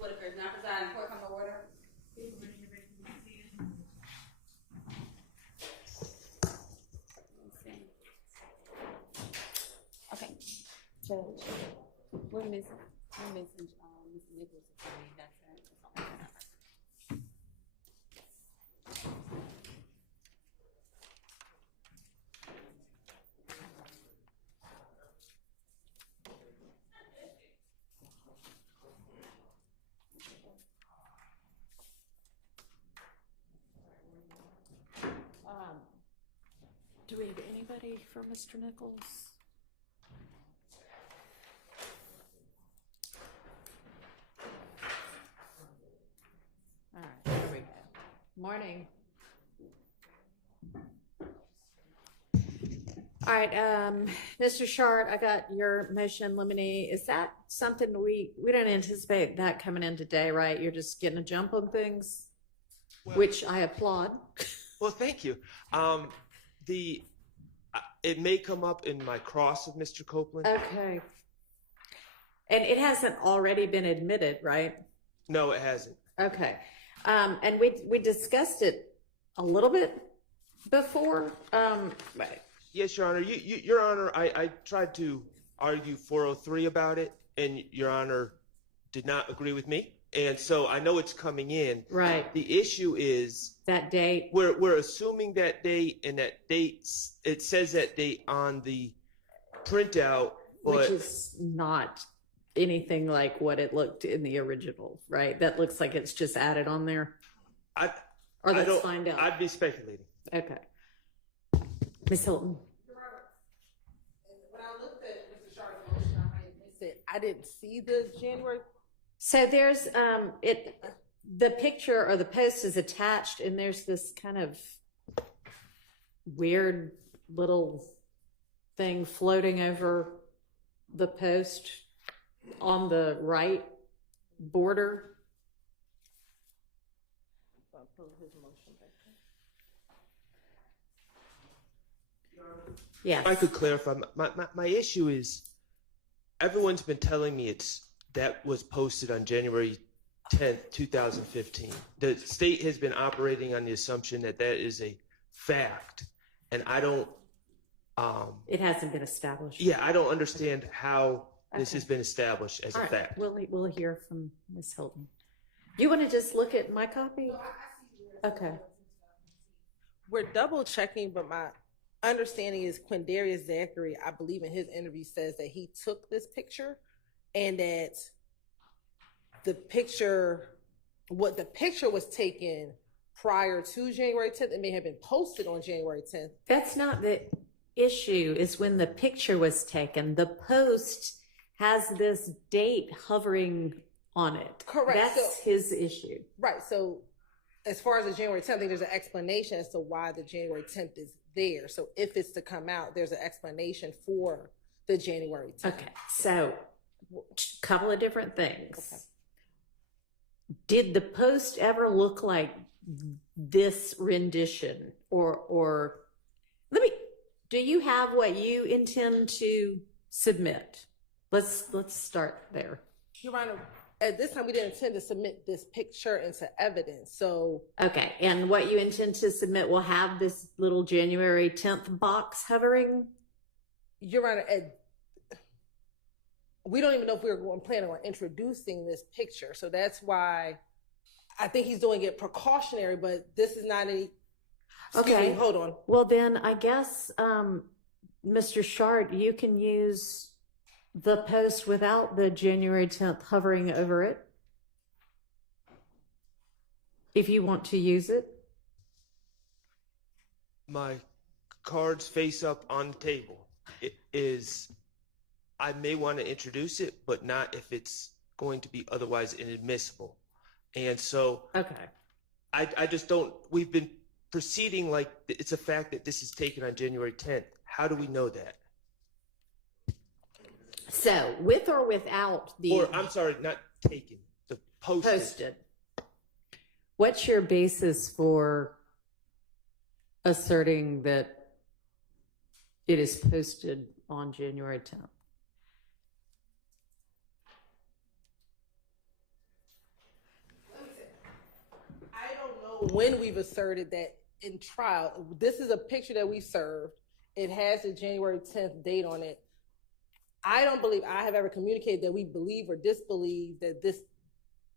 Whitaker is now presiding. Court come to order. Okay. Judge, we're missing Mr. Nichols. That's it. Do we have anybody for Mr. Nichols? All right, there we go. Morning. All right, Mr. Shart, I got your motion limine. Is that something we don't anticipate that coming in today, right? You're just getting a jump on things, which I applaud. Well, thank you. It may come up in my cross of Mr. Copeland. Okay. And it hasn't already been admitted, right? No, it hasn't. Okay. And we discussed it a little bit before. Yes, Your Honor. Your Honor, I tried to argue 403 about it, and Your Honor did not agree with me. And so I know it's coming in. Right. The issue is that date. We're assuming that date, and that date, it says that date on the printout, but which is not anything like what it looked in the original, right? That looks like it's just added on there. Let's find out. I'd be speculating. Okay. Ms. Hilton. When I looked at Mr. Sharp's motion, I missed it. I didn't see the January. So there's the picture or the post is attached, and there's this kind of weird little thing floating over the post on the right border. Yes. I could clarify. My issue is everyone's been telling me that was posted on January 10th, 2015. The state has been operating on the assumption that is a fact, and I don't. It hasn't been established. Yeah, I don't understand how this has been established as a fact. We'll hear from Ms. Hilton. You want to just look at my copy? Okay. We're double checking, but my understanding is Quindarius Zachary, I believe in his interview, says that he took this picture and that the picture was taken prior to January 10th. It may have been posted on January 10th. That's not the issue, is when the picture was taken. The post has this date hovering on it. Correct. That's his issue. Right. So as far as the January 10th, I think there's an explanation as to why the January 10th is there. So if it's to come out, there's an explanation for the January 10th. Okay. So a couple of different things. Okay. Did the post ever look like this rendition or do you have what you intend to submit? Let's start there. Your Honor, at this time, we didn't intend to submit this picture into evidence. So okay, and what you intend to submit will have this little January 10th box hovering? Your Honor, we don't even know if we're planning on introducing this picture. So that's why I think he's doing it precautionary, but this is not any. Excuse me, hold on. Well, then I guess, Mr. Shart, you can use the post without the January 10th hovering over it, if you want to use it. My cards face up on the table. It is. I may want to introduce it, but not if it's going to be otherwise inadmissible. And so okay, I just don't. We've been proceeding like it's a fact that this is taken on January 10th. How do we know that? So with or without the, or I'm sorry, not taken, the posted. What's your basis for asserting that it is posted on January 10th? when we've asserted that in trial. This is a picture that we served. It has the January 10th date on it. I don't believe I have ever communicated that we believe or disbelieve that this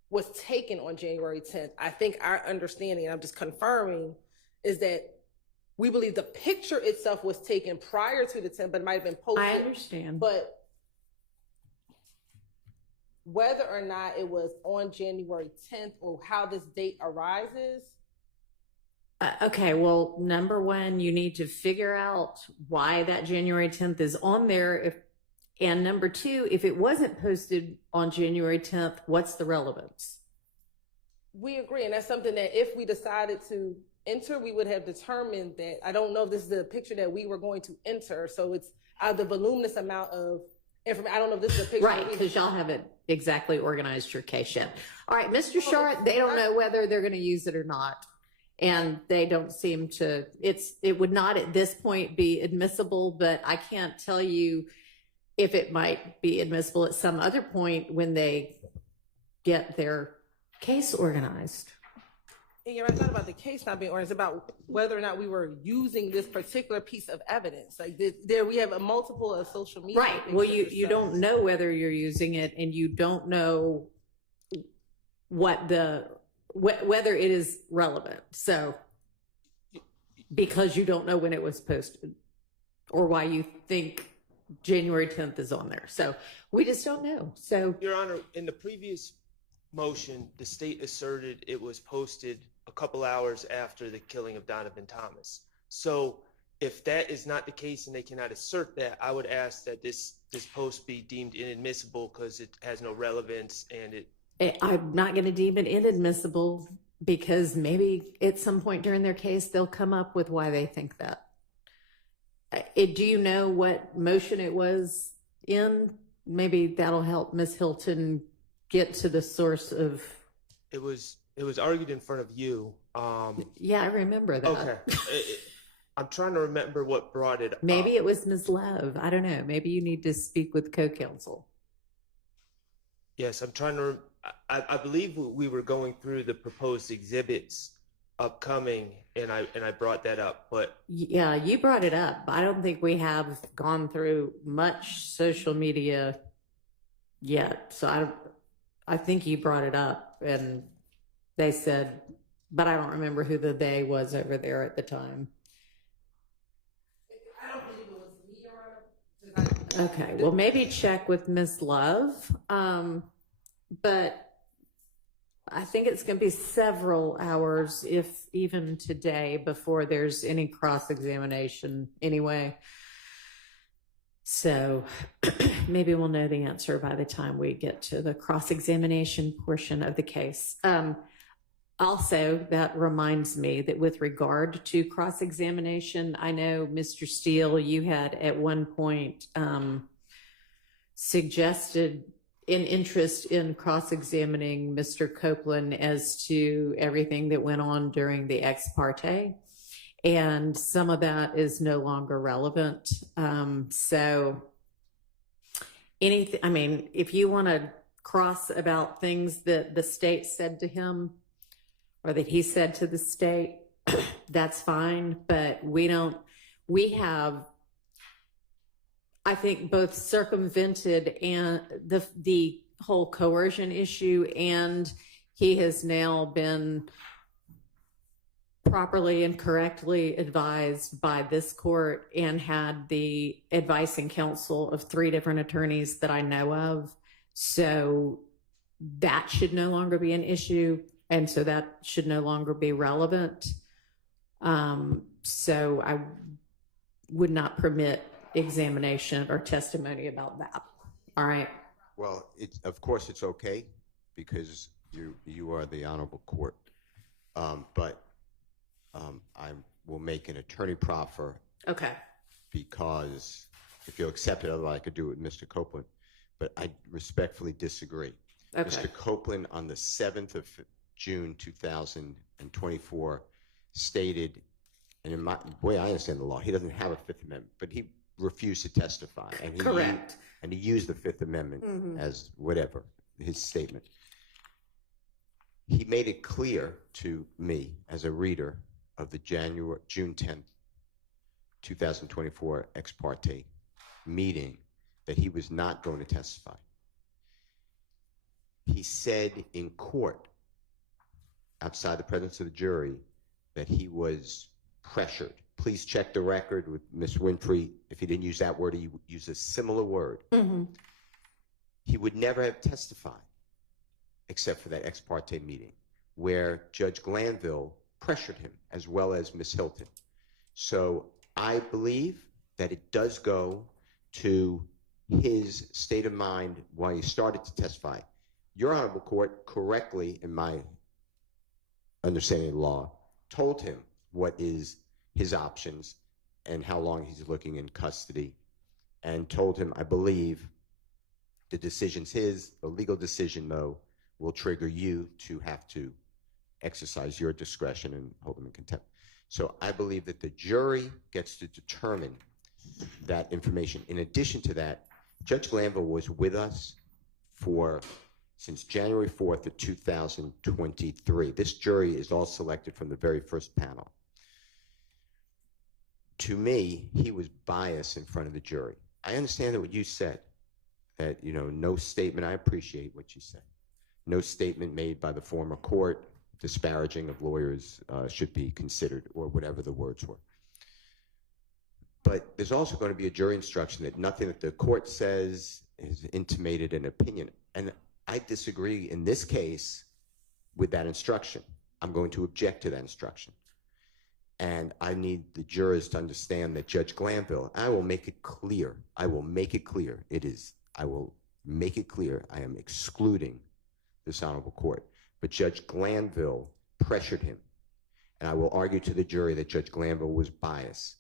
was taken on January 10th. I think our understanding, and I'm just confirming, is that we believe the picture itself was taken prior to the 10th, but it might have been posted. I understand. But whether or not it was on January 10th or how this date arises. Okay, well, number one, you need to figure out why that January 10th is on there. And number two, if it wasn't posted on January 10th, what's the relevance? We agree, and that's something that if we decided to enter, we would have determined that. I don't know if this is the picture that we were going to enter, so it's the voluminous amount of information. I don't know if this is a picture. Right, because y'all haven't exactly organized your case yet. All right, Mr. Sharp, they don't know whether they're going to use it or not. And they don't seem to, it would not at this point be admissible, but I can't tell you if it might be admissible at some other point when they get their case organized. And you're right, it's not about the case not being organized, it's about whether or not we were using this particular piece of evidence. Like there we have a multiple of social media. Right, well, you don't know whether you're using it, and you don't know whether it is relevant. So, because you don't know when it was posted or why you think January 10th is on there. So we just don't know. So, Your Honor, in the previous motion, the state asserted it was posted a couple hours after the killing of Donovan Thomas. So if that is not the case and they cannot assert that, I would ask that this post be deemed inadmissible because it has no relevance and it. I'm not going to deem it inadmissible because maybe at some point during their case, they'll come up with why they think that. Do you know what motion it was in? Maybe that'll help Ms. Hilton get to the source of. It was argued in front of you. Yeah, I remember that. Okay. I'm trying to remember what brought it up. Maybe it was Ms. Love. I don't know. Maybe you need to speak with co-counsel. Yes, I'm trying to. I believe we were going through the proposed exhibits upcoming, and I brought that up. But yeah, you brought it up. I don't think we have gone through much social media yet. So I think you brought it up, and they said, but I don't remember who the they was over there at the time. I don't believe it was me. Okay, well, maybe check with Ms. Love. But I think it's going to be several hours, if even today, before there's any cross-examination anyway. So maybe we'll know the answer by the time we get to the cross-examination portion of the case. Also, that reminds me that with regard to cross-examination, I know, Mr. Steele, you had at one point suggested an interest in cross-examining Mr. Copeland as to everything that went on during the ex parte. And some of that is no longer relevant. So anything, I mean, if you want to cross about things that the state said to him or that he said to the state, that's fine. But we have, I think, both circumvented and the whole coercion issue, and he has now been properly and correctly advised by this court and had the advice and counsel of 3 different attorneys that I know of. So that should no longer be an issue, and so that should no longer be relevant. So I would not permit examination or testimony about that. All right. Well, of course it's okay because you are the honorable court. But I will make an attorney proffer. Okay. Because if you'll accept it, otherwise I could do it with Mr. Copeland. But I respectfully disagree. Okay. Mr. Copeland on the 7th of June 2024 stated, and in my way I understand the law, he doesn't have a Fifth Amendment, but he refused to testify. And Correct. He used the Fifth Amendment as whatever, his statement. he made it clear to me as a reader of the June 10th, 2024 ex parte meeting that he was not going to testify. He said in court, outside the presence of the jury, that he was pressured. Please check the record with Ms. Winfrey. If he didn't use that word, he used a similar word. Mm-hmm. He would never have testified except for that ex parte meeting where Judge Glanville pressured him, as well as Ms. Hilton. So I believe that it does go to his state of mind while he started to testify. Your Honorable Court, correctly, in my understanding of the law, told him what is his options and how long he's looking in custody, and told him, I believe, the decision's his. The legal decision, though, will trigger you to have to exercise your discretion and hold him in contempt. So I believe that the jury gets to determine that information. In addition to that, Judge Glanville was with us since January 4th of 2023. This jury is all selected from the very first panel. To me, he was biased in front of the jury. I understand that what you said, that, no statement, I appreciate what you said. No statement made by the former court disparaging of lawyers should be considered, or whatever the words were. But there's also going to be a jury instruction that nothing that the court says is intimated an opinion. And I disagree in this case with that instruction. I'm going to object to that instruction. And I need the jurors to understand that Judge Glanville, I will make it clear. I will make it clear. I will make it clear I am excluding this honorable court. But Judge Glanville pressured him. And I will argue to the jury that Judge Glanville was biased.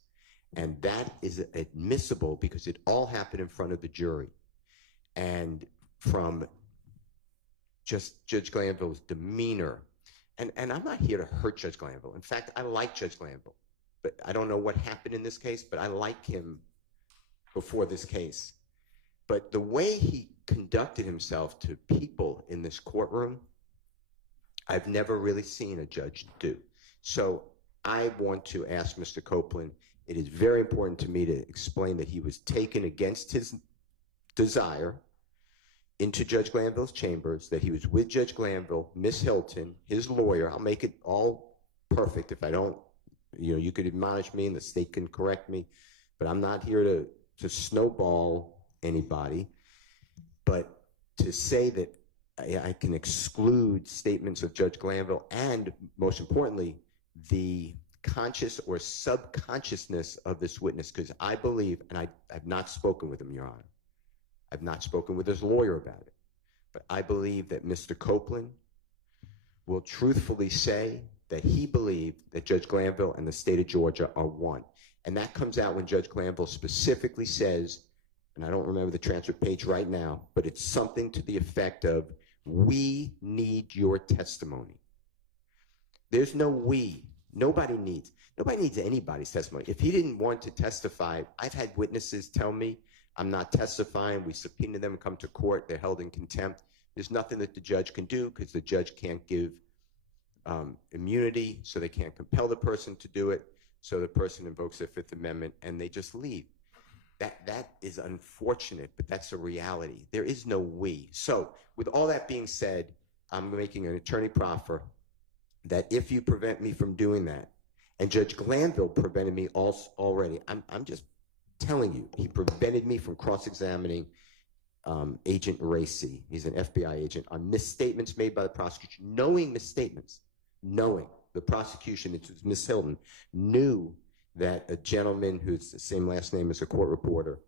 And that is admissible because it all happened in front of the jury. And from just Judge Glanville's demeanor, and I'm not here to hurt Judge Glanville. In fact, I like Judge Glanville. But I don't know what happened in this case, but I like him before this case. But the way he conducted himself to people in this courtroom, I've never really seen a judge do. So I want to ask Mr. Copeland, it is very important to me to explain that he was taken against his desire into Judge Glanville's chambers, that he was with Judge Glanville, Miss Hilton, his lawyer. I'll make it all perfect. If I don't, you could admonish me and the state can correct me, but I'm not here to snowball anybody. But to say that I can exclude statements of Judge Glanville and, most importantly, the conscious or subconsciousness of this witness, because I believe, and I've not spoken with him, Your Honor. I've not spoken with his lawyer about it. But I believe that Mr. Copeland will truthfully say that he believed that Judge Glanville and the state of Georgia are one. And that comes out when Judge Glanville specifically says, and I don't remember the transcript page right now, but it's something to the effect of, we need your testimony. There's no we. Nobody needs anybody's testimony. If he didn't want to testify, I've had witnesses tell me, I'm not testifying. We subpoena them and come to court. They're held in contempt. There's nothing that the judge can do because the judge can't give immunity, so they can't compel the person to do it. So the person invokes their Fifth Amendment and they just leave. That is unfortunate, but that's a reality. There is no we. So with all that being said, I'm making an attorney proffer that if you prevent me from doing that, and Judge Glanville prevented me already, I'm just telling you, he prevented me from cross-examining Agent Racy. He's an FBI agent on misstatements made by the prosecution, knowing misstatements, knowing the prosecution, it was Ms. Hilton, knew that a gentleman who's the same last name as a court reporter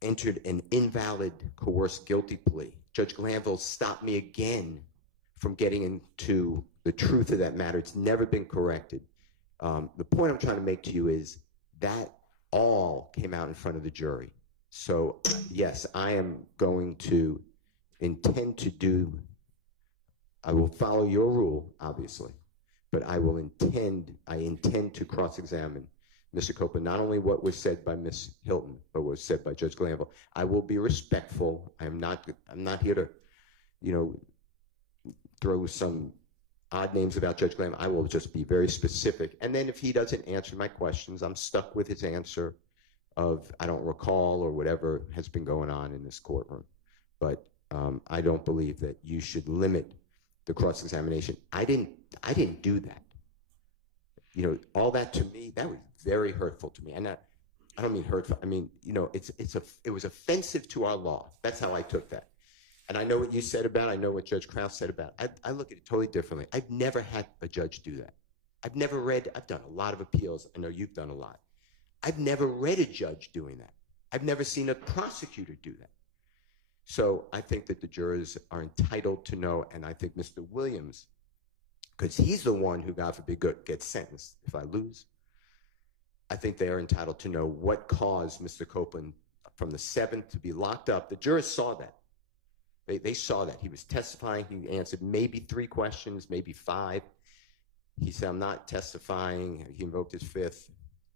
entered an invalid, coerced guilty plea. Judge Glanville stopped me again from getting into the truth of that matter. It's never been corrected. The point I'm trying to make to you is that all came out in front of the jury. So yes, I am going to intend to do, I will follow your rule, obviously, but I intend to cross-examine Mr. Copeland, not only what was said by Ms. Hilton, but what was said by Judge Glanville. I will be respectful. I'm not here to, throw some odd names about Judge Glam. I will just be very specific. And then if he doesn't answer my questions, I'm stuck with his answer of I don't recall or whatever has been going on in this courtroom. But I don't believe that you should limit the cross-examination. I didn't do that. You know, all that to me, that was very hurtful to me. And I don't mean hurtful. I mean, you know, it was offensive to our law. That's how I took that. And I know what you said about it. I know what Judge Krause said about it. I look at it totally differently. I've never had a judge do that. I've done a lot of appeals. I know you've done a lot. I've never read a judge doing that. I've never seen a prosecutor do that. So I think that the jurors are entitled to know, and I think Mr. Williams, because he's the one who, God forbid, gets sentenced if I lose, I think they are entitled to know what caused Mr. Copeland from the 7th to be locked up. The jurors saw that. They saw that. He was testifying. He answered maybe 3 questions, maybe 5. He said, I'm not testifying. He invoked his 5th.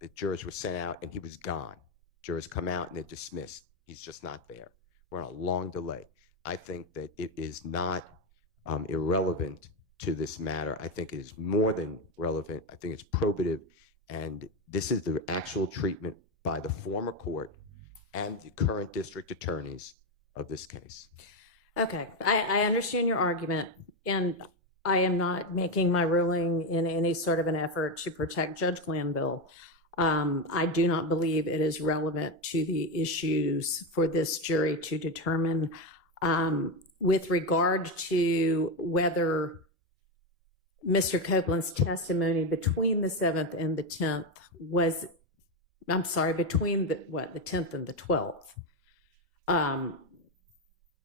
The jurors were sent out, and he was gone. Jurors come out, and they're dismissed. He's just not there. We're on a long delay. I think that it is not irrelevant to this matter. I think it is more than relevant. I think it's probative. And this is the actual treatment by the former court and the current district attorneys of this case. Okay, I understand your argument, and I am not making my ruling in any sort of an effort to protect Judge Glanville. I do not believe it is relevant to the issues for this jury to determine. With regard to whether Mr. Copeland's testimony between the 7th and the 10th was, I'm sorry, between the 10th and the 12th,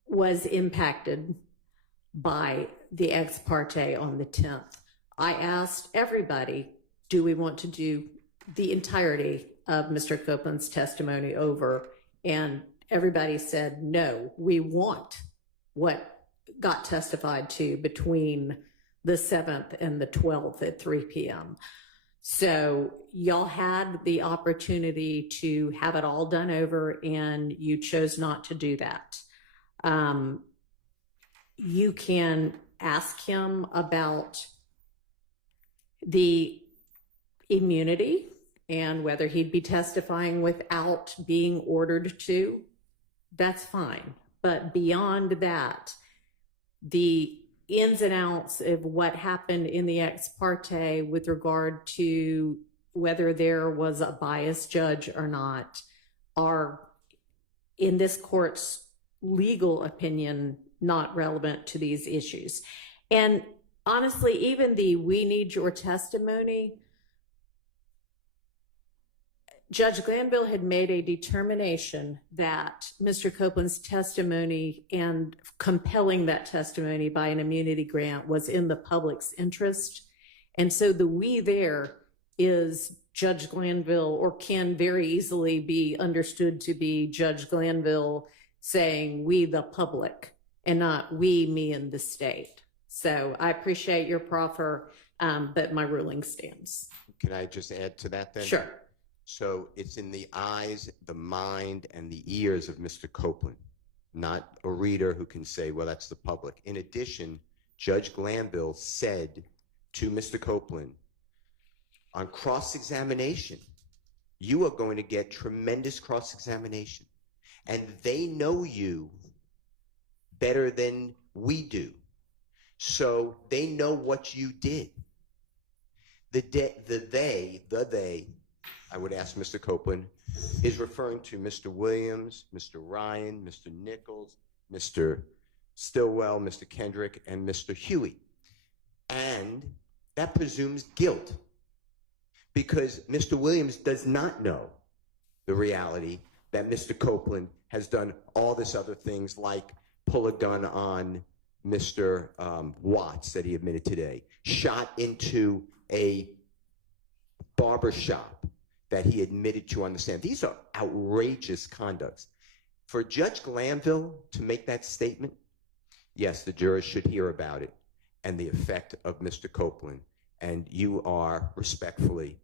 was impacted by the ex parte on the 10th. I asked everybody, do we want to do the entirety of Mr. Copeland's testimony over? And everybody said, no, we want what got testified to between the 7th and the 12th at 3 p.m. So y'all had the opportunity to have it all done over, and you chose not to do that. You can ask him about the immunity and whether he'd be testifying without being ordered to. That's fine. But beyond that, the ins and outs of what happened in the ex parte with regard to whether there was a biased judge or not are, in this court's legal opinion, not relevant to these issues. And honestly, even the we need your testimony, Judge Glanville had made a determination that Mr. Copeland's testimony and compelling that testimony by an immunity grant was in the public's interest. And so the we there is Judge Glanville, or can very easily be understood to be Judge Glanville saying we the public, and not we, me, and the state. So I appreciate your proffer, but my ruling stands. Can I just add to that then? Sure. So it's in the eyes, the mind, and the ears of Mr. Copeland, not a reader who can say, well, that's the public. In addition, Judge Glanville said to Mr. Copeland, on cross-examination, you are going to get tremendous cross-examination. And they know you better than we do. So they know what you did. The they, I would ask Mr. Copeland, is referring to Mr. Williams, Mr. Ryan, Mr. Nichols, Mr. Stillwell, Mr. Kendrick, and Mr. Huey. And that presumes guilt, because Mr. Williams does not know the reality that Mr. Copeland has done all this other things, like pull a gun on Mr. Watts that he admitted today, shot into a barber shop that he admitted to on the stand. These are outrageous conducts. For Judge Glanville to make that statement, yes, the jurors should hear about it and the effect of Mr. Copeland. And you are respectfully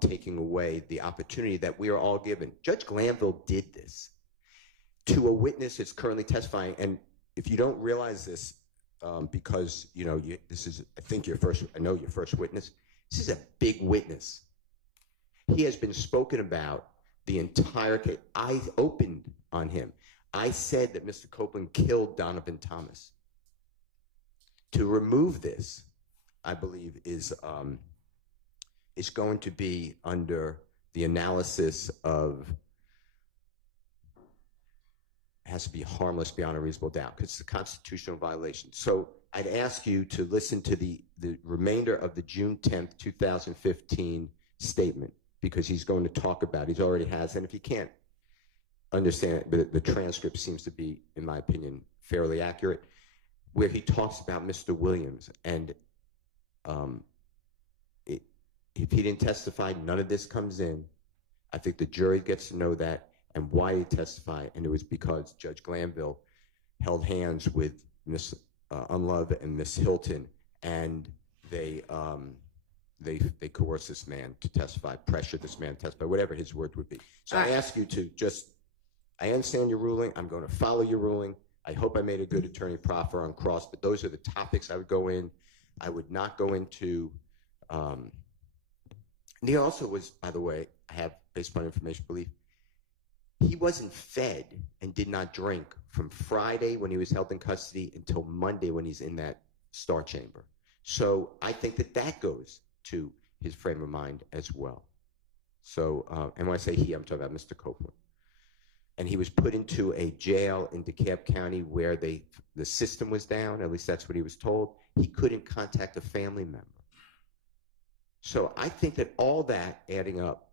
taking away the opportunity that we are all given. Judge Glanville did this to a witness that's currently testifying. And if you don't realize this, because, you know, this is, I think I know your first witness. This is a big witness. He has been spoken about the entire case. I opened on him. I said that Mr. Copeland killed Donovan Thomas. To remove this, I believe, is going to be under the analysis of, has to be harmless beyond a reasonable doubt, because it's a constitutional violation. So I'd ask you to listen to the remainder of the June 10th, 2015 statement, because he's going to talk about, he already has, and if you can't understand it, but the transcript seems to be, in my opinion, fairly accurate, where he talks about Mr. Williams, and if he didn't testify, none of this comes in. I think the jury gets to know that and why he testified, and it was because Judge Glanville held hands with Miss Unlove and Miss Hilton, and they coerced this man to testify, pressured this man to testify, whatever his words would be. So I ask you to just, I understand your ruling. I'm going to follow your ruling. I hope I made a good attorney proffer on cross, but those are the topics I would go in. I would not go into, and he also was, by the way, I have, based upon information belief, he wasn't fed and did not drink from Friday when he was held in custody until Monday when he's in that star chamber. So I think that goes to his frame of mind as well. So, and when I say he, I'm talking about Mr. Copeland. And he was put into a jail in DeKalb County where the system was down, at least that's what he was told. He couldn't contact a family member. So I think that all that adding up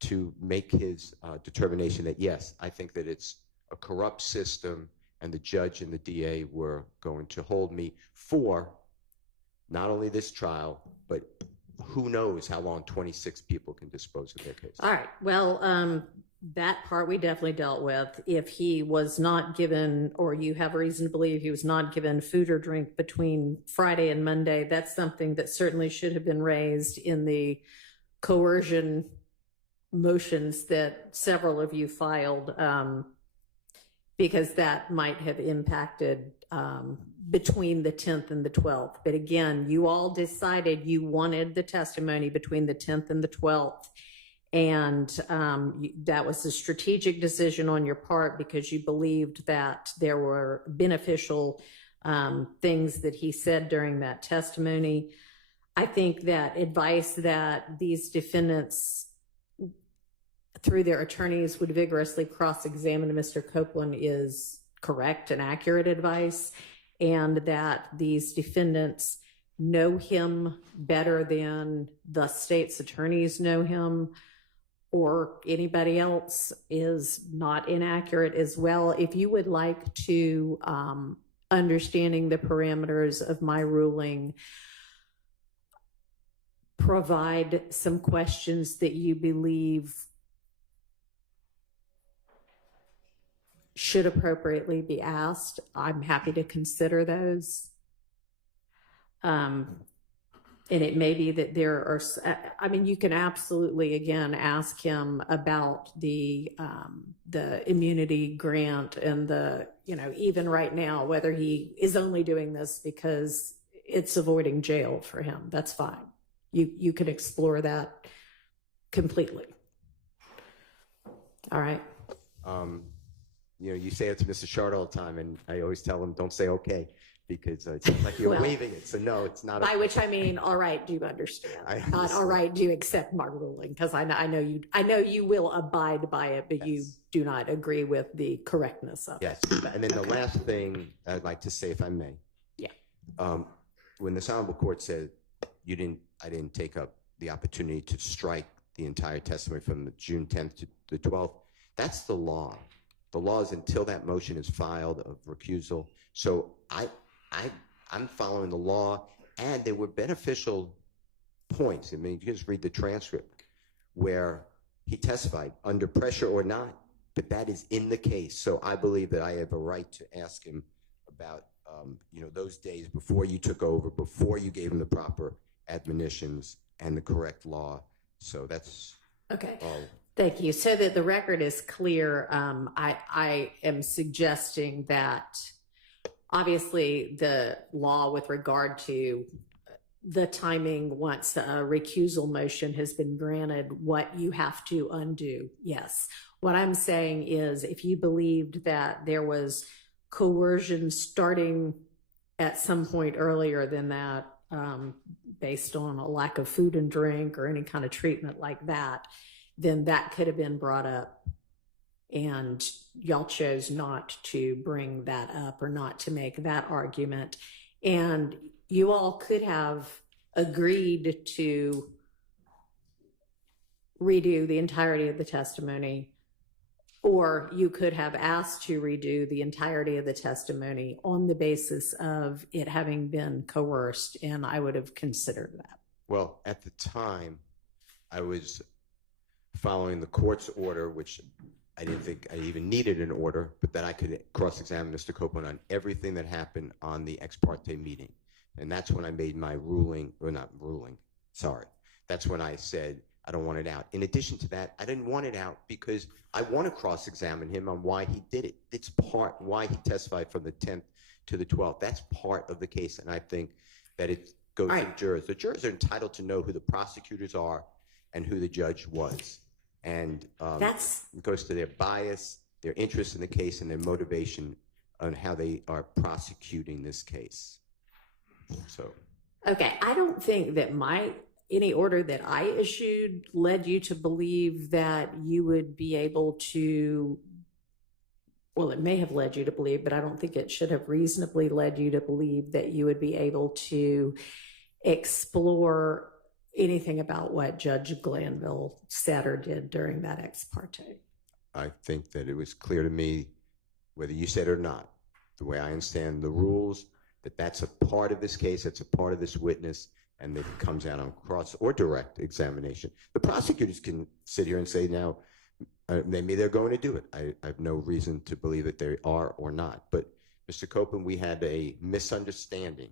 to make his determination that, yes, I think that it's a corrupt system and the judge and the DA were going to hold me for not only this trial, but who knows how long 26 people can dispose of their case. All right. Well, that part we definitely dealt with. If he was not given, or you have reason to believe he was not given food or drink between Friday and Monday, that's something that certainly should have been raised in the coercion motions that several of you filed, because that might have impacted between the 10th and the 12th. But again, you all decided you wanted the testimony between the 10th and the 12th. And that was a strategic decision on your part because you believed that there were beneficial things that he said during that testimony. I think that advice that these defendants, through their attorneys, would vigorously cross-examine Mr. Copeland is correct and accurate advice, and that these defendants know him better than the state's attorneys know him or anybody else is not inaccurate as well. If you would like to, understanding the parameters of my ruling, provide some questions that you believe should appropriately be asked, I'm happy to consider those. And it may be that there are, I mean, you can absolutely, again, ask him about the immunity grant and the, you know, even right now, whether he is only doing this because it's avoiding jail for him. That's fine. You can explore that completely. All right. You know, you say it to Mr. Shard all the time, and I always tell him, don't say okay, because it sounds like you're Well, waving it. So no, it's not. By which I mean, all right, do you understand? Not all right, do you accept my ruling? Because I know you will abide by it, but you do not agree with the correctness of Yes. it. And then the last thing I'd like to say, if I may. Yeah. When this honorable court said I didn't take up the opportunity to strike the entire testimony from the June 10th to the 12th, that's the law. The law is until that motion is filed of recusal. So I'm following the law, and there were beneficial points. I mean, you can just read the transcript where he testified under pressure or not, but that is in the case. So I believe that I have a right to ask him about, you know, those days before you took over, before you gave him the proper admonitions and the correct law. So that's Okay. all. Thank you. So that the record is clear, I am suggesting that obviously the law with regard to the timing once a recusal motion has been granted, what you have to undo. Yes. What I'm saying is if you believed that there was coercion starting at some point earlier than that, based on a lack of food and drink or any kind of treatment like that, then that could have been brought up. And y'all chose not to bring that up or not to make that argument. And you all could have agreed to redo the entirety of the testimony, or you could have asked to redo the entirety of the testimony on the basis of it having been coerced, and I would have considered that. Well, at the time, I was following the court's order, which I didn't think I even needed an order, but then I could cross-examine Mr. Copeland on everything that happened on the ex parte meeting. And that's when I made my ruling, or not ruling, sorry. That's when I said, I don't want it out. In addition to that, I didn't want it out because I want to cross-examine him on why he did it. It's part, why he testified from the 10th to the 12th. That's part of the case, and I think that it goes to the jurors. The jurors are entitled to know who the prosecutors are and who the judge was. And it goes to their bias, their interest in the case, and their motivation on how they are prosecuting this case. So, okay, I don't think that any order that I issued led you to believe that you would be able to, well, it may have led you to believe, but I don't think it should have reasonably led you to believe that you would be able to explore anything about what Judge Glanville said or did during that ex parte. I think that it was clear to me, whether you said it or not, the way I understand the rules, that that's a part of this case, that's a part of this witness, and that it comes out on cross or direct examination. The prosecutors can sit here and say now, maybe they're going to do it. I have no reason to believe that they are or not. But Mr. Copeland, we had a misunderstanding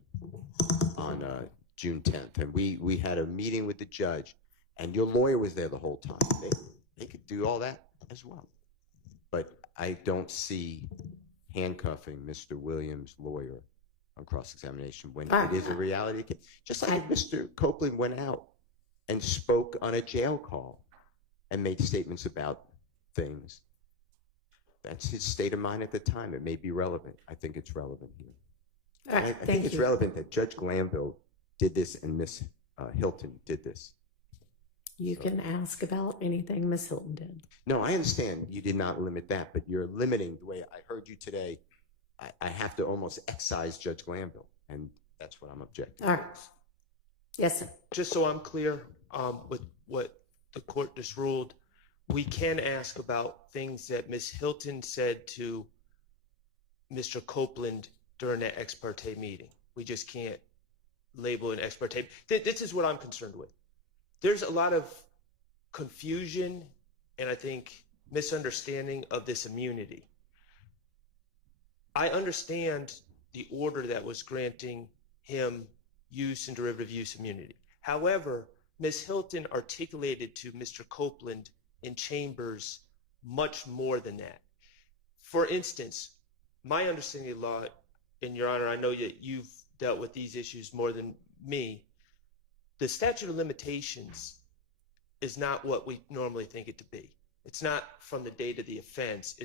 on June 10th, and we had a meeting with the judge, and your lawyer was there the whole time. They could do all that as well. But I don't see handcuffing Mr. Williams' lawyer on cross-examination when it is a reality case. Just like if Mr. Copeland went out and spoke on a jail call and made statements about things. That's his state of mind at the time. It may be relevant. I think it's relevant here. I think it's relevant that Judge Glanville did this and Miss Hilton did this. You can ask about anything Miss Hilton did. No, I understand you did not limit that, but you're limiting the way I heard you today. I have to almost excise Judge Glanville, and that's what I'm objecting. All right. Yes, sir. Just so I'm clear with what the court just ruled, we can ask about things that Ms. Hilton said to Mr. Copeland during that ex parte meeting. We just can't label an ex parte. This is what I'm concerned with. There's a lot of confusion and I think misunderstanding of this immunity. I understand the order that was granting him use and derivative use immunity. However, Ms. Hilton articulated to Mr. Copeland in chambers much more than that. For instance, my understanding of law, and Your Honor, I know that you've dealt with these issues more than me, the statute of limitations is not what we normally think it to be. It's not from the date of the offense.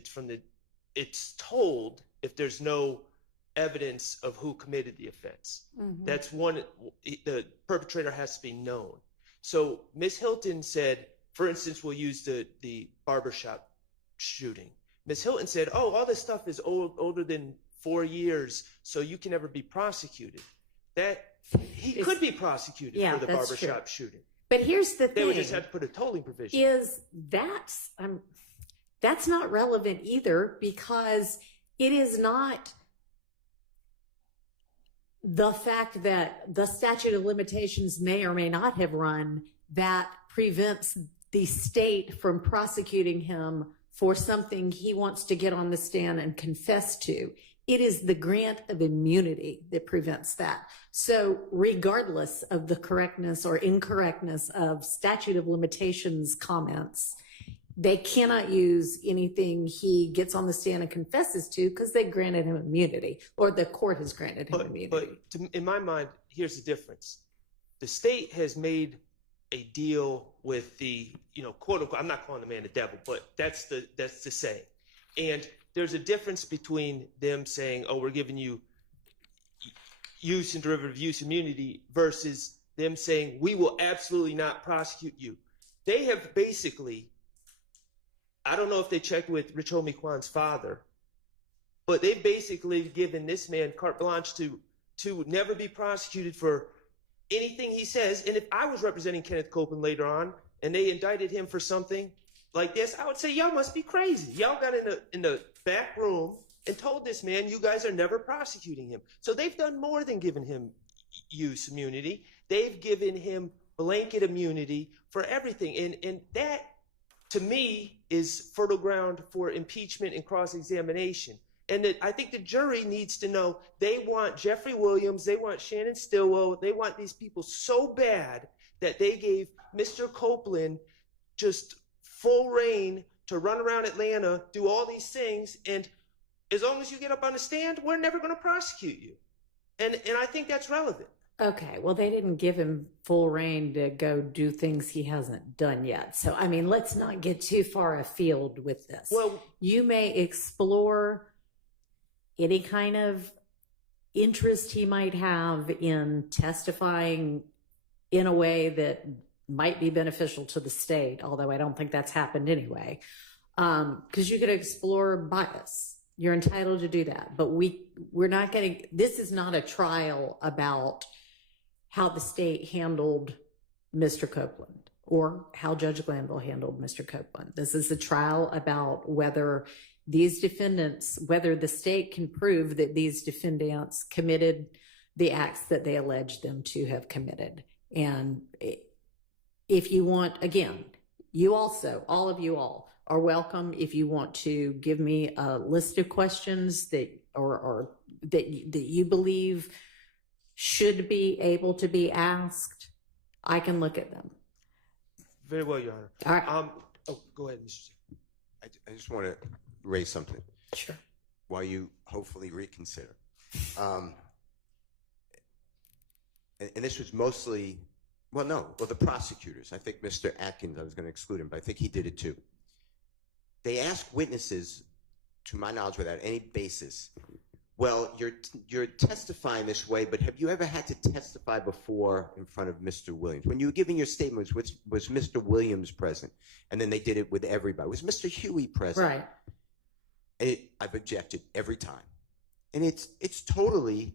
It's told if there's no evidence of who committed the offense. Mm-hmm. That's one, the perpetrator has to be known. So Ms. Hilton said, for instance, we'll use the barbershop shooting. Ms. Hilton said, oh, all this stuff is older than 4 years, so you can never be prosecuted. He could be prosecuted for the barbershop shooting. But here's the thing. They would just have to put a tolling provision. That's not relevant either, because it is not the fact that the statute of limitations may or may not have run that prevents the state from prosecuting him for something he wants to get on the stand and confess to. It is the grant of immunity that prevents that. So regardless of the correctness or incorrectness of statute of limitations comments, they cannot use anything he gets on the stand and confesses to because they granted him immunity, or the court has granted him immunity. But in my mind, here's the difference. The state has made a deal with the, quote unquote, I'm not calling the man the devil, but that's the saying. And there's a difference between them saying, oh, we're giving you use and derivative use immunity versus them saying, we will absolutely not prosecute you. They have basically, I don't know if they checked with Rich Homie Kwan's father, but they've basically given this man carte blanche to never be prosecuted for anything he says. And if I was representing Kenneth Copeland later on and they indicted him for something like this, I would say, y'all must be crazy. Y'all got in the back room and told this man, you guys are never prosecuting him. So they've done more than giving him use immunity. They've given him blanket immunity for everything. And that, to me, is fertile ground for impeachment and cross-examination. And I think the jury needs to know they want Jeffery Williams, they want Shannon Stillwell, they want these people so bad that they gave Mr. Copeland just full reign to run around Atlanta, do all these things, and as long as you get up on the stand, we're never going to prosecute you. And I think that's relevant. Okay, well, they didn't give him full reign to go do things he hasn't done yet. So, I mean, let's not get too far afield with this. Well, you may explore any kind of interest he might have in testifying in a way that might be beneficial to the state, although I don't think that's happened anyway, because you could explore bias. You're entitled to do that, but we're not getting, this is not a trial about how the state handled Mr. Copeland or how Judge Glanville handled Mr. Copeland. This is a trial about whether these defendants, whether the state can prove that these defendants committed the acts that they allege them to have committed. And if you want, again, you also, all of you all are welcome. If you want to give me a list of questions that or that you believe should be able to be asked, I can look at them. Very well, Your Honor. All right. Go ahead, Mr. I just want to raise something. Sure. While you hopefully reconsider. And this was mostly, the prosecutors. I think Mr. Atkins, I was going to exclude him, but I think he did it too. They asked witnesses, to my knowledge, without any basis, well, you're testifying this way, but have you ever had to testify before in front of Mr. Williams? When you were giving your statements, was Mr. Williams present? And then they did it with everybody. Was Mr. Huey present? Right. And I've objected every time. And it's totally,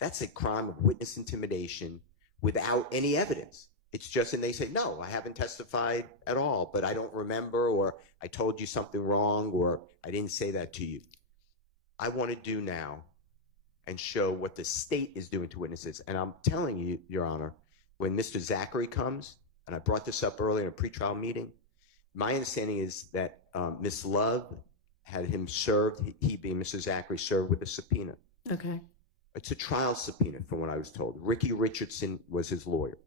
that's a crime of witness intimidation without any evidence. It's just, and they say, no, I haven't testified at all, but I don't remember, or I told you something wrong, or I didn't say that to you. I want to do now and show what the state is doing to witnesses. And I'm telling you, Your Honor, when Mr. Zachary comes, and I brought this up earlier in a pretrial meeting, my understanding is that Ms. Love had him served, he being Mr. Zachary, served with a subpoena. Okay. It's a trial subpoena from what I was told. Ricky Richardson was his lawyer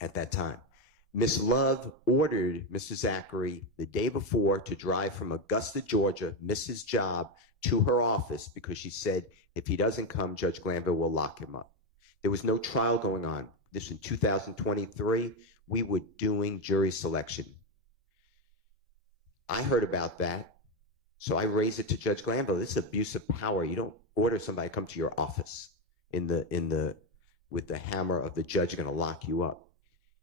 at that time. Ms. Love ordered Mr. Zachary the day before to drive from Augusta, Georgia, miss his job, to her office because she said if he doesn't come, Judge Glanville will lock him up. There was no trial going on. This in 2023, we were doing jury selection. I heard about that, so I raised it to Judge Glanville. This is abuse of power. You don't order somebody to come to your office with the hammer of the judge going to lock you up.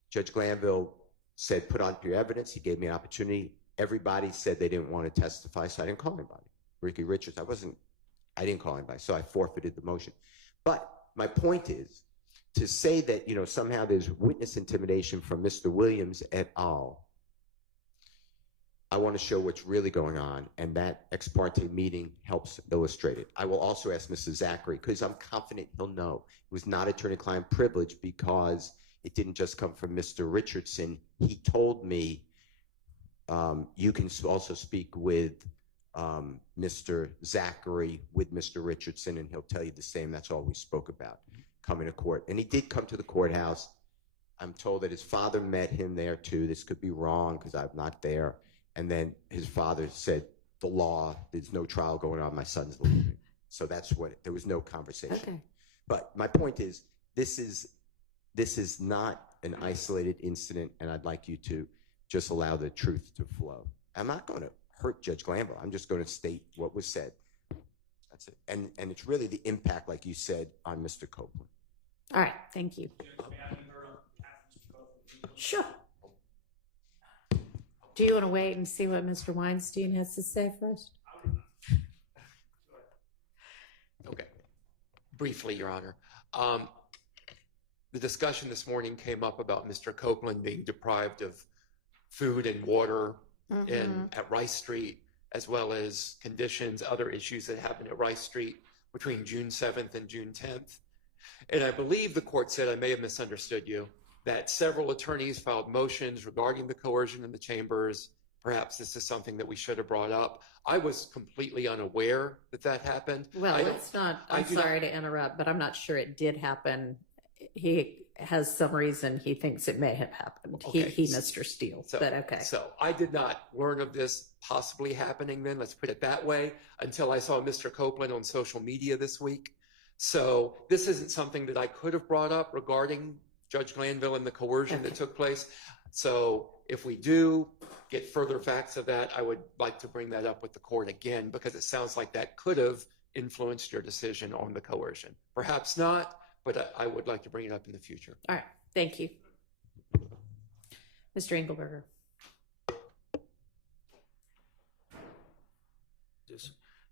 Judge Glanville said, put on your evidence. He gave me an opportunity. Everybody said they didn't want to testify, so I didn't call anybody. Ricky Richards, I didn't call anybody, so I forfeited the motion. But my point is to say that, somehow there's witness intimidation from Mr. Williams et al. I want to show what's really going on, and that ex parte meeting helps illustrate it. I will also ask Mr. Zachary, because I'm confident he'll know. It was not attorney-client privilege because it didn't just come from Mr. Richardson. He told me you can also speak with Mr. Zachary with Mr. Richardson, and he'll tell you the same. That's all we spoke about, coming to court. And he did come to the courthouse. I'm told that his father met him there too. This could be wrong because I'm not there. And then his father said, the law, there's no trial going on, my son's leaving. So that's what, there was no conversation. Okay. But my point is, this is not an isolated incident, and I'd like you to just allow the truth to flow. I'm not going to hurt Judge Glanville. I'm just going to state what was said. That's it. And it's really the impact, like you said, on Mr. Copeland. All right. Thank you. Sure. Do you want to wait and see what Mr. Weinstein has to say first? Okay. Briefly, Your Honor. The discussion this morning came up about Mr. Copeland being deprived of food and water at Rice Street, as well as conditions, other issues that happened at Rice Street between June 7th and June 10th. And I believe the court said, I may have misunderstood you, that several attorneys filed motions regarding the coercion in the chambers. Perhaps this is something that we should have brought up. I was completely unaware that that happened. Well, it's not, I'm sorry to interrupt, but I'm not sure it did happen. He has some reason he thinks it may have happened. Okay. He Mr. Steele, but okay. So I did not learn of this possibly happening then, let's put it that way, until I saw Mr. Copeland on social media this week. So this isn't something that I could have brought up regarding Judge Glanville and the coercion that took place. So if we do get further facts of that, I would like to bring that up with the court again, because it sounds like that could have influenced your decision on the coercion. Perhaps not, but I would like to bring it up in the future. All right. Thank you. Mr. Engelberger.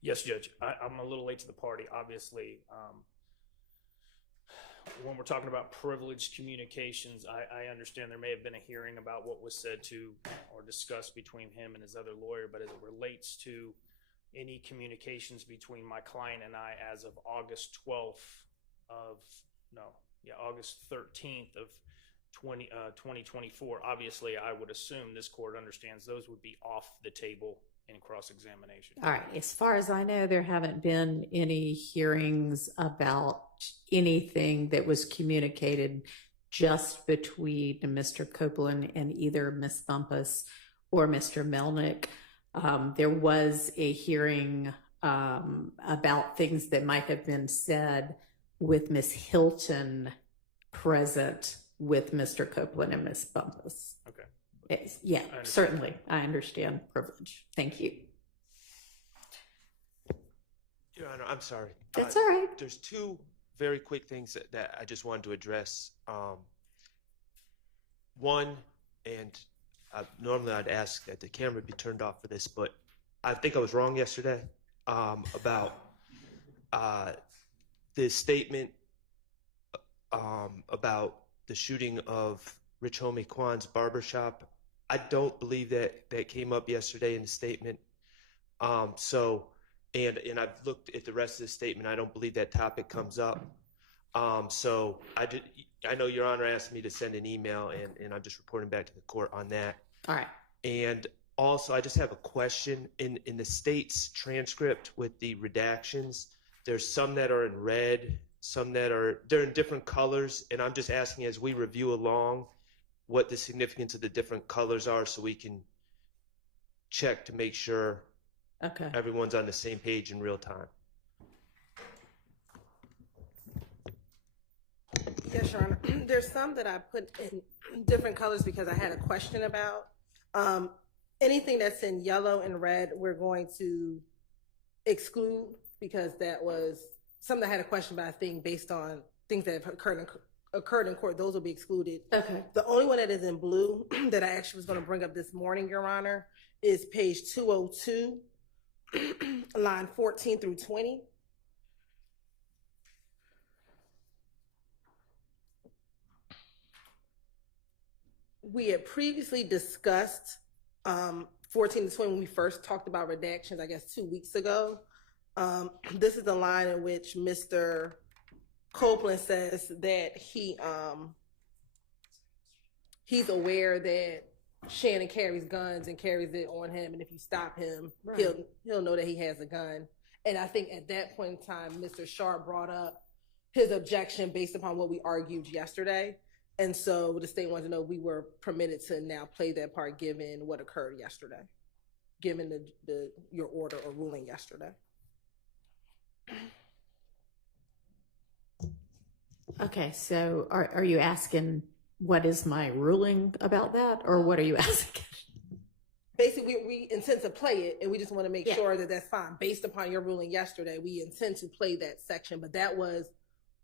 Yes, Judge. I'm a little late to the party, obviously. When we're talking about privileged communications, I understand there may have been a hearing about what was said to or discussed between him and his other lawyer, but as it relates to any communications between my client and I as of August 13th of 2024, obviously I would assume this court understands those would be off the table in cross-examination. All right. As far as I know, there haven't been any hearings about anything that was communicated just between Mr. Copeland and either Ms. Bumpus or Mr. Melnick. There was a hearing about things that might have been said with Ms. Hilton present with Mr. Copeland and Ms. Bumpus. Okay. Yeah, certainly. I understand privilege. Thank you. Your Honor, I'm sorry. That's all right. There's two very quick things that I just wanted to address. One, and normally I'd ask that the camera be turned off for this, but I think I was wrong yesterday about the statement about the shooting of Rich Homie Kwan's barbershop. I don't believe that came up yesterday in the statement. And I've looked at the rest of the statement. I don't believe that topic comes up. So I know Your Honor asked me to send an email, and I'm just reporting back to the court on that. All right. And also, I just have a question. In the state's transcript with the redactions, there's some that are in red, some they're in different colors, and I'm just asking as we review along what the significance of the different colors are so we can check to make sure everyone's on the same page in real time. Yes, Your Honor. There's some that I put in different colors because I had a question about. Anything that's in yellow and red, we're going to exclude because that was something I had a question about, I think, based on things that have occurred in court. Those will be excluded. Okay. The only one that is in blue that I actually was going to bring up this morning, Your Honor, is page 202, line 14 through 20. We had previously discussed 14 to 20 when we first talked about redactions, I guess 2 weeks ago. This is the line in which Mr. Copeland says that he's aware that Shannon carries guns and carries it on him, and if you stop him, he'll know that he has a gun. And I think at that point in time, Mr. Sharp brought up his objection based upon what we argued yesterday. And so the state wanted to know we were permitted to now play that part given what occurred yesterday. given your order or ruling yesterday. Okay, so are you asking what is my ruling about that, or what are you asking? Basically, we intend to play it, and we just want to make Yeah. sure that that's fine. Based upon your ruling yesterday, we intend to play that section, but that was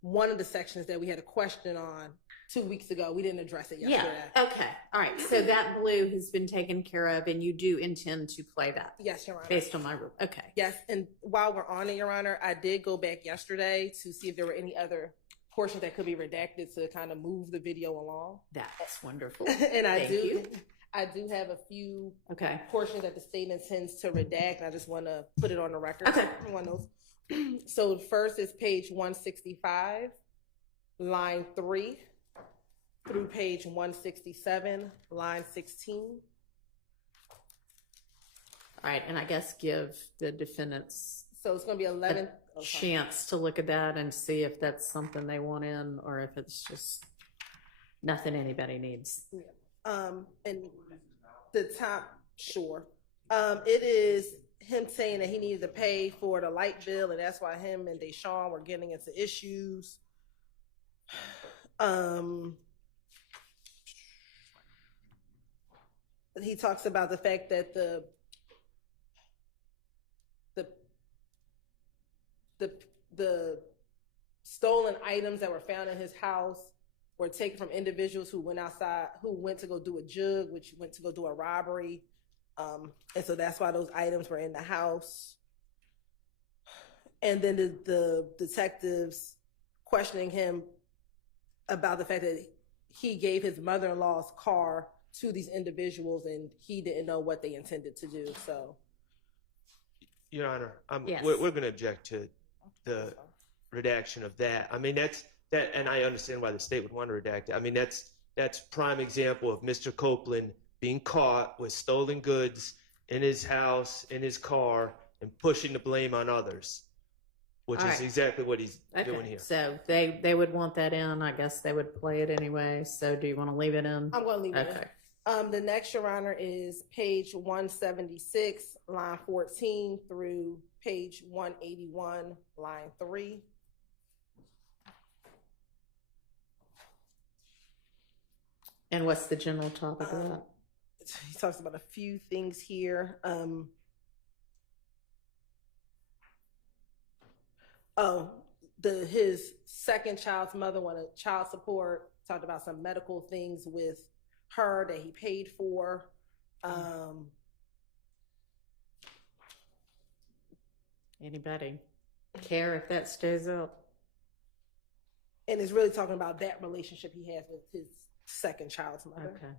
one of the sections that we had a question on 2 weeks ago. We didn't address it yesterday. Yeah, okay, all right, so that blue has been taken care of, and you do intend to play that? Yes, Your Honor. Based on my rule, okay. Yes, and while we're on it, Your Honor, I did go back yesterday to see if there were any other portions that could be redacted to kind of move the video along. That's wonderful. And Thank you. I do have a few Okay. portions that the state intends to redact, and I just want to put it on the record. Okay. Everyone knows. So first is page 165, line 3, through page 167, line 16. All right, and I guess give the defendants So it's going to be 11. chance to look at that and see if that's something they want in, or if it's just nothing anybody needs. And the top, sure. It is him saying that he needed to pay for the light bill, and that's why him and Deshaun were getting into issues. He talks about the fact that the stolen items that were found in his house were taken from individuals who went outside, who went to go do a jug, which went to go do a robbery. And so that's why those items were in the house. And then the detectives questioning him about the fact that he gave his mother-in-law's car to these individuals and he didn't know what they intended to do. So, Your Honor, Yes. we're going to object to the redaction of that. I mean, that, and I understand why the state would want to redact it. I mean, that's prime example of Mr. Copeland being caught with stolen goods in his house, in his car, and pushing the blame on others, which All is right. exactly what he's doing Okay, here. so they would want that in. I guess they would play it anyway. So do you want to leave it in? I'm going to leave it Okay. in. The next, Your Honor, is page 176, line 14 through page 181, line 3. And what's the general topic of that? He talks about a few things here. His second child's mother wanted child support. Talked about some medical things with her that he paid for. Anybody care if that stays up? And it's really talking about that relationship he has with his second child's mother. Okay.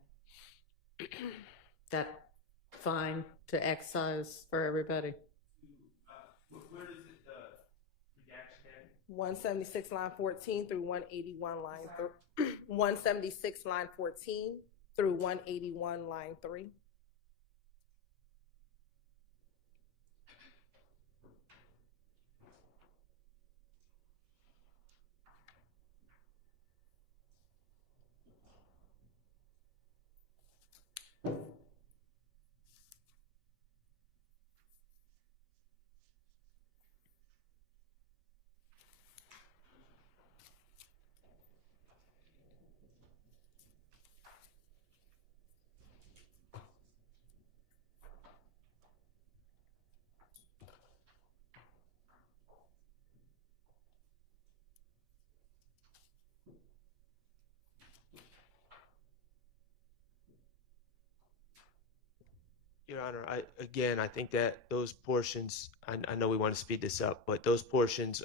That fine to excise for everybody? Where does it, redaction end? 176 line 14 through 181 line 176 line 14 through 181 line 3. Your Honor, I think that those portions, I know we want to speed this up, but those portions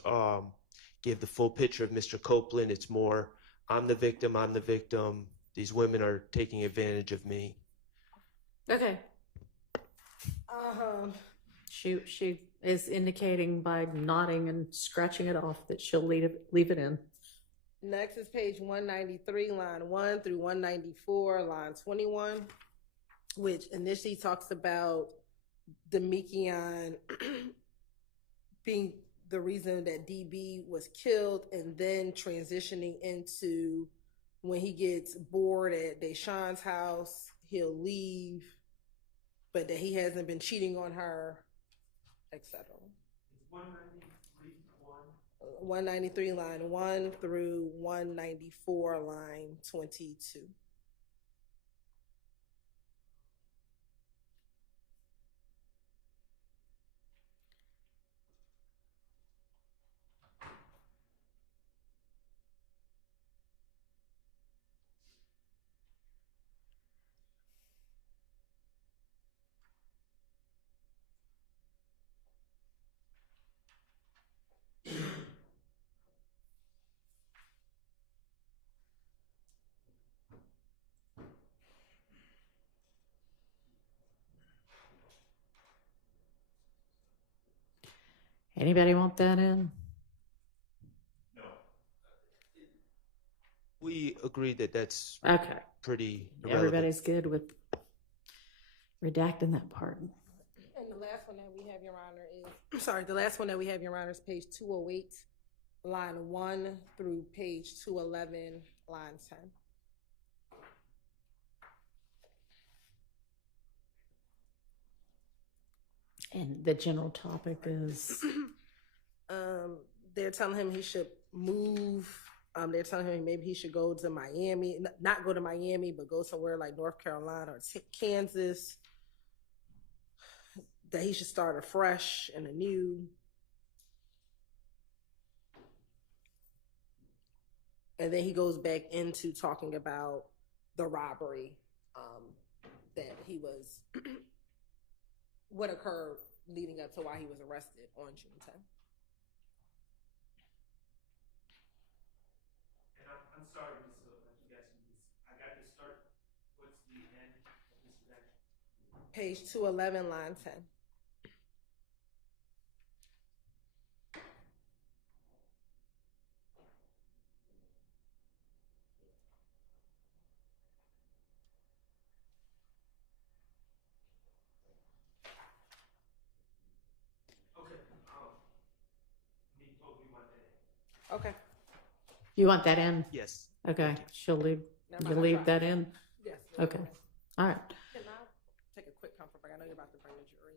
give the full picture of Mr. Copeland. It's more, I'm the victim, these women are taking advantage of me. Okay. She is indicating by nodding and scratching it off that she'll leave it in. Next is page 193, line 1 through 194, line 21, which initially talks about Demekion being the reason that DB was killed, and then transitioning into when he gets bored at Deshaun's house, he'll leave, but that he hasn't been cheating on her, etc. 193 line 1 through 194 line 22. Anybody want that in? We agree that that's Okay. pretty irrelevant. Everybody's good with redacting that part. And the last one that we have, Your Honor, is the last one that we have, Your Honor, is page 208, line 1 through page 211, line 10. And the general topic is They're telling him he should move. They're telling him maybe he should go to Miami, not go to Miami, but go somewhere like North Carolina or Kansas. That he should start afresh and anew. And then he goes back into talking about the robbery that he was, what occurred leading up to why he was arrested on June 10th. And I'm sorry, Ms. Hill, I'm guessing this. I got to start. What's the end of this section? Page 211, line 10. Okay. you want that in? Yes. Okay. She'll leave. Never You mind, leave I that tried. in. Yes. Okay. All right. Can I take a quick comfort break? I know you're about to bring the jury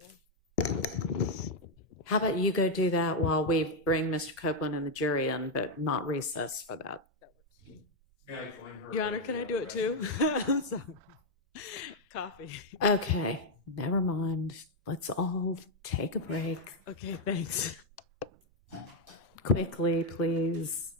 in. How about you go do that while we bring Mr. Copeland and the jury in, but not recess for that. Your Honor, can I do it too? I'm sorry. Coffee. Okay. Never mind. Let's all take a break. Okay, thanks. Quickly, please.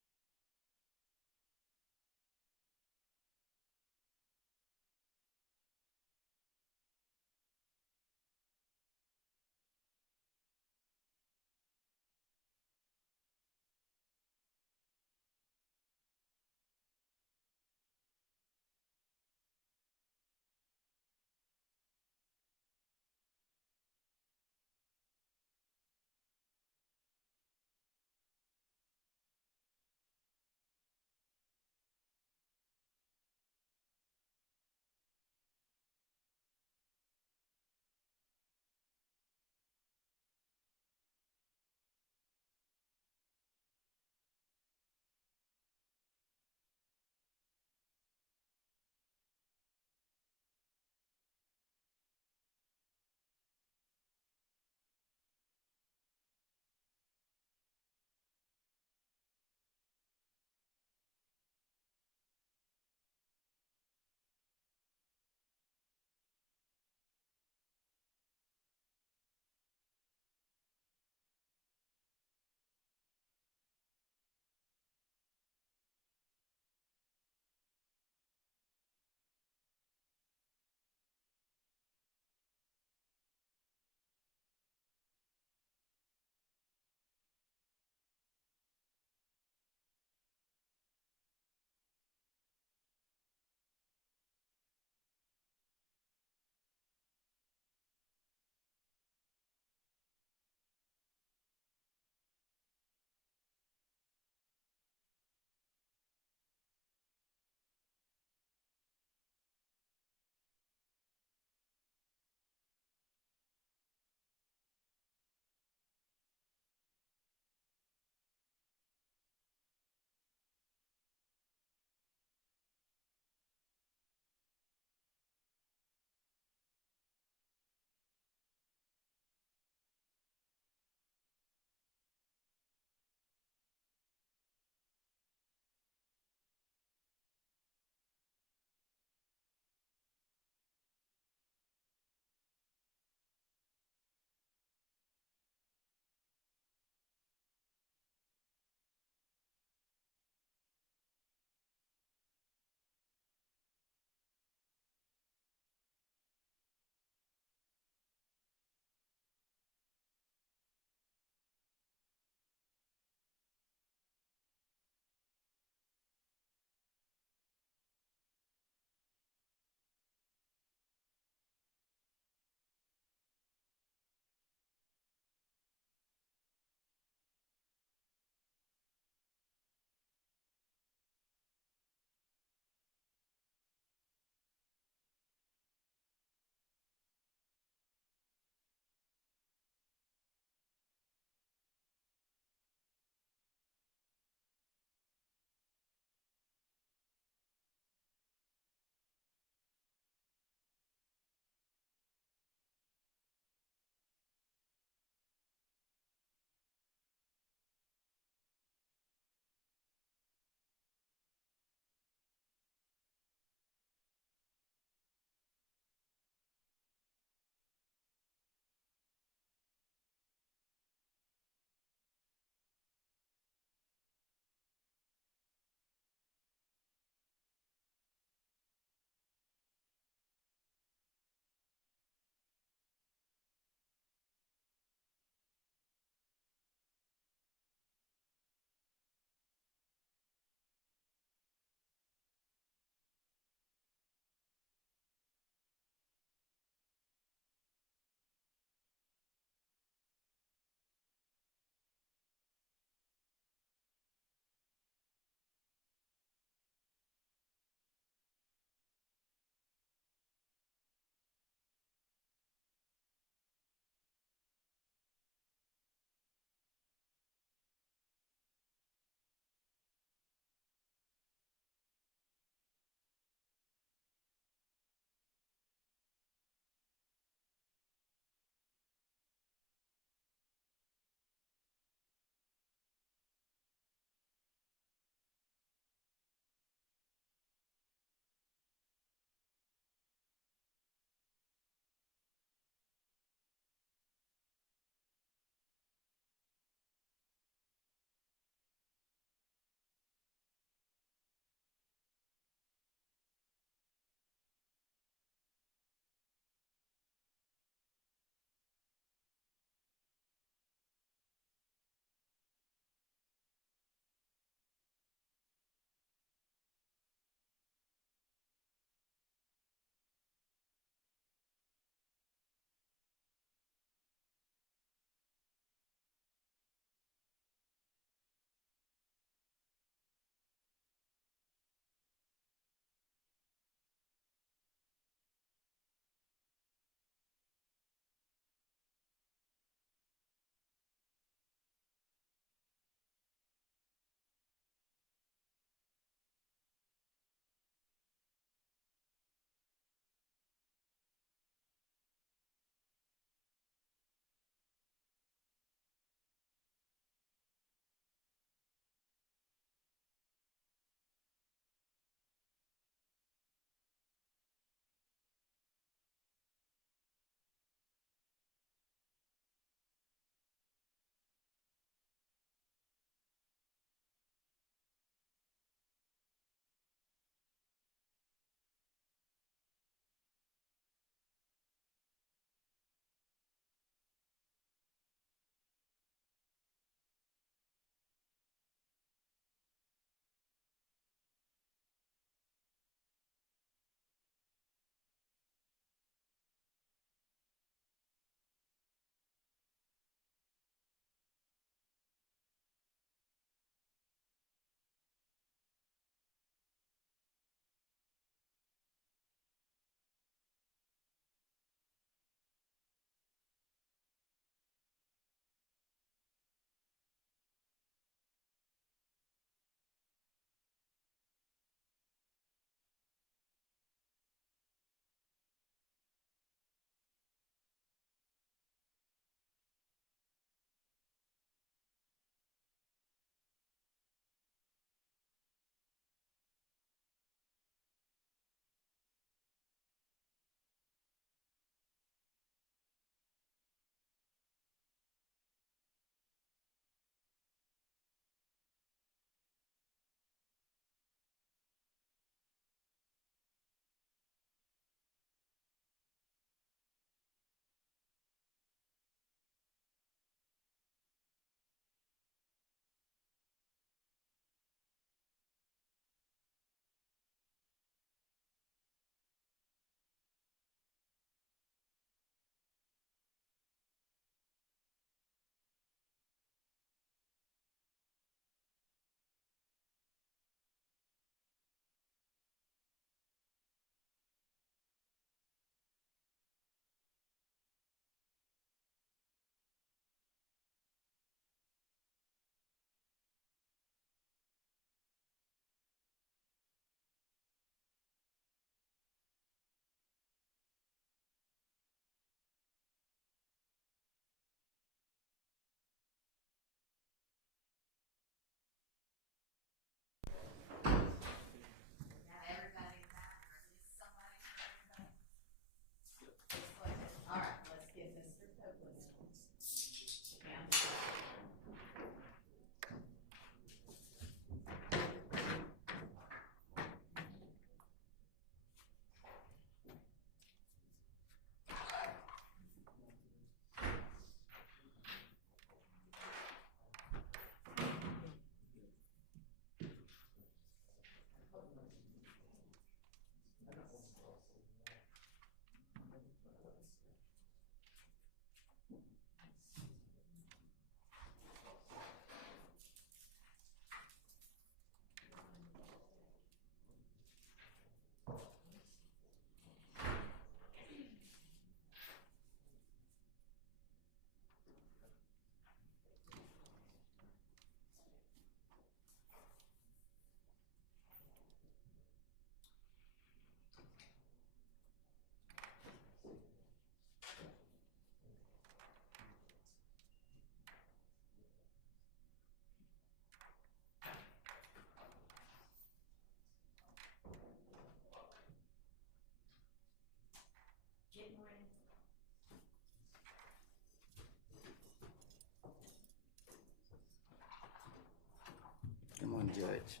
One judge.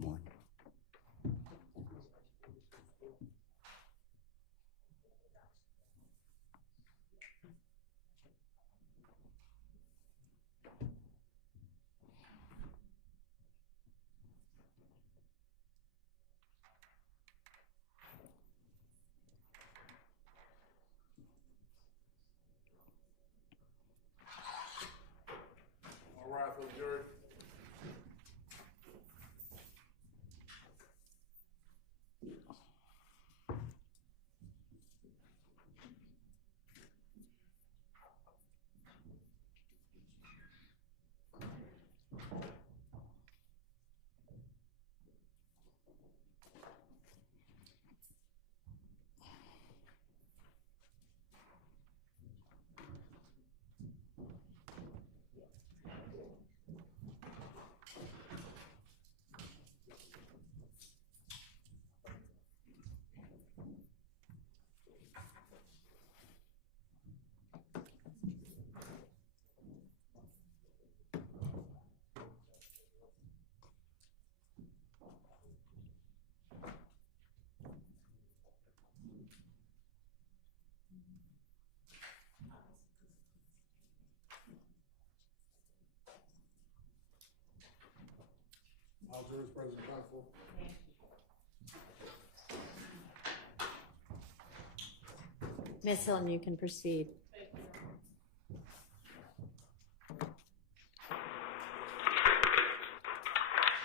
One. All right, for the jury. All jurors present and counsel. Ms. Hilton, you can proceed.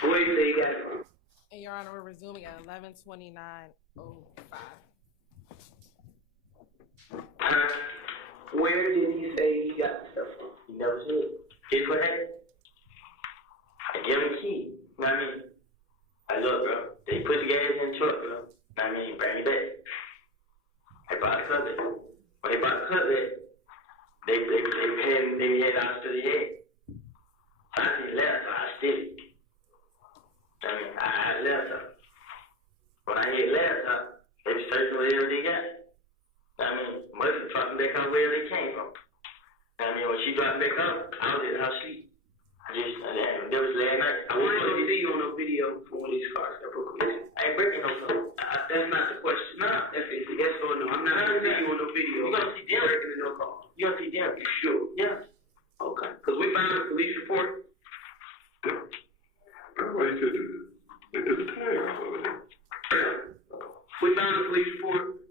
Where do you say you got it from? And Your Honor, we're resuming at 11:29:05. Where did he say he got the stuff from? He never said. His what happened? I gave him the key. You know what I mean? I look, bro. They put the gas in the truck, bro. You know what I mean? Bring it back. They bought the cutlet. When they bought the cutlet, they had out to the head. So I said left, so I still. I mean, I left her. When I hit left her, they was searching whatever they got. I mean, must have dropped back up where they came from. I mean, when she dropped back up, I was in her sleep. That was last night. I want to see you on a video from one of these cars that broke. I ain't breaking no car. That's not the question. No, that's it. Yes or no. I'm not going to see you on no video. You're going to see them breaking in no car. You're going to see them. You sure? Yeah. Okay. Because we found a police report. Everybody said they did the tag over there. We found a police report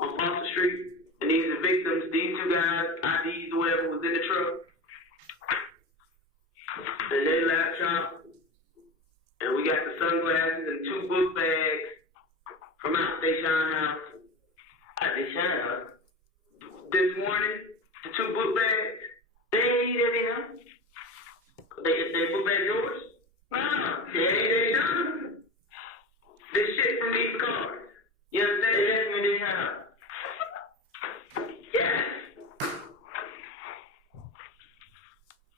on Foster Street, and these are victims. These two guys, IDs or whatever, was in the truck. And they laptop, and we got the sunglasses and 2 book bags from out Deshaun house. At Deshaun house. This morning, the 2 book bags, they ain't that in them. They book bag yours? No, they ain't Deshaun. This shit from these cars. You understand? They asked me Deshaun house. Yes.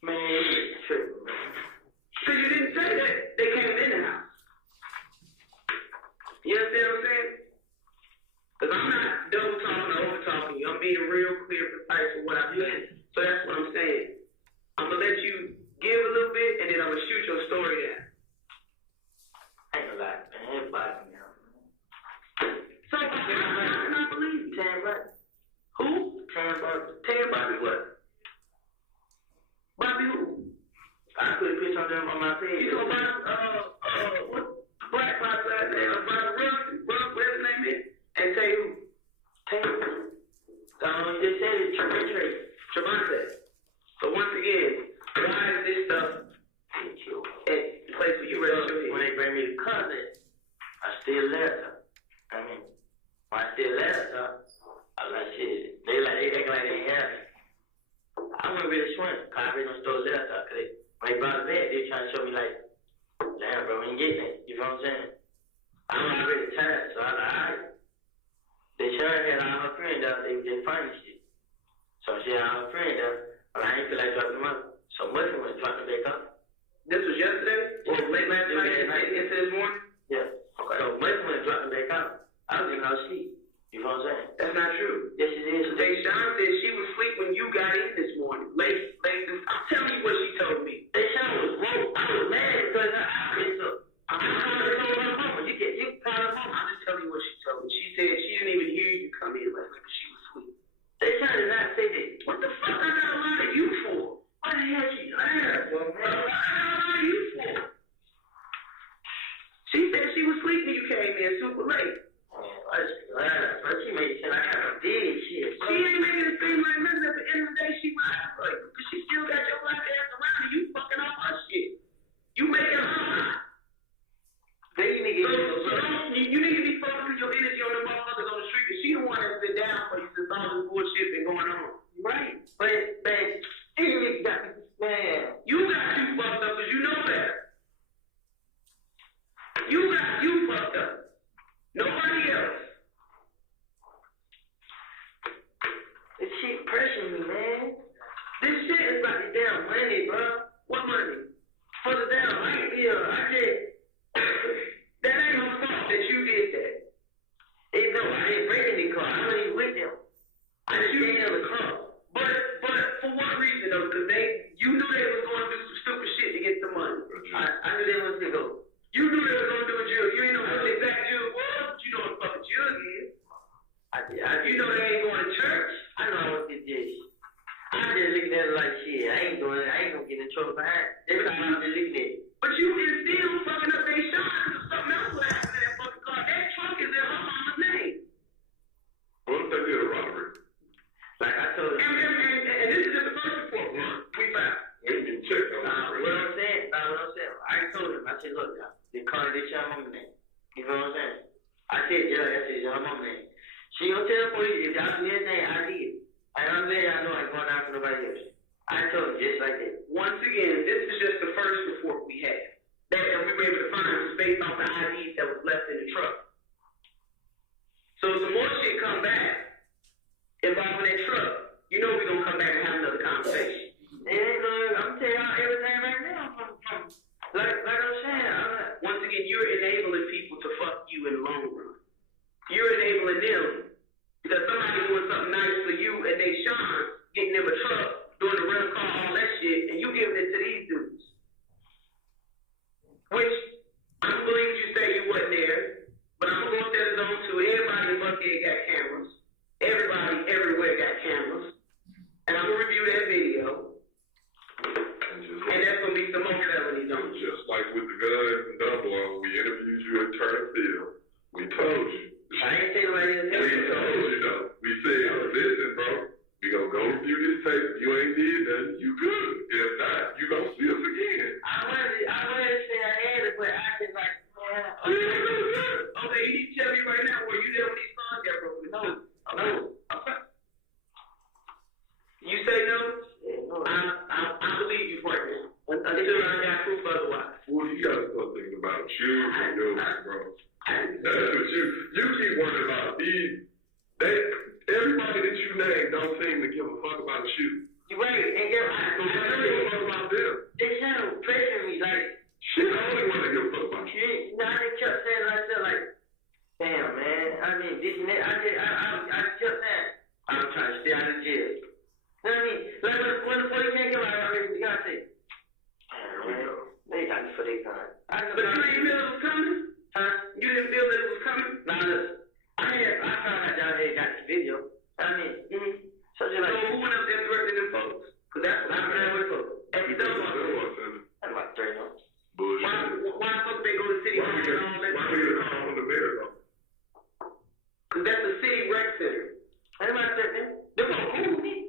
Man, it's true. Because you didn't say that they came in the house. You understand what I'm saying? Because I'm not double talking or over talking you. I'm being real clear, precise with what I'm saying. So that's what I'm saying. I'm going to let you give a little bit, and then I'm going to shoot your story down. I ain't gonna lie, man. Everybody now. So, how can I believe you? Tam Bobby. Who? Tam Bobby. Tam Bobby what? Bobby who? I put a picture on them on my page. You know Bobby, what? Black Bobby last name? Bobby Russell? Whatever his name is? And say who? Tam. You just said it. Trevante. So once again, why is this stuff at the place where you registered? When they bring me the cousin, I still left her. I mean, when I still left her, I was like, shit, they act like they ain't have it. I wouldn't really swim, because I really don't still left her, because when they brought it back, they trying to show me like, damn bro, we ain't getting it, you know what I'm saying? I'm already tired, so I was like, alright. They sure had all her friends out, they finding shit. So she had all her friends out, but I ain't feel like dropping them out. So Muslim went and dropped it back up. This was yesterday? Or late last night? Into this morning? Yeah. Okay. So Muslim went and dropped it back out. I was in her seat. You know what I'm saying? That's not true. Yes, it is. Deshaun said she was asleep when you got in this morning. Late. I'm telling you what she told me. Deshaun was woke. I was Every time I'm deleting it. But you can still fucking up their shot because something else would happen to that fucking car. That truck is in her mama's name. What if they did a robbery? Like I told you. And this is just the first report we found. We can check on that. What I'm saying, I told him, I said, look, the car is your mama's name. You know what I'm saying? I said, yeah, that's your mama's name. She gonna tell the police, if y'all do anything, I did. And I'm letting y'all know I ain't going after nobody else. I told you just like that. Once again, this is just the first report we had. That we were able to find was based off the IDs that was left in the truck. So if some more shit come back involving that truck, you know we're gonna come back and have another conversation. And I'm telling y'all everything right now. Like I'm saying, once again, you're enabling people to fuck you in the long run. You're enabling them because somebody's doing something nice for you and they shine, getting them a truck, doing the rental car, all that shit, and you giving it to these dudes. Which, I don't believe you say you wasn't there, but I'm going to go set the zone too. Everybody in Buckhead got cameras. Everybody everywhere got cameras. And I'm going to review that video. And that's going to be some more felonies on it. Just like with the guns and double, we interviewed you at Turner Field. We told you. I ain't saying nobody else. We told you though. We said, listen, bro, we gonna go review this tape. You ain't did nothing, you good. If not, you gonna see us again. I wanted to say I had it, but I just like, okay, you need to tell me right now where you there when these songs got broken. No. Okay. You say no? I believe you right now. Until I got proof otherwise. Well, you gotta start thinking about you and yours, bro. That's what you keep worrying about. Everybody that you name don't seem to give a fuck about you. You right, and give a fuck about them. They kind of pressuring me, like, shit, I only want to give a fuck about you. I just kept saying myself, like, damn, man, I mean, this and that. I kept saying, I'm trying to stay out of jail. You know what I mean? Like, when the police can't get out, you gotta say, damn, man, they got me for their gun. But you ain't feel it was coming? Huh? You didn't feel that it was coming? Nah, look. I found out y'all had got the video. I mean, so just like, who went up there directing them folks? Because that's what I'm doing with folks. Every time that's like 3 months. Bullshit. Why the fuck they go to the city hall and all that? Why do you call from the mayor though? Because that's the city rec center. Anybody said that? They won't cool with me.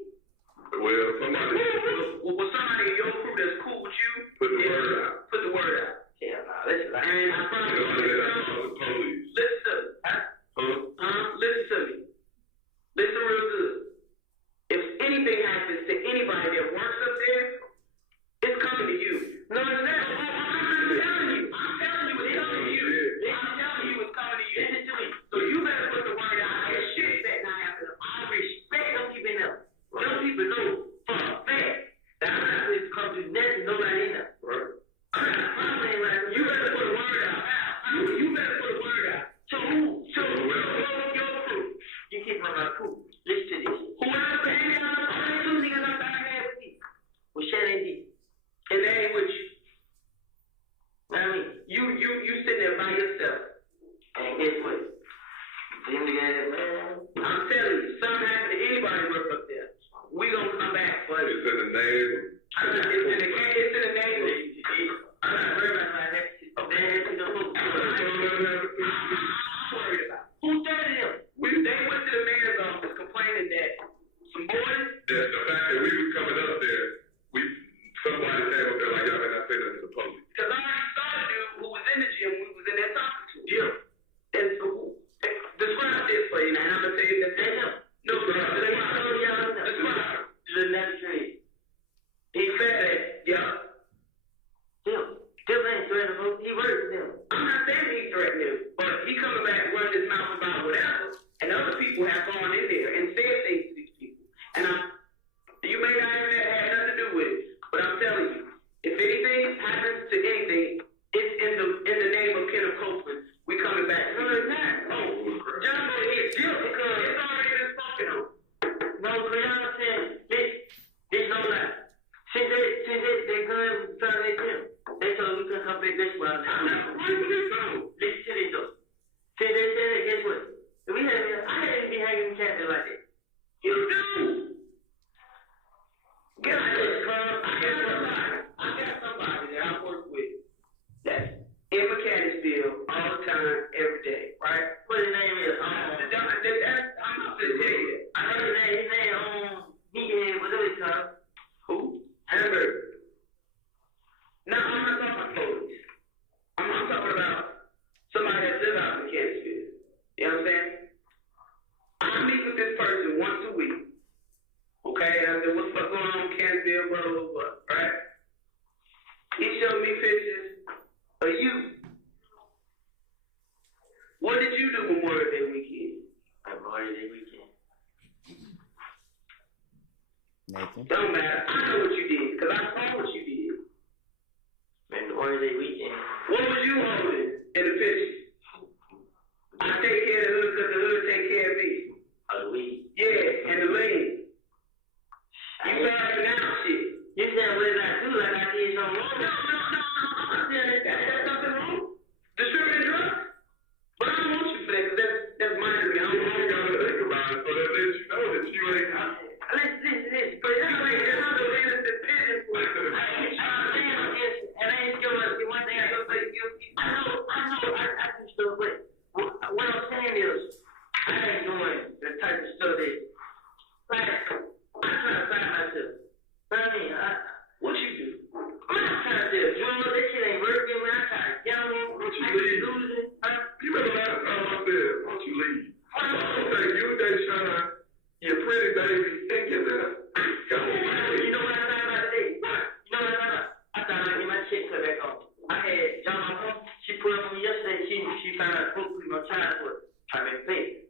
Well, somebody. Well, somebody in your crew that's cool with you. Put the word out. Put the word out. Yeah, nah, listen. And I promise you. Listen to me. Listen to me. Listen real good. If anything happens to anybody that works up there, it's coming to you. No, it's not. I'm telling you. It's coming to you. I'm telling you it's coming to you. Listen to me. So you better put the word out. That shit better not happen. I respect them people know. Some people know for a fact that I'm not going to come to nothing, nobody in there. Right. I'm not saying like, you better put the word out. You better put the word out. To who? To your crew. You keep on my crew. Listen to this. Whoever hang out, all the 2 niggas up there had with me was Shannon D. And they ain't with you. I mean, you sitting there by yourself. And guess what? Them niggas, man. I'm telling you, something happened to anybody work up there. We gonna come back for it. It's in the name. It's in the name. I'm not worried about that. Who started them? They went to the mayor's office complaining that some boys. That the fact that we was coming up there, somebody came up there like, y'all better not say that to the police. Because I already saw a dude who was in the gym, we was in there talking to. Yeah. And so, describe this for you now, and I'm gonna tell you that they him. No, describe. The next tree. He said that, yeah. Still ain't threatening them. He works them. I'm not saying he threatened them, but he coming back running his mouth about whatever, and other people have gone in there and said things to these people. And you may not have had nothing to do with it, but I'm telling you, if anything happens to anything, it's in the name of Kenneth Copeland. We coming back. No, it's not. Oh, John Boy is guilty because it's already been spoken on. No, because y'all saying this no lie. Since they come from their gym, they told we couldn't come back this way. Listen to this though. Since they said that, guess what? I hadn't been hanging in Canada like that. You do. Guess what, Carl? I got somebody. pictures of you. What did you do Memorial Day weekend? Memorial Day weekend. Nathan? Don't matter. I know what you did, because I saw what you did. Memorial Day weekend. What was you holding in the picture? I take care of the hood because the hood take care of me. Oh, the weed? Yeah, and the lean. You started out shit. You said what did I do? Like I did something wrong? No. I'm saying that's nothing wrong. Distributing drugs? But I don't want you for that, because that's mine to me. I don't want you to think about it, so that lets you know that you ain't got it. Listen. But that's like another way to depend on it. I ain't trying to say this, and I ain't sure the one thing I go say guilty. I know, I do stuff, but what I'm saying is, I ain't doing the type of stuff that, like, I'm trying to find myself. I mean, what you do? I'm not trying to say a drummer, that shit ain't working, man. I'm trying to gamble. Won't you leave? Losing. You remember last time I said, why don't you leave? I'm saying, you and Deshaun, your pretty baby, and get there. Go on, man. You know what I thought about today? You know what I thought? I thought I'd get my check cut back on. I had John Mama, she put up on me yesterday, she found out book we gonna charge for it. I been paid.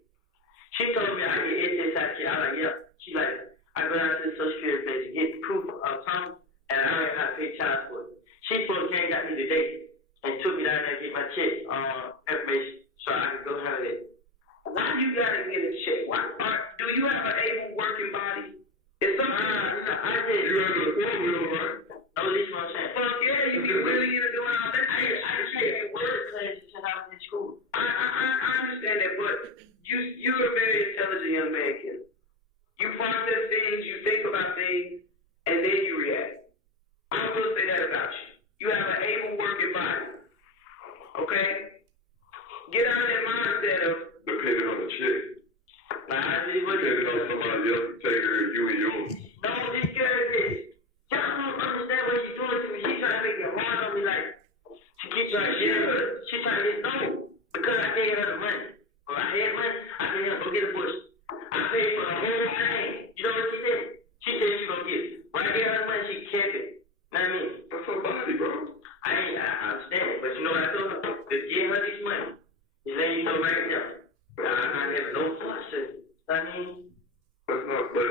She told me I get SSI shit. I was like, yeah. She's like, I go down to the Social Security place to get proof of time, and I don't have to pay child support. She supposed to got me today and took me down there to get my check information so I could go handle it. Why you gotta get a check? Do you have an able working body? It's something. I did. You have a four-wheel, right? Oh, this is what I'm saying. Fuck yeah, you get really into doing all that. I take word classes since I was in school. I understand that, but you're a very intelligent young man, kid. You process things, you think about things, and then you react. I will say that about you. You have an able working body. Okay? Get out of that mindset of Depending on the chick. Depending on somebody else to take care of you and yours. No, this girl is this. Y'all don't understand what she's doing to me. She's trying to make it hard on me, like, to get you out here. She's trying to get no, because I gave her the money. Or I had money, I said, yeah, go get a bush. I paid for the whole thing. You know what she said? She said she gonna get it. When I gave her the money, she kept it. Know what I mean? That's her body, bro. I understand it, but you know what I told her? To give her this money. Is letting you know right now. I'm not having no fun, sir. I mean, that's not, but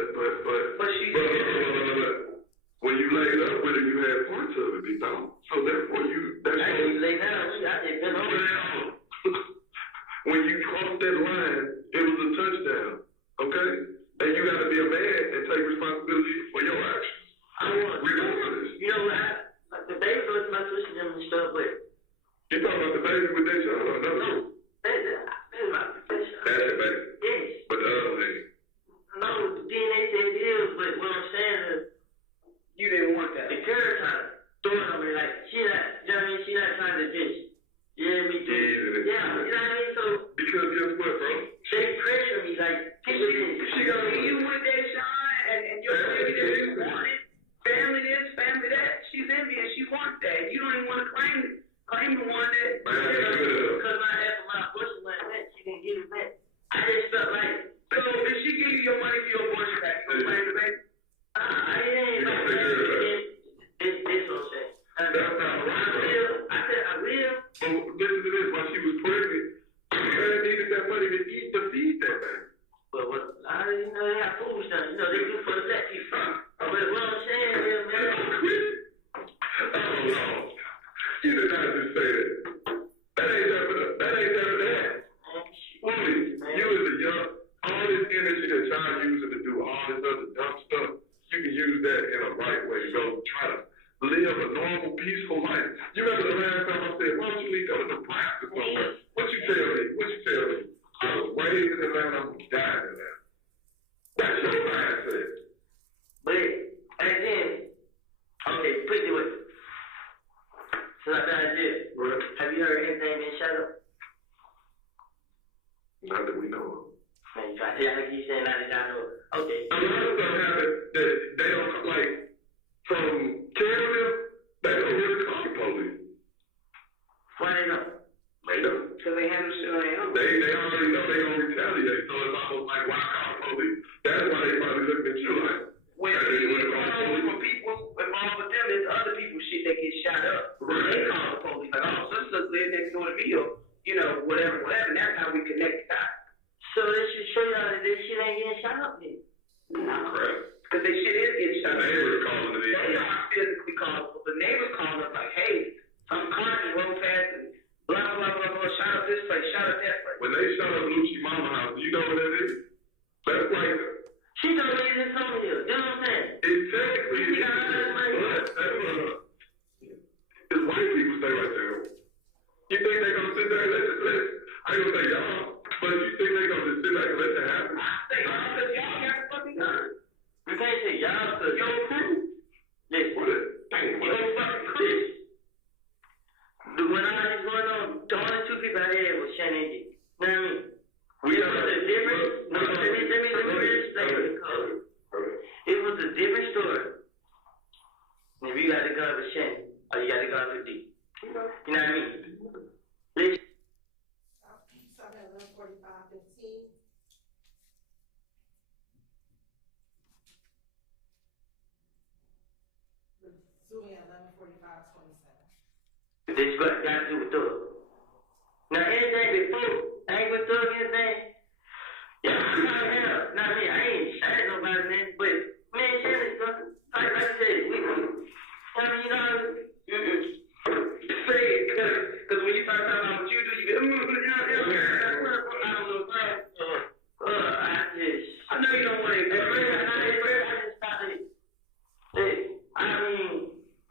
when you laid up with her, you had parts of it, you know? So therefore, that's I didn't lay down. I didn't been on. When you crossed that line, it was a touchdown, okay? And you got to be a man and take responsibility for your actions. I want. Regardless. You know what? The baby was my sister and stuff, but. You talking about the baby with that child or no? That's my profession. That's your baby. Yes. But the other thing. No, the DNA said it is, but what I'm saying is, you didn't want that. The girl trying to throw it on me like, she not, you know what I mean? She not trying to just, you know what I mean? Yeah, you know what I mean? So. Because guess what, bro? They pressure me like, she gonna leave you with that shine and your baby that you wanted. Family this, family that. She's envious. She wants that. You don't even want to claim the one that. Because I asked for my abortion like that, she didn't give it back. I just felt like, so if she give you your money for your abortion back, you gonna claim it back? I ain't like that. This what I'm saying. I will. Well, listen to this. While she was pregnant, she needed that money to feed that baby. But I didn't know they have food stamps. You know, they do for the black people. But what I'm saying is, man. Oh, no. You did not just say that. That ain't never that. Please, you as a young, all this energy that y'all using to do all this other dumb stuff, you can use that in a right way. Go try to live a normal, peaceful life. You remember the last time I said, why don't you leave that to practice somewhere? What you tell me? I was raised in Atlanta, I'm gonna die in Atlanta. That's your mindset. But, and then, okay, put it with. So I thought this. Have you heard anything being shut up? Not that we know of. Man, you try to tell me you saying not that I know. Okay. A lot of stuff happened that they don't, like, from Canada, they don't really call the police. Why they know? They know. Because they handle shit on their own. They already know they gonna retaliate, so it's almost like, why call the police? That's why they probably looking at you like, when people involved with them, there's other people's shit that get shot up. Right. next door to me or, you know, whatever. And that's how we connect the dots. So it should show y'all that this shit ain't getting shot up here. Nah. Correct. Because this shit is getting shot up. The neighbors calling it in. They are physically calling. The neighbors calling us like, hey, some car just rolled past and blah, blah, blah, blah, shot up this place, shot up that place. When they shot up Lucci Mama house, you know what that is? That's like, She's already in some here. You know what I'm saying? exactly. She got all that money. It's white people stay right there. You think they gonna sit there and let I ain't gonna say y'all, but you think they gonna just sit back and let that happen? I say y'all, because y'all got the fucking gun. You can't say y'all, because your crew. Listen. What is Your fucking crew. When all this going on, the only two people I had was Shannon and Dick. You know what I mean? It was a different, let me explain it, because it was a different story. If you got the gun for Shannon, or you got the gun for Dick. You know what I mean? Listen. Stop at 11:45:15. Resuming at 11:45:27. This got to do with Thug. Now, anything before, I ain't with Thug, anything. Yeah, I'm not hell. Not me. I ain't shot at nobody, man. But, man, Shannon, like I said, we, I mean, you know, say it, because when you start talking about what you do, you get, I know you don't want to, I just stopped it. I mean,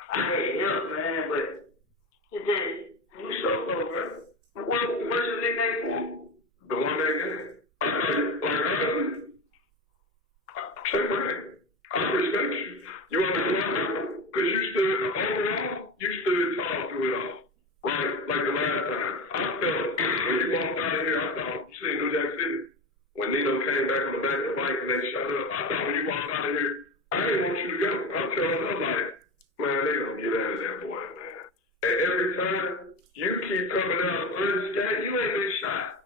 I had help, man, but it just, you so low, bro. What's your nickname for? The one that game. Say Frank, I respect you. You understand? Because you stood, overall, you stood tall through it all. Right? Like the last time. I felt, when you walked out of here, I thought, you seen New Jack City? When Nino came back on the back of the bike and they shut up, I thought when you walked out of here, I didn't want you to go. I'm telling them, like, man, they don't get out of that boy, man. And every time, you keep coming out unscathed, you ain't been shot.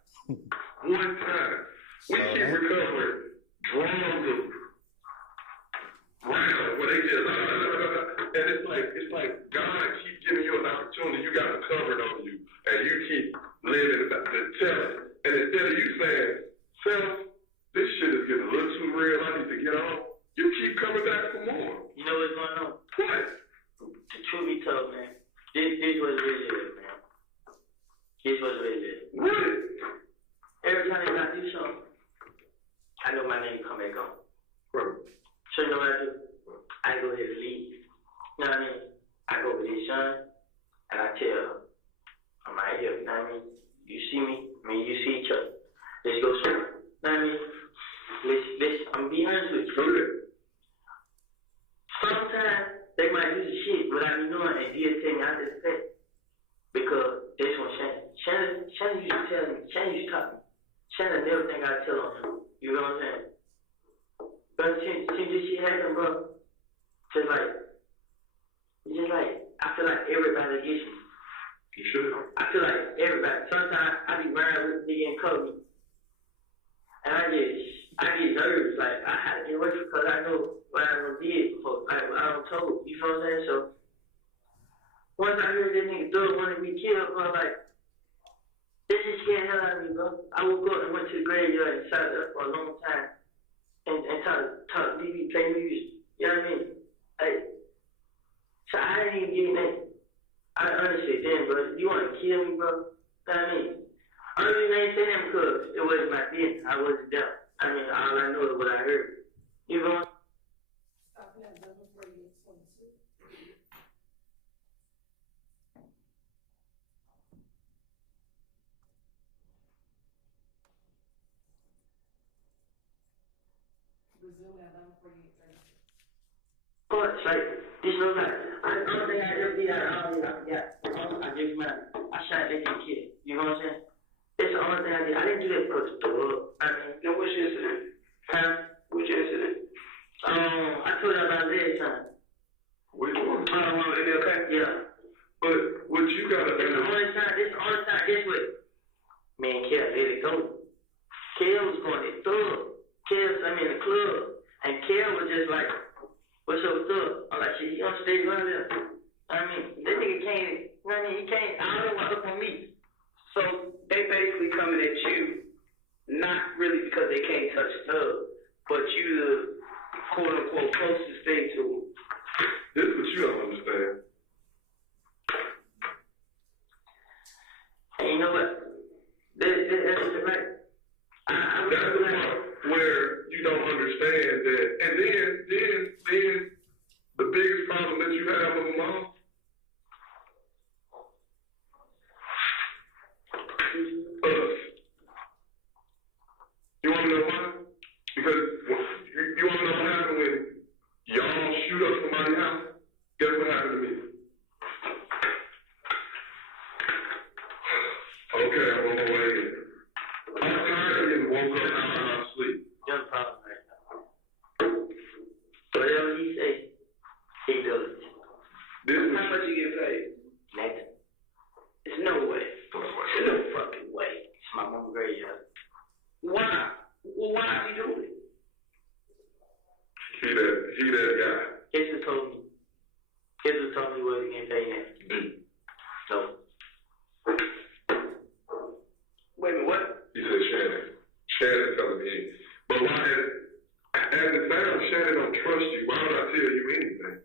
One time. We keep recovering drums of rounds where they just, and it's like God keeps giving you an opportunity. You got a cover on you, and you keep living the tell. And instead of you saying, self, this shit is getting a little too real, I need to get on, you keep coming back for more. You know what's going on? What? The truth be told, man, this was really good, man. This was really good. What? Every time I do something, I know my name come back on. Right. So you know what I do? I go ahead and leave. You know what I mean? I go with his son, and I tell him, I'm right here. You know what I mean? You see me, you see each other. Let's go somewhere. You know what I mean? Listen, I'm gonna be honest with you. Okay. Sometimes they might do the shit without me knowing, and he'll tell me I just said. Because this one, Shannon used to tell me, Shannon used to talk to me. Shannon never think I tell on him. You know what I'm saying? But since this shit happened, bro, it's just like, I feel like everybody gets me. You should. I feel like everybody. Sometimes I be riding with me and Kobe, and I get nervous. Like, I had to get away because I know what I done did before. Like, I done told. You feel what I'm saying? So, once I heard this nigga Doug wanted to be killed, bro, like, this just scared the hell out of me, bro. I woke up and went to the graveyard and sat there for a long time and talk DB, play music. You know what I mean? Like, so I didn't even get that. I honestly didn't, bro. You want to kill me, bro? You know what I mean? Only reason I ain't say that because it wasn't my business. I wasn't there. I mean, all I know is what I heard. You know? Stopping at 11:48:22. Resume at 11:48:36. But it's like, this looks like, I don't think I ever did I just man, I shot that kid. You know what I'm saying? It's the only thing I did. I didn't do that because of the world. I mean, now which incident? Huh? Which incident? I told you about last time. Which one? Okay? Yeah. But what you gotta do? This the only time, guess what? Man, Kel let it go. Kel was going to thug. I'm in the club. And Kel was just like, what's up with thug? I'm like, shit, you gonna stay right there. I mean, that nigga can't, you know what I mean? He can't, I don't know what up on me. touch a tub, but you the quote unquote closest thing to him. This is what you don't understand. And you know what? That's right. That's the part where you don't understand that. And then the biggest problem that you have with mom, us. You want to know why? Because you want to know what happened when y'all shoot up somebody's house? Guess what happened to me? Okay, I'm on my way in. I'm tired and woke up out of my sleep. No problem right now. Whatever he say, he does it. How much you get paid? Nothing. There's no way. There's no fucking way. It's my mom graveyard. Why? Well, why is he doing it? He that guy. Guess who told me? Guess who told me what he getting paid at? D. No. Wait a minute, what? He said Shannon. Shannon telling me. But why as it sounds, Shannon don't trust you. Why would I tell you anything?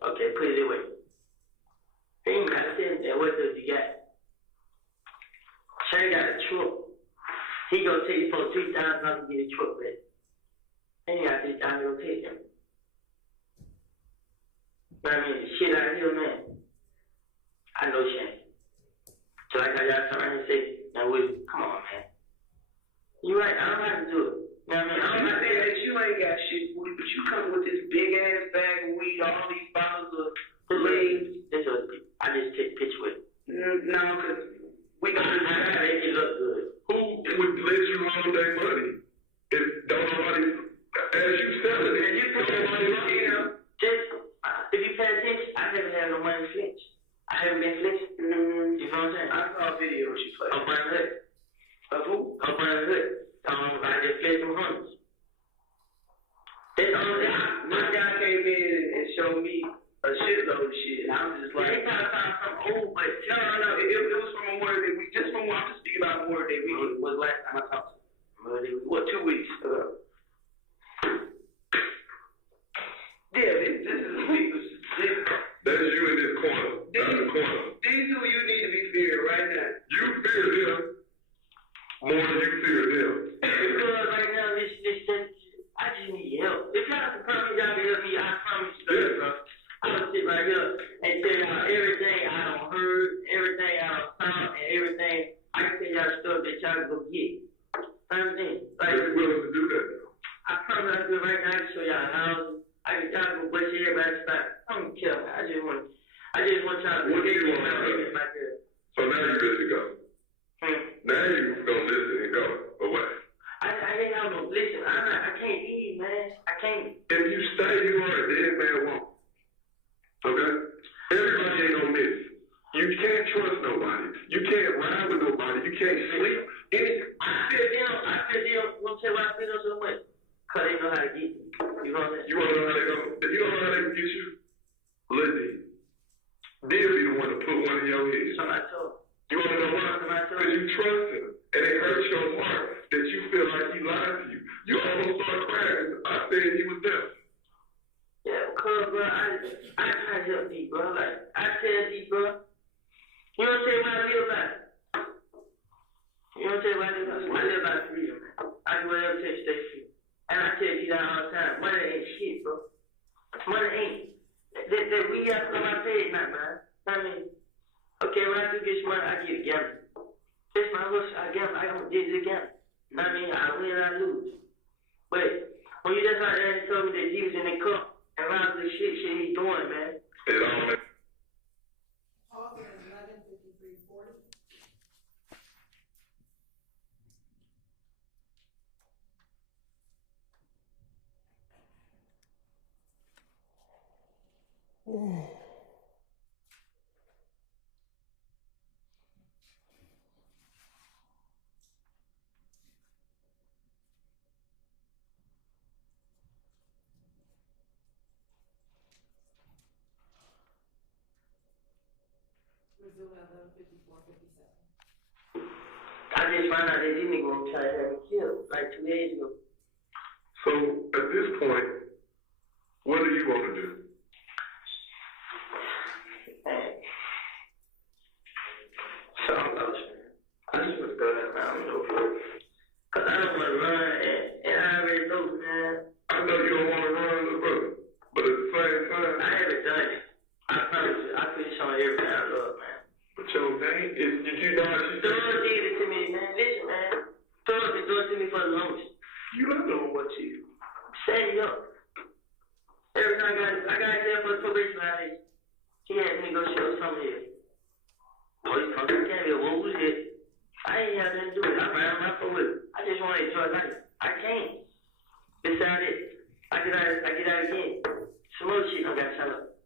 Okay, put it this way. He ain't got to tell me what does he got? Shannon got a truck. He gonna take you for $3,000 to get a truck back. And he got $3,000 to take him. But I mean, the shit out here, man. I know Shannon. So like I got something to say. Now, Willie, come on, man. You right, I don't have to do it. You know what I mean? I'm not saying that you ain't got shit, Willie, but you come with this big ass bag of weed, all these bottles of leaves. I just take a picture with it. No, because we don't make it look good. Who would let you hold their money if don't nobody, as you sell it, And you pay don't nobody like it? just, if you pay attention, I never had no money flinched. I haven't been flinched. You know what I'm saying? I saw a video when she played. Of my hood. Of who? Of my hood. I just played some hundreds. That's all that. My guy came in and showed me a shitload of shit. And I was just like, they trying to find something old, but no. It was from a word that we just from. I'm just speaking about a word that we was last time I talked to him. What, 2 weeks ago? Yeah, this is people. That's you in this corner. That's the corner. These who you need to be feared right now. You fear them more than you fear them. Because right now, this I just need help. If y'all can promise y'all to help me, I promise you, bro. I'm gonna sit right here and tell y'all everything I done heard, everything I done found, and everything. I can tell y'all stuff that y'all can go get. Understand? Like, Are you willing to do that? I promise I'll do it right now. I can show y'all houses. Y'all can go bust everybody's spot. I don't care, man. I just want y'all to What do you get want my to baby back here. So now you're ready to go. Now you gonna listen and go away. I ain't have no listen. I can't eat, man. I can't. If you stay, you are a dead man walk. Okay? Everybody ain't gonna miss. You can't trust nobody. You can't ride with nobody. You can't sleep. I feel them. Won't tell why I feel them so much. Cause they know how to get me. You know what I'm saying? You wanna know how they go? If you don't know how they can get you, Lindy, they'll be the one to put one in your head. Somebody told. You wanna know why? Because you trust him. And it hurts your heart that you feel like he lied to you. You almost started crying. I said he was there. Yeah, because, bro, I try to help D, bro. Like, I tell D, bro, you don't tell me how I feel about it. You don't tell me how I feel about it. I live by freedom, man. I do whatever it takes to stay free. And I tell D that all the time. Money ain't shit, bro. Money ain't. That we have to come out pay not, man. I mean, okay, when I do get some money, I get a gamble. That's my hustle. I gamble. I don't get it again. I mean, I win, I lose. But when you just out there and told me that he was in the cup and around the shit he's doing, man. It all makes I I just found out that these niggas gonna try to have me killed like 2 days ago. So at this point, what do you want to do? Man. So I'm lost, man. I just want to go down and know for it. Cause I don't want to run, and I already know, man. I know you don't want to run, little brother, but at the same time, I haven't done it. I promise you, I put this on everything I love, man. but your name is, you know how she Thug did it to me, man. Listen, man. Thug been doing it to me for the longest. You don't know what you. Set me up. Every time I got there for the probation violation, he had me go show something here. Boy, you can't be a what was it? I ain't have nothing to do with it. I'm out of my phone with it. I just want to enjoy life. I can't. Besides it, I get out again. Some other shit I got shot up.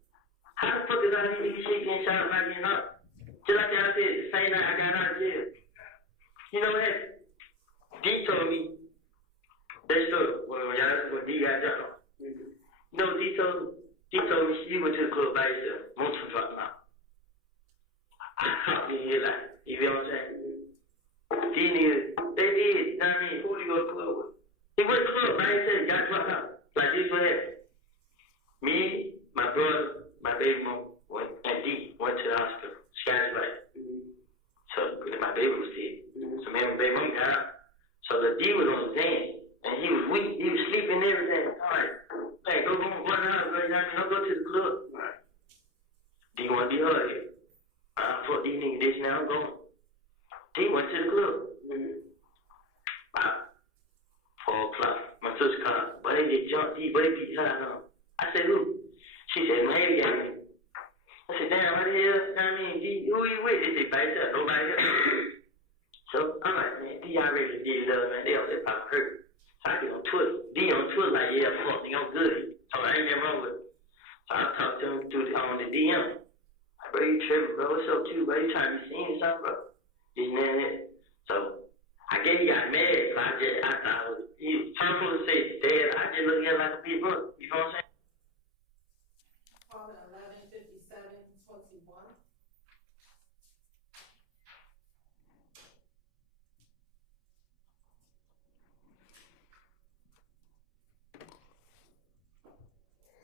How the fuck is all these niggas shit getting shot up by getting up? Just like I said, the same night I got out of jail. You know what? D told me. That story, when D got dropped. You know what D told me? D told me she went to the club by herself. Most of them dropped out. I talked in here like, you feel what I'm saying? These niggas, they did, you know what I mean? Who do you go to the club with? He went to the club by himself, got dropped out. Like this what happened. Me, my brother, my baby mom, and D went to the hospital. Sky's right. So my baby was dead. So me and my baby mom got out. So the D was on the stand. And he was weak. He was sleeping and everything. All right. Hey, go to the house, bro. You know what I mean? Don't go to the club. All right. D want to be hard here. Fuck these niggas this now. I'm going. D went to the club. About 4 o'clock. My sister called. But they just jumped D. But they beat her on. I said, who? She said, Miami got me. I said, damn, what the hell? You know what I mean? D, who you with? They said, by yourself. Nobody else. So I'm like, man, D already did it up, man. They all said, I'm hurt. I get on Twitter. D on Twitter like, yeah, fuck, nigga, I'm good. So I ain't nothing wrong with it. So I talked to him through on the DM. Like, bro, you tripping, bro? What's up, too, bro? You trying to be seen or something, bro? This and that. So I guess he got mad. I thought he was trying to say, Dad, I just look at it like a big brother. You know what I'm saying? Call it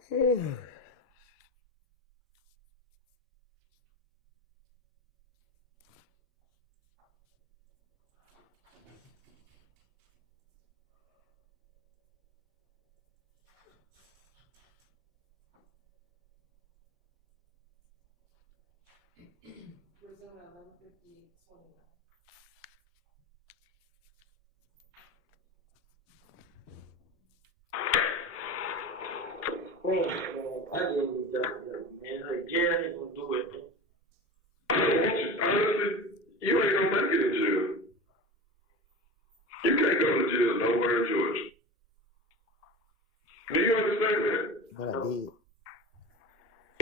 11:57:21. Resume at 11:50:29. Man, I just need to man. Like, jail ain't gonna do it, man. Honestly, you ain't gonna make it in jail. You can't go to jail nowhere in Georgia. Do you understand that? But I did.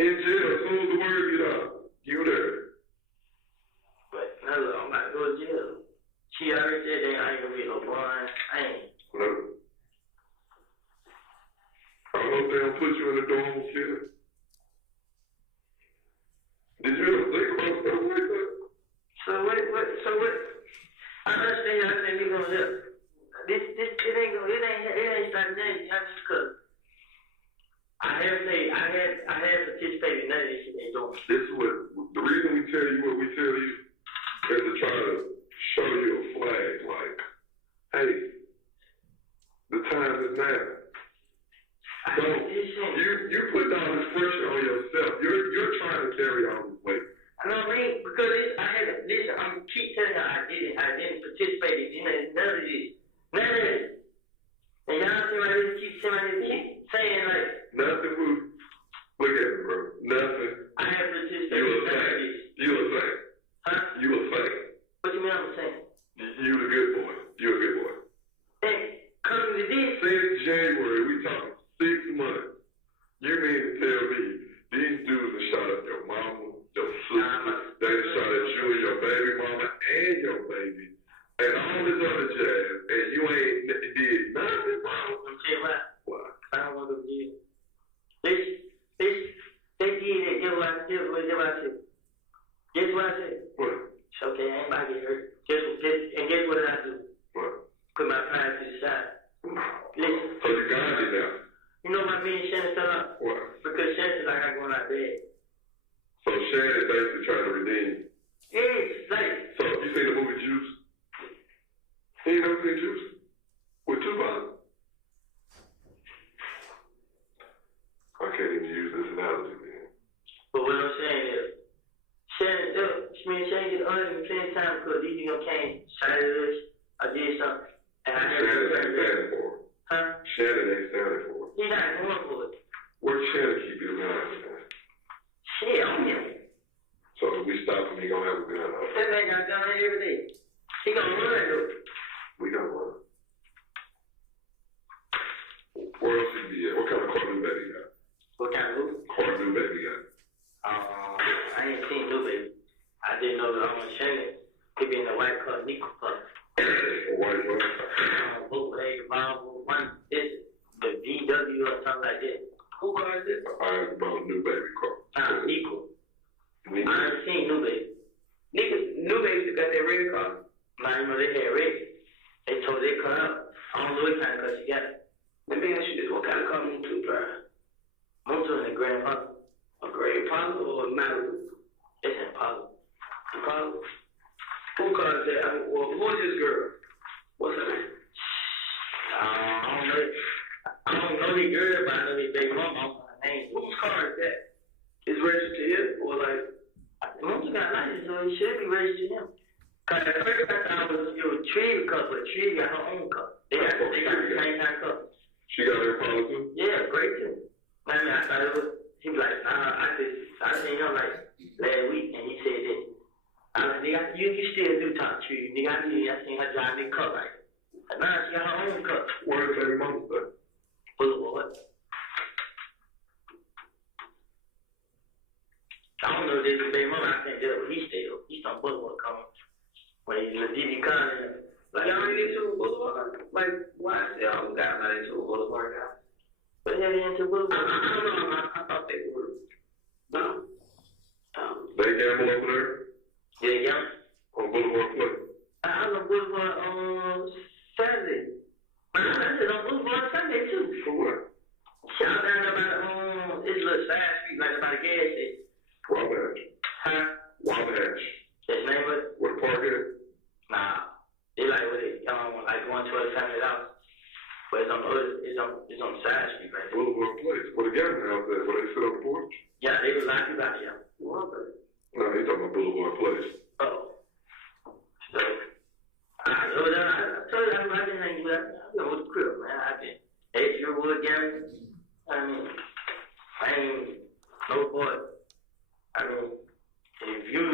In jail, as soon as the word get out, you there. But now look, I'm about to go to jail. She already said that I ain't gonna be no bond. I ain't. No. I hope they don't put you in the dorm kid. Did you ever think about stuff like that? So what? I understand y'all saying we gonna live. It ain't starting today. Not just cause I have participated in none of this shit they doing. This is what, the reason we tell you what we tell you is to try to show you a flag, like, hey, the time is now. So you put all this pressure on yourself. You're trying to carry all this weight. I know what I mean? Because I'm keep telling you I didn't participate in none of this. None of this. And y'all see why they keep saying like nothing will look at me, bro. Nothing. I have participated You in a none of saint. this. You a saint. Huh? You a saint. What you mean I'm saying? You a good boy. You a good boy. Hey, coming to this. Since January, we talking 6 months. You mean to tell me these dudes have shot up your mama, your sister, they shot at you and your baby mama and your baby, and all this other jazz, change it other than time because these niggas came, shot at us, I did something. And I had Shannon ain't standing for it. Huh? Shannon ain't standing for it. He not going for it. Where's Shannon keep his gun, man? Shit, on him. So if we stop him, he gonna have a gun on. That man got a gun every day. He gonna run though. We gonna run. Where else he be at? What kind of car new baby got? What kind of Car new baby got? I ain't seen no baby. I didn't know that I'm Shannon. He be in the white car, Nico car. A white car? Bootleg, Bible, one is the VW or something like that. Who car is this? I asked about a new baby car. Nico. I Nico. ain't seen new baby. Niggas, new babies got that red car. Now you know they had red. They told they car out. I don't know what kind of car she got. Let me ask you this: what kind of car Moto drive? Moto in a Grand Impala. A Grand Impala or a Malibu? It's an Impala. Impala. Who car is that? Well, who is this girl? What's her name? I don't know the girl, but I know the baby mama. I don't know her name. Whose car is that? Is registered to him or like? Moto got license, so it should be registered to him. Cause at first I thought it was Tree car, but Tree got her own car. They got the same kind of car. She got her Impala too? Yeah, great too. I mean, I thought it was, he was like, I seen him like last week, and he said that, I was like, nigga, you still do talk to you, nigga, I seen her drive that car like, nah, she got her own car. Where's baby mama at? Boulevard. I don't know if this is baby mama, I think that's where he still, he's on Boulevard coming. When he's in the DD Con, like, y'all ain't into a Boulevard? Like, YSL got not into a Boulevard now. But yeah, they into Boulevard. I don't know, I thought they were. No. They gamble over there? Yeah, yeah. On Boulevard Place? I was on Boulevard on Saturday. I said on Boulevard Sunday too. For what? Shout down about this little side street like about a gas station. Wabash. Huh? Wabash. That's the name of it? Where the park is? Nah. They like with it, like going to a family house. But it's on the side street right there. Boulevard Place. Where the gambling house is? Where they sit on the porch? Yeah, they was like about here. What? No, they talking about Boulevard Place. Oh. So, I told you I've been hanging with the crib, man. I've been extra wood gambling. I mean, I ain't no boy. I mean, if you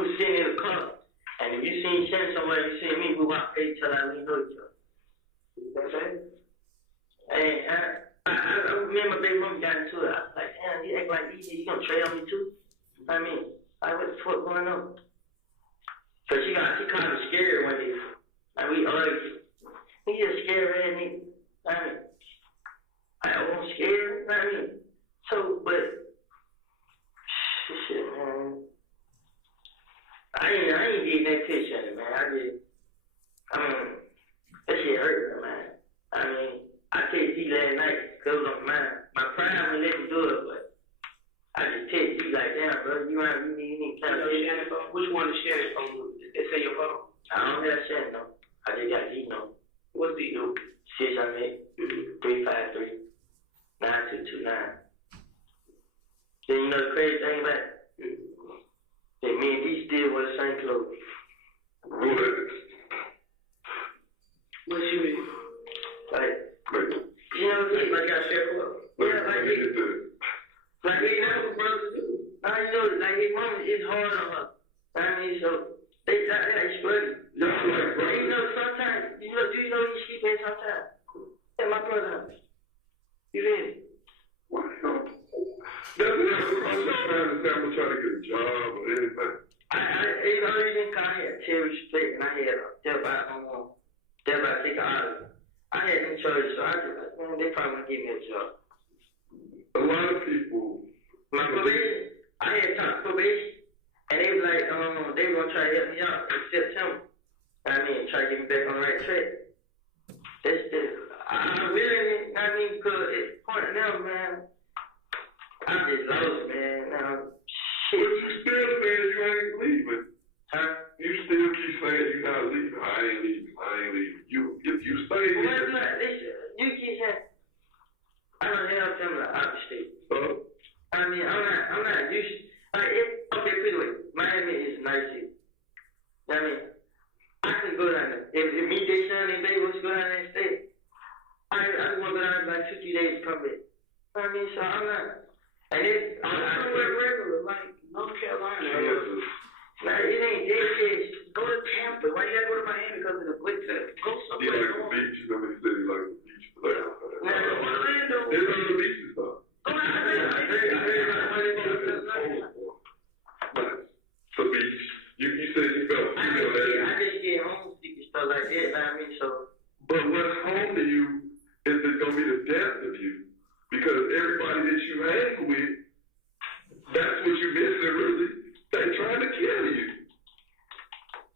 was sitting in the car, and if you seen Shannon somewhere, you seen me, we walk each other, we know each other. You know what I'm saying? And I remember baby mama got into it. I was like, damn, you act like you gonna trade on me too? I mean, what the fuck going on? So she kind of scared one day. And we argued. He just scared ass nigga. I mean, I wasn't scared. I mean, so, but, shit, man. I ain't did that to Shannon, man. I mean, that shit hurt me, man. I mean, I texted you last night, cause it was on my pride wouldn't let me do it, but I just texted you like, damn, bro, you need to kind of Shannon phone. Which one is Shannon phone? They say your phone? I don't have Shannon though. I just got D number. What's D number? 608-353-9229. Then you know the crazy thing about it? That me and D still wear the same clothes. Rolex. What you mean? Like, you know, he like got share clothes. Yeah, like he never brothers do. I know, like his mom is hard on her. I mean, so they struggling. You know, sometimes, do you know he sleep in sometimes? At my brother's house. You ready? Why not? I'm just trying to say I'm trying to get a job or anything. You know, he didn't come here, Terry Straight, and I had thereby take an audit. I had them charges, so I just like, man, they probably gonna give me a job. A lot of people. My probation, I had talked probation, and they was like, they were gonna try to help me out in September. I mean, try to get me back on the right track. I really, because it's point now, man. I'm just lost, man. Now, shit. But you still saying you ain't leaving. Huh? You still keep saying you're not leaving. I ain't leaving. If you stay here. You keep saying, I don't have them out of state. So? I mean, I'm not used. Okay, put it away. My type shit. I mean, I can go down there. If me, they son, and baby wants to go down there and stay, I just want to go down there like 50 days to come back. I mean, so I'm not. And it's, I'm regular, like North Carolina. Like, it ain't dead shit. Go to Tampa. Why you gotta go to Miami because of the blitz? Go He somewhere. like the beach. You know what he said? He like the beach. Man, go to Orlando. There's other beaches though. Go to Orlando. So beach. You said you felt female that. I just get homesick and stuff like that. You know what I mean? So. But what's home to you is it's gonna be the death of you, because everybody that you hang with, that's what you missing really. They're trying to kill you.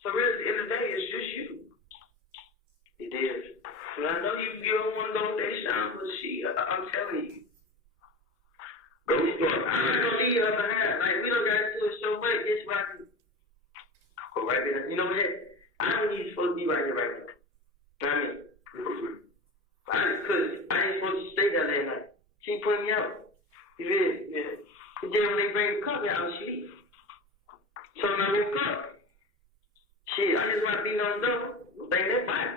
So really, at the end of the day, it's just you. It is. And I know you don't want to go with that sound, but I'm telling you. Go start. I'm not gonna leave her behind. Like, we don't gotta do it so much. This right here. Go right there. You know what? I don't need supposed to be right here right now. You know what I mean? Because I ain't supposed to stay there that night. She put me out. You feel it? Yeah. And then when they bring the cover out, she leaves. So when I woke up, shit, I just want to be on the door, bang that body.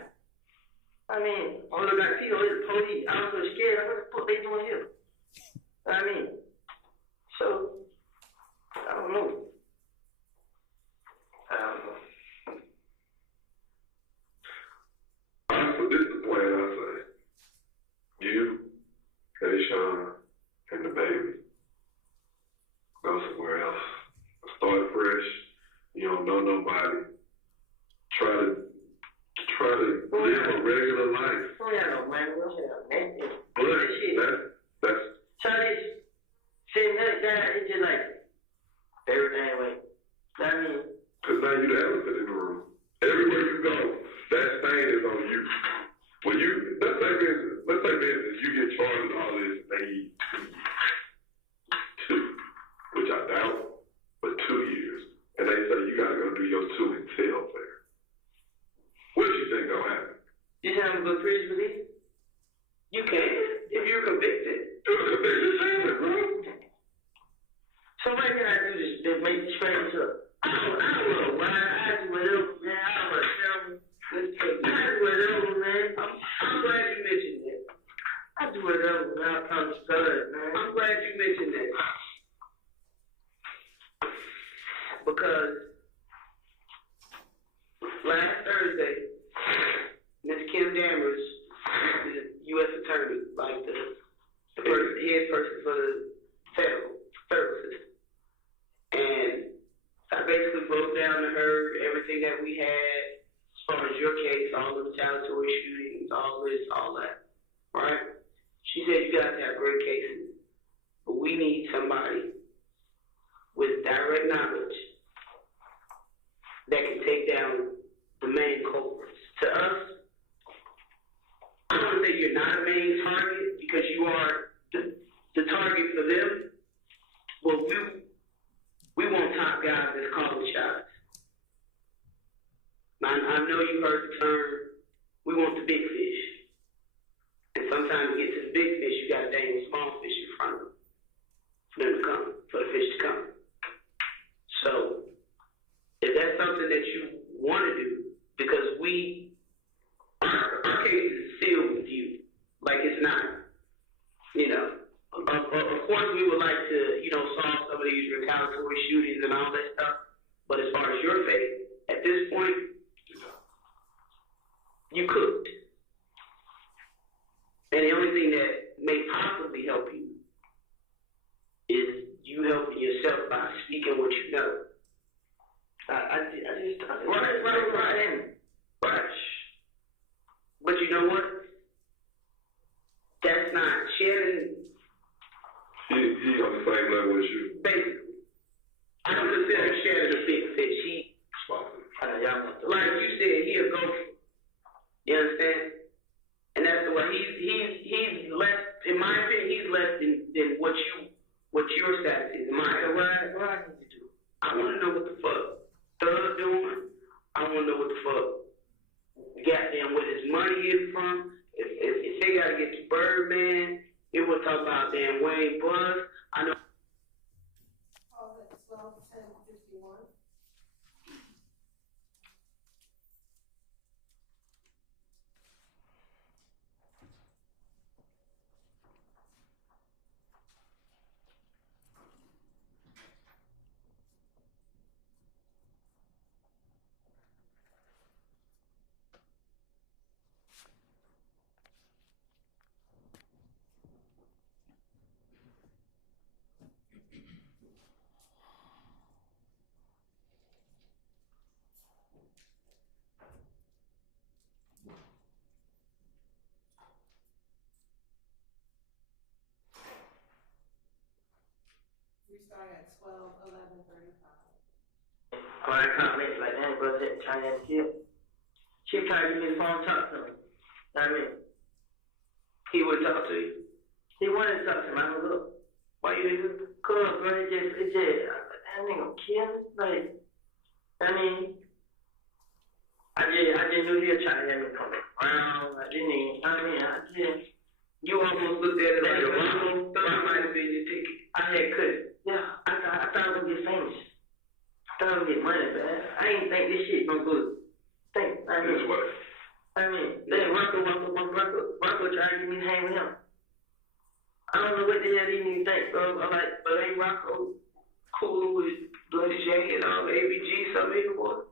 I mean, all I got to see is the police. I was so scared. What the fuck they doing here? I mean, so, I don't know. This is the plan I say. You, Kayshawn, and the baby go somewhere else. Start fresh. You don't know nobody. Try to live a regular life. Oh yeah, no man, what's that? But that's Charlie, sitting like that, it's just like everything like. I mean, because now you're the elephant in the room. Everywhere you go, that stain is on you. When you, let's say for instance, you get charged with all this, they need 2 years, which I doubt, but 2 years. And they say you gotta go do your 2 and tell there. What do you think gonna happen? you have to go to prison for this? You can, if you're convicted. You're a convicted felon, bro. So what can I do to make the strange up? I don't know why. I do whatever, man. I don't want to tell me. Let's take it. I do whatever, man. I'm glad you mentioned that. I do whatever, man. I'm scared, man. I'm glad you mentioned that. Because last Thursday, Ms. Kim Dammers, the U.S. Attorney, like the head person for the federal services, and I basically broke down to her everything that we had as far as your case, all the retaliatory shootings, all this, all that, right? She said you guys have great cases, but we need somebody with direct knowledge that can take down the main culprits. To us, I don't want to say you're not a main target because you are the target for them, but we want top guys that's calling shots. I know you heard the term, we want the big fish. And sometimes to get to the big fish, you got to dang small fish in front of them for them to come, for the fish to come. So, if that's something that you want to do, because our case is sealed with you, like it's not, you know. Of course, we would like to, you know, solve some of these retaliatory shootings and all that stuff, but as far as your faith, at this point, you could. And the only thing that may possibly help you is you helping yourself by speaking what you know. Right. But you know what? That's not sharing. He on the same level as you. Basically. I don't consider Shannon a big fish. Like you said, he a gopher. You understand? And that's the way he's less, in my opinion, he's less than what your status is. What I need to do. I want to know what the fuck Thug doing. I want to know what the fuck goddamn where his money is from. If they got to get to Birdman, it will talk about damn Wayne Buzz. I know. started at 12/11/35. I can't make like that, but trying to kill. She tried to give me the phone, talk to me. I mean, he would talk to you. He wanted to talk to me. I was look. Why you didn't? Cause bro, it just, that nigga gonna kill me. Like, I mean, I just knew he was trying to have me come around. I didn't even, I just. You almost looked at it like a wrong. Thought I might have been your ticket. I had cut. Yeah, I thought I was gonna get famous. I thought I was gonna get money, man. I didn't think this shit gonna go. That's what. I mean, then Rocco tried to get me to hang with him. I don't know what the hell he even think, bro. I'm like, but ain't Rocco cool with Bloody J and all ABG, some nigga boy?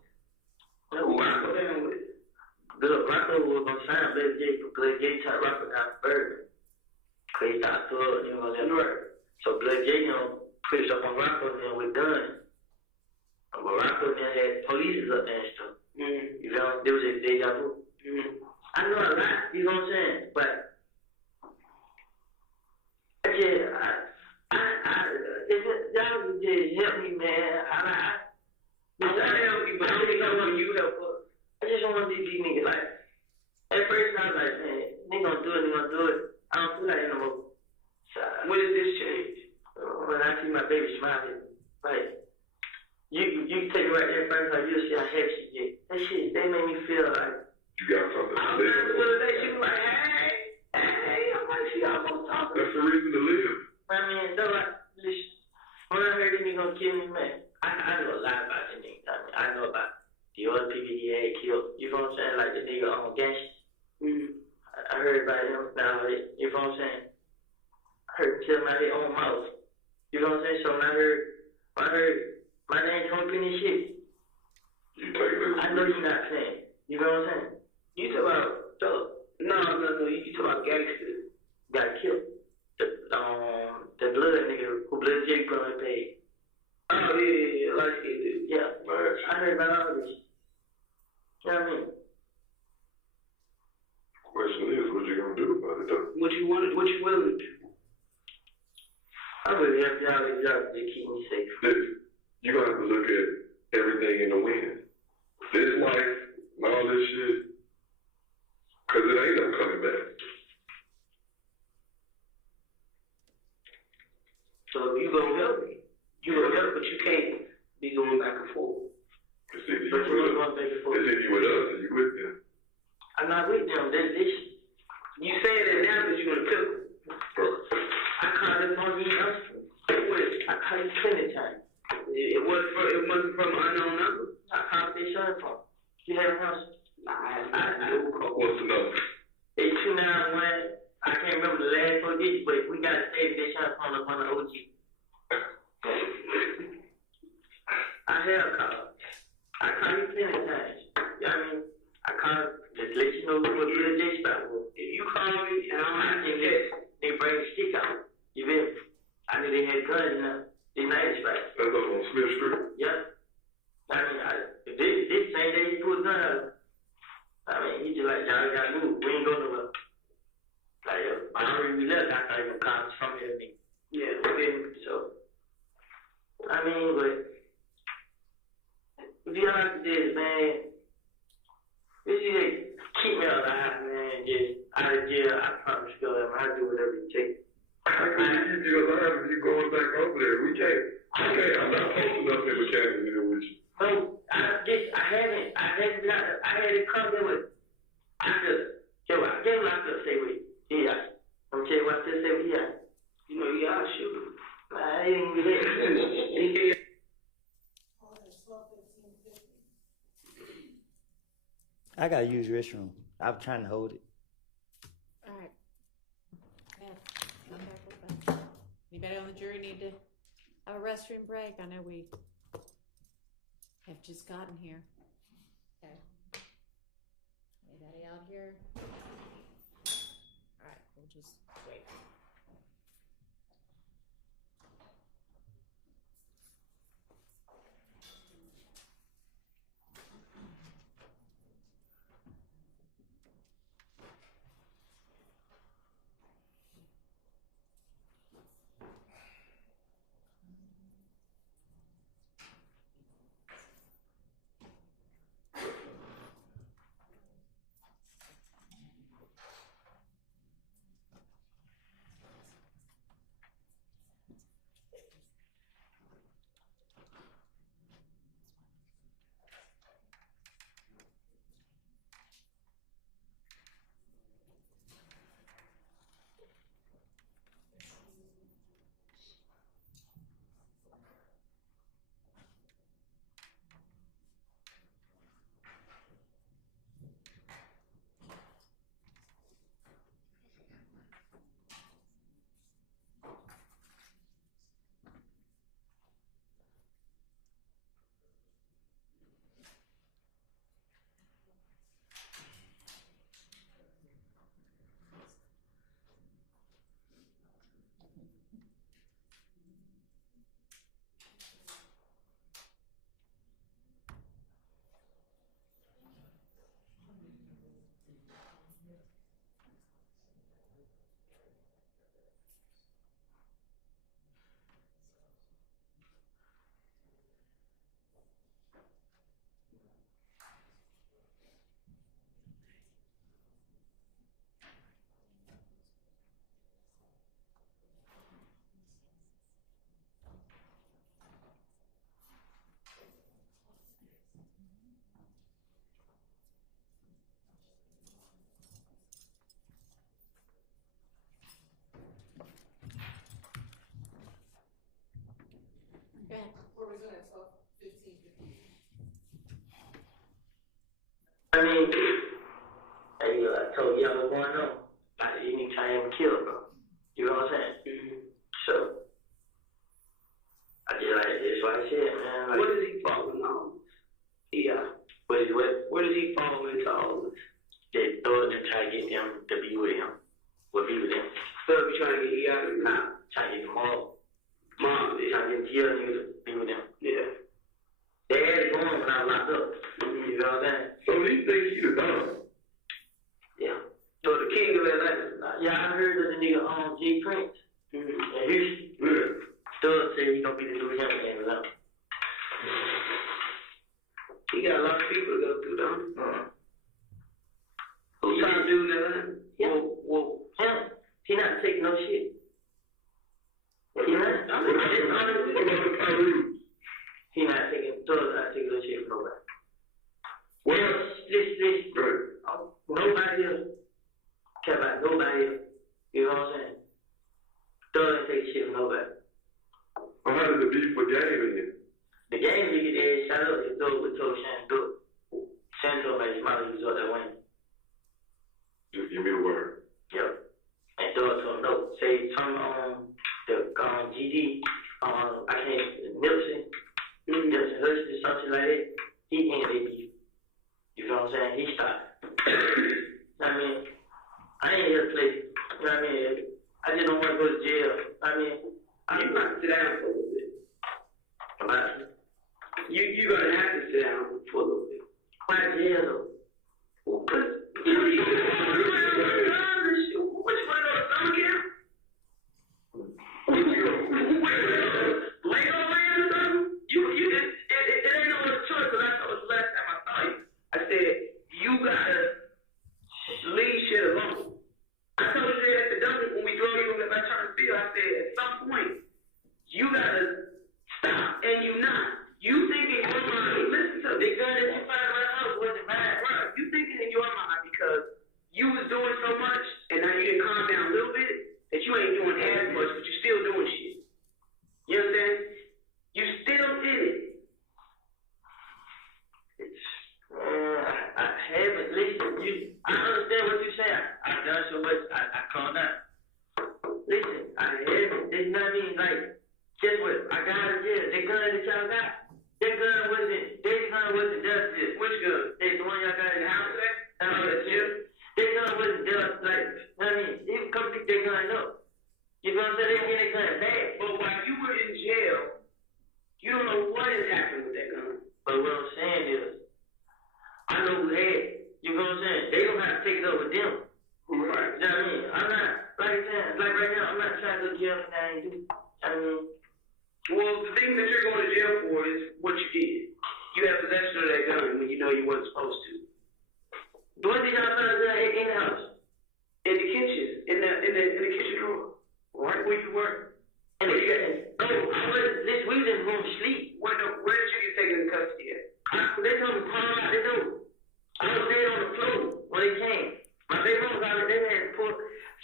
No, Rocco down with it. Look, Rocco was gonna sign Bloody J, but Bloody J tried Rocco down first. Cause he thought good, you know what I'm saying? So Bloody J, pushed up on Rocco, and we're done. But Rocco then had police up there and stuff. You know, there was a deja vu. I know a lot, you know what I'm saying? But y'all just help me, man. I help you, but I don't know when you help us. I just don't want to be these niggas. Like, at first I was like, man, they gonna do it. I don't feel like it no more. So, when did this change? When I see my baby smiling, like, you take it right there first, like, you'll see how happy she get. That shit, they make me feel like, You got something to I'm live not for. that she was like, hey, I'm like, she almost talking. That's the reason to live. I mean, so like, listen, when I heard he gonna kill me, man, I know a lot about the nigga. I mean, I know about the other people he had killed. You know what I'm saying? Like the nigga on gangster. I heard about him now, you know what I'm saying? I heard him kill my own mouth. You know what I'm saying? So when I heard my name come up in this shit, You take it as I know you're not saying. You know what I'm saying? You talk about thug. No. You talk about gangsters. Got killed. The blood nigga who Blood J brother paid. Oh yeah, like it. Yeah. I heard about all this. You know what I mean? Question is, what you gonna do about it though? What you willing to do? I would help y'all to keep me safe. Listen, you're gonna have to look at everything in the wind. This life and all this shit, cause it ain't no coming back. So you gonna help me. You gonna help, but you can't be going back and forth. It's either you But you ain't with going us, back and forth. it's either you with us or you with them. I'm not with them. This. You saying that now because you're gonna cook. I called this monkey else. I called you plenty of times. It wasn't from an unknown number. I called this son from. You had a house. What's the number? It's 291. I can't remember the last 4 digits, but we got to save this shot from up on the OG. I have called. I called you plenty of times. You know what I mean? I called just let you know what the J spot was. If you call me and I think that they bring the stick out. You feel me? I knew they had guns in the night spot. That's up on Smith Street. Yep. I mean, this same day he pulled a gun out. I mean, he just like, y'all gotta move. We ain't going nowhere. Like, I already left. I thought he was calling from here. Yeah, okay. So, I mean, but if you like this, man, if you keep me alive, man, just out of jail, I promise you, I'll do whatever you take. How can you keep you alive if you going back over there? We can't. I'm not posting up in the cabin here with you. No, I had it come there with, I still stay with you. Yeah. I'm telling you what I still say with you. You know, you are shooting. I ain't even there. I gotta use your restroom. I'm trying to hold it. All right. Yeah. Anybody on the jury need to have a restroom break? I know we have just gotten here. Okay. Anybody out here? All right, we'll just wait. I know. Like anytime kill, bro. You know what I'm saying? Mm-hmm. So, I just like, it's like I said, man. Like, what is he following on? Yeah. What is he following to all this? They thought to try to get him to be with him. Be with him. So be trying to get you out of the now. Trying to get them all. Mom, they trying to get the other niggas to be with them. Yeah. They had it going when I was locked up. You know what I'm saying? So these things he the done. Yeah. So the king of Atlanta. Yeah, I heard of the nigga G Prince. Mm-hmm. And Houston. Yeah. Stud said he gonna be the new him in Atlanta. He got a lot of people to go through though. Who's trying to do that? Yeah. Well, him. He not taking no shit. He not. He not taking. Thug not taking no shit from nobody. Well, listen. Nobody else care about nobody else. You know what I'm saying? Thug ain't taking shit from nobody. How did it be for game again? The game nigga there shot up his dog with told Shannon do it. Shannon told me his mother was up that way. Just give me the word. Yep. And dog told him no. Say turn on the GD, I can't Nipsey Hussey, something like that. He ain't beef. You know what I'm saying? He stopped. I mean, I ain't here to play. You know what I mean? I just don't want to go to jail. I mean, you got to sit down for a little bit. You're going to have to sit down for a little bit. Why jail though? Well, you want to go to summer camp? It ain't no other choice, because I told you last time I saw you. I said, you gotta leave shit alone. I told you that at the dump when we drove you in my turn field. I said, at some point, you gotta stop, and you not. You thinking in your mind, listen to me, gun that you found my house wasn't bad, bro. You thinking in your mind because you was doing so much, and now you didn't calm down a little bit, that you ain't doing as much, but you still doing shit. You understand? You still did it. I haven't listened. I understand what you say. I've done so much. I calmed down. Listen, I haven't. There's nothing like, guess what? I got out of jail. That gun that y'all got, that gun wasn't justice. Which gun? That's the one y'all got in the house there? That gun wasn't just like, I mean, you can come pick that gun up. You know what I'm saying? They get that gun back. But while you were in jail, you don't know what has happened with that gun. But what I'm saying is, I know who had it. You know what I'm saying? They gonna have to take it up with them. Right. You know what I mean? I'm not, like I said, like right now, I'm not trying to go to jail for that I ain't do. I mean, well, the thing that you're going to jail for is what you did. You had possession of that gun when you know you wasn't supposed to. When did y'all find that in the house? In the kitchen. In the kitchen drawer. Right where you were. And you got, we was in the room sleep. Where did you get taken into custody at? They told me call out the door. I was dead on the floor when they came. My baby mom was out there, they had to pull.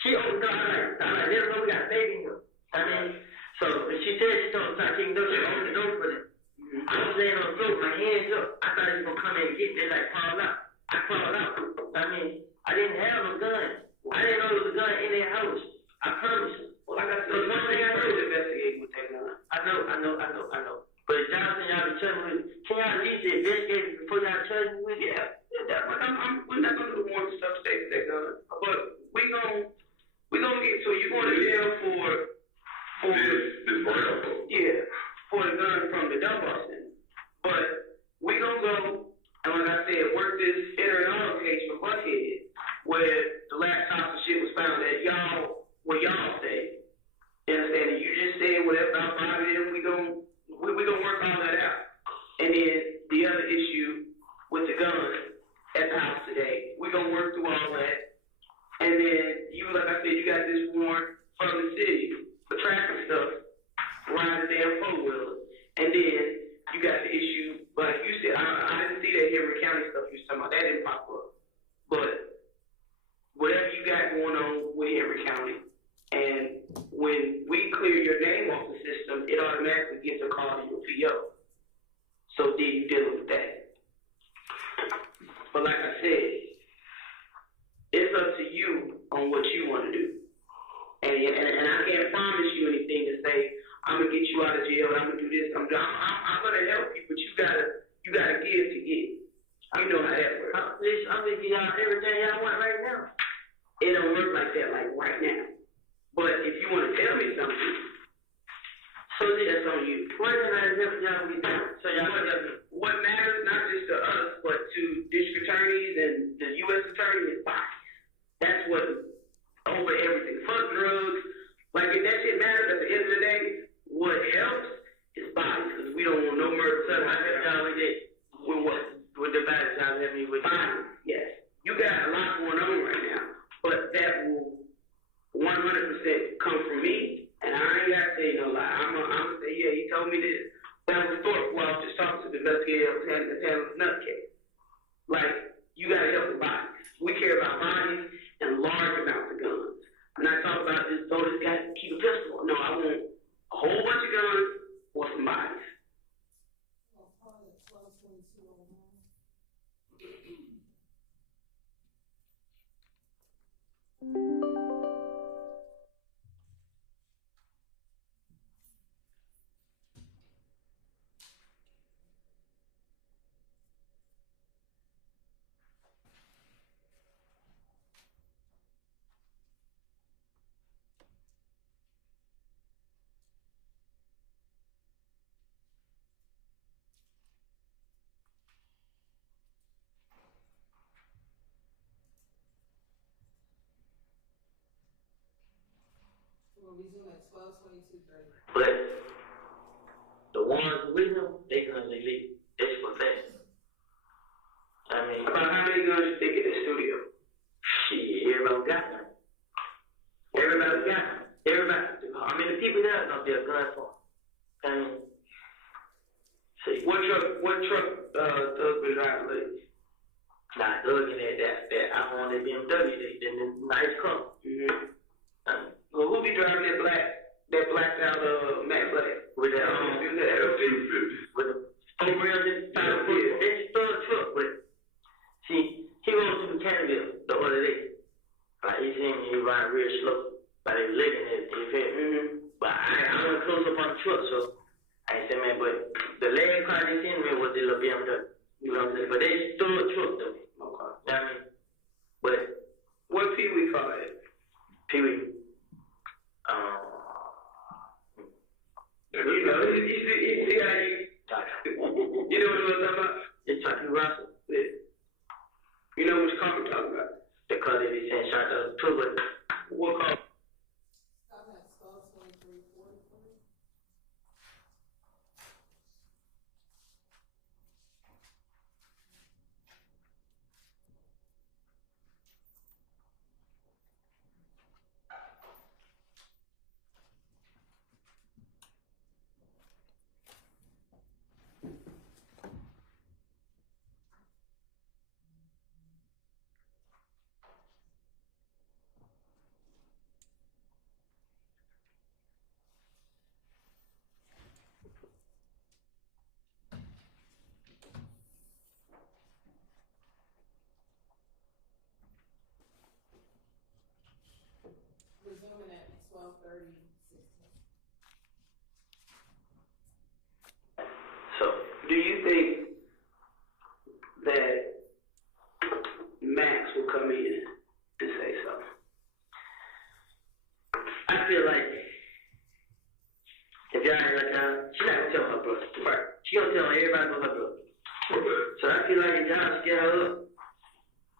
She opened the door. I'm like, let them know we got a baby in here. I mean, so she told me, she opened the door for them. I was laying on the floor, my hands up. I thought he was going to come in and get me. They like, call out. I called out. I mean, I didn't have a gun. I didn't know there was a gun in their house. I promise you. Well, like I said, one thing I know is investigating with that gun. I know. But Johnson, y'all be telling me, can y'all at least investigate it before y'all charge me with it? Yeah, we're not going to do more stuff to that gun. But we gonna get to it. You're going to jail for this brown. Yeah, for the gun from the dump Boston. But we gonna go, and like I said, work this auto case for Buckhead, where the laptops and shit was found at where y'all stay. You understand? You just said whatever about Bobby, then we gonna work all that out. And then the other issue with the gun at the house today, we gonna work through all that. And then like I said, you got this warrant from the city for traffic stuff, riding the damn four-wheeler. And then you got the issue, like you said, I didn't see that Henry County stuff you was talking about. That didn't pop up. But whatever you got going on with Henry County, and when we clear your name off the system, it automatically gets a call to your PO. So then you dealing with that. But like I said, it's up to you. you on what you want to do. And I can't promise you anything to say, I'm going to get you out of jail, I'm going to do this, I'm going to help you, but you gotta give to get. You know how that works. I'm going to give y'all everything y'all want right now. It don't work like that, like right now. But if you want to tell me something, so that's on you. What matters if y'all be done? So y'all what matters not just to us, but to district attorneys and the U.S. attorney is bodies. That's what over everything. Fuck drugs. Like if that shit matters at the end of the day, what helps is bodies, because we don't want no murder. So I think y'all with it. With what? With the bodies y'all have me with bodies. Yes. You got a lot going on right now, but that will 100% come from me, and I ain't got to say no lie. I'm gonna say, yeah, he told me this. That was Thorpe, who I was just talking to the investigator of Tanner's nut case. Like, you got to help the bodies. We care about bodies and large amounts of guns. I'm not talking about this, oh, this guy keep a pistol. No, I want a whole bunch of guns or some bodies. But the ones with him, they guns they leave. It's professional. I mean, about how many guns you think in the studio? Shit, everybody got them. Everybody got them. Everybody. I mean, the people there are gonna be a gun for. I mean, see. What truck Doug been driving lately? Nah, Doug in that I want that BMW, that nice car. Mm-hmm. Well, who be driving that blacked out Matt Black with that F-250 with the 4 wheels inside of it? They stole a truck, but see, he went to the Canada the other day. Like he seen me riding real slow, but they were looking at it. You feel me? But I went close up on the truck, so I said, man, but the last car they seen me was the little BMW. You know what I'm saying? But they stole a truck though. Okay. You know what I mean? But what Pee Wee call it? Pee Wee. You know, you see how you know what I'm talking about? It's Chucky Russell. Yeah. You know which car I'm talking about? The car that he sent shot to two, but what car? Resuming at 12:30. So, do you think that Max will come in and say something? I feel like if y'all ain't like that, she's not gonna tell her brother. Right. She gonna tell everybody but her brother. So I feel like if y'all scare her up,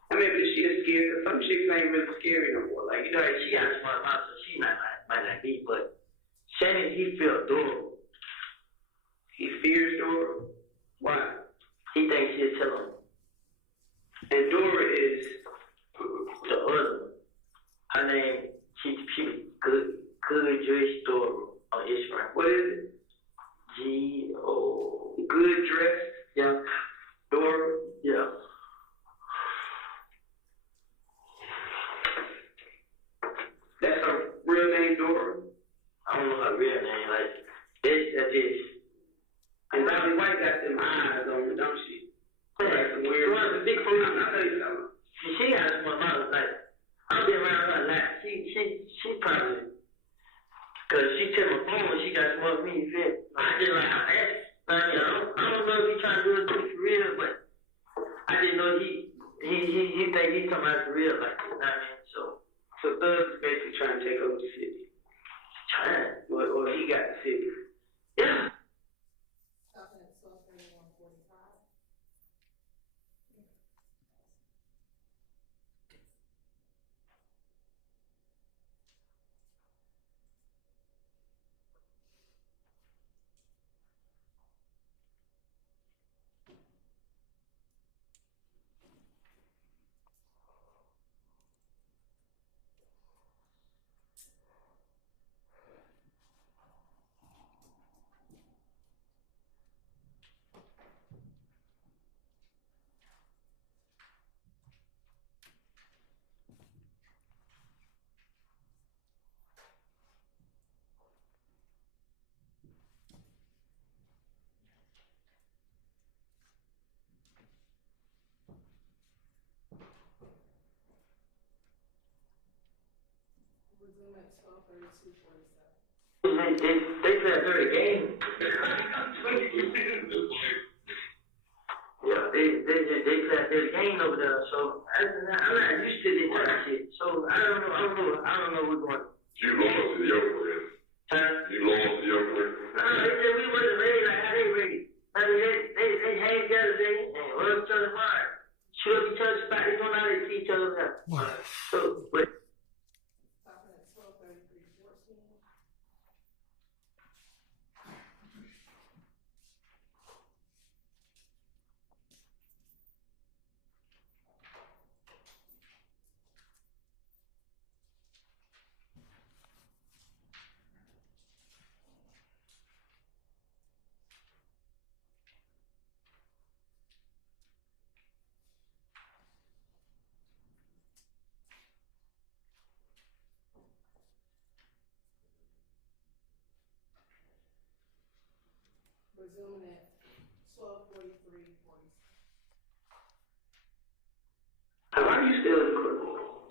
I mean, but she is scared. Some chicks ain't really scary no more. Like, you know, she got a smart mouth, so she might not be. But Shannon, he feels Dora. He fears Dora. Why? He thinks she'll tell him. And Dora is the other. Her name, she good dress Dora on Instagram. What is it? G-O. Good dress? Yeah. Dora? Yeah. That's her real name, Dora? I don't know her real name. Like, that's it. And Bobby White got them eyes on her, don't she? Like some weird. She has big food. I'll tell you something. She has my mouth. Like, I'll be just know he think he's talking about the real life. You know what I mean? So Thug is basically trying to take over the city. Trying, or he got the city. Yeah. They play a dirty game. Yeah, they play a dirty game over there. So I'm not used to this type of shit. So I don't know what's going on. You lost to your friend. Huh? You lost to your friend. No, they said we wasn't ready like how they ready. I mean, they hang together, and rub each other hard. Shoot up each other's spot. They don't know how to see each other now. So, but. Resuming at 12:43:40. Why are you still in the club?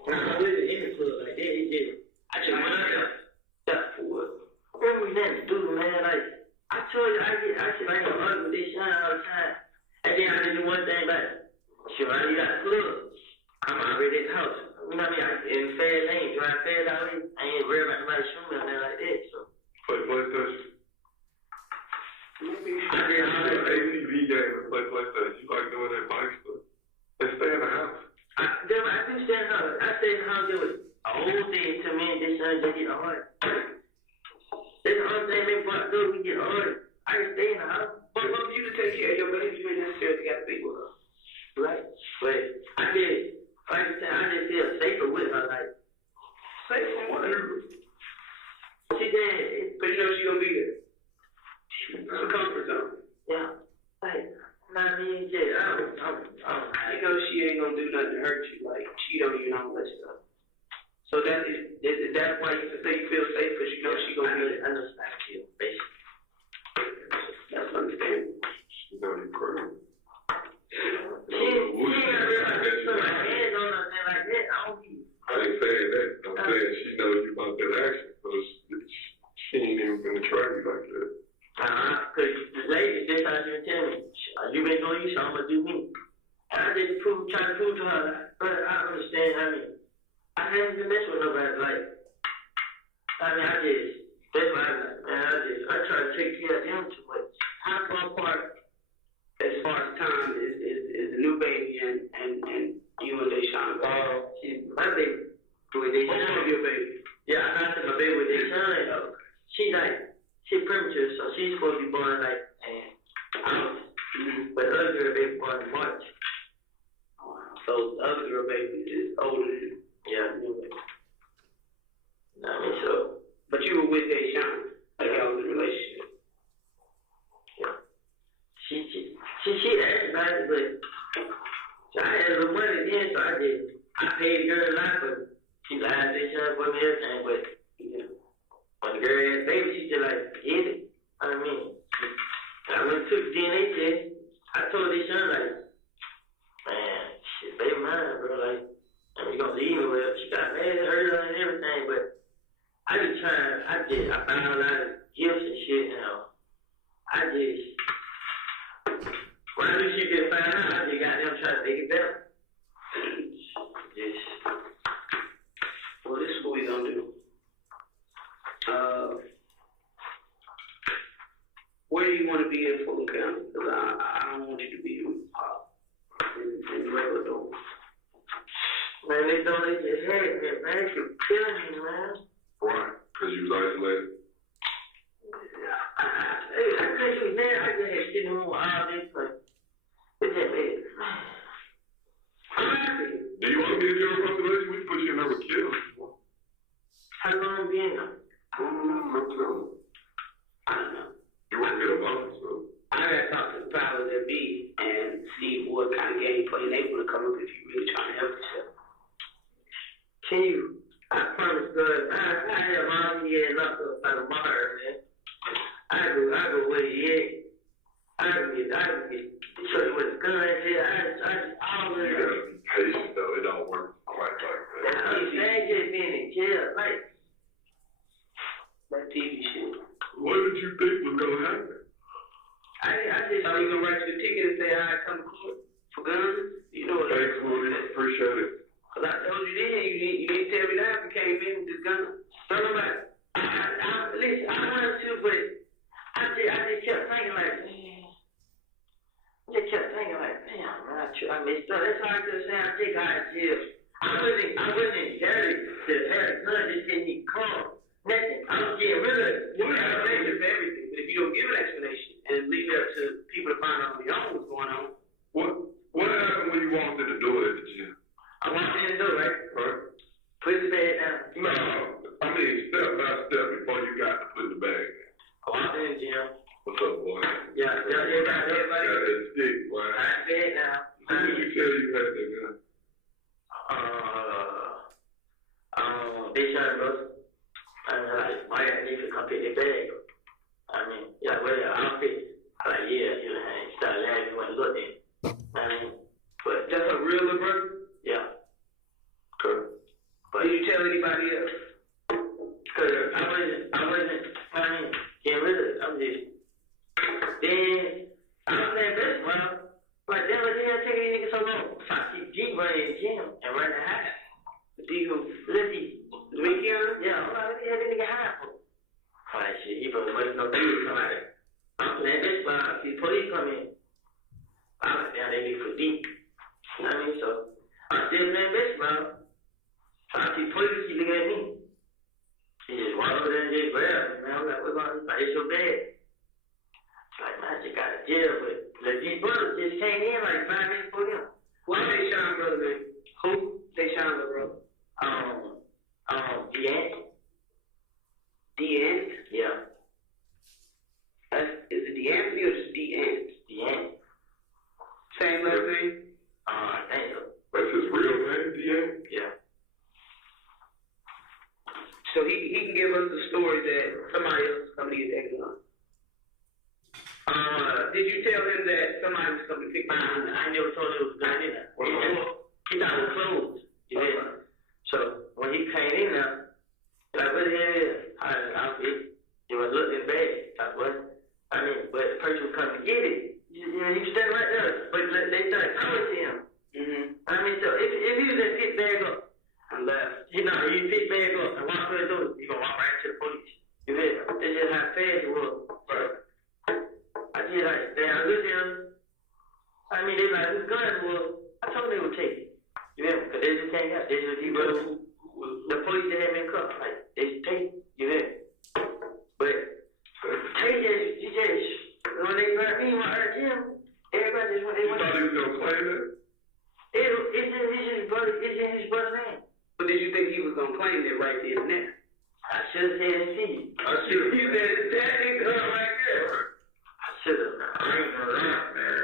I'm really in the club like that. I just went out there. That's for what? Remember we had to do, man. Like I told you, I ain't gonna argue with this shine all the time. And then I did one thing like, sure, I got the club. I'm already in the house. You know what I mean? In fair lane, drive fair that way. I ain't worried about nobody shooting me or nothing like that. So. Play PlayStation. I did all that. ATV game and play PlayStation. You like doing that bike stuff. And stay in the house. I do stay in the house. I stay in the house with a whole thing to me and this son just get hard. That's the only thing make fun do we get hard. I can stay in the house. But for you to take care of your baby, you ain't necessarily got to be with her. Right? But I just feel safer with her. Like, safe from what? She did. But you know she gonna be there. It's a comfort zone. Yeah. Like, I mean, yeah, she knows she ain't gonna do nothing to hurt you. Like, she don't even know that stuff. So that's why you say you feel safe, because you know she gonna be there. I know it's not you, basically. That's understandable. You know you crazy. She ain't gonna put my hands on her and like that. I ain't saying that. I'm saying she knows you about that action, because she ain't even gonna try you like that. Because the lady just out here telling me, you been doing you, so I'm going to do me. And I just try to prove to her, but I understand, I mean, I haven't been messing with nobody, like, I mean, that's why I try to take care of them too much. How far apart, as far as time, is the new baby and you and Deshaun? My baby, with Deshaun. Your baby? Yeah, I got my baby with Deshaun. She's premature, so she's supposed to be born like August. But the other girl baby born in March. So the other girl baby is older than you. Yeah. I mean, so. But you were with Deshaun, like y'all was in a relationship. Yeah. She asked about it, but I had the money then, so I paid the girl a lot, but she lied to Deshaun for me everything, but yeah. When the girl had baby, she just like, get it. I mean, I went to the DNA test. I told this son, like, man, shit, baby mine, bro. Like, I mean, you gonna leave me with her. She got mad at her and everything, but I found a lot of gifts and shit now. When I knew she didn't find out, I just got them trying to make it better. when they donated your head, man, it could kill me, man. Why? Because you was isolated? I think you there. I just had shit on all this, but it's just bad. I'm happy. Do you want to be a general population? We can put you in there with kills. How long been now? I don't know. I don't know. You won't get a bump, so. I gotta talk to the powers that be and see what kind of game plan they want to come up if you really trying to help yourself. Can you? I promise, God, I have all the years up to a monitor, man. I go where you at. I can show you what the gun is. I all of it. You gotta be patient, though. It don't work quite like that. I ain't just been in jail, like that TV shit. What did you think was gonna happen? I just thought you gonna write you a ticket and say I come to court for guns. You know what? Thanks, Woody. Appreciate it. Cause I told you then, you need to tell me now if you came in with this gun. Don't know about it. Listen, I wanted to, but I just kept thinking like, man. I messed up. That's hard to say. I think I jail. I wasn't carried to have a gun. Just didn't need call. Nothing. I was getting rid of it. You have an explanation for everything, but if you don't give an explanation and leave it up to people to find out on their own what's going on. What happened when you walked in the door at the gym? I walked in the door, right? Put the bag down. No, I mean step by step before you got to put the bag down. I walked in the gym. What's up, boy? Yeah, everybody. Got that stick, boy. I bed now. Who did you tell you had that gun? They shot us. I need to come pick the bag. I mean, yeah, well, I'll pick. I'm like, yeah, you know, I started laughing when I looked in. I mean, but that's a real little brother? Yeah. Cool. But did you tell anybody else? Cause I wasn't, getting rid of it. I'm just, then, I was saying this, well, like, then what the hell take these niggas so long? So I keep deep running in the gym and running the house. Let's see. Yeah, I'm like, what the hell this nigga high for? I'm like, shit, he probably wasn't no dude. I'm like, I'm playing this spot. I see police come in. I'm like, damn, they be for deep. You know what I mean? So, I'm still playing this spot. So I see police keep looking at me. He just walked over there and just grabbed me, man. I'm like, what's on? Like, it's your bag. Like, man, I just got to jail, but these brothers just came in like 5 minutes before him. Why they Sean brother, man? Who? They Sean brother. Deanne? Yeah. Is it Deanne or just Deanne? Same last name? I think so. That's his real name, Deanne? Yeah. So he can give us the story that somebody else is coming to get that gun. Did you tell him that somebody was coming to pick my gun? I never told him it was a gun in there. He thought it was closed. You know? So when he came in there, like, what the hell is it? He was looking bad. But the person was coming to get it. He was standing right there. But they started coming to him. Mm-hmm. I mean, so if he was just pick bag up and left, you pick bag up and walk through the door, you're going to walk right into the police. You feel? That's just how fast it was. But I just like, damn, look at him. I mean, they like, whose gun it was? I told them they would take it. You feel? Because they just can't get it. They just keep running. The police that had me in cuffs, like, they just take it. You feel? But you just, when they grabbed me, when I heard him, everybody just went. You thought he was going to claim it? It's in his brother's name. But did you think he was going to claim it right there and there? I should have said it to you. You said that nigga right there. I should have. I ain't gonna lie, man.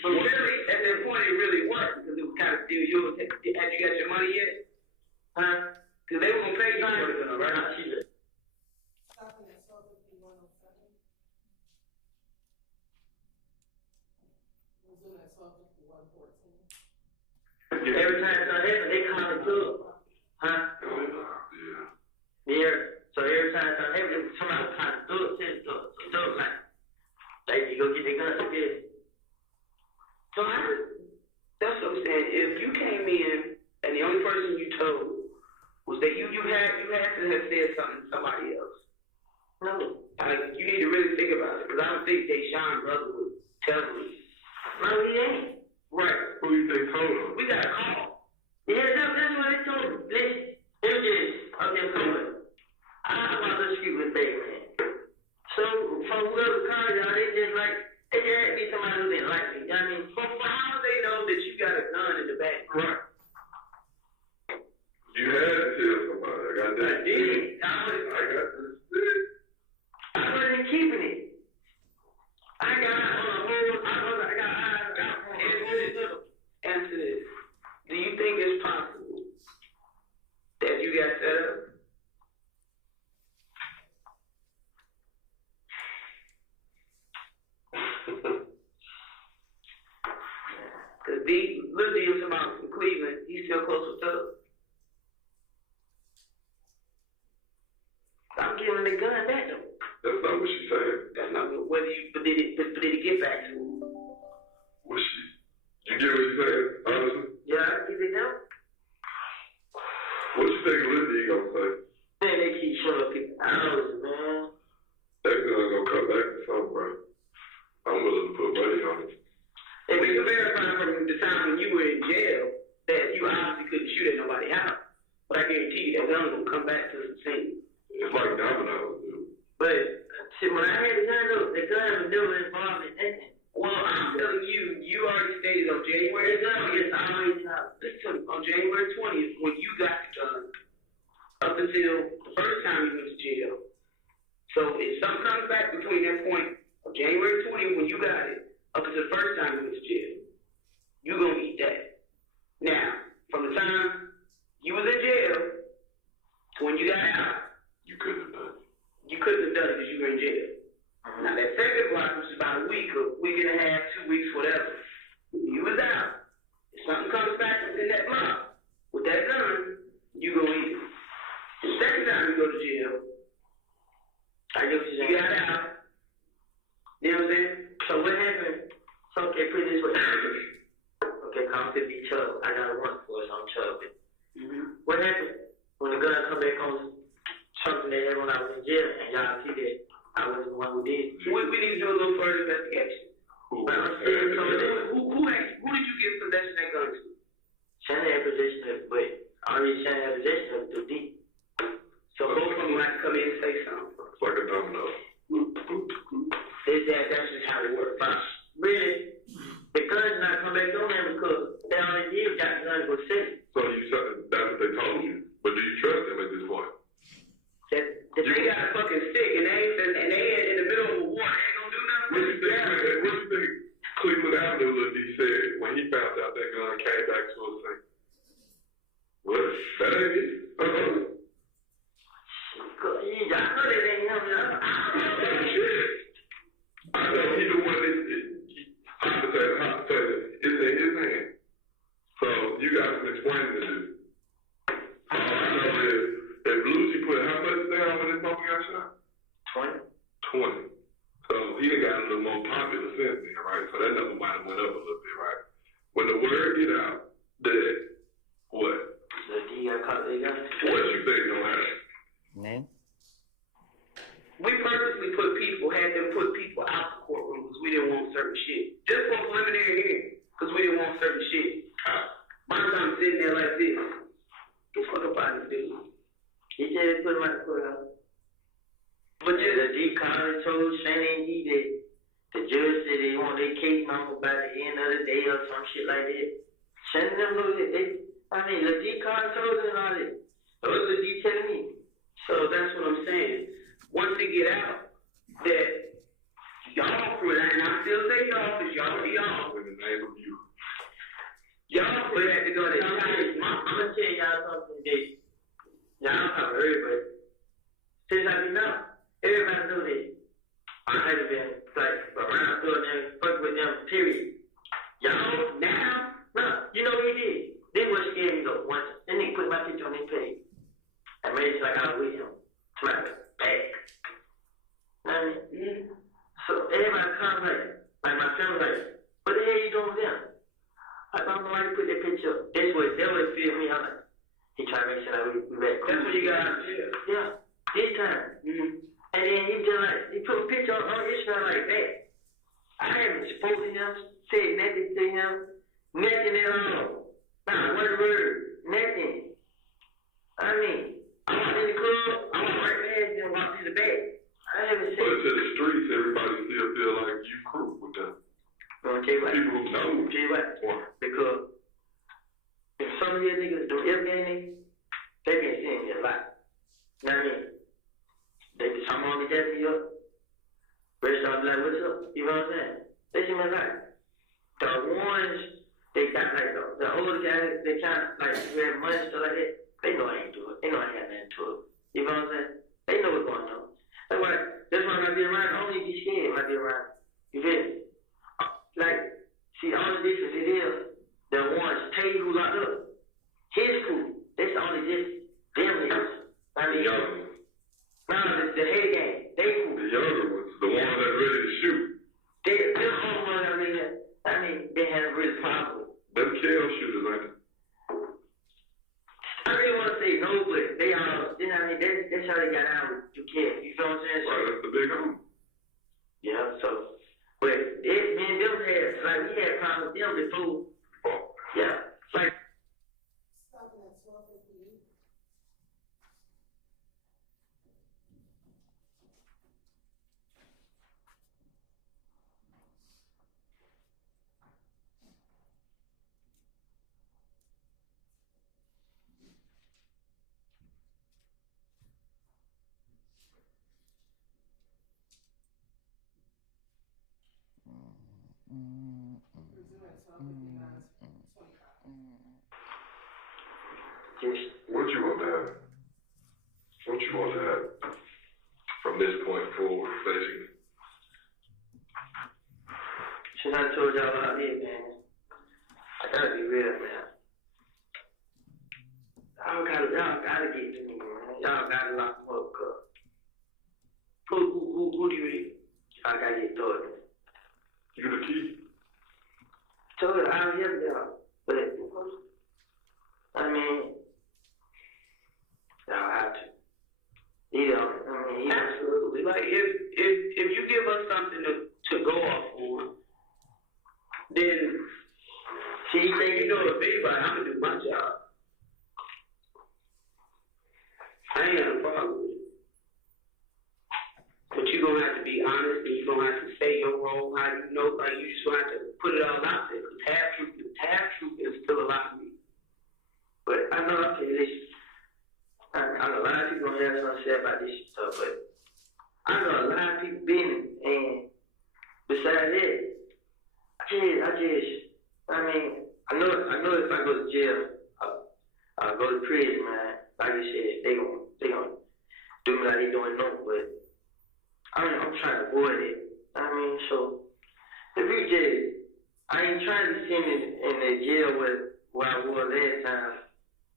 But really, at that point, it really worked because it was kind of still yours. Had you got your money yet? Huh? Because they were going to pay you for the gun, right? I should have. Every time something happens, they call it too. Huh? Yeah. So every time something happens, somebody will call it do it. Like, you go get the gun, you get it. So that's what I'm saying. If you came in and the only person you told was that you had to have said something to somebody else. No. Like, you need to really think about it. Because I don't think Deshaun brother would tell me. No, he ain't. Right. Who you think told him? We got a call. Yeah, that's what it deal about from Cleveland. He's still close with Tubbs. I'm giving the gun back though. That's not what she said. That's not whether you but did it get back to him? What she? You get what you said, honestly? Yeah, I give it now. What you think Lindy gonna say? Man, they keep showing people hours, man. That gun gonna come back to something, bro. I'm willing to put money on it. And we can verify from the time when you were in jail that you obviously couldn't shoot at nobody's house. But I guarantee you that gun gonna come back to the scene. It's like dominoes, dude. But see, when I had the gun up, the gun was never involved in anything. Well, I'm telling you, you already stated on January 20th, on January 20th, when you got the gun, up until the first time you went to jail. So if something comes back between that point of January 20th when you got it, up until the first time you went to jail, you're going to eat that. Now, from the time you was in jail to when you got out, You couldn't have done it. you couldn't have done it because you were in jail. Now that second block, which is about a week and a half, 2 weeks, whatever, you was out. If something comes back within that block with that gun, you go eat it. The second time you go to jail, you got out. You know what I'm saying? So what happened? So okay, put it this way. Okay, call 50 Chubb. I got a warrant for it, so I'm chubbing. What happened? When the gun come back on something that happened when I was in jail, and y'all see that I wasn't the one who did. We need to do a little further investigation. Who did you give possession of that gun to? Shannon had possession of it, but already Shannon had possession of it too deep. So both of them have to come in and say something. It's like a domino. That's just how it works. Really, the gun's not come back on there because they already did got the gun was sitting. So you said that's what they told you. But do you trust them at this point? If they got a fucking stick and they in the middle of a war, they ain't gonna do nothing. What do you think Cleveland Avenue Lil D said when he found out that gun came back to us saying, what? That ain't it? I know that ain't him. I know he the one that it's in his hand. So you got some explaining to do. All I know is that Bluesy put how much down when his mama got shot? 20. So he done got a little more popular since then, right? So that number might have went up a little bit, right? When the word get out that what? What you think gonna happen? Man. We purposely had them put people out the courtroom because we didn't want certain shit. Just for preliminary hearing, because we didn't want certain shit. My son's sitting there like this. Get the fuck up out of this dude. He just put him out the courthouse. But just the D. Conley told Shannon he that the judge said they want their case number by the end of the day or some shit like that. Shannon never knew that. The D. Conley told them all that. Those are the D telling me. So that's what I'm saying. Once they get out, that y'all put, and I still say y'all, because y'all are y'all. In the name of you. Y'all put that to go to I'm going to tell y'all something that y'all not heard, but since I've been out, everybody know that I haven't been like around doing them, fuck with them, period. Y'all now, you know what he did? Then what scared me though, once, then they put my picture on their page. I made it like I was with him. Slap it back. So everybody comes like my family like, what the hell you doing with them? I don't know why you put that picture up. They would feel me. I'm like, he tried to make sure we back. That's what you got out here. Yeah, this time. And then he just like, he put a picture on Instagram like that. I haven't spoken to him, said nothing to him, nothing at all. Not one word, nothing. I mean, I walked in the club, I walked right past him, walked in the back. I haven't said. But to the streets, everybody still feel like you crew with them. I'm gonna tell you what. People who know. Tell you what. Because if some of you niggas do everything, they been seeing me a lot. You know what I mean? They be some on the jet you up. Rest of them like, what's up? You know what I'm saying? They see me a lot. The ones they got like the older guys, they trying to like wear money and stuff like that. They know I ain't do it. They know I ain't got nothing to it. You know what I'm saying? They know what's going on. That's why when I be around, I don't need to be scared when I be around. You feel me? Like, see, all the difference it is, the ones tell you who locked up. His crew. That's only just them niggas. I mean, the head gang. They crew. The younger ones, the ones that ready to shoot. Them homerunners, they had a real problem. Them kill shooters, ain't they? I really want to say no, but they all, you know what I mean? That's how they got out with the kid. You feel what I'm saying? Right, that's the big home. Yeah, so, but me and them had, like, we had problems with them before. Yeah, like. What you want to have? What you want to have from this point forward, basically? Since I told y'all about me, man, I gotta be real, man. Y'all gotta get to me, man. Y'all gotta lock them up, cuz. Who do you need? Y'all gotta get started. You the key. Told her I'll help y'all, but I mean, y'all have to. Absolutely. Like if you give us something to go off on, then see, you think you know if anybody, I'm gonna do my job. I ain't got a problem with it. But you're gonna have to be honest and you're gonna have to say your role, how you know, like you just gonna have to put it all out there. Because half truth is still a lot of me. But I know I say this. I know a lot of people don't have something to say about this stuff, but I know a lot of people been, and besides that, I know if I go to jail, I'll go to prison, man. Like you said, they gonna do me like they doing nothing, but I'm trying to avoid it. So if we jail, I ain't trying to send in the jail where I was last time.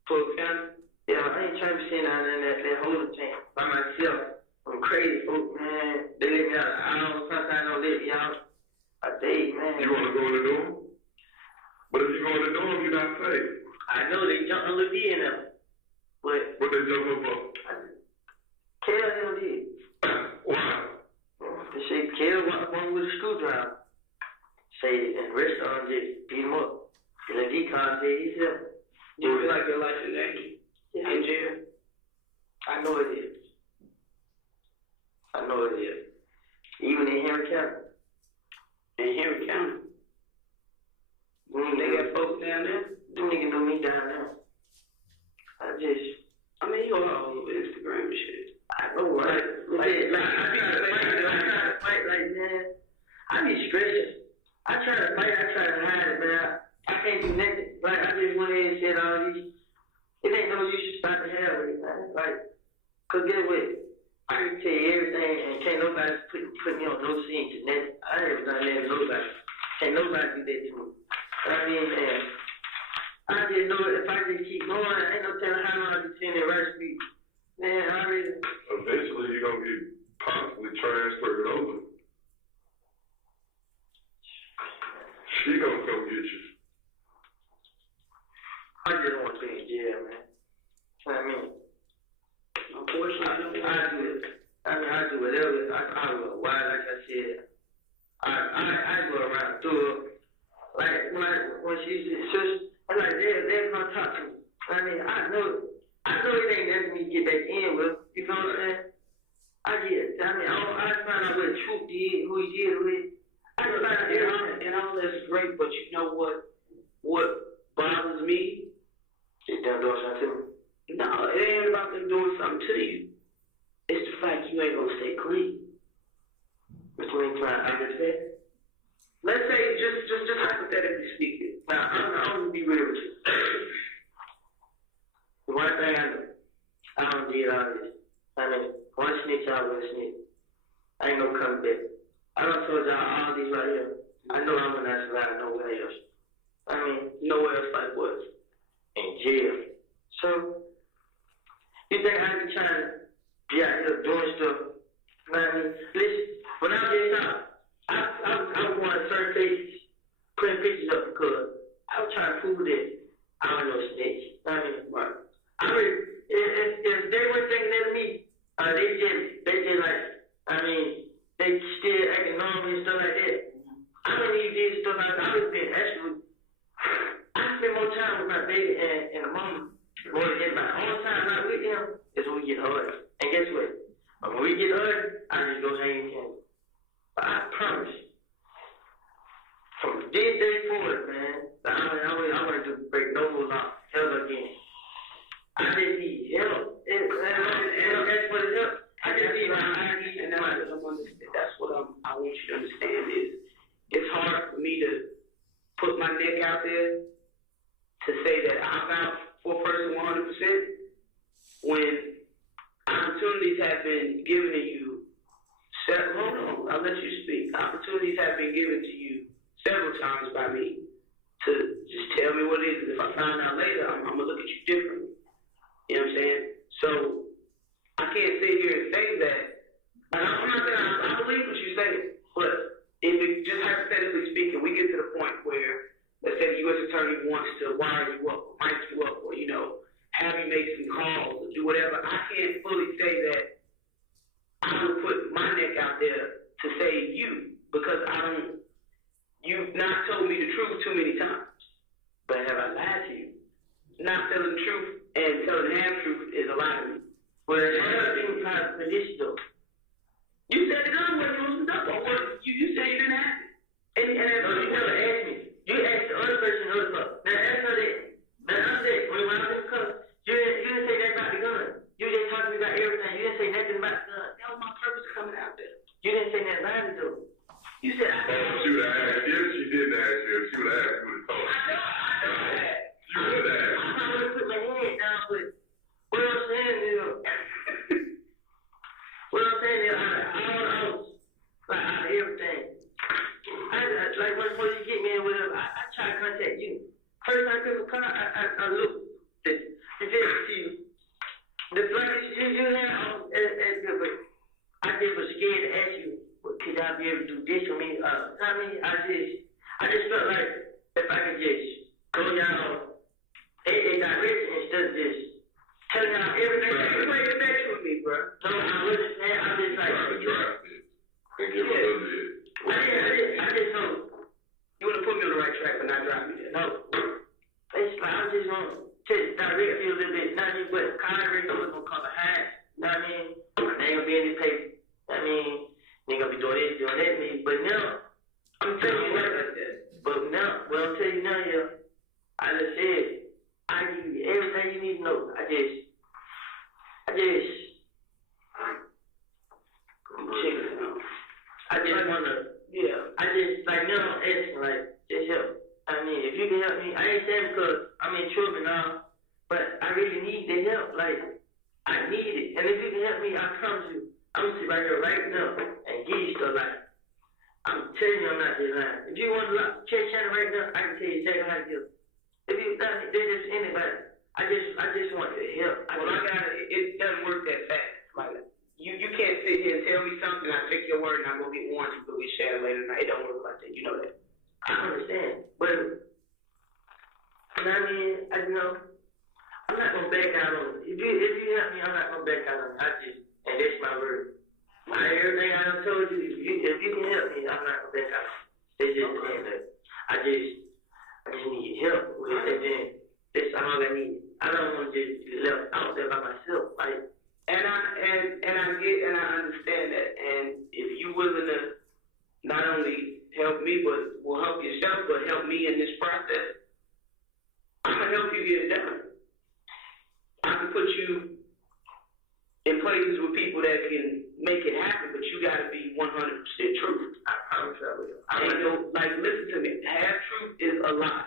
For family. Yeah, I ain't trying to be sitting down in that holding tank by myself. I'm crazy, folks, man. They let me out an hour, sometimes don't let me out a day, man. You want to go in the dorm? But if you go in the dorm, you're not safe. I know they jumped on the D in them, but. What they jump up for? Kel them did. Why? They say Kel one with a screwdriver. Say the rest of them just beat him up. And the decon said he's him. Do you feel like your life is angry? In jail? I know it is. Even in Henry County. In Henry County? They got folks down there? Them niggas know me down there. You all over Instagram and shit. I know, right? I try to fight like that. I be stressed. I try to fight, I try to hide it, but I can't do nothing. Like, I just went in and said all these. It ain't no use to start the hell with it, man. Like, cause guess what? I can tell you everything and can't nobody put me on no scene to nothing. I ain't done that to nobody. Can't nobody do that to me. Man, I just know if I just keep going, ain't no telling how long I can send that right speed. Man, I really. Eventually, you're going to get possibly transferred over. She going to come get you. I just want to be in jail, man. Unfortunately, I do it. I do whatever. I will. Why? Like I said, I go around through it. Like when she's just, I'm like, they're gonna talk to me. I know it ain't nothing me to get back in with. You know what I'm saying? I find out what the truth did, who he did it with. I find out everything. And all that's great, but you know what bothers me? They done doing something to me. No, it ain't about them doing something to you. It's the fact you ain't gonna stay clean. What you mean, trying to understand? Let's say, just hypothetically speaking. Now, I'm gonna be real with you. The one thing I know, I don't did all this. One snitch, I will snitch. I ain't no coming back. I done told y'all all these right here. I know I'm not surviving nowhere else. nowhere else like what? In jail. So, you think I be trying to be out here doing stuff? Listen, when I was out, I wanted certain cases, putting pictures up because I was trying to prove that I don't know snitch. If they were thinking that of me, they just like, they still acting normal and stuff like that. I don't even did stuff like that. I was being actually, I spend more time with my baby and the mama more than anybody. All the time not with them is when we get hurt. And guess what? When we get hurt, I just go hang with him. But I promise, from this day forward, man, I want to break no more law ever again. I just need help. That's what it's help. I just need my ID, and that's what I want you to understand is it's hard for me to put my neck out there to say that I'm out for a person 100% when opportunities have been given to you. Hold on, I'll let you speak. Opportunities have been given to you several times by me to just tell me what it is. If I find out later, I'm going to look at you differently. You know what I'm saying? So I can't sit here and say that. And I'm not saying I believe what you say, but if it, just hypothetically speaking, we get to the point where, let's say the U.S. Attorney wants to wire you up, or mic you up, or, have you make some calls, or do whatever, I can't fully say that I would put my neck out there to save you, because you've not told me the truth too many times. But have I lied to you? Not telling the truth and telling the half-truth is a lie to me. Well, another thing about this, though. You said it on when you was up, or what? You said you didn't have it. And you never asked me. You asked the other person the other part. Now, that's not it. Now, I'm saying, when I was coming, you didn't say that about the gun. You just talked to me about everything. You didn't say nothing about the gun. That was my purpose coming out there. You didn't say nothing about it, though. You said, she would have asked. Yes, she did ask you. She would have asked you what it I know that. She would have asked. I'm not going to put my head down, but what I'm saying is, like, out of everything. Like, before you get me in whatever, I try to contact you. First time I come to car, I look to see you. The blankets you have, but I just was scared to ask you, could I be able to do this for me? I just felt like if I could just go down a direction instead of just telling y'all everything. You ain't get back with me, bro. So I wasn't saying, I'm just like, and give her a little bit. I just know you want to put me on the right track, but not drop me there. No. It's like, I just want to direct you a little bit. Not just, but Congress was going to come behind. You know what I mean? They ain't going to be in the paper. I mean, they ain't going to be doing this, doing that. But now, I'm telling you what, I'm telling you now, I just said, I give you everything you need to know. I just want to, like, now I'm asking, like, just help. I mean, if you can help me, I ain't saying because I'm in trouble now, but I really need the help. Like, I need it. And if you can help me, I promise you, I'm going to sit right here right now and give you stuff. Like, I'm telling you, I'm not just lying. If you want to check channel right now, I can tell you exactly how to do it. If you not, there's just anybody. I just want to help. It doesn't work that fast. Like, you can't sit here and tell me something, I take your word, and I go get warranty, but we share later tonight. It don't work like that. You know that. I understand. But, you know what I mean? I'm not going to back out on it. If you help me, I'm not going to back out on it. And that's my word. Everything I done told you, if you can help me, I'm not going to back out on it. It's just the end of it. I just need help with it, and then that's all I need. I don't want to just be left out there by myself. Like, and I get and I understand that. And if you're willing to not only help me, but will help yourself, but help me in this process, I'm gonna help you get it done. I can put you in places with people that can make it happen, but you gotta be 100% truth. I promise I will. I ain't no, like, listen to me. Half truth is a lie.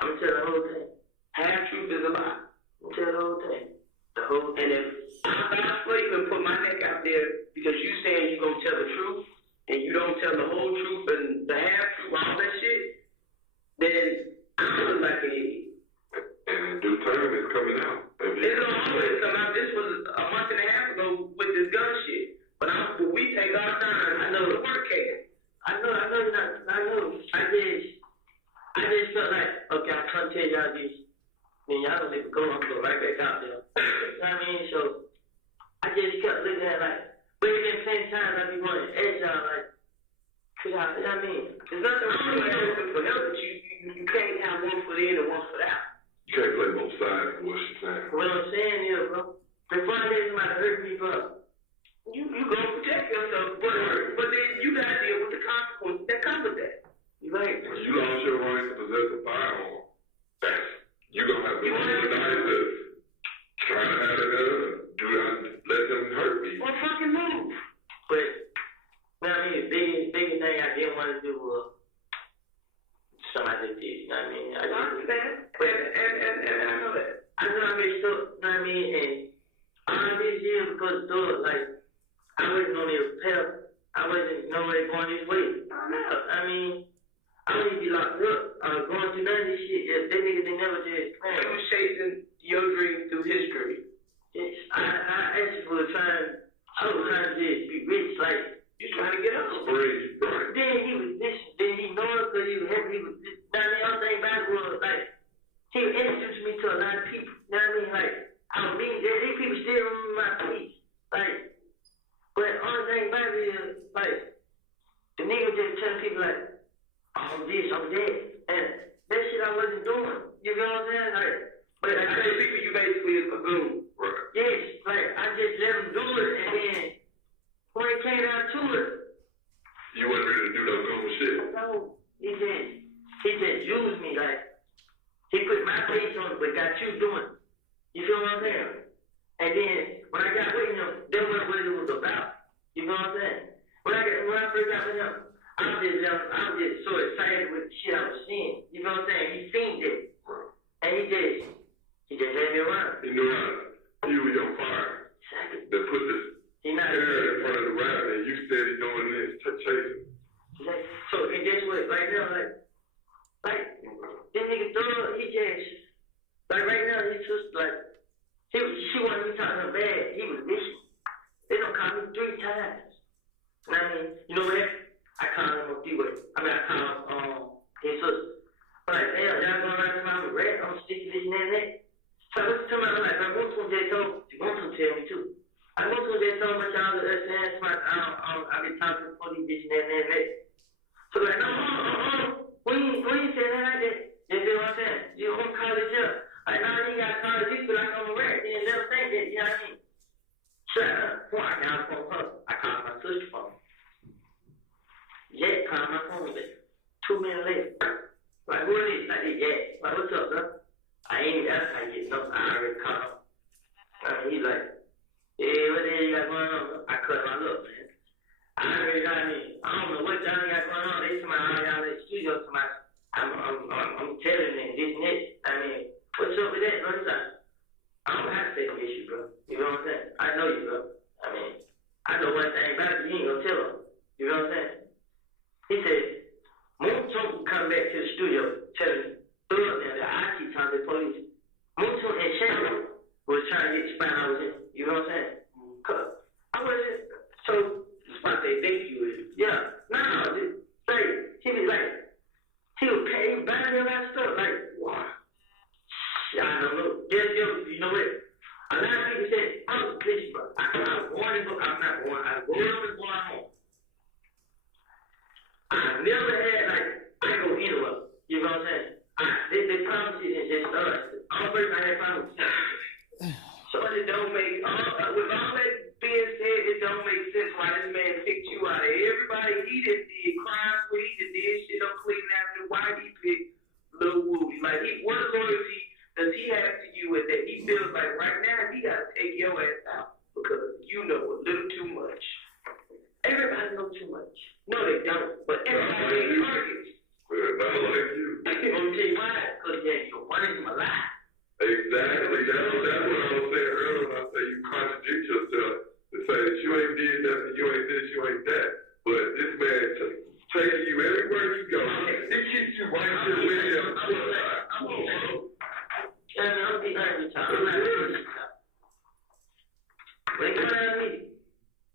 I'm gonna tell the whole thing. Half truth is a lie. I'm gonna tell the whole thing. And if I vouch for you and put my neck out there because you saying you're gonna tell the truth and you don't tell the whole truth and the half truth, all that shit, then gonna tell y'all this, then y'all gonna let me go. I'm gonna go right back out there. You know what I mean? So I just kept looking at like, but it's been plenty times I be wanting to ask y'all like, could y'all, you know what I mean? There's nothing wrong with asking for help, but you can't have one foot in and one foot out. You can't play both sides of what she's saying. What I'm saying is, bro, before I let somebody hurt me, bro, you go protect yourself, but then you gotta deal with the consequences that come with that. You right? When you lost your right to possess a firearm, you're gonna have to roll the dice to try to have it do not let them hurt me. Well, fucking move. But, well, I mean, the biggest thing I didn't want to do was somebody did, you know what I mean? I understand. But, and I know that. I know I messed up, you know what I mean? And all this year because of those, like, I wasn't on this path. I wasn't nowhere going this way. I mean, I wouldn't be locked up. Going through none of this shit. Yeah, that nigga they never just planned. He was chasing your dream through his dream. Yes, I actually was trying to just be rich, like, you trying to get up. Free, right. Then he was this, then he know it because he was happy. He was this. Now, the other thing about it was, like, he introduced me to a lot of people. You know what I mean? Like, I was being there. These people still remember my face. Like, but the only thing about it is, like, the nigga was just telling people, like, I'm this, I'm that. And that shit I wasn't doing. You know what I'm saying? Like, but I tell people you basically a goon. Right. Yes, like, I just let him do it, and then when it came down to it, you wasn't ready to do no cool shit. No, he just used me, like, he put my face on it, but got you doing it. You feel what I'm saying? And then, when I got with him, that wasn't what it was about. You know what I'm saying? When I first got with him, I was just so excited with the shit I was seeing. You know what I'm saying? He seen it. And he just let me around. He knew how to fuel your fire. Exactly. They put this air in front of the rabbit and you steady doing this, chasing. Exactly. So, and guess what? Right now, like, this nigga thug, he just, like right now, he's just like, she wanted me talking to him bad. He was missing. They don't call me 3 times. And I mean, you know what? I call him a D-Way. I call his sister. But like, damn, y'all going around to my rat, I'm sticky this and that. So I looked to my like, I want to just tell me too. I want to just tell my y'all that that's my, I've been talking to police this and that. So like, no, we ain't saying that like that. You feel what I'm saying? You don't call it up. Like, now you got to call it this, but I'm on the rat. You never think that, you know what I mean? Shut up. Well, I got a phone call. I called my sister's phone. Jack called my phone back. 2 minutes later. Like, who is it? Like, Jack. Like, what's up, bro? I ain't got to get nothing. I already called him. He's like, hey, what the hell you got going on, bro? I cut my lip, man. I already got me. I don't know what y'all got going on. They somebody all y'all in the studio somebody. I'm telling them this and that. I mean, what's up with that, bro? He's like, I don't have to take the issue, bro. You know what I'm saying? I know you, bro. I mean, I know one thing about it. You ain't gonna tell him. You know what I'm saying? He said, Moonton come back to the studio telling Thug now that I keep talking to the police. Moonton and Shannon was trying to get the spot I was in. You know what I'm saying? Cause I wasn't. So, the spot they think you is. Yeah. No, like, he was like, he was buying me a lot of stuff. Like, wow. I don't know. You know what? A lot of people said, I was a police, bro. I'm warning, but I'm not warning. I was going home. I never had, like, I go anywhere. You know what I'm saying? They promised it and just started. All first I had problems. So it don't make, with all that being said, it don't make sense why this man picked you out of everybody. He just did crimes, he just did shit on Cleveland Avenue. Why he picked Lil Woody? Like, what loyalty does he have to you with that? He feels like right now he got to take your ass out because you know a little too much. Everybody knows too much. No, they don't. But everybody ain't targets. Well, not like you. I'm gonna tell you why. Because you're running my life. Exactly. That's what I was saying earlier when I say you contradict yourself to say that you ain't did nothing, you ain't this, you ain't that. But this man taking you everywhere you go. It keeps you right there with him. I'm being honest with y'all. I'm not really. When they come at me,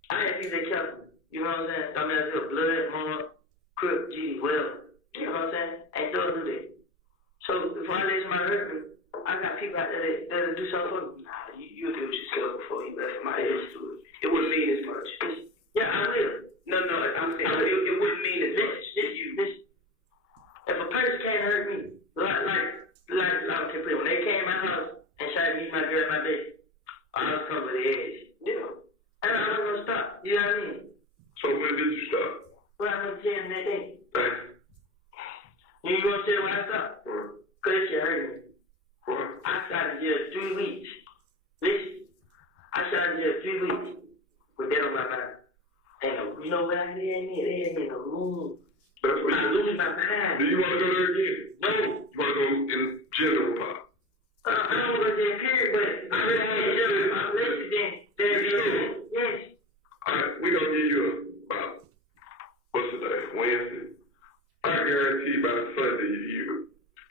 I had people that kept me. You know what I'm saying? I mean, I feel blood, more, crip, G, well. You know what I'm saying? Ain't those do that. So So if I let somebody hurt me, I got people out there that'll do something for me. Nah, you'll do it yourself before you let somebody else do it. It wouldn't mean as much. Yeah, I will. No, I'm saying it wouldn't mean as much if you. If a person can't hurt me, like when they came to my house and tried to meet my girl in my bed, I was coming to the edge. And I was gonna stop. You know what I mean? So when did you stop? Well, I went to jail that day. Thanks. You gonna say why I stopped? Cause it shit hurt me. What? I started jail 3 weeks. Listen, I started jail 3 weeks with that on my mind. And you know what I did? They had me in a room. That's what I lose my mind. Do you want to go there again? No. You want to go in general part? I don't want to go there, period, but I really want to jail. I'm listening then. Yes. Alright, we gonna give you what's the day? Wednesday. I guarantee by Sunday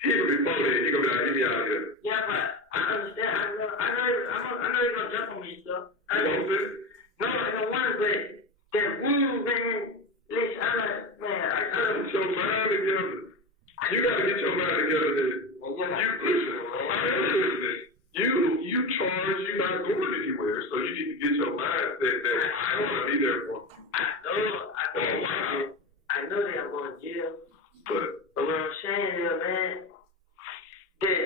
even before then, he gonna be like, get me out of here. Yeah, but I understand. I know you're gonna jump on me and stuff. You want it? No, I don't want it, but that man, listen, I'm like, man, I Get your mind together. You gotta get your mind together then. You charge, you not going anywhere, so you need to get your mindset that I wanna be there for you. I know that I'm going to jail. But what I'm saying is, man, that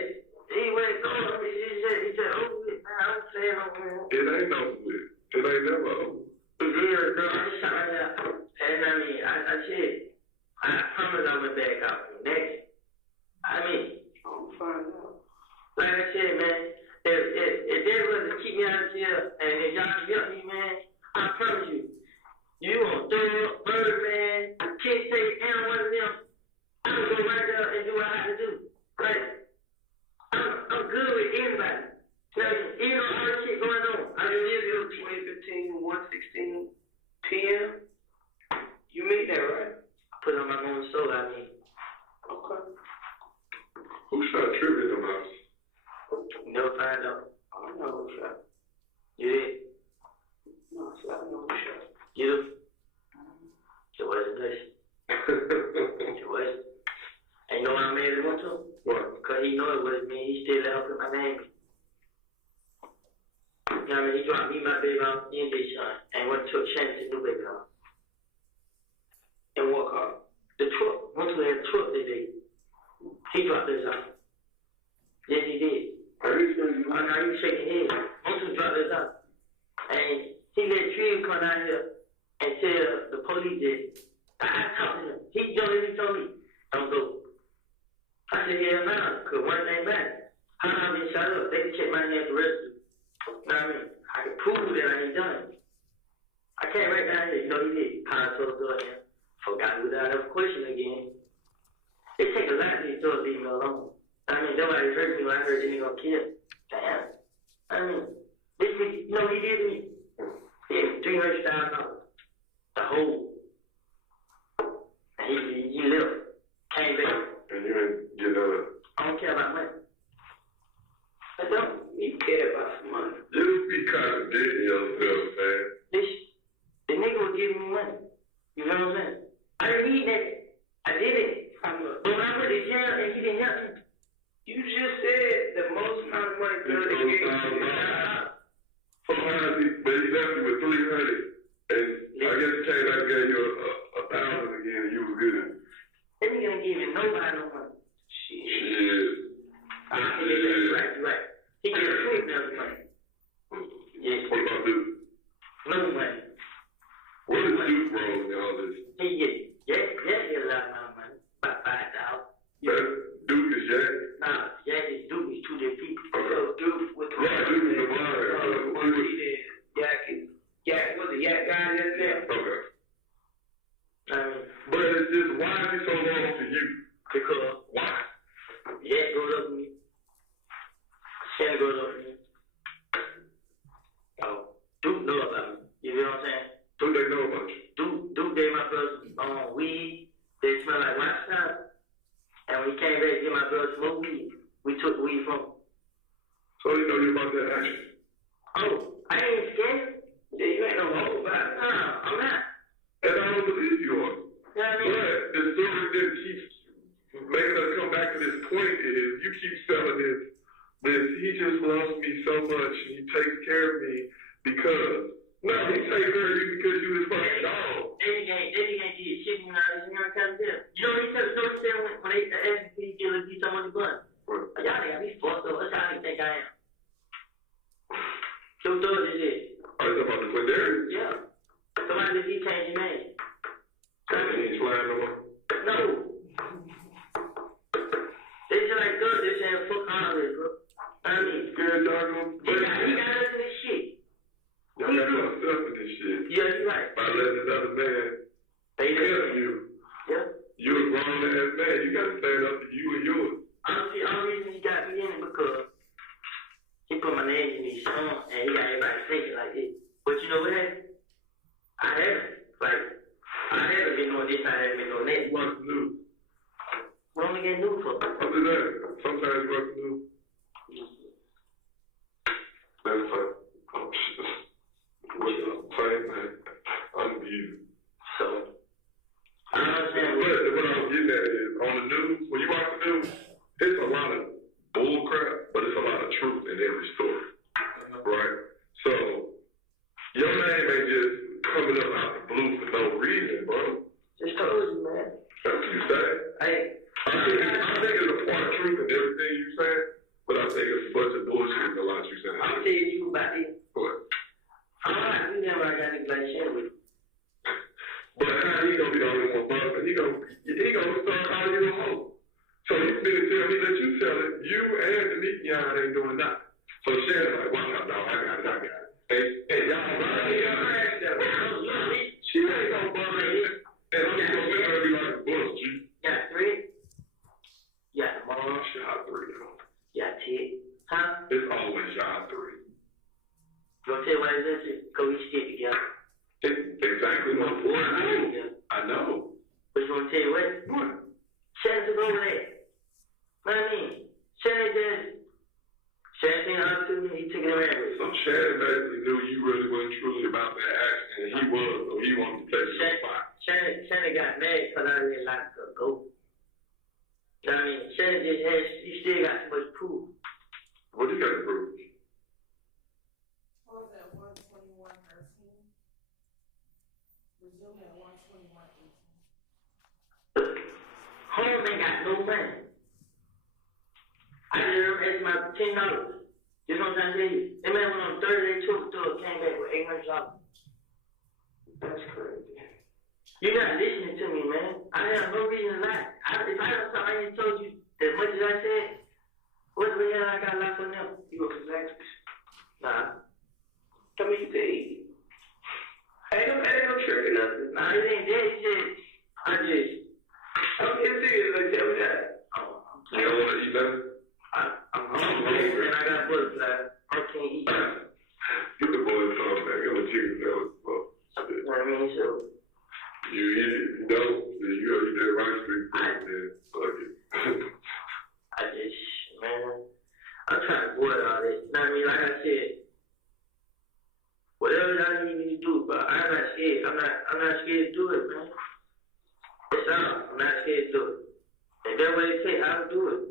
he went going, he said, oh, man, I'm saying, oh, man. it ain't over with. It ain't never over. Yeah, no, I'm just right now. And I mean, I said, I promise I went back out next. I mean, I'm fine now. Like I said, man, if they was to keep me out of jail and if y'all can help me, man, I promise you, you gonna throw up, murder, man, can't say any one of them. I'm gonna go right there and do what I have to do. Right? I'm good with anybody. Now, even all this shit going on, I mean, it's 2015, 1:16 p.m. You made that, right? I put on my own soul, I mean. Okay. Who shot Trivia in the house? Never find out. I don't know who shot. You did? No, so I don't know who shot. You? It wasn't this. It wasn't. And you know why I made it one too? What? Because he know it wasn't me. He still let her put my name. You know what I mean? He dropped me my baby off in this son and went to a chance to do baby off. And walk off. The truck, once we had a truck that day, he dropped this off. Yes, he did. Are you sure you? Oh, now you shaking head. Once we dropped this off. And he let Trill come down here and tell the police that I talked to him. He told me, don't go. I said, yeah, no, because one thing back. How I been shot up? They can check my name for residue. You know what I mean? I can prove that I ain't done it. I can't right down here. You know, he did. Power told the door. Forgot without a question again. It take a lot of these doors to leave me alone. I mean, nobody hurt me when I heard they ain't gonna kill. Damn. I mean, this week, you know what he did to me? He gave me $300,000. The whole. And he left. Came back. And you ain't get none. I don't care about money. I don't. You care about some money. You be contradicting yourself, man. The nigga was giving me money. You know what I'm saying? I didn't need that. I did it. But when I went to jail and he didn't help me. You just said the most amount of money that they gave you. But he left you with 300, and I guess he came back and gave you a 1,000 again, and you was good. That nigga ain't giving nobody no money. Shit. Right. He gave $3,000 money. Yeah. What about Duke? No money. What is Duke role in all this? He get a lot of money. About $5,000. Duke is Jack? Nah, Jack is Duke is two different people. Okay. So Duke with the Duke is the one. Jack was the Yak guy that's there. Okay. But it's just, why is he so loyal to you? Because why? Jack goes up to me. Shannon goes up to me. Duke knows about me. You know what I'm saying? Who they know about you? Duke gave my brother weed. They smell like white stuff. And when he came back to get my brother smoke weed, we took the weed from him. So he know you about that action? Oh, I ain't scared. Yeah, you ain't no hoe about it. Nah, I'm not. And I don't believe you are. You know what I mean? But the story didn't keep making us come back to this point is you keep selling this, he just loves me so much and he takes care of me because, no, he takes care of you because you his fucking dog. They ain't get shit when I was trying to tell him. You know what he said when they asked me to get someone to gun? Y'all got me fucked up. That's how I think I am. So throw this shit. Oh, you talking about the Quindarius? Yeah. Somebody just he changed his name. He ain't flying no more. No. They just like good. They saying fuck all this, bro. I mean, Scared dog. he got us in this shit. Y'all got yourself in this shit. Yeah, you're right. By letting this other man tell you. Yeah. You a grown ass man. You got to stand up to you and yours. Honestly, the only reason he got me in it because he put my name in his song and he got everybody thinking like this. But you know what happened? I haven't been doing this, I haven't been doing that. What's new? What am I getting new for? What is that? Sometimes what's new? That's like, oh shit. What's the same thing? I'm you. So, I don't understand what I'm getting at is on the news, when you watch the news, it's a lot of bull crap, but it's a lot of truth in every story. Right? So, your name ain't just coming up out the blue for no reason, bro. Just told you, man. That's what you say. I think it's a part of truth in everything you say, but I think it's a bunch of bullshit in a lot you say. I'm gonna tell you about this. What? I'm not doing that when I got to like share with you. But how he gonna be the only one busting? He gonna start calling you a hoe. So you finna tell me that you tell it, you and the Nikian ain't doing nothing. So Shannon's like, watch out, dog, I got it. Hey, y'all, she ain't gonna bust it. And I'm just gonna let her be like a bus, G. Got 3? Yeah, tomorrow. Shot 3, though. Yeah, 10. Huh? It's always shot 3. You wanna tell you why it's that shit? Because we stick together. Exactly my point. I know. But you wanna tell you what? What? Shannon took over that. What I mean? Shannon came out to me, he took it around with. So Shannon basically knew you really wasn't truly about that action, and he was, so he wanted to take your spot. Shannon got mad because I didn't like her go. You know what I mean? Shannon just has, he still got too much proof. What do you got to prove? What was that, 121:13? Resume at 121:18. Home ain't got no money. I just asked my $10. You know what I'm trying to tell you? That man went on 30 day tour, came back with $800. That's crazy. You're not listening to me, man. I have no reason to lie. If I had something I ain't told you as much as I said, what the hell I got locked on them? You were relaxed. Nah. Come here, you say. Ain't no trick or nothing. Nah, it ain't that. I'm getting serious. Like, tell me that. You don't want to eat nothing? I'm hungry and I got butterfly. I can't eat. Get the boys on back. Get the chicken sandwich. You know what I mean? So. You eat it. You don't. You already did rice street. Fuck it. Man, I'm trying to avoid all this. You know what I mean? Like I said, whatever y'all need me to do, but I'm not scared. I'm not scared to do it, man. It's all. I'm not scared to do it. If that's what it takes, I'll do it.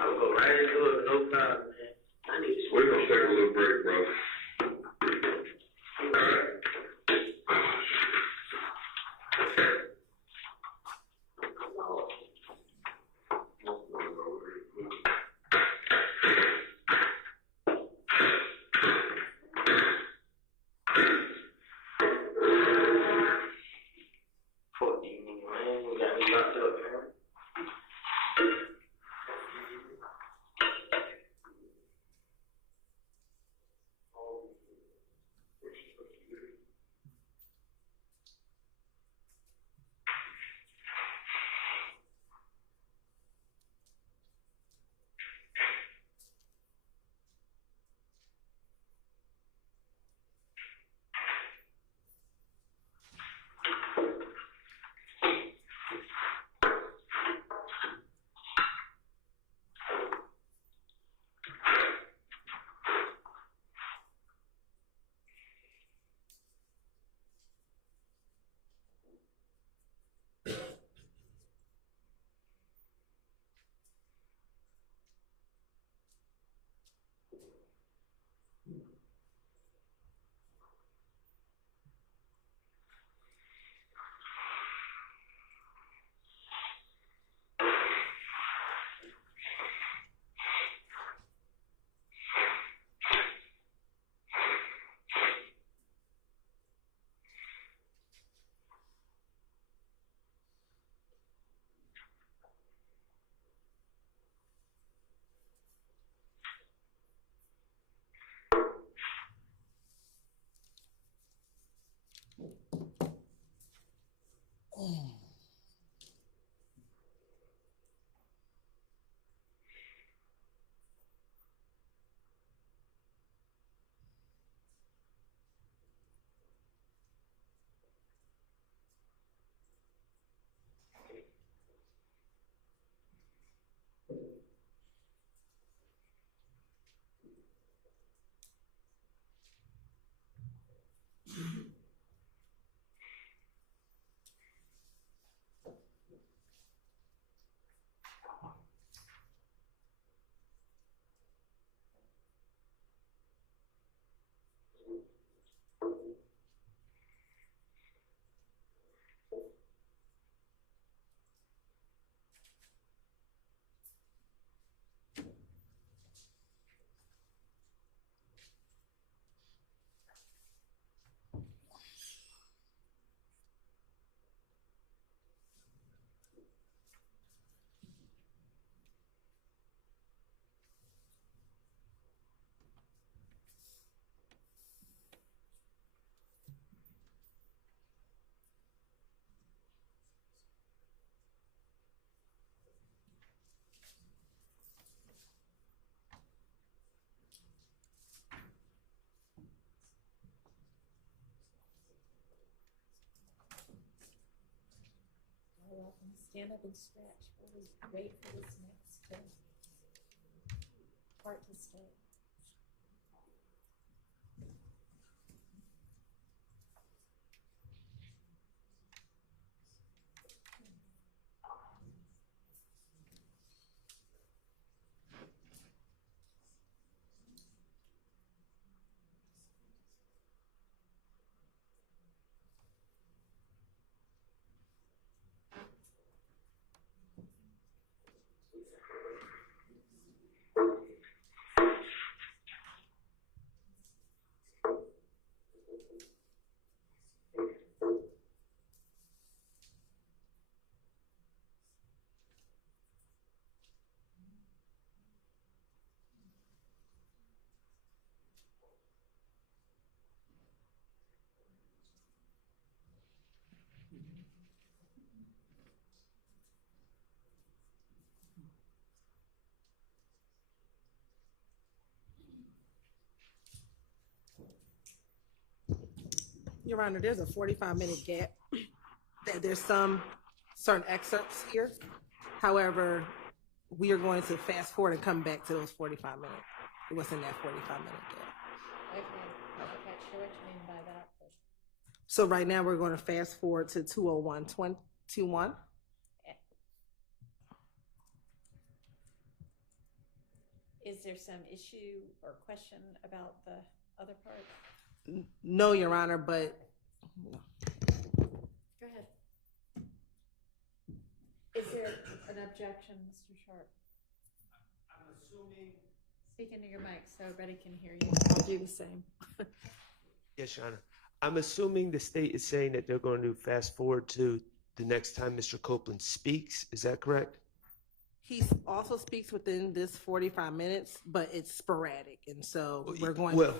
I'll go right into it, no problem, man. We're gonna take a little break, bro. All right. stand up and stretch. We'll wait for this next part to start. Your Honor, there's a 45-minute gap. There's some certain excerpts here. However, we are going to fast forward and come back to those 45 minutes. What's in that 45-minute gap? Okay, I'm not sure what you mean by that. So right now we're going to fast forward to 2:01:21. Is there some issue or question about the other part? No, Your Honor, but Go ahead. Is there an objection, Mr. Sharp? I'm assuming. Speak into your mic so everybody can hear you. I'll do the same. Yes, Your Honor. I'm assuming the state is saying that they're going to fast forward to the next time Mr. Copeland speaks. Is that correct? he also speaks within this 45 minutes, but it's sporadic, and so we're going. Well,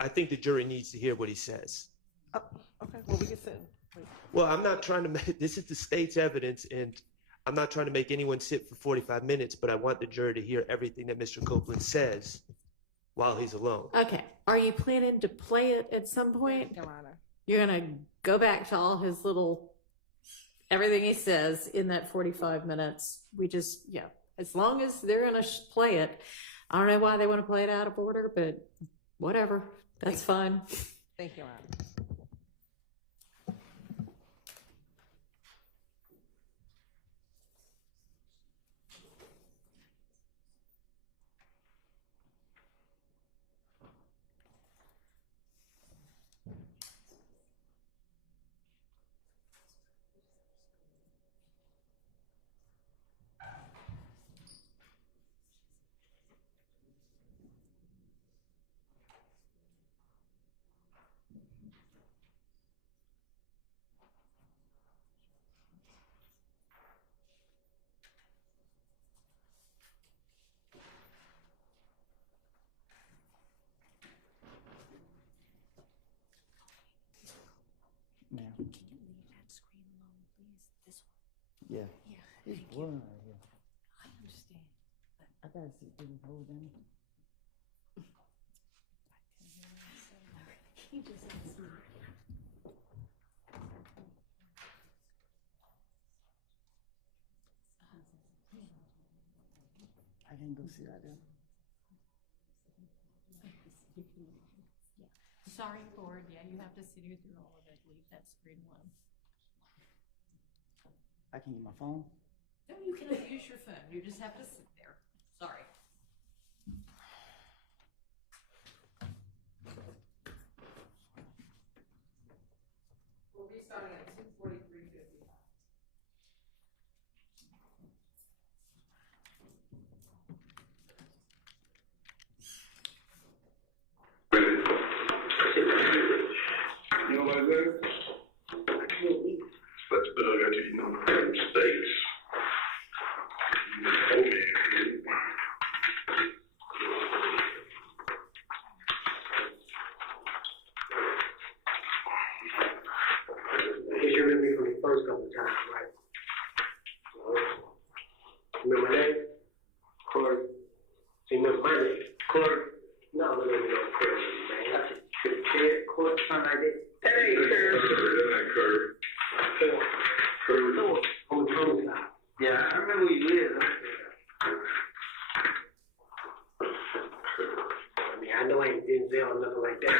I think the jury needs to hear what he says. Oh, okay. Well, we can sit. Well, I'm not trying to make, this is the state's evidence, and I'm not trying to make anyone sit for 45 minutes, but I want the jury to hear everything that Mr. Copeland says while he's alone. Okay. Are you planning to play it at some point? Your Honor. You're going to go back to all his little, everything he says in that 45 minutes. We just, yeah, as long as they're going to play it. I don't know why they want to play it out of order, but whatever. That's fine. Thank you, Your Honor. Ma'am. Can you leave that screen alone, please? This one. Yeah. Yeah. It's Thank blurring you. right here. I understand. I gotta see if the whole thing. He just asked me. I can go see that then. Sorry, Ford. Yeah, you have to sit here through all of it. Leave that screen alone. I can use my phone. No, you cannot use your phone. You just have to sit there. Sorry. We'll be starting at 2:43:55. You know what I said? Let's put it to you know mistakes. Oh man. You remember me from the first couple of times, right? Remember my name? Corey. So you remember my name? Corey? No, I remember no Corey, man. That's a Corey, something like that. That ain't Corey. That ain't Curry. Yeah, I remember who you is. I mean, I know I ain't Denzel or nothing like that.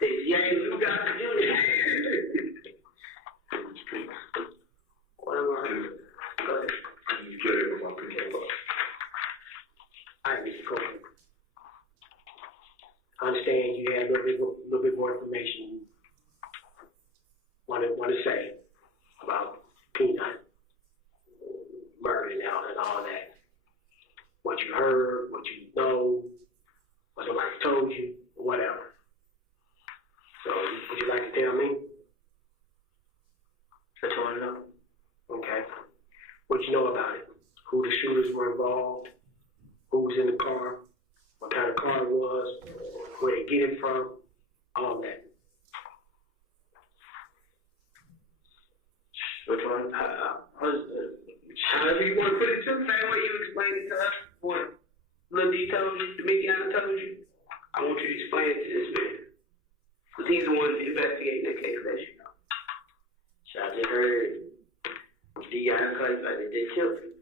Yeah, you got to do this. What am I? Go ahead. You get it with my people. All right, Mr. Coleman. I understand you had a little bit more information want to say about Peanut murder and all that. What you heard, what you know, what somebody told you, whatever. So, would you like to tell me? What you want to know? Okay. What you know about it? Who the shooters were involved? Who was in the car? What kind of car it was? Where they get it from? All that. Which one? However you want to put it to, the same way you explained it to us. What little details the big guy told you, I want you to explain it to this man. Because he's the one investigating the case, as you know. So I just heard the guy in the like they killed him.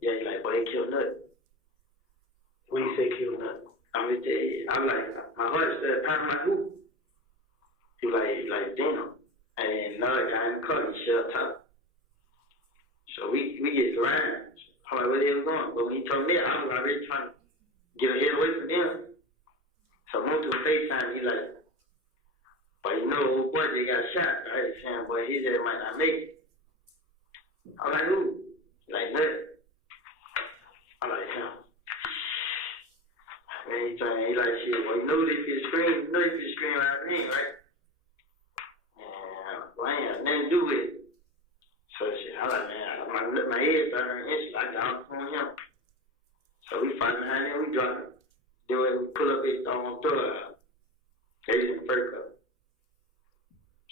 Yeah, like, boy, they killed Nut. When you say killed Nut? I'm like, my heart started pounding like, who? He like, damn. And then another guy in the car, he shut up. So we get around. I'm like, where they was going? But when he told me, I was already trying to get a head away from them. So I moved to a FaceTime, he like, but you know, old boy, they got shot. I was saying, boy, his head might not make it. I'm like, who? Like, Nut. I'm like, him. And he like, shit, well, you know if you scream out of me, right? And well, I ain't have nothing to do with it. So shit, I like, man, my head started instantly. I got on him. So we fight behind him, we drop him. Then we pull up his door. They was in the first car.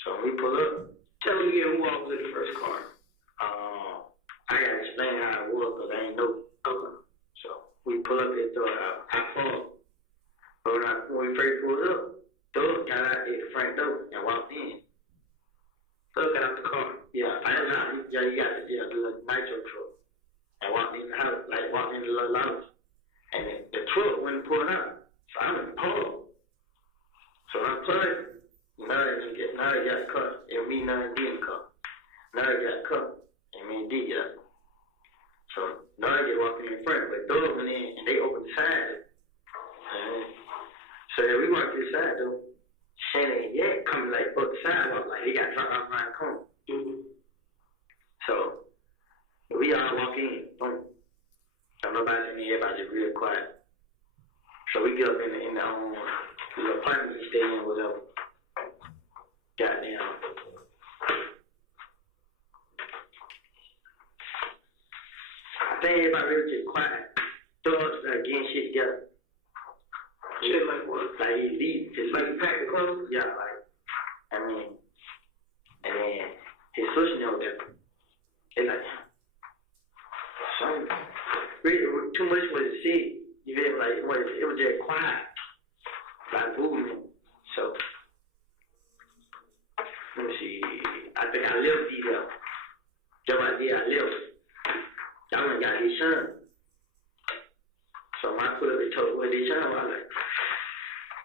So when we pull up, tell me again who all was in the first car. I gotta explain how it was because I ain't know. So we pull up his door. I fall. But when we first pulled up, Doug got out at the front door and walked in. Doug got out the car. Yeah, I didn't know. Yeah, he got the little nitro truck. And walked in the house, like walked in the little house. And the truck wouldn't pull out. So I went pull. So I pulled. Now they got cut. And me now didn't cut. Now they got cut. And me did get up. So now they get walking in front. But Doug went in and they opened the side. So then we walked to the side though. Shannon and Yak coming like up the sidewalk, like they got dropped off my corner. So we all walk in, boom. So nobody's in there, everybody's real quiet. So we get up in the apartment we stay in, whatever. Goddamn. I think everybody really just quiet. Dogs are getting shit together. Shit like what? Like he leave, just like he packed the clothes? Yeah, like, I mean, and then his sister know that. It's like, really, too much was said. You feel like, it was just quiet. Like movement. So, let me see. I think I left there. Just like I left. I went and got his son. So my put up and told where they son was like,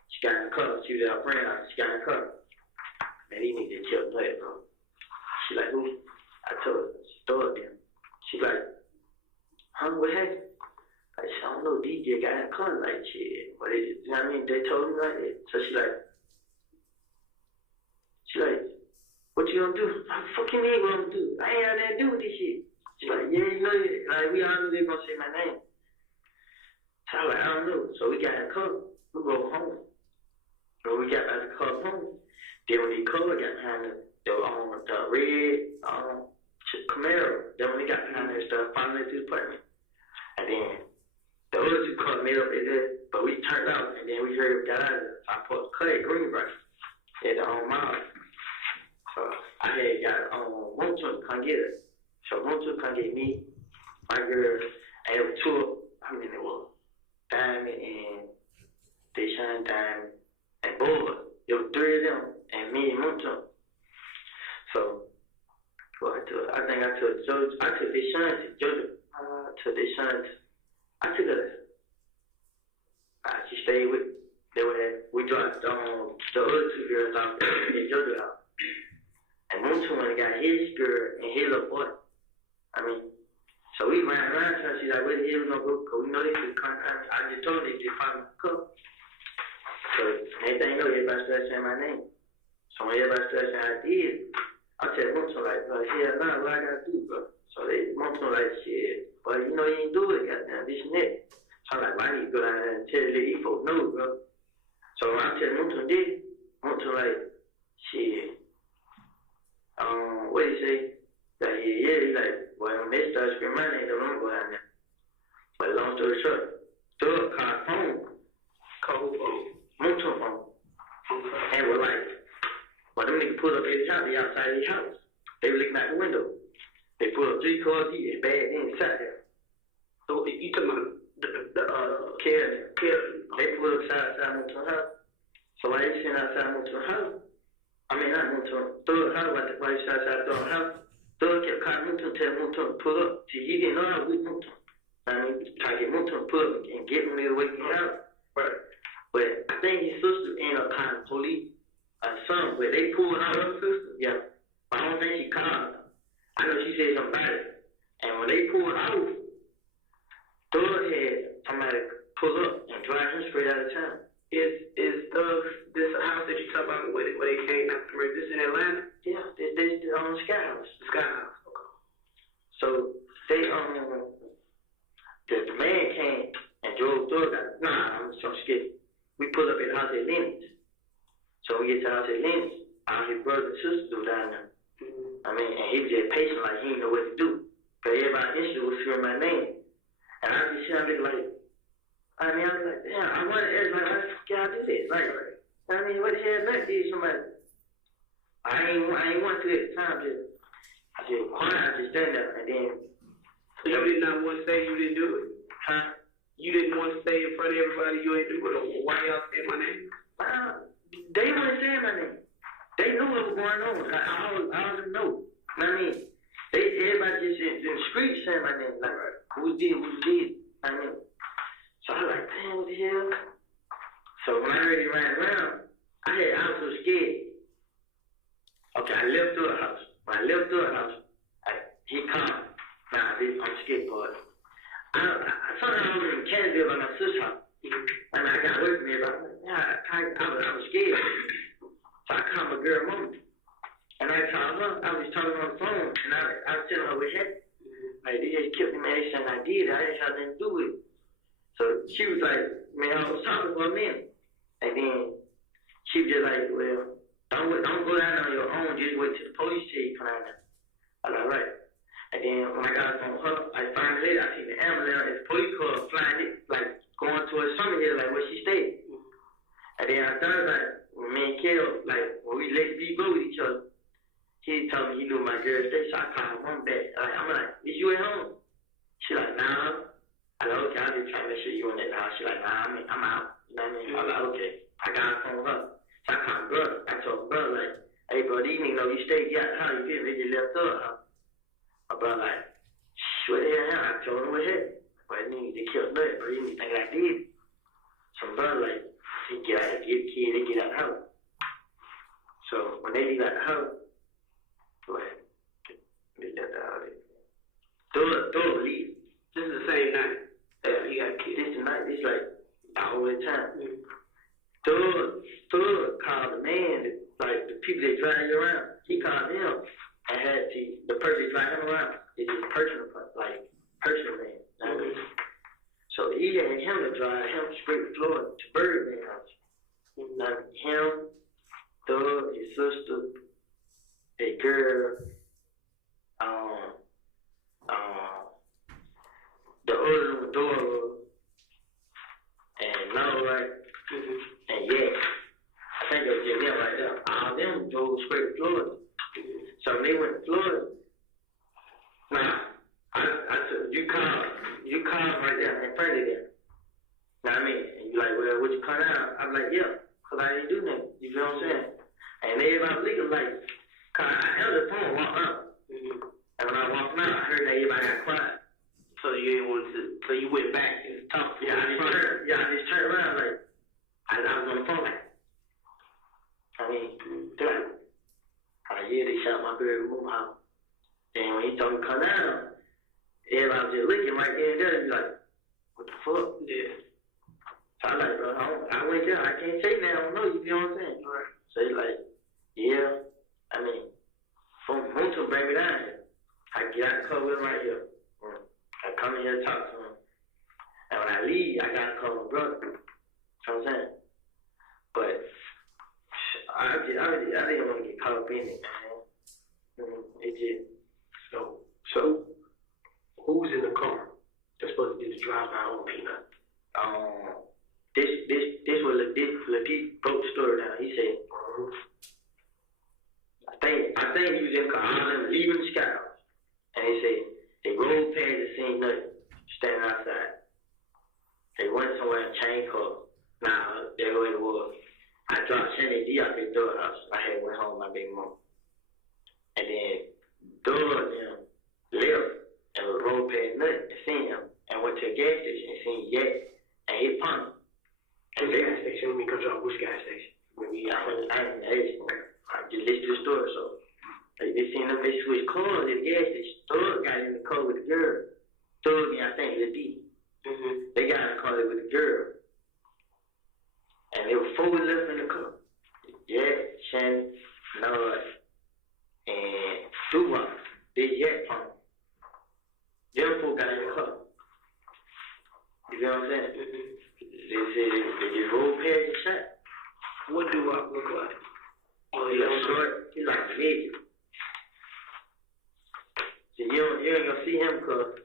she got in the car. She was our friend. She got in the car. Man, he need to chill play, bro. She like, who? I told her. She told him. She like, huh? What happened? I said, I don't know. DJ got in the car. Like, shit. But you know what I mean? They told me like that. So she like, what you gonna do? What the fuck you mean what I'm gonna do? I ain't had nothing to do with this shit. She like, yeah, you know, like we all knew they gonna say my name. So I was like, I don't know. So we got in the car. We go home. So we got out the car home. Then when they car got behind the red Camaro. Then when they got behind there, started following to the apartment. And then the other two cars made up there, but we turned out and then we heard got out of there. So I put the car at Greenbrier at the mall. So I had got one to come get her. So one to come get me, my girl, and it was two. I mean, it was Diamond and Deshaun Diamond and Boy. It was three of them and me and Monto. So I think I took Georgia. I took this son to Georgia. I took this son. I took her. She stayed with. They were at. We dropped the other 2 girls off in Georgia house. And Moon got his girl and his little boy. I mean, so we ran around her. She's like, "Where the hell we gonna go? Cause we know they could come." I just told her they just find my cup. So everything know everybody started saying my name. So when everybody started saying I did. I said, Monto, like, bro, hell no, what I gotta do, bro? So they, Monto, like, shit, but you know, you ain't do it, goddamn, this and that. So I'm like, well, I need to go down there and tell these folks no, bro. So I tell Monto did. Monto, like, shit, what do you say? Like, yeah, he's like, well, when they start screaming my name, they don't go down there. But long story short, Doug called phone, Monto phone, and we're like, but them niggas pulled up at his house, they outside his house. They were looking out the window. They pulled up 3 cars, he had bad inside there. So you talking about the Karen. They pulled up outside Monto's house. So while they sitting outside Monto's house, I mean not Monto's, Thug's house, while they sitting outside Thug's house, Thug kept calling Monto, telling Monto to pull up. See, he didn't know I was with Monto. I mean, trying to get Monto to pull up and get him away from the house. Right. But I think his sister ended up calling the police. Son, where they pulled out her sister, yeah. But I don't think she called her. I know she said something about it. And when they pulled out, Doug had somebody pull up and drive him straight out of town. Is Doug, this house that you talk about where they came after murder, this in Atlanta? Yeah, this on the Sky House. The Sky House, okay. So they, the man came and drove Doug out. Nah, I'm so scared. We pulled up at the house at Lennox. So we get to the house at Lennox, all his brother and sister do down there. I mean, and he was just patient, like he didn't know what to do. Because everybody instantly was screaming my name. And I just hear him like, I was like, damn, I wanted everybody, why the fuck y'all do this? Like, I mean, what the hell that did somebody? I ain't want to at the time, I just quiet, I just stand there, and then. So you did not want to say you didn't do it? Huh? You didn't want to say in front of everybody you ain't do it? Why y'all say my name? They weren't saying my name. They knew what was going on. I already know. I mean, everybody just in the street saying my name. Like, who did? I mean, so I was like, damn, what the hell? So when I heard he ran around, I was so scared. Okay, I left to a house. When I left to a house, he called. Nah, I'm scared, boy. Somehow I was in Canada by my sister's house. And I got away from everybody. I was scared. So I called my girl mom. And I called her. I was talking on the phone. And I was telling her what happened. Like, they just killed me, man. They said I did. I didn't have nothing to do with it. So she was like, man, I was talking for a minute. And then she was just like, well, don't go down on your own. Just wait till the police tell you come down there. I was like, all right. And then when I got on her, I finally later, I seen the ambulance and the police car flying it, like, going towards Summer Hill, like where she stayed. And then I thought like when me and Kel, like when we let B go with each other, he told me he knew my girl stay, so I called my mom back. I'm like, is you at home? She like, nah. I like, okay, I'll just try to make sure you in that house. She like, nah, I'm out. You know what I mean? I'm like, okay. I got a phone up. So I called my brother. I told my brother like, hey bro, these niggas know you stay, you out the house, you feel me? They just left her house. My brother like, what the hell? I told him what happened. But they killed me, bro. You think I did? So brother, like, he get out, get the kid, they get out the house. So when they leave out the house, go ahead. They left the house. Throw leave. This is the same night. He got killed. This the night. It's like all the time. Thug called the man, like the people that drive you around. He called them and had the person that drive him around. It's his personal, like personal man. So he had him to drive him straight to Florida to Birdman House. Now him, Thug, his sister, a girl, the other daughter, and Laura, and yeah, I think it was just them right there. All them drove straight to Florida. So when they went to Florida, now I said, you called right there in front of them. Know what I mean? And you like, well, would you cut out? I'm like, yeah, because I didn't do nothing. You feel what I'm saying? And everybody legal like, cause I held the phone, walked up. when I walked out, I heard that everybody got quiet. So you didn't want to, so you went back and talked. Yeah, I just turned around like, I was on the phone like, yeah, they shot my baby room house. And when he told me to come down, everybody was just looking right there and there and be like, what the fuck? Yeah. So I like, bro, I went there, I can't say that, I don't know, you know what I'm saying? Right. So he's like, yeah, I mean, from to bring me down here. I get out the car with him right here. I come in here and talk to him. And when I leave, I gotta call my brother. You know what I'm saying? But I didn't want to get caught up in it, man. It just So who's in the car that's supposed to do the drive-by on Peanut? This was Latif broke the story down. He said, I think he was in the car. I was in leaving the sky. And he said, they rolled past the scene, nothing, standing outside. They went somewhere and changed cars. Nah, there go it was. I dropped Shandy D out the door house. I had went home with my baby mom. And then Doug left and rolled past nothing and seen him and went to a gas station and seen Yak and his punk. Which gas station? Let me control which gas station? I just listened to the story, so they seen them, they switched cars at the gas station. Doug got in the car with the girl. Doug and I think the D. They got in the car with the girl. And there were 4 left in the car. Yak, Shannon, Nod, and Doo-Wop. They Yak punk. Them 4 got in the car. You know what I'm saying? They said they just rolled past the shot. What Doo-Wop look like? Oh, he's short. He's like a midget. So you ain't gonna see him because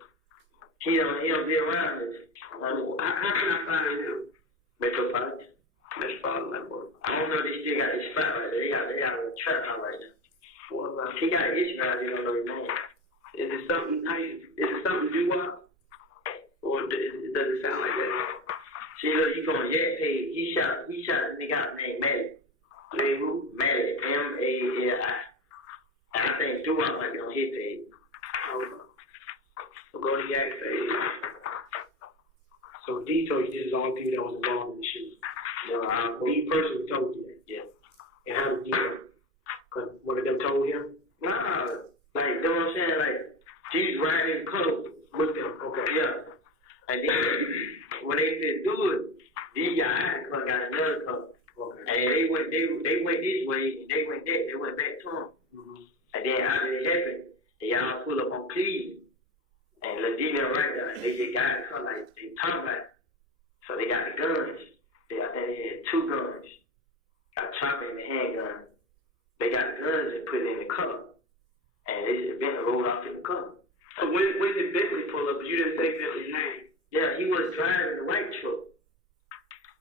he don't be around this. How can I find him? Metropolitan. Metropolitan, boy. I don't know if they still got his spot right there. They got a trap house right there. He got an issue right there, don't know his name. Is it something Doo-Wop? Or does it sound like that? See, look, you going Yak page. He shot a nigga out named Maddie. Name who? Maddie. M-A-L-I. And I think Doo-Wop might be on his page. So go to Yak page. So D told you this is the only people that was involved in the shooting. No, D personally told you that. Yeah. And how did you know? Because one of them told him? Nah, like, you know what I'm saying? Like, G's riding in the car with them. Okay. Yeah. And then when they said do it, D got out of the car, got another car. Okay. And they went this way, and they went that, they went back to him. And then after it happened, they all pulled up on Cleveland. And Ladina right there, and they just got in the car like they talking about it. So they got the guns. I think they had 2 guns. A chopper and a handgun. They got the guns and put it in the car. And they just Bentley rolled off in the car. So when did Bentley pull up? But you didn't say Bentley's name. Yeah, he was driving the white truck.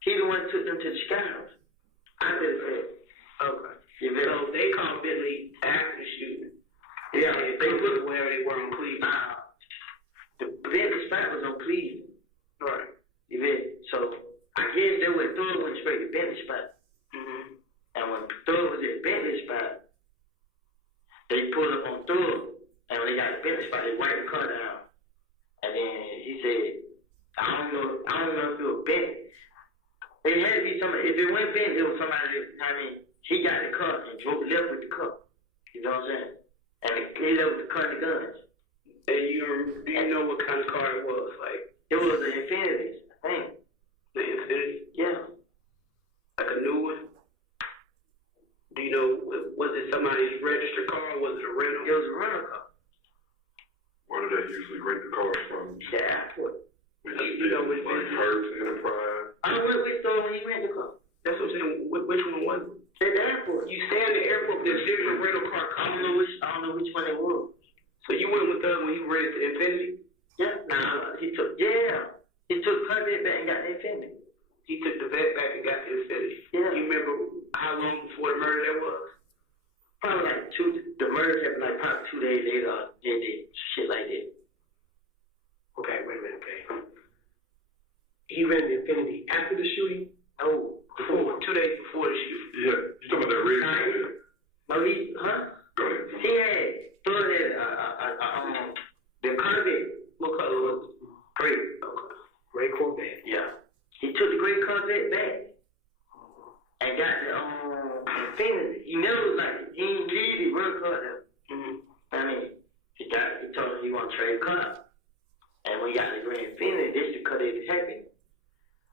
He the one took them to the sky house. I did it. Okay. So they called Bentley after the shooting. Yeah, they put wherever they were on Cleveland. The Bentley spot was on Cleveland. Right. You bet. So I guess they went straight to Bentley spot. And when Thug was at Bentley spot, they pulled up on Thug. And when they got to Bentley spot, they wiped the car down. And then he said, I don't know if it was Bentley. It had to be somebody. If it wasn't Bentley, it was somebody that, he got the car and left with the car. You know what I'm saying? And he left with the car and the guns. And do you know what kind of car it was? Like, it was an Infiniti, I think. The Infiniti? Yeah. Like a new one? Do you know, was it somebody's registered car or was it a rental? It was a rental car. Where do they usually rent the cars from? The airport. You know, like Hertz, Enterprise. We thought when he rented the car. That's what I'm saying. Which one was it? At the airport. You stay in the airport, there's different rental car companies. I don't know which one it was. So you went with Thug when he rented the Infiniti? Yeah. He took Conrad back and got the Infiniti. He took the vet back and got the Infiniti. Yeah. You remember how long before the murder that was? Probably like the murder happened like probably 2 days later. They did shit like that. Okay, wait a minute, okay. He rented the Infiniti after the shooting? No. Before, 2 days before the shooting. Yeah. You talking about that rig? Marie, huh? Go ahead. He had Thug had the Corvette. What color was it? Gray. Gray Corvette. Yeah. He took the gray Corvette back and got the Infiniti. He never he didn't leave it real car though. I mean, he told him he want to trade car. And when he got the gray Infiniti, this is because it happened.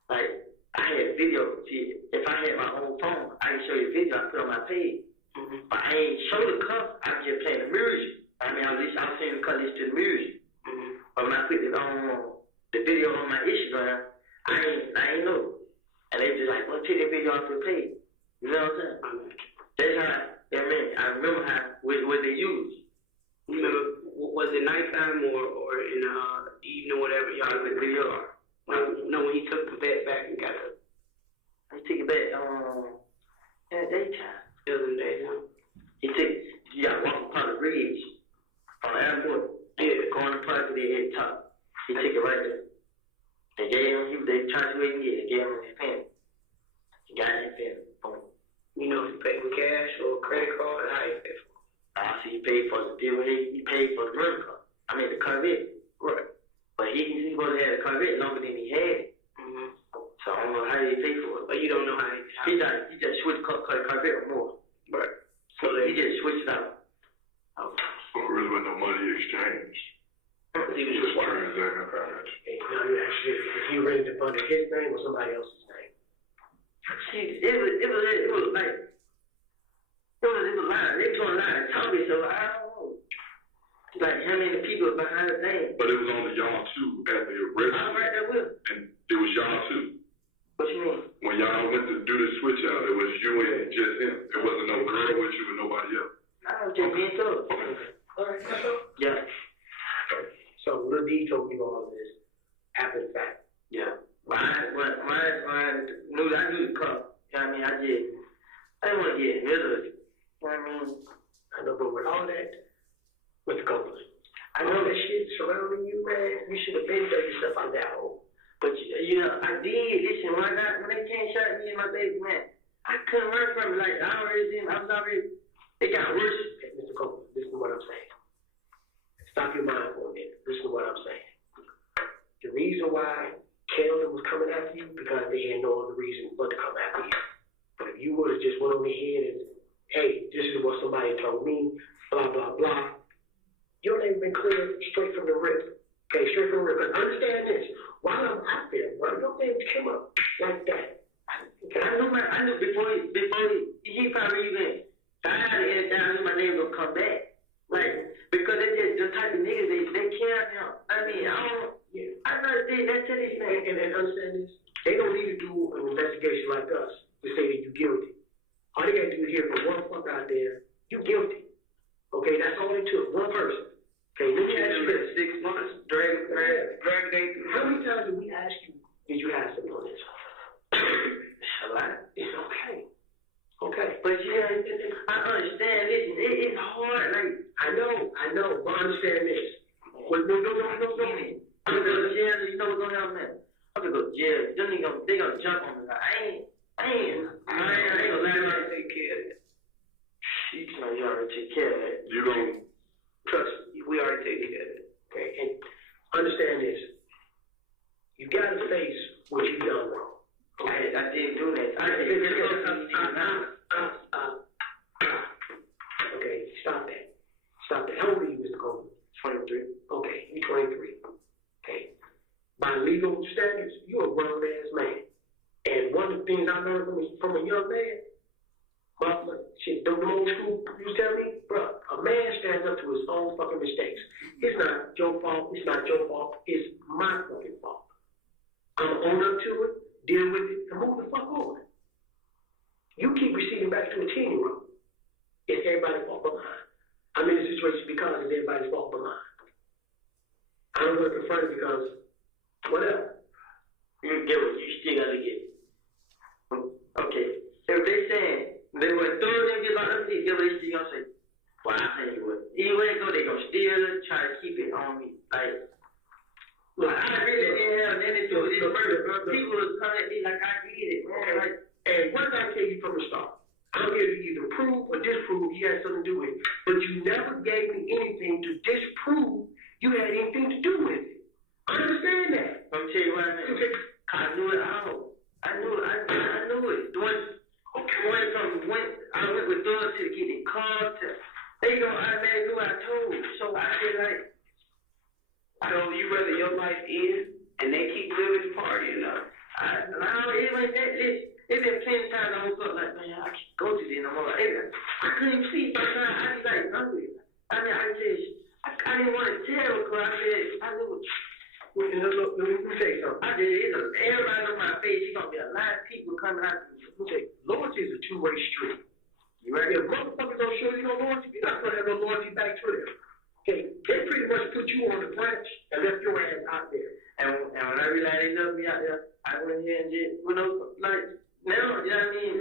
Like, I had video. See, if I had my own phone, I can show you a video I put on my page. But I ain't show the car. I just play the music. I mean, I'm saying the car listen to the music. But when I put it on the video on my Instagram, I ain't know. And they just like, well, take that video off your page. You know what I'm saying? That's how, I remember how, what they used. You remember, was it nighttime or in the evening or whatever, y'all took the video? No, when he took the vet back and got it. He took it back in the daytime. It was in the daytime. He got walking upon the bridge on the airport. Yeah, going to park they had top. He took it right there. They gave him, they tried to wait and get it. They gave him his pen. He got his pen. Boom. You know if he paid with cash or credit card, how he paid for it? So he paid for the deal. He paid for the rental car. I mean, the Corvette. Right. But he supposed to have the Corvette longer than he had. So I don't know how they pay for it. But you don't know how he just switched the Corvette more. Right. So he just switched it out. But really with no money exchanged. He was Just transaction finance. Hey, now you actually, if you ready to under his name or somebody else's name? See, it was like, it was a lie. They was on line and told me, so I don't know. Like, how many people behind the thing? But it was only y'all two at the arrest. I'm right there with him. And it was y'all two. What you mean? When y'all went to do the switch out, it was you and just him. There wasn't no girl with you and nobody else. I was just being told. All right, Yeah. So Lil D told you all of this after the fact. Yeah. When I knew the car, you know what I mean? I didn't want to get rid of it. You know what I mean? I know, but with all that, what's going on? I know that shit surrounding you, man. You should have been dug yourself out of that hole. But, you know, I did. Listen, when they came shot me and my baby, man, I couldn't run from it. Like, I was already, it got worse. Hey, Mr. Copeland, listen to what I'm saying. Stop your mind for a minute. Listen to what I'm saying. The reason why Kelvin was coming after you, because they had no other reason but to come after you. But if you would have just went on ahead and, hey, this is what somebody told me, blah, blah, blah, your name been cleared straight from the rip. Okay, straight from the rip. But understand this. While I'm out there, bro, your name came up like that. I knew before he probably even, I had to edit down, I knew my name would come back. Like, because they just the type of niggas, they care of him. I mean, I know that's to this man. And understand this, they don't need to do an investigation like us to say that you're guilty. All they gotta do is hear from one fuck out there, you guilty. Okay, that's all it took, one person. Okay, let me ask you this. 6 months, drag day. How many times did we ask you, did you have something on this? A lot. It's okay. Okay. But yeah, I understand this. It's hard. Like, I know, but understand this. Well, no. I'm gonna go to jail, you know what's gonna happen, man? I'm gonna go to jail. They gonna jump on me. Like, I ain't gonna let her take care of it. You already take care of it. You don't trust me, we already take care of it. Okay, and understand this. You gotta face what you done wrong. Okay, I didn't do that. Okay, stop that. How old are you, Mr. Coleman? 23. Okay, you're 23. Okay. By legal standards, you're a grown-ass man. And one of the things I learned from a young man, shit, the old school used to tell me, bro, a man stands up to his own fucking mistakes. It's not your fault. It's my fucking fault. I'm gonna own up to it, deal with it, and move the fuck on. You keep receiving back to a 10-year-old. It's everybody's fault but mine. I'm in a situation because it's everybody's fault but mine. I don't want to confront it because, whatever. You get what you still gotta get. Okay. If they saying they were throw them just like this, get what they still gonna say. Well, I tell you what. Anyway, they gonna still try to keep it on me. Like, look, I really didn't have anything to do with this murder, bro. People was coming at me like I did it, man. Like, and what did I tell you from the start? I'm here to either prove or disprove he had something to do with it. But you never gave me anything to disprove you had anything to do with it. I understand that. I'm tell you what, man. I knew it all. I knew it. When I went with Doug to get in contact, they don't automatically do what I told you. So I said, like, so you rather your life end and they keep living the party, you know? It's been plenty of times I woke up like, man, I can't go to this no more. I couldn't sleep. Sometimes I was like hungry. I didn't want to tell because I knew. Let me tell you something. Everybody on my face, there's gonna be a lot of people coming out. Loyalty is a two-way street. You right? If motherfuckers don't show you no loyalty, you're not gonna have no loyalty back to them. Okay, they pretty much put you on the branch and left your ass out there. And when I realized they left me out there, I went here and did, like, now, you know what I mean?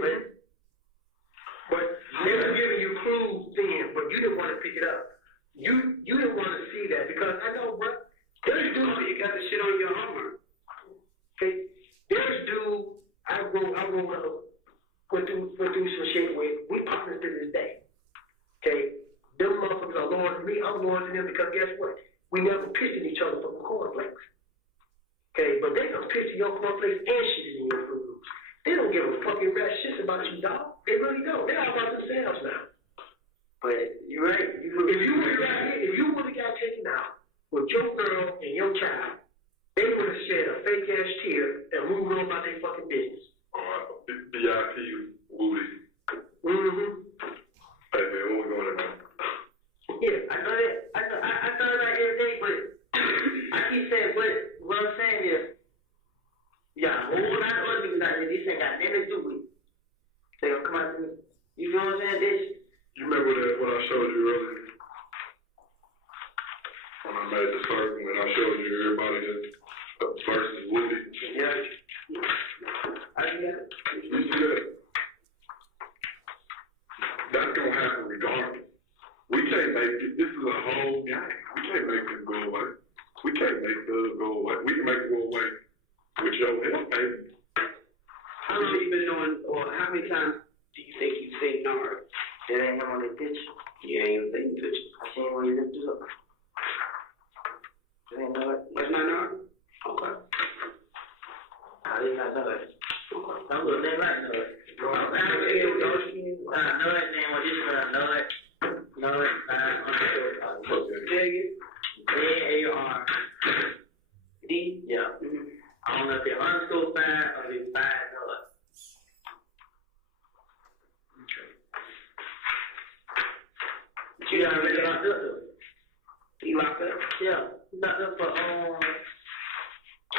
But they were giving you clues then, but you didn't want to pick it up. You didn't want to see that because I know, bro. There's dude, you got the shit on your armor. Okay, there's dude I went through some shit with. We partners to this day. Okay, them motherfuckers are loyal to me. I'm loyal to them because guess what? We never pissed at each other from the cornflakes. Okay, but they don't piss in your cornflakes and shit in your food. They don't give a fucking rat shit about you, dog. They really don't. They're all about themselves now. But you're right. If you would have got taken out with your girl and your child, they would have shed a fake ass tear and moved on about their fucking business. VIP Woody. Mm-hmm. Hey man, what we going about? Yeah, I know that. I thought about it every day, but I keep saying, what I'm saying is, yeah, a whole lot of other niggas out there, this ain't got nothing to do with it. They gonna come out to me. You feel what I'm saying? This. You remember that what I showed you earlier? When I made the circle and I showed you everybody that versus Woody. Yeah. I see that. You see that? That's gonna happen regardless. We can't make it. This is a whole game. We can't make it go away. We can't make it go away. We can make it go away with your help, baby. How long you been knowing, or how many times do you think you've seen Nard? That ain't him on the picture. You ain't even seen the picture. I seen when he lifted up. That ain't Nard. That's not Nard? Okay. I did not know that. Okay. I'm looking at right now. No, that name was just Nard. Nard. J-A-R-D? Yeah. Mm-hmm. I don't know if they're underscore 5 or if it's 5 Nard. Okay. You already locked up though? He locked up? Yeah. Locked up for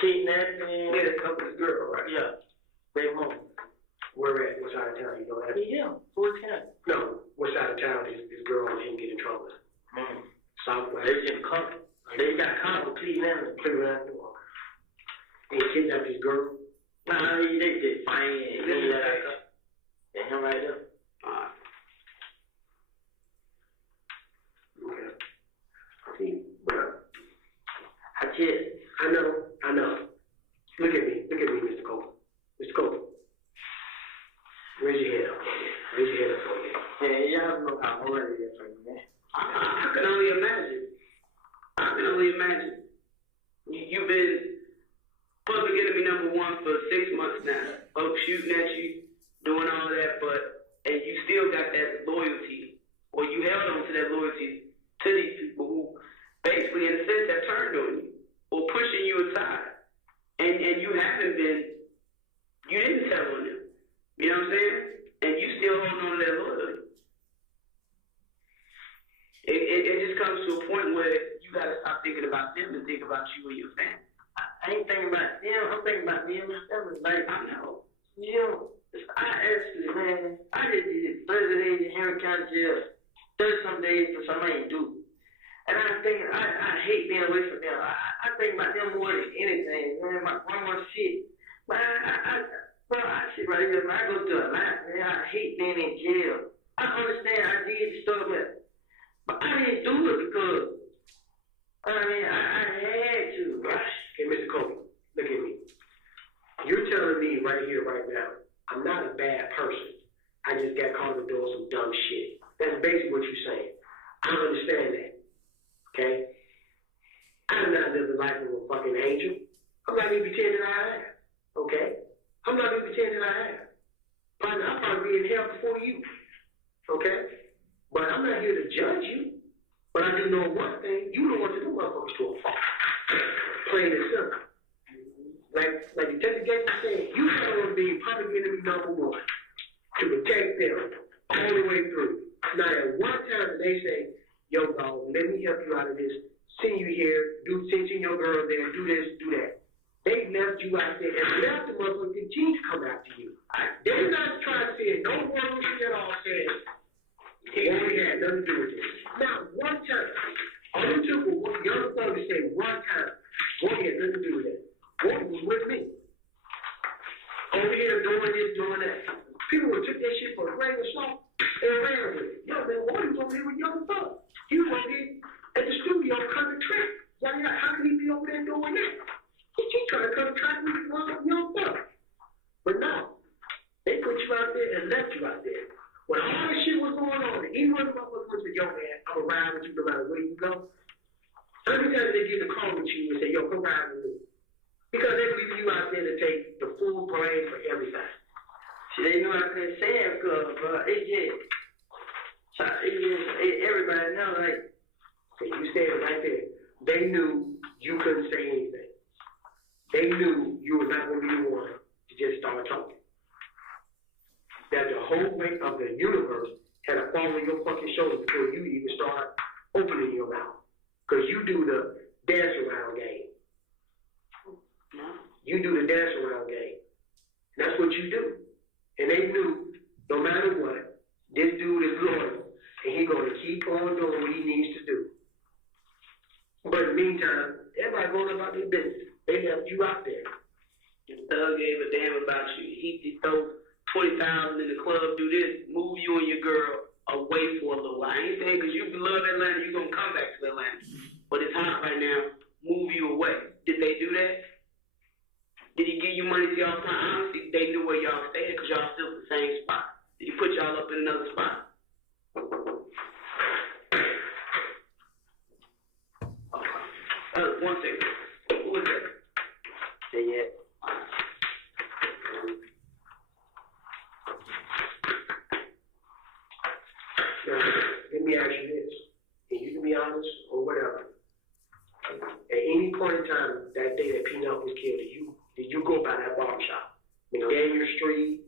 kidnapping. Yeah, that's up with his girl, right? Yeah. Baby mom. Where at? What side of town? You know that? Yeah, 410. No. What side of town is this girl didn't get in trouble? Southwest. They just come. They got caught with Cleveland. Cleveland. They kidnapped his girl. Nah, they just find and him right there. Okay. See, bro. I know. Look at me, Mr. Cole. Mr. Cole. Raise your head up. Raise your head up for me. Yeah, you have no power already for me, man. I can only imagine. You've been public enemy number 1 for 6 months now. Folks shooting at you, doing all that, and you still got that loyalty, or you held on to that loyalty to these people who basically, in a sense, have turned on you or pushing you aside. And you didn't tell on them. You know what I'm saying? And you still hold on to that loyalty. It just comes to a point where you got to stop thinking about them and think about you and your family. I ain't thinking about them. I'm thinking about them. That was like, I know. I actually, man, I just did 30 days in Henry County Jail, 30-some days for something I ain't do. And I'm thinking, I hate being away from them. I think about them more than anything, man. My grandma shit. But I sit right here, man. I go through a lot, man. I hate being in jail. I understand I did the stuff, but I didn't do it because, I had to, right? Hey, Mr. Cole, look at me. You're telling me right here, right now, I'm not a bad person. I just got caught dumb shit. That's basically what you're saying. I understand that. Okay? I'm not living the life of a fucking angel. I'm not even pretending I am. Okay? I'm not even pretending I am. I'll probably be in hell before you. Okay? But I'm not here to judge you. But I do know one thing. You don't want to do motherfuckers to a fault. Plain and simple. Like Detective Gates said, you want to be public enemy number one to protect them all the way through. Now, at one time, they say, yo, dog, let me help you out of this. Send you here, send your girl there, do this, do that. They left you out there and left the motherfucker continue to come after you. They're not trying to say, no one at all said, he only had nothing to do with this. Now, one time, all it took was one young fellow to say one time, boy, he had nothing to do with that. Boy, was with me. Over here doing this, doing that. People would took that shit for a grain of salt and ran with it. Yo, man, boy, he was over here with young fellow. He was over here at the studio cutting track. How can he be over there doing that? He trying to cut track with young fellow. But no, they put you out there and left you out there. When all this shit was going on, and even when the motherfuckers said, yo, man, I'm going to ride with you no matter where you go. How many times they get a call with you and say, yo, come ride with me? Because they leave you out there to take the full blame for everything. See, they knew I couldn't say it because, everybody know, like, you said it right there. They knew you couldn't say anything. They knew you were not going to be the one to just start talking. That the whole weight of the universe had to fall on your fucking shoulders before you even start opening your mouth. Because you do the dance around game. You do the dance around game. That's what you do. And they knew, no matter what, this dude is loyal, and he's going to keep on doing what he needs to do. But in the meantime, everybody going about their business. They left you out there. The thug gave a damn about you. He throw 20,000 in the club, do this, move you and your girl away for a little while. I ain't saying because you love Atlanta, you're going to come back to Atlanta. But it's hot right now, move you away. Did they do that? Did he give you money to y'all time? Honestly, they knew where y'all stayed because y'all still at the same spot. Did he put y'all up in another spot? One second. Who was that? Say yeah. Now, let me ask you this, and you can be honest or whatever. At any point in time that day that Peanut was killed, did you go by that barbershop? McDaniel Street?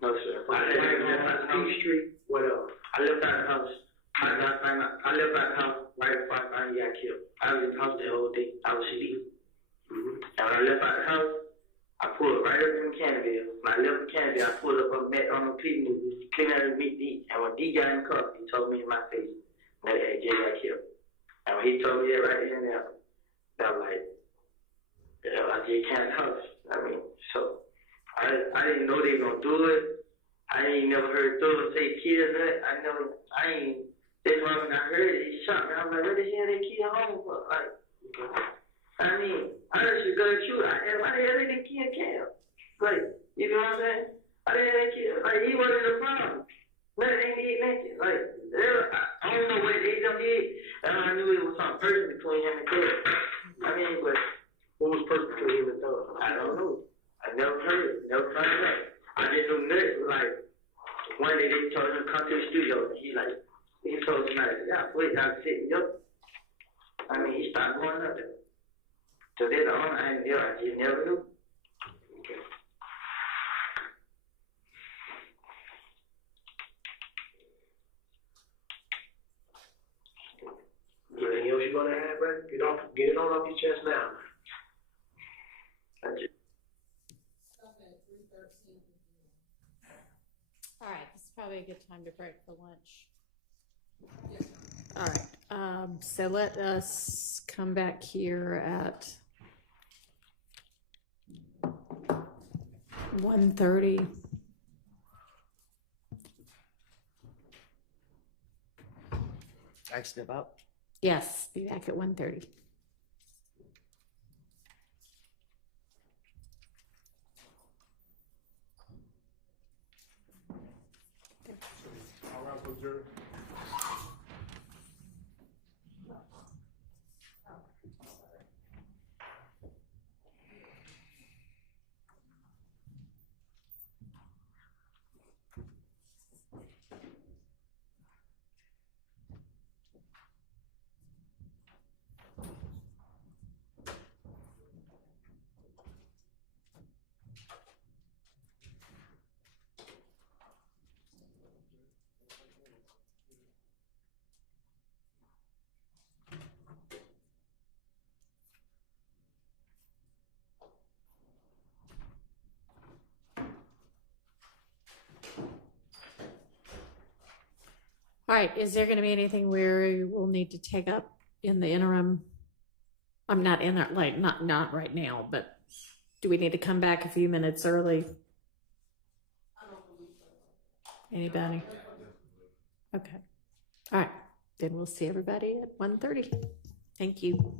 No, sir. P Street? What else? I left out the house. I left out the house right before I finally got killed. I was in the house the whole day. I was sleeping. And when I left out the house, I pulled right up from Canterville. When I left from Canterville, I pulled up on the P movie, came out to meet D. And when D got in the car, he told me in my face that Jay got killed. And when he told me that right then and there, I was like, I just can't house. I mean, so I didn't know they were gonna do it. I ain't never heard Thug say kill that. That's why when I heard it, it shocked me. I was like, what the hell they kill home for? Like, I mean, I just got to shoot. Why the hell they didn't kill Cam? Like, you know what I'm saying? Why the hell they kill? Like, he wasn't the problem. Nothing ain't did nothing. Like, I don't know what they done did. I knew it was something personal between him and Thug. I mean, but what was personal between him and Thug? I don't know. I never heard it. Never found it out. I just knew nothing. Like, one day they told him to come to the studio. He told somebody, yeah, wait, I was sitting up. I mean, he started going up there. So they're the owner, I just never knew. Okay. Anything else you're gonna have, Brad? Get it on off your chest now. All right, this is probably a good time to break for lunch. All right, so let us come back here at 1:30. I step out. Yes, be back at 1:30. I'll run for jury. All right, is there going to be anything where we'll need to take up in the interim? I'm not in that, like, not right now, but do we need to come back a few minutes early? Anybody? Okay. All right, then we'll see everybody at 1:30. Thank you.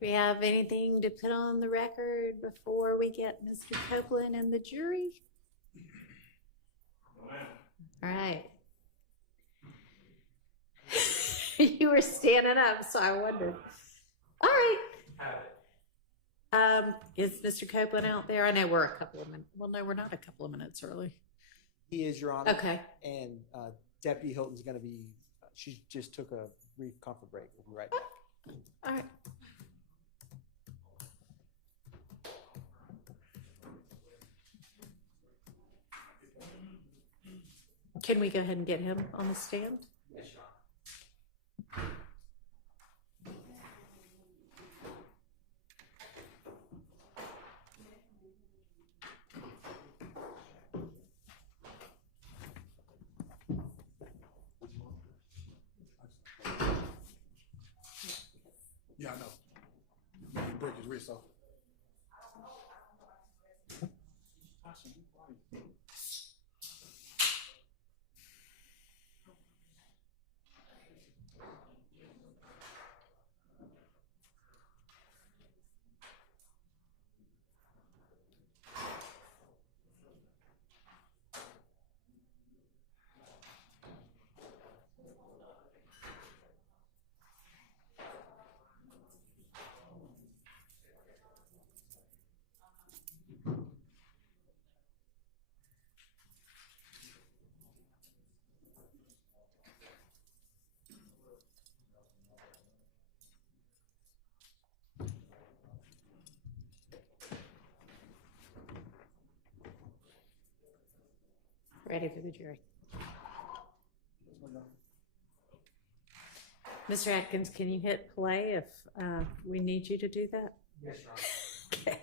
Do we have anything to put on the record before we get Mr. Copeland and the jury? All right. You were standing up, so I wondered. All right. Is Mr. Copeland out there? I know we're a couple of minutes. Well, no, we're not a couple of minutes early. He is, Your Honor. Okay. And Deputy Hilton's going to be, she just took a brief comfort break. We'll be right back. All right. Can we go ahead and get him on the stand? Yes, Your Honor. Yeah, I know. You can break his wrist off. Ready for the jury. Mr. Atkins, can you hit play if we need you to do that? Yes, Your Honor. Okay.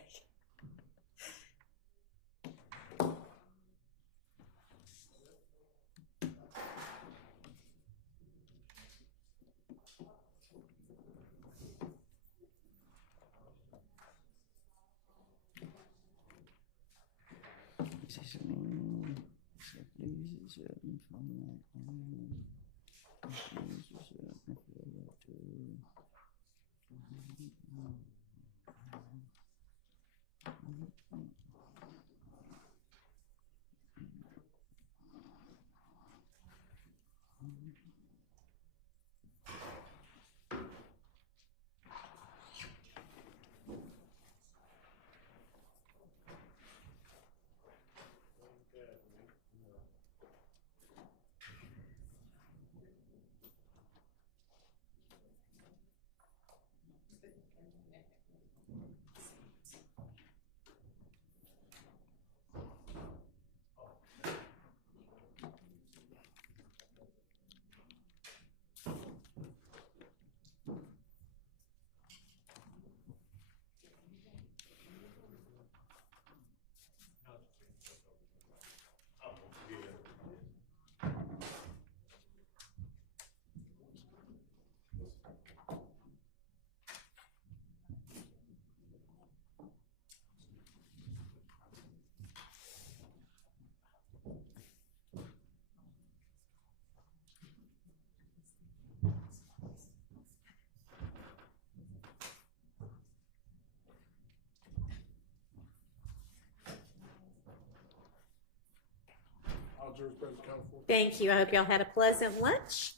Thank you. I hope y'all had a pleasant lunch.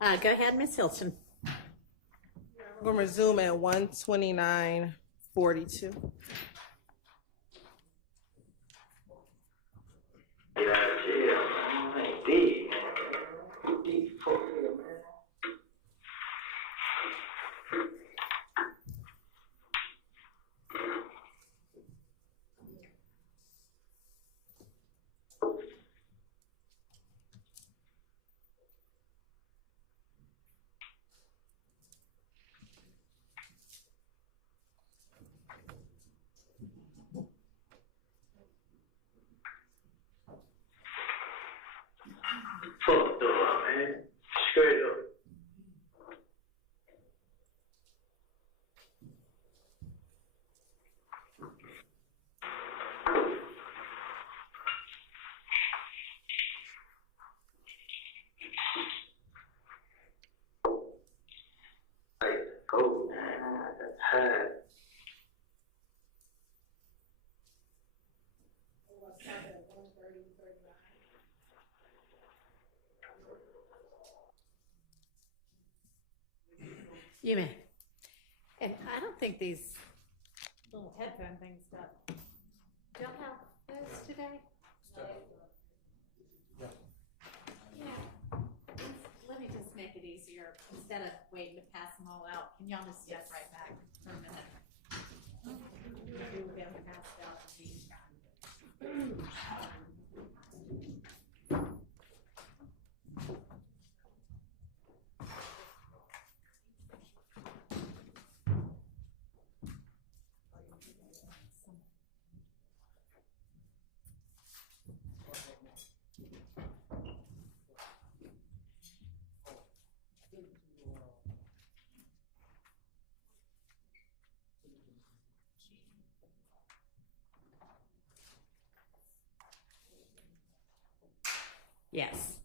Go ahead, Ms. Hilton. We're going to resume at 1:29:42. Fucked up, man. Straight up. Go, man. time. You may. And I don't think these little headphone things got. Do y'all have those today? Yeah. Let me just make it easier. Instead of waiting to pass them all out, can y'all just step right back for a minute? We will get them passed out in the meantime. Yes.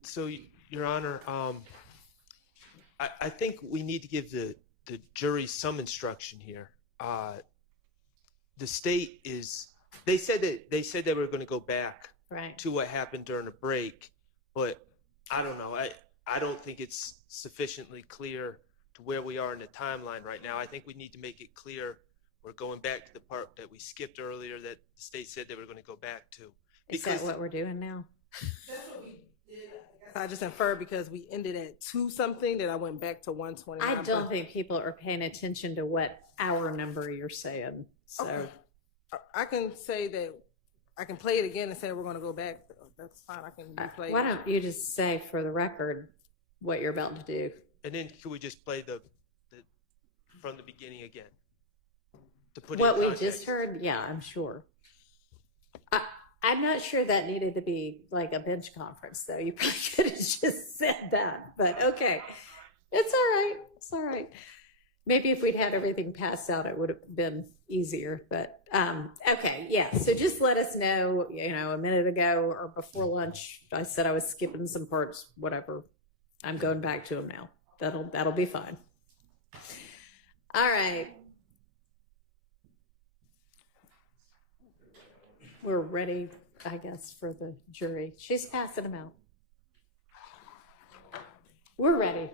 So, Your Honor, I think we need to give the jury some instruction here. The state is, they said they were going to go back to what happened during the break, but I don't know. I don't think it's sufficiently clear to where we are in the timeline right now. I think we need to make it clear we're going back to the part that we skipped earlier that the state said they were going to go back to. Is that what we're doing now? That's what we did. I just inferred because we ended at 2 something that I went back to 129. I don't think people are paying attention to what hour number you're saying. So okay. I can say that I can play it again and say we're going to go back. That's fine. I can replay. Why don't you just say for the record what you're about to do? And then could we just play the from the beginning again? To put What in we context. just heard, yeah, I'm sure. I'm not sure that needed to be like a bench conference, though. You probably could have just said that, but okay. It's all right. It's all right. Maybe if we'd had everything passed out, it would have been easier, but okay, yeah. So just let us know, a minute ago or before lunch, I said I was skipping some parts, whatever. I'm going back to them now. That'll be fine. All right. We're ready, I guess, for the jury. She's passing them out. We're ready.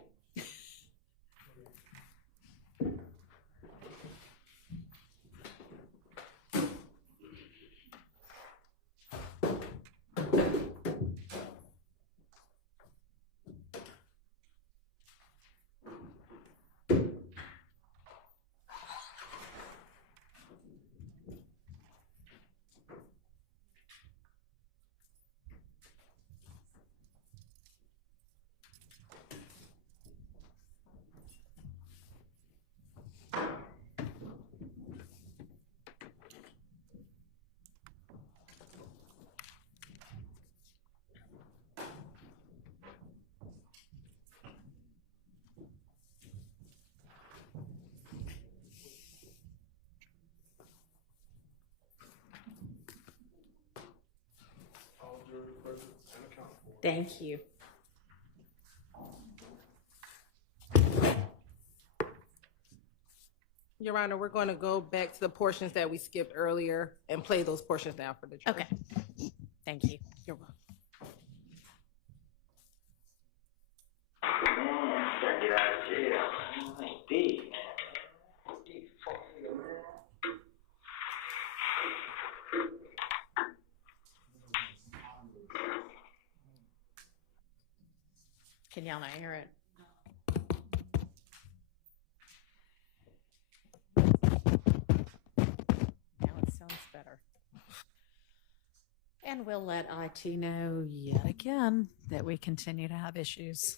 Thank you. Your Honor, we're going to go back to the portions that we skipped earlier and play those portions now for the jury. Okay. Thank you. You're welcome. Gotta get out of jail. I ain't dead, man. Fuck you, man. Can y'all not hear it? Now it sounds better. And we'll let IT know yet again that we continue to have issues.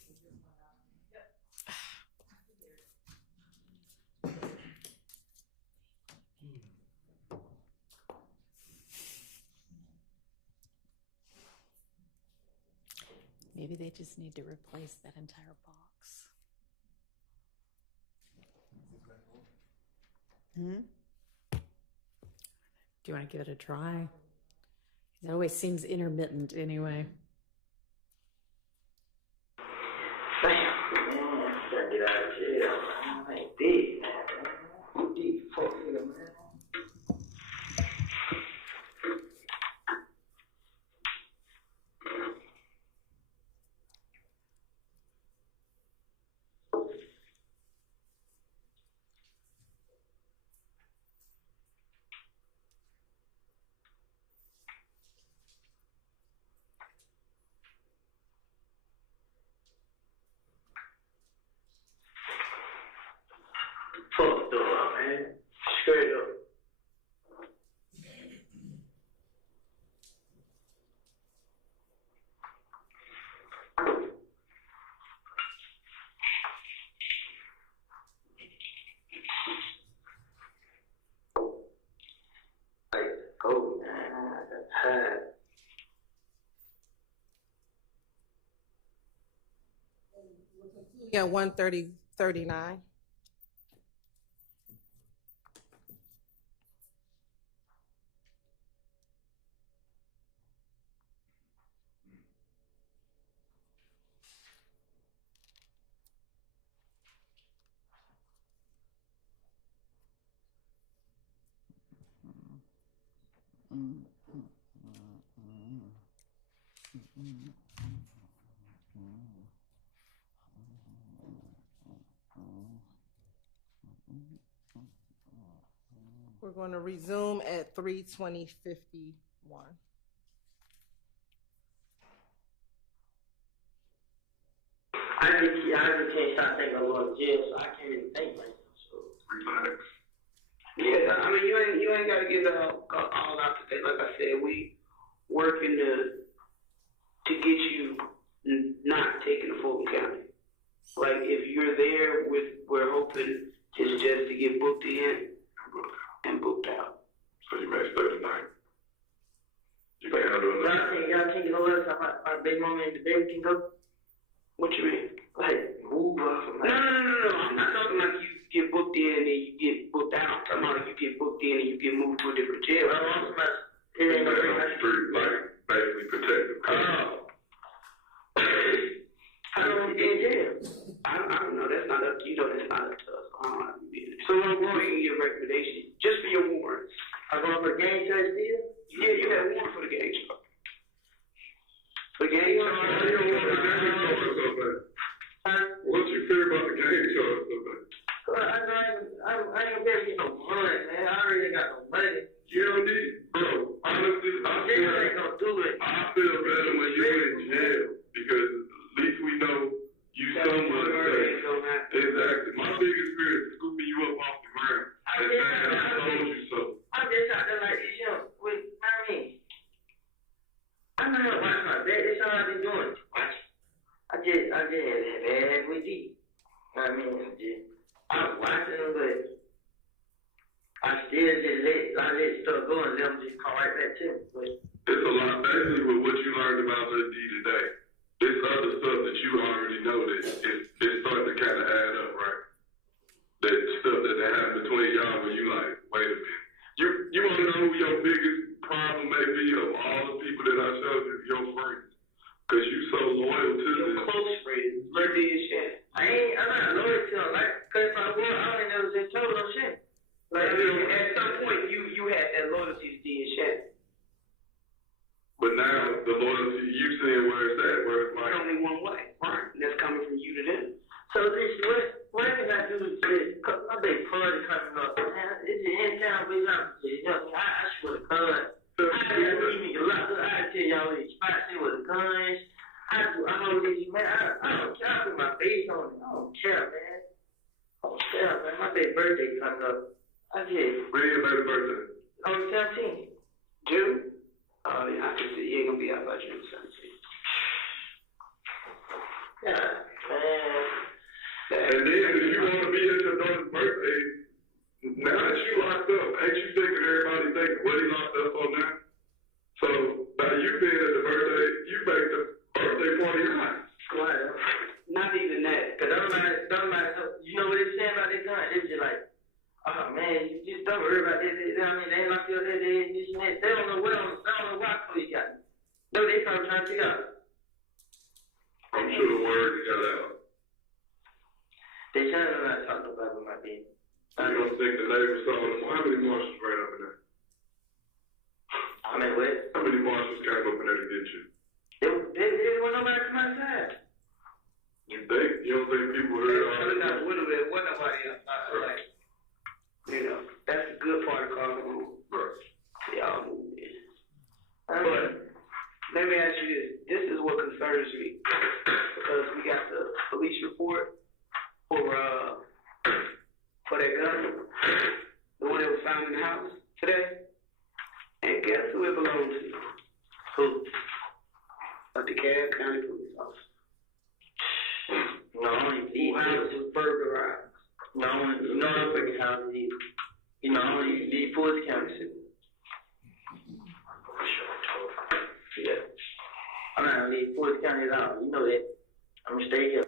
Maybe they just need to replace that entire box. Do you want to give it a try? It always seems intermittent anyway. Fucked up, man. Straight up. Oh, man, I got tired. Yeah, 1:30:39. We're going to resume at 3:20:51. I just can't stop thinking I'm going to jail, so I can't really think right now. So Relax. Yeah, I mean, you ain't got to get all out today. Like I said, we working to get you not taking the Fulton County. Like, if you're there, we're hoping it's just to get booked in and booked out. So you may stay tonight. You can't handle it. Y'all think you know what? My big mama and the baby can go? What you mean? Like, move up. No. I'm not talking like you get booked in and you get booked out. I'm talking about like you get booked in and you get moved to a different jail. I'm talking about it ain't no on the street, like, basically protective. How long you in jail? I don't know. That's not up to you. That's not up to us. I don't know how to be in it. So we can get a recommendation just for your warrants. I'm going for a gang charge still? Yeah, you got a warrant for the gang charge. For the gang charge. What you feel about the gang charge so bad? I ain't gonna be able to get no money, man. I already got no money. You don't need, bro. Honestly, Jail ain't gonna do it. I feel better when you're in jail because at least we know you someone. Exactly. My biggest fear is scooping you up off the ground and saying I told you so. I'm just out there like this, I'm not gonna watch my bed. That's all I've been doing. Watch. I just had a bad with you. I was watching them, but I still just let stuff go and let them just come right back to me. But it's a lot, basically, with what you learned about Lil D today. This other stuff that you already know that it's starting to kind of add up, right? That stuff that happened between y'all where you like, wait a minute. You want to know who your biggest problem may be of all the people that I showed you, your friends. Because you so loyal to them. Your close friends, Lil D and Shannon. I'm not loyal to them. Like, cause if I were, I would never just told them shit. Like, at some point, you had that loyalty to D and Shannon. But now the loyalty you seeing where it's at, where it's like only one way, right? And that's coming from you to them. So this what I got to do is this. My big party coming up. Man, it's in town, but I swear to God. I just leave me a lot. I tell y'all these spots in with the guns. I'm over these, man. I don't care. I put my face on it. I don't care, man. I don't care, man. My big birthday coming up. I just. When your baby birthday? On the 17th. June? Oh, yeah, I can see you ain't gonna be out by June 17th. Yeah, man. And then if you want to be at your daughter's birthday, now that you locked up, ain't you thinking everybody thinking what he locked up on now? So by you being at the birthday, you make the birthday party right. Well, not even that. Cause you know what they're saying about this gun? It's just like, oh man, you just don't worry about this. I mean, they locked you up there, this and that. They don't know why police got me. No, they probably trying to figure out. I'm sure the word got out. They trying to not talk about my baby. You don't think the neighbors saw them? How many marshals ran up in there? I mean, what? How many marshals came up in there to get you? They want nobody to come outside. You think? You don't think people heard all that? There wasn't nobody outside. Like, you know, that's the good part of courtroom. Right. Y'all move in. But let me ask you this. This is what concerns me. Because we got the police report for that gun DeKalb County police officer. No, I don't even leave houses burglarized. No, I'm breaking houses either. You know, I don't even leave Fulton County City. Yeah. I'm not gonna leave Fulton County at all. You know that. I'm gonna stay here.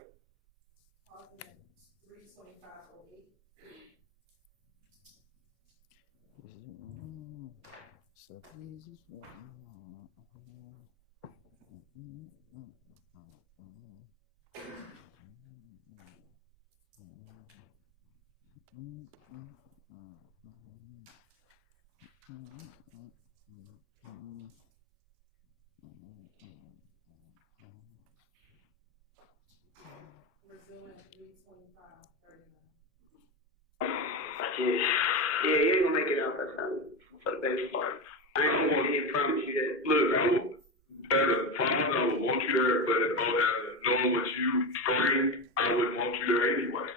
Yeah, you ain't gonna make it out by the time for the baby part. I ain't gonna promise you that. Look, as a father, I would want you there, but knowing what you bring, I wouldn't want you there anyway.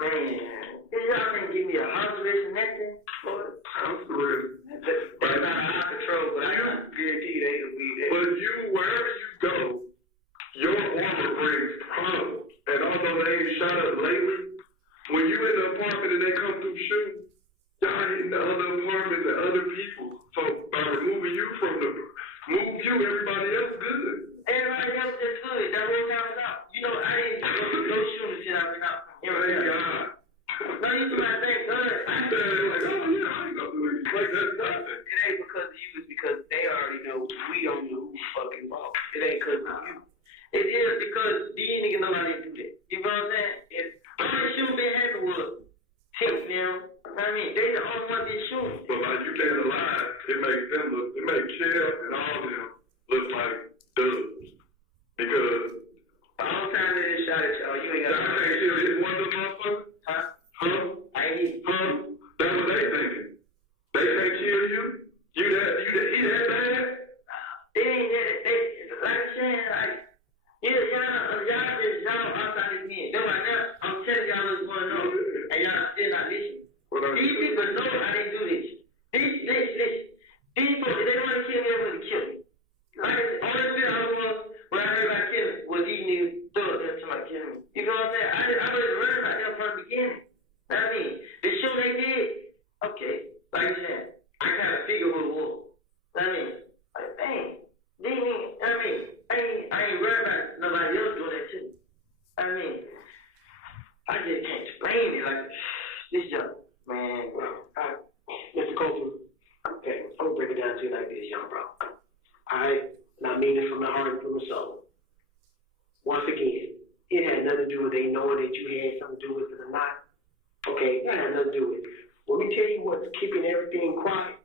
Man, y'all can give me a house arrest and nothing, Lord. I'm for real. That's not out of control, but I can guarantee you they will be there. But you, wherever you go, your armor brings problems. And although they ain't shot up lately, when you in the apartment and they come through shooting, y'all hitting the other apartments and other people. So by removing you everybody else good. Everybody else is good. That whole time is out. You know, I didn't go shooting shit I've been out. Thank God. No, you do not think good. I said, like, oh yeah, I ain't gonna do it. Like, that's nothing. It ain't because of you, it's because they already know we don't know who's fucking boss. It ain't because of you. It is because these niggas know I didn't do that. You know what I'm saying? The only shooting been happening was tips now. I mean, they the only ones that shooting. But like you being alive, it makes Kev and all of them look like dubs. Because the whole time they just shot at y'all, you ain't got to kill one of them motherfuckers? Huh? I ain't That's what they thinking. They can't kill you? He that bad? They ain't that, like I'm saying, like, y'all outside this man. Then right now, I'm telling y'all what's going on, and y'all still not listening. These people know I didn't do this. These folks, if they want to kill me, they want to kill me. Like, the only thing I was, when I heard about killing, was these niggas thought that somebody killing me. You know what I'm saying? I wasn't worried about them from the beginning. I mean, the show they did, okay, like you said, I kind of figured what it was. I mean, like, dang, these niggas, I mean, I ain't worried about nobody else doing that too. I mean, I just can't explain it. Like, this young man, Mr. Copeland, okay, I'm gonna break it down to you like this, young bro. Alright, and I mean it from the heart and from the soul. Once again, it had nothing to do with they knowing that you had something to do with it or not. Okay, that had nothing to do with it. Let me tell you what's keeping everything quiet.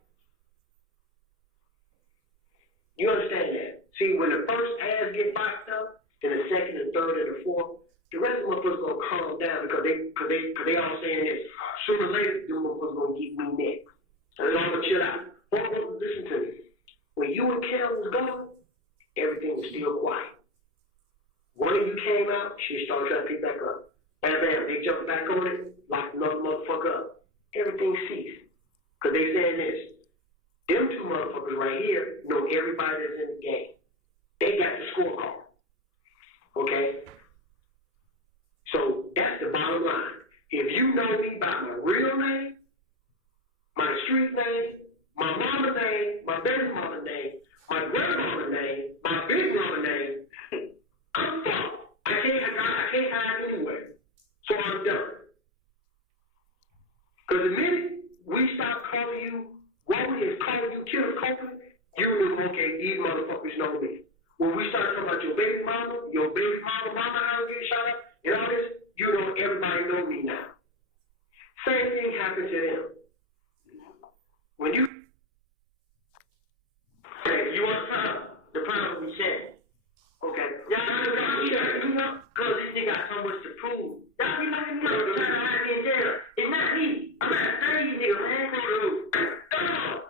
You understand that? See, when the first ass get boxed up, then the second, the third, and the fourth, the rest of them motherfuckers gonna calm down because they all saying this. Sooner or later, them motherfuckers gonna get me next. So they're all gonna chill out. Motherfuckers, listen to me. When you and Kel was gone, everything was still quiet. One of you came out, she started trying to pick back up. Bam, bam, they jumped back on it, locked another motherfucker up. Everything ceased. Because they saying this. Them two motherfuckers right here know everybody that's in the game. They got the scorecard. Okay? So that's the bottom line. If you know me by my real name, my street name, my mama name, my baby mama name, my grandmama name, my big mama name, I'm fucked. I can't hide anywhere. So I'm done. Because the minute we stop calling you Wally and calling you Killer Copeland, you know, okay, these motherfuckers know me. When we start talking about your baby mama, how to get shot up, and all this, you know, everybody know me now. Same thing happened to them. When you want time, the problem will be shared. Okay. Y'all, because this nigga got so much to prove. Y'all be like, trying to hide me in jail. It's not me. I'm not saying you nigga, man. Come on.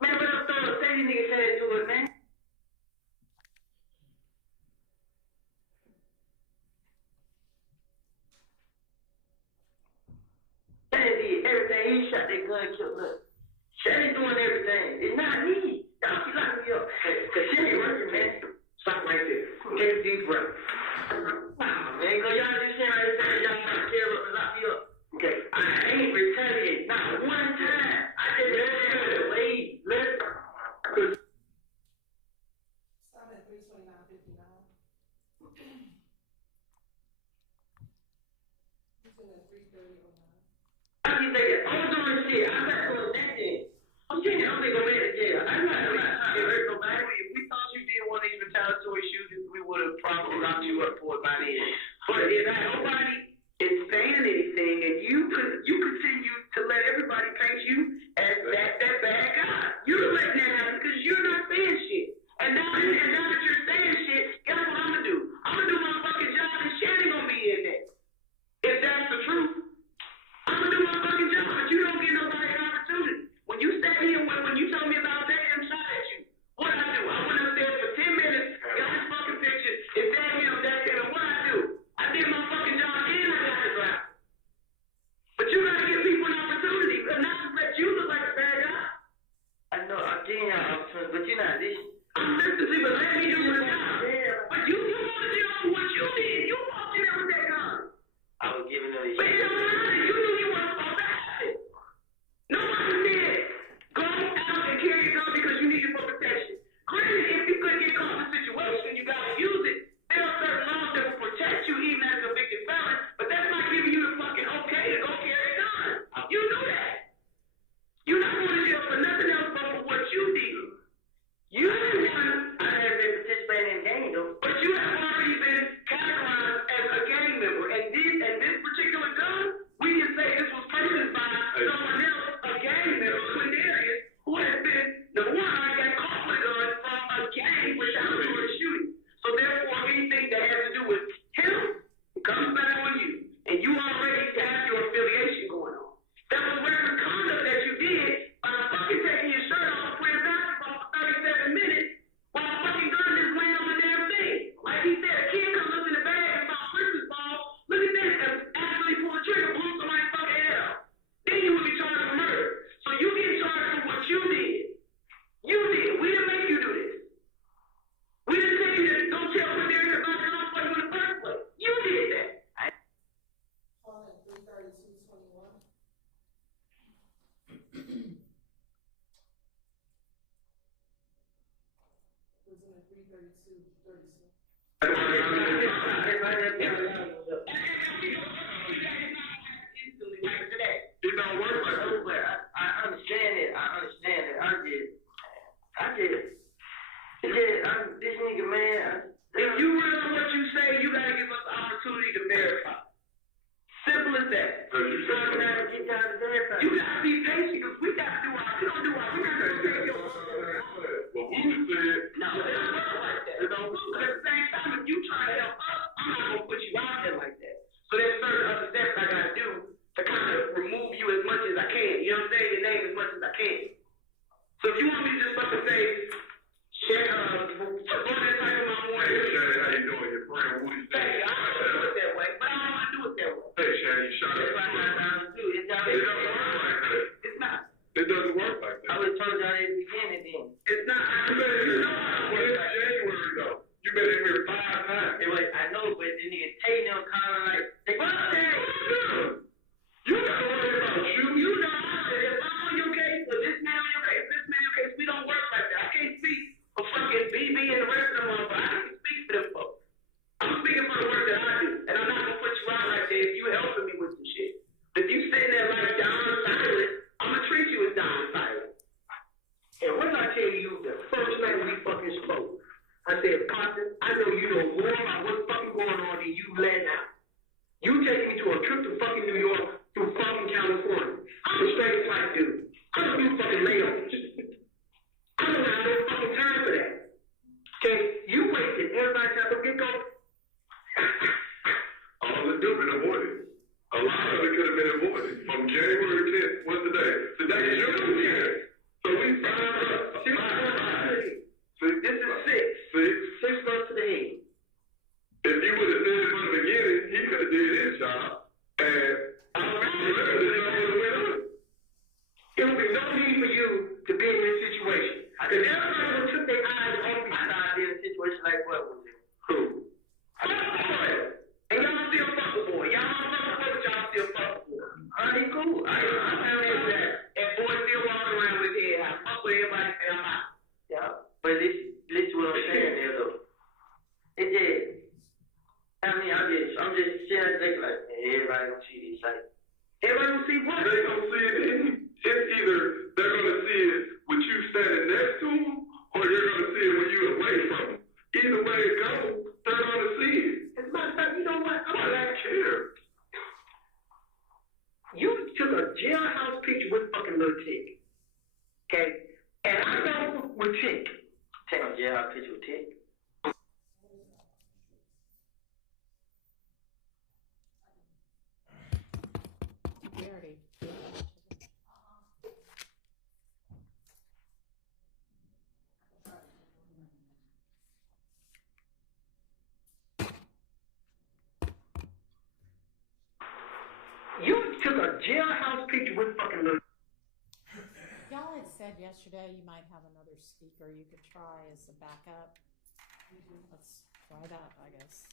Man, what I'm throwing, say these niggas said to it, man. Shannon did everything. He shot that gun, killed her. Shannon doing everything. It's not me. Y'all be locking me up. Because Shannon working, man. Stop right there. Take a deep breath. Man, go y'all just saying right there, y'all not care what lock me up. Okay, I ain't retaliated not one time. I just wait, listen. Stop at 329.59. He's in at 330.09. I keep thinking, I'm doing shit. I'm not doing that thing. I'm kidding. I'm gonna go back to jail. I'm not hurt nobody. If we thought you did one of these retaliatory shootings, we would have probably locked you up for it by then. But if nobody is saying anything, and you continue to let everybody paint you as that bad guy, you're letting that happen because you're not saying shit. And now that you're saying shit, guess what I'm gonna do? I'm gonna do my fucking job, and Shannon gonna be in there. If that's the truth, I'm gonna do my fucking job, but you don't get nobody an opportunity. When you sat here, when you told me about that, I'm shot at you. What I do? I went upstairs for 10 minutes, got his fucking picture. If that him, that's him. And what I do? I did my fucking job and I got the ground. But you gotta give people an opportunity, but not to let you look like a bad guy. I know, I'm giving you an opportunity, but you're not listening. I'm listening, but let me do my job. But you want to deal with what you did. You walked in there with that gun. I was giving them shit. But it don't matter. You knew you weren't supposed to have it. Nobody said, go out and carry a gun because you need it for protection. Granted, if you couldn't get caught in a situation, you gotta use it. There are certain laws that will protect you even as a convicted felon, but that's not giving you the fucking okay to go carry a gun. You know that. You're not going to jail for nothing else but for what you did. You one, I have been participating in gang though, but you have already been categorized as a gang member, and this particular gun, we can say this was purchased by someone else, a gang member, Quindarius, who has been the one I got caught with a gun from a gang retaliatory shooting. So therefore, anything that has to do with him comes back on you, and you already have your affiliation going on. That was reckless conduct that you did by fucking taking your shirt off and playing basketball for 37 minutes while a fucking gun is laying on the damn thing. Like he said, a kid comes up in the bag and found Christmas ball. Look at this, and actually pull the trigger, blew somebody's fucking head off. Then you would be charged with murder. So you get charged for what you did. You did. We didn't make you do this. We didn't tell you to go tell Quindarius about the gun for you in the first place. You did that. Calling at 332.21. Was in at 332.36. It don't work like that. I understand it. This nigga, man. If you realize what you say, you gotta give us the opportunity to verify. Simple as that. So you gotta be patient because we gotta do our. We don't do our. We gotta take your. But who said? No, it don't work like that. It don't work. But at the same time, if you try to help us, I'm not gonna put you out there like that. So there's certain other steps I gotta do to kind of remove you as much as I can. You know what I'm saying? Your name as much as I can. So if you want me to just fucking say, share, go to the type of my morning. Hey, Shannon, how you doing? Your friend Woody said. Hey, I don't want to do it that way, but I don't want to do it that way. Hey, Shannon, you shot That's up. why I'm not to do it. It doesn't work like that. It's not. It doesn't work like that. I was told y'all at the beginning then. It's not. You know how it was January though. You been in here 5 times. It was, I know, but the nigga Tay them kind of like, they go out there. You gotta worry about you. You know, if I'm on your case, or this man on your case, this man on your case, we don't work like that. I can't speak for fucking BB and the rest of them, but I can speak for them folks. I'm speaking for the work that I do, and I'm not gonna put you out like that if you helping me with some shit. If you sitting there like down silent, I'm gonna treat you as down silent. And when I tell you the first time we fucking spoke, I said, partner, I know you know more about what's fucking going on than you let out. You take me to a trip to fucking New York through fucking California. I'm a straight flight dude. I don't do fucking layovers. I don't have no fucking time for that. Okay? You wasted everybody's time to get going. All it do been avoided. A lot of it could have been avoided. From January 10th, what's the day? Today is June 10th. So we 5 months. 6 months. This is 6. 6 months to the head. sharing things like everybody gonna see these sites. Everybody gonna see what? They gonna see it. It's either they're gonna see it with you standing next to them, or you're gonna see it when you away from them. Either way it goes, they're gonna see it. As a matter of fact, you know what? Why they care? You took a jailhouse picture with fucking Lil Tick. Okay? And I know with Tick. Take a jailhouse picture with Tick. We already. You took a jailhouse picture with fucking Lil. Y'all had said yesterday you might have another speaker you could try as a backup. Let's try that, I guess.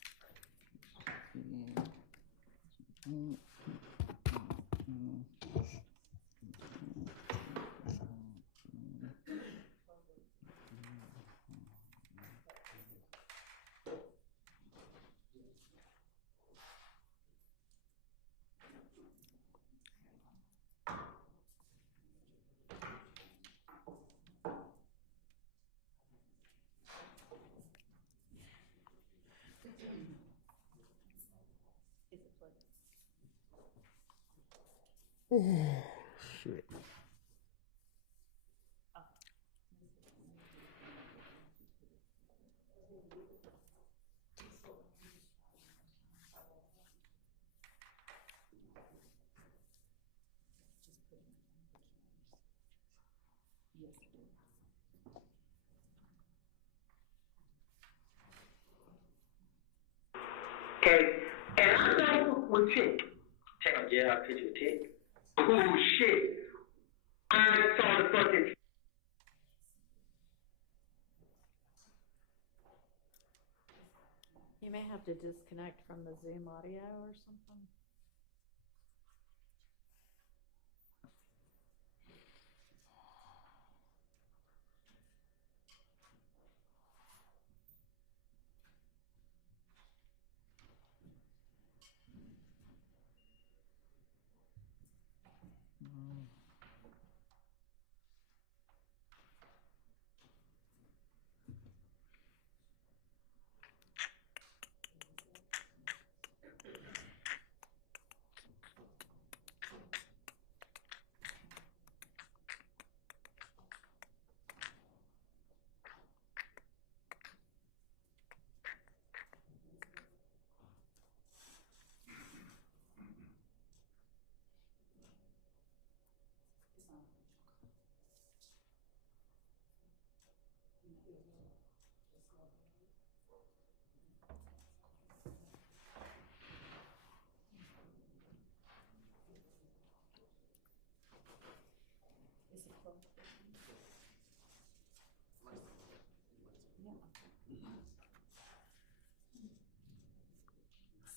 Shit. Okay? And I know with Tick. Take a jailhouse picture with Tick. Oh shit. I saw the fucking. You may have to disconnect from the Zoom audio or something.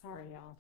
Sorry, y'all.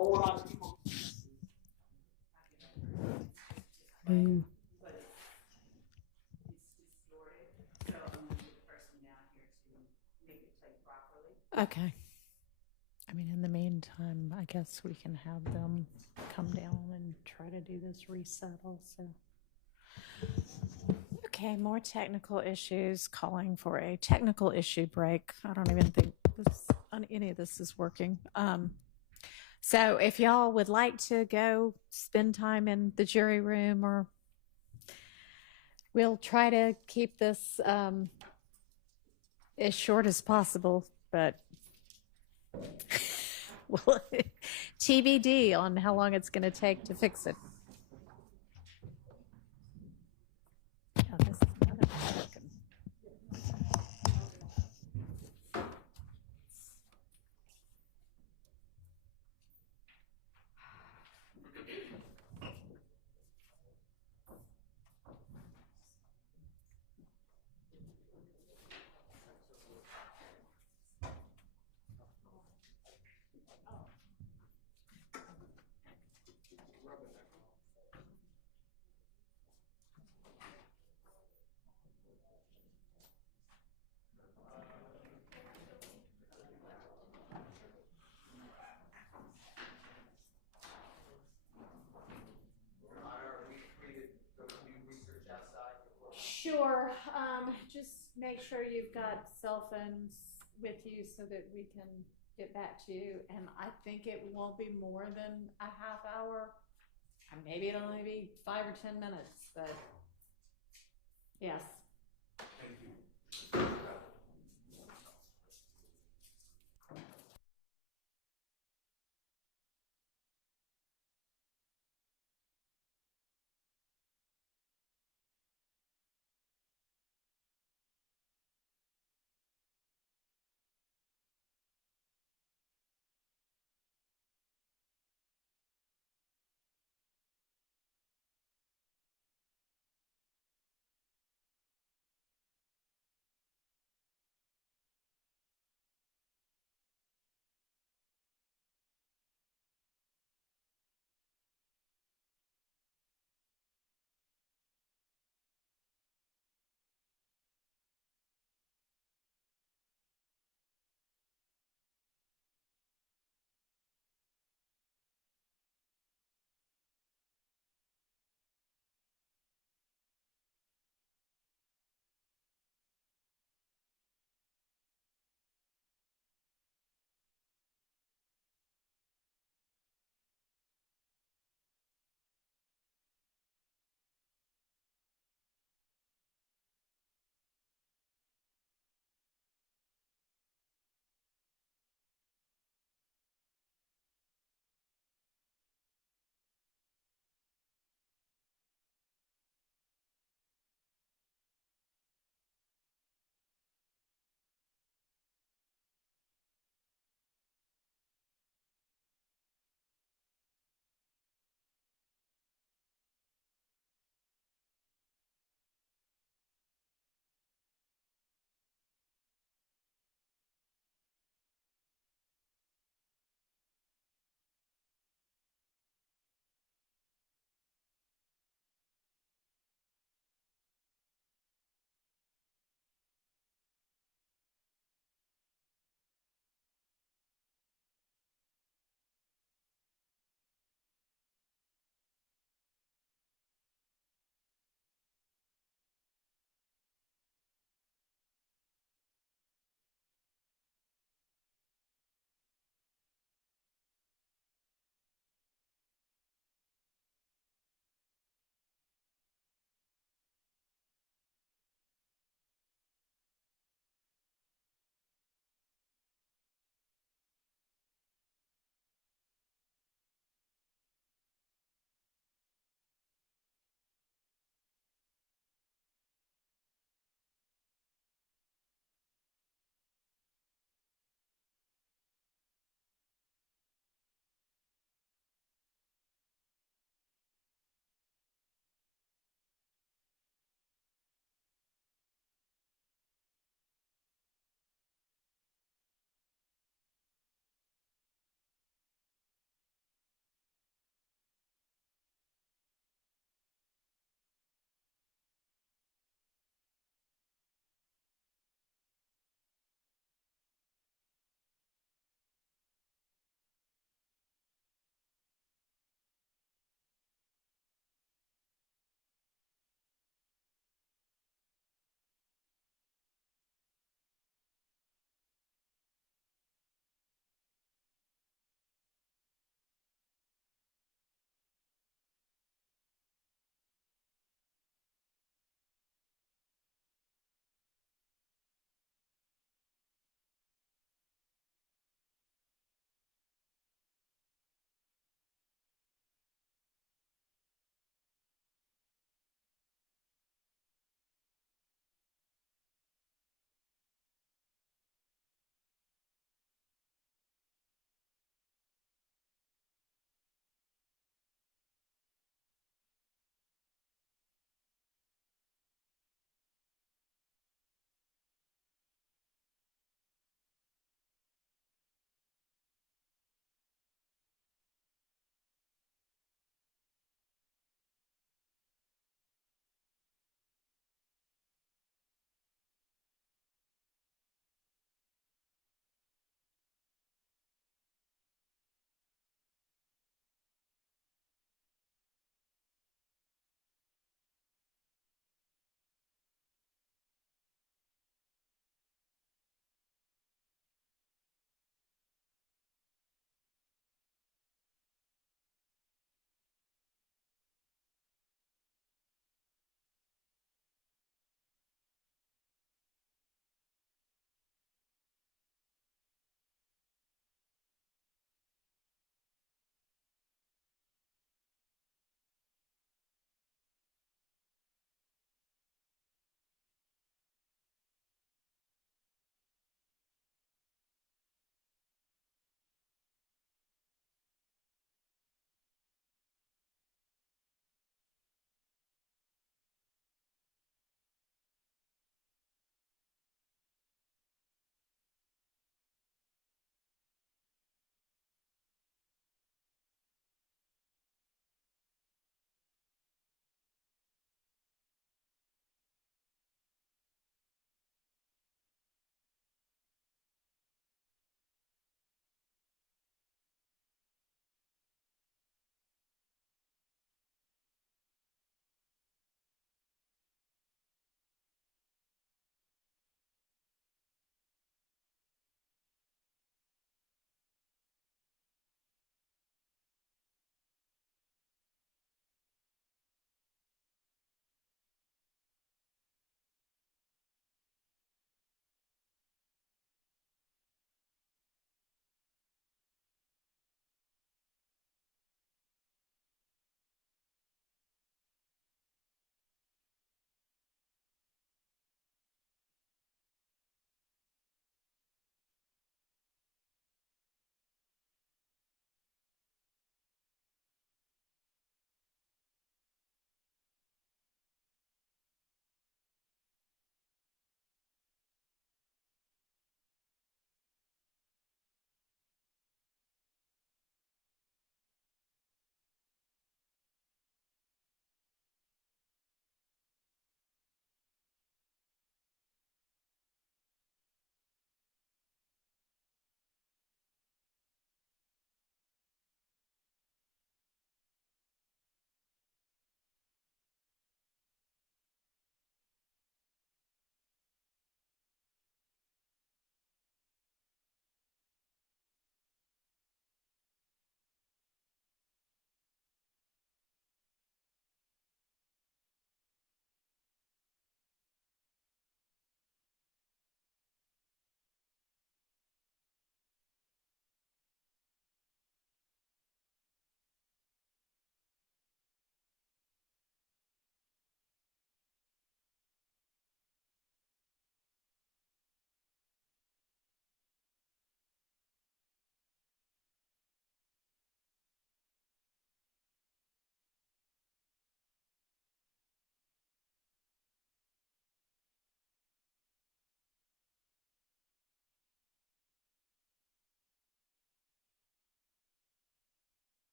whole lot of people. Mm. Okay. I mean, in the meantime, I guess we can have them come down and try to do this reset also. Okay, more technical issues, calling for a technical issue break. I don't even think any of this is working. So if y'all would like to go spend time in the jury room, or we'll try to keep this as short as possible, but well, TBD on how long it's going to take to fix it. Yeah, this is not American. Sure. Just make sure you've got cell phones with you so that we can get back to you. And I think it won't be more than a half hour. Maybe it'll only be 5 or 10 minutes, but yes. Thank you.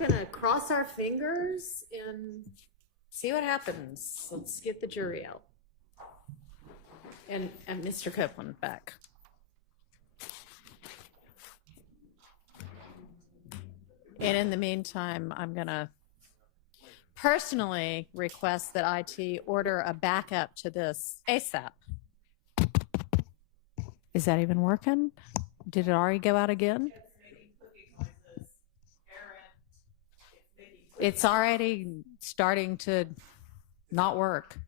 gonna cross our fingers and see what happens. Let's get the jury out. And Mr. Copeland back. And in the meantime, I'm gonna personally request that IT order a backup to this ASAP. Is that even working? Did it already go out again? It's already starting to not work.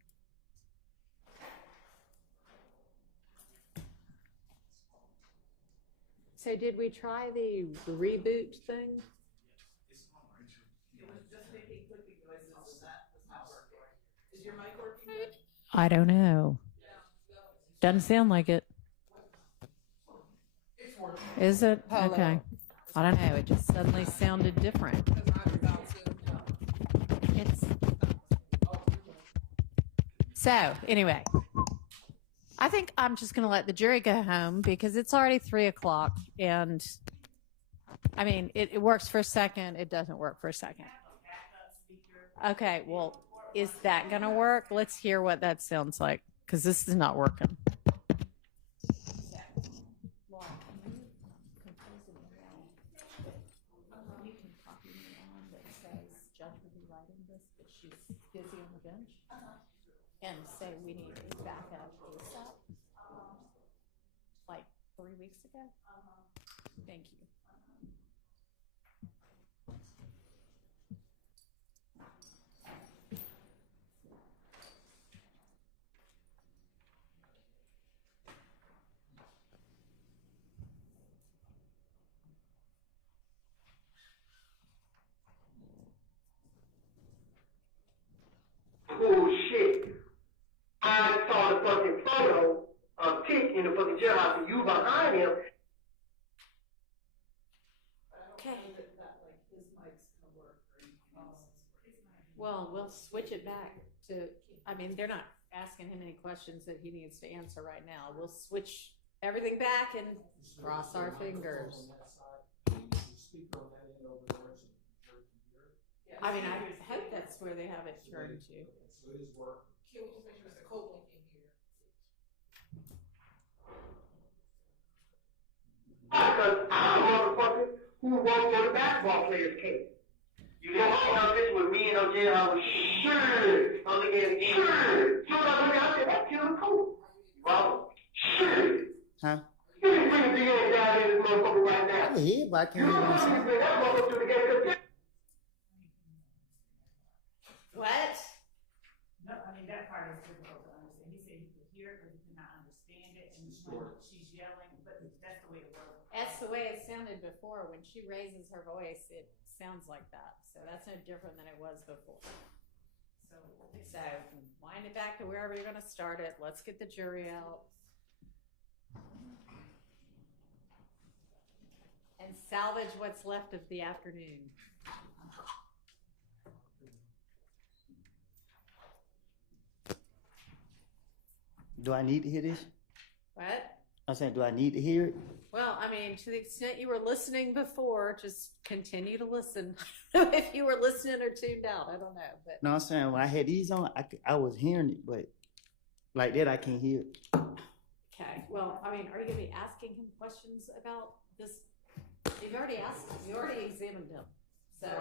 So did we try the reboot thing? It was just making clicking noises and that was not working. Is your mic working? I don't know. Doesn't sound like it. It's working. Is it? Hello. Okay. I don't know. It just suddenly sounded different. It's so anyway. I think I'm just going to let the jury go home because it's already 3 o'clock, and I mean it works for a second. It doesn't work for a second. Okay. Well, is that going to work? Let's hear what that sounds like because this is not working. Busy on the bench and say we need a backup ASAP, like 3 weeks ago. Thank you. Bullshit. I saw the fucking photo of Tick in the fucking jailhouse and you behind him. Okay. Well, we'll switch it back to, I mean, they're not asking him any questions that he needs to answer right now. We'll switch everything back and cross our fingers. I mean, I hope that's where they have it turned to. So it is working. Can we just make sure Mr. Copeland can hear? Because I'm a motherfucker who won't go to basketball players' case. You know, all this with me and no jail, I was sure. I'm looking at it, sure. So I said, that's killing cool. Well, sure. Huh? You can bring the DA down in this motherfucker right now. I can hear, but I can't hear what you're saying. Bring that motherfucker to the game. What? No, I mean, that part is difficult to understand. He said he could hear it, but he could not understand it. And when she's yelling, but that's the way it works. That's the way it sounded before. When she raises her voice, it sounds like that. So that's no different than it was before. So wind it back to wherever you're going to start it. Let's get the jury out. And salvage what's left of the afternoon. Do I need to hear this? What? I'm saying, do I need to hear it? Well, I mean, to the extent you were listening before, just continue to listen. If you were listening or tuned out, I don't know. But No, I'm saying when I had these on, I was hearing it, but like that, I can't hear it. okay. Well, I mean, are you going to be asking him questions about this? You've already asked him. You already examined him. So I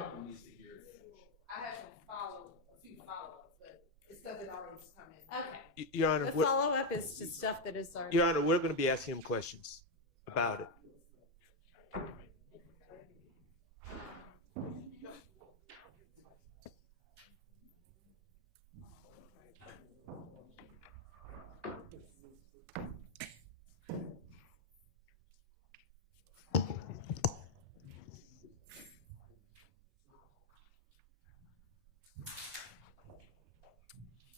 have a few follow-ups, but it's stuff that already has come in. Okay. Your Honor, The follow-up is to stuff that is already. Your Honor, we're going to be asking him questions about it.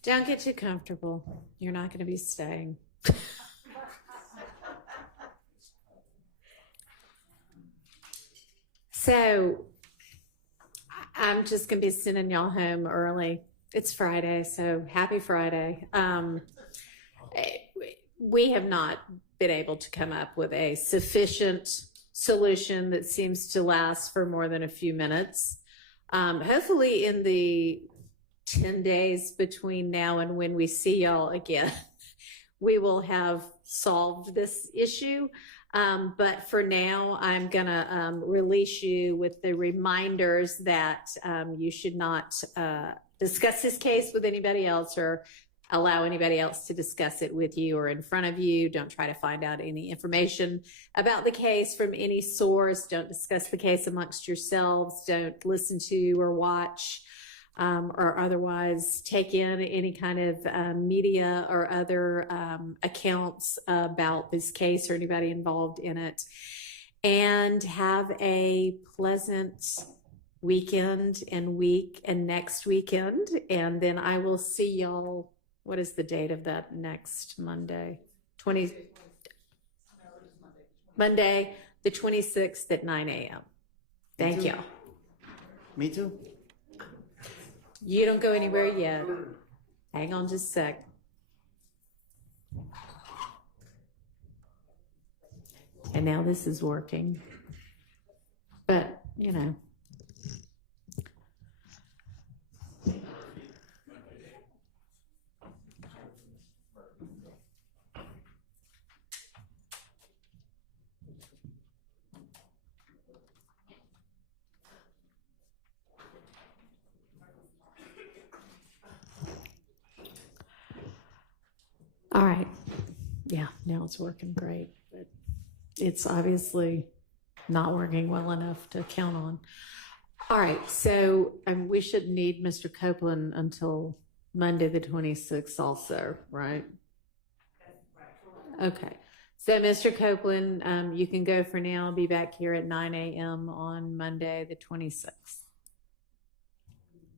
Don't get too comfortable. You're not going to be staying. So I'm just going to be sending y'all home early. It's Friday, so happy Friday. We have not been able to come up with a sufficient solution that seems to last for more than a few minutes. Hopefully in the 10 days between now and when we see y'all again, we will have solved this issue. But for now, I'm gonna release you with the reminders that you should not discuss this case with anybody else or allow anybody else to discuss it with you or in front of you. Don't try to find out any information about the case from any source. Don't discuss the case amongst yourselves. Don't listen to or watch or otherwise take in any kind of media or other accounts about this case or anybody involved in it. And have a pleasant weekend and week and next weekend. And then I will see y'all. What is the date of that next Monday? Monday, the 26th at 9 a.m. Thank you. Me too. You don't go anywhere yet. Hang on just a sec. And now this is working. But, you know. All right. Yeah, now it's working great. But it's obviously not working well enough to count on. All right, so we shouldn't need Mr. Copeland until Monday the 26th also, right? Okay. So Mr. Copeland, you can go for now. Be back here at 9 a.m. on Monday the 26th.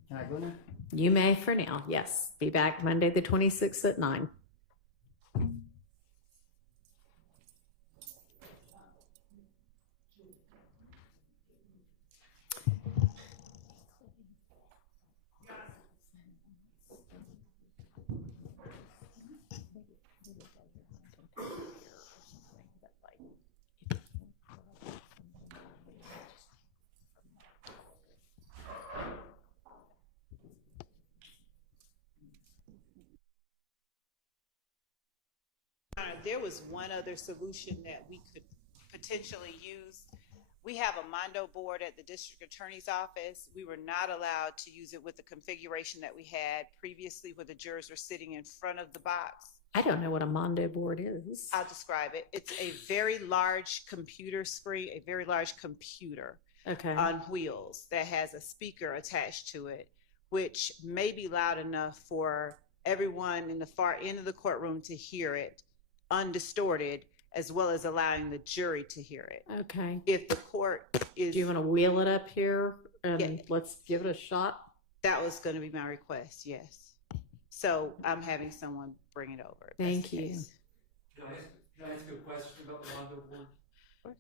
Can I go now? You may for now, yes. Be back Monday the 26th at 9. There was one other solution that we could potentially use. We have a Mondo board at the district attorney's office. We were not allowed to use it with the configuration that we had previously where the jurors were sitting in front of the box. I don't know what a Mondo board is. I'll describe it. It's a very large computer screen, a very large computer on wheels that has a speaker attached to it, which may be loud enough for everyone in the far end of the courtroom to hear it undistorted, as well as allowing the jury to hear it. Okay. If the court is... Do you want to wheel it up here and let's give it a shot? That was going to be my request, yes. So I'm having someone bring it over. Thank you. Can I ask you a question about the Mondo board? Of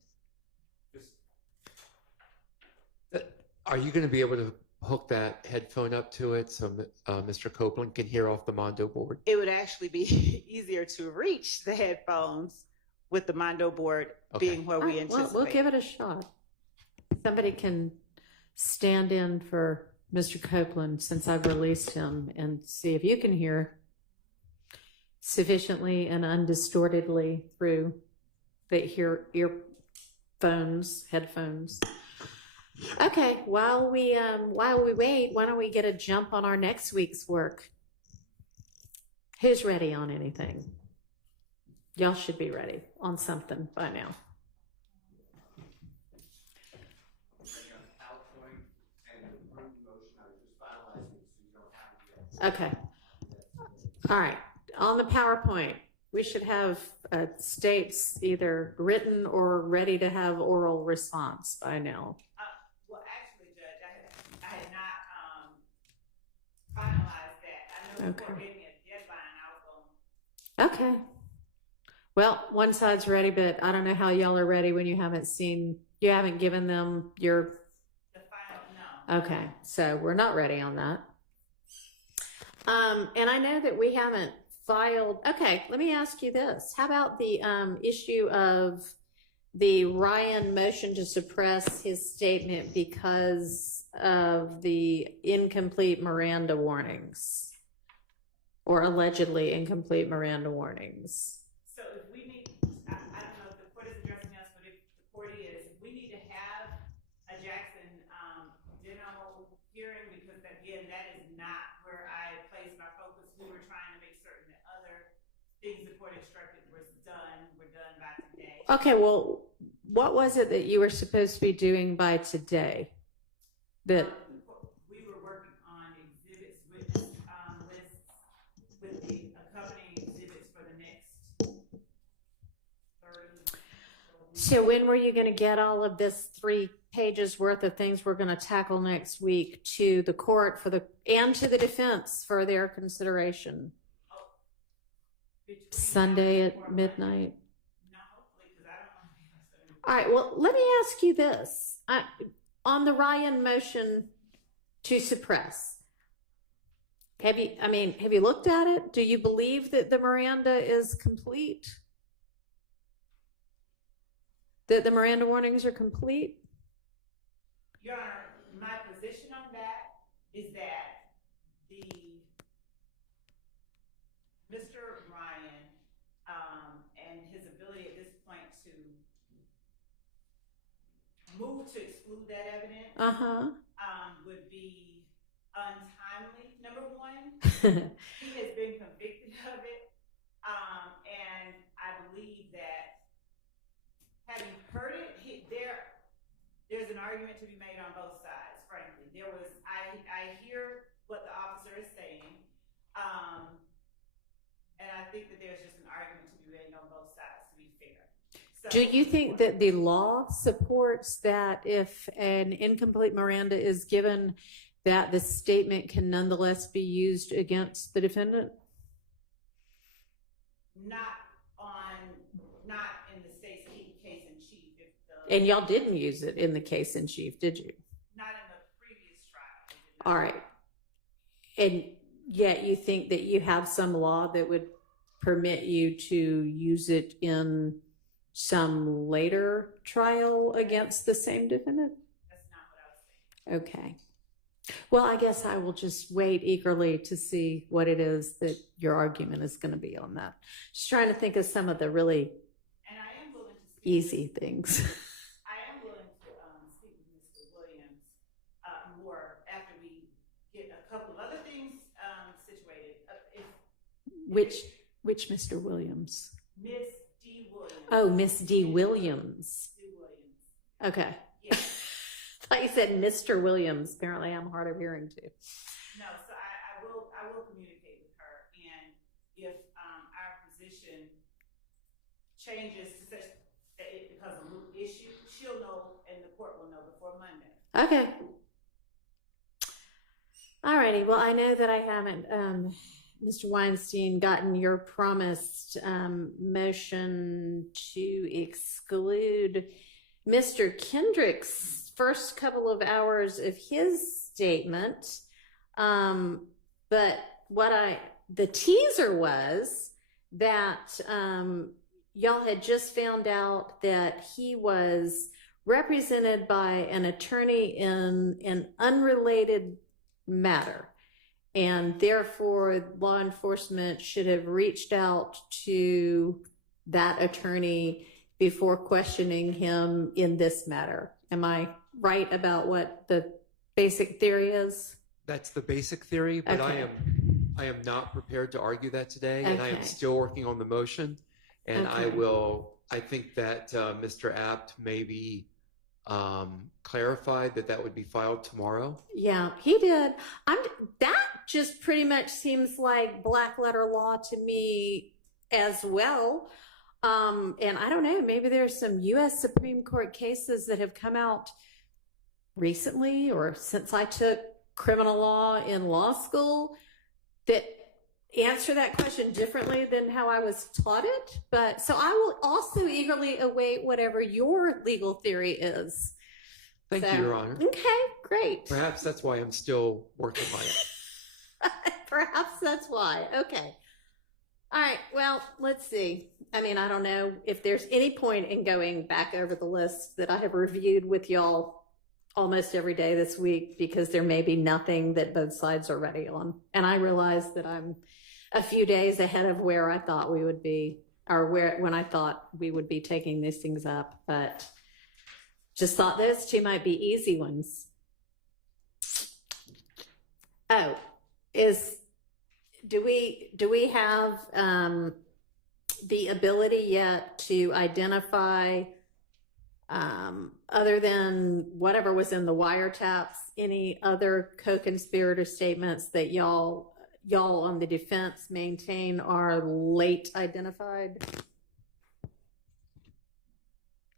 course. Are you going to be able to hook that headphone up to it so Mr. Copeland can hear off the Mondo board? It would actually be easier to reach the headphones with the Mondo board being where we anticipate. Well, we'll give it a shot. Somebody can stand in for Mr. Copeland since I've released him and see if you can hear sufficiently and undistortedly through the earphones, headphones. Okay, while we wait, why don't we get a jump on our next week's work? Who's ready on anything? Y'all should be ready on something by now. Okay. All right. On the PowerPoint, we should have states either written or ready to have oral response by now. Well, actually, Judge, I had not finalized that. I know before giving me a deadline, I was going. Okay. Well, one side's ready, but I don't know how y'all are ready when you haven't given them your... The final, no. Okay, so we're not ready on that. And I know that we haven't filed... Okay, let me ask you this. How about the issue of the Ryan motion to suppress his statement because of the incomplete Miranda warnings, or allegedly incomplete Miranda warnings. So if we need, I don't know if the court is addressing us, but if the court is, we need to have a Jackson demo hearing, because again, that is not where I placed my focus. We were trying to make certain that other things the court instructed were done by today. Okay, well, what was it that you were supposed to be doing by today? That we were working on exhibits, witness lists with the accompanying exhibits for the next 30. So when were you going to get all of this 3 pages worth of things we're going to tackle next week to the court and to the defense for their consideration? Sunday at midnight. All right, well, let me ask you this. On the Ryan motion to suppress, have you looked at it? Do you believe that the Miranda is complete? That the Miranda warnings are complete? Your Honor, my position on that is that Mr. Ryan and his ability at this point to move to exclude that evidence would be untimely, number one. He has been convicted of it, and I believe that having heard it, there's an argument to be made on both sides, frankly. I hear what the officer is saying, and I think that there's just an argument to be made on both sides, to be fair. So, do you think that the law supports that if an incomplete Miranda is given, that the statement can nonetheless be used against the defendant? Not in the state's case in chief. And y'all didn't use it in the case in chief, did you? Not in the previous trial. All right. And yet you think that you have some law that would permit you to use it in some later trial against the same defendant? That's not what I was saying. Okay. Well, I guess I will just wait eagerly to see what it is that your argument is going to be on that. Just trying to think of some of the really easy things. I am willing to speak with Mr. Williams more after we get a couple of other things situated. Which Mr. Williams? Miss D. Williams. Oh, Miss D. Williams. D. Williams. Okay. Yeah. I thought you said Mr. Williams. Apparently I'm hard of hearing too. No, so I will communicate with her, and if our position changes to such that it becomes a moot issue, she'll know and the court will know before Monday. Okay. All righty. Well, I know that I haven't, Mr. Weinstein, gotten your promised motion to exclude Mr. Kendrick's first couple of hours of his statement. But the teaser was that y'all had just found out that he was represented by an attorney in an unrelated matter, and therefore law enforcement should have reached out to that attorney before questioning him in this matter. Am I right about what the basic theory is? That's the basic theory, but Okay. I am not prepared to argue that today, and I am Okay. still working on the motion. And Okay. I think that Mr. Apt maybe clarified that would be filed tomorrow. Yeah, he did. That just pretty much seems like black letter law to me as well. And I don't know, maybe there's some U.S. Supreme Court cases that have come out recently or since I took criminal law in law school that answer that question differently than how I was taught it. But so I will also eagerly await whatever your legal theory is. Thank you, Your Honor. Okay, great. Perhaps that's why I'm still working on it. Perhaps that's why. Okay. All right, well, let's see. I mean, I don't know if there's any point in going back over the list that I have reviewed with y'all almost every day this week, because there may be nothing that both sides are ready on. And I realize that I'm a few days ahead of where I thought we would be, or when I thought we would be taking these things up, but just thought those two might be easy ones. Oh, do we have the ability yet to identify, other than whatever was in the wiretaps, any other co-conspirator statements that y'all on the defense maintain are late identified?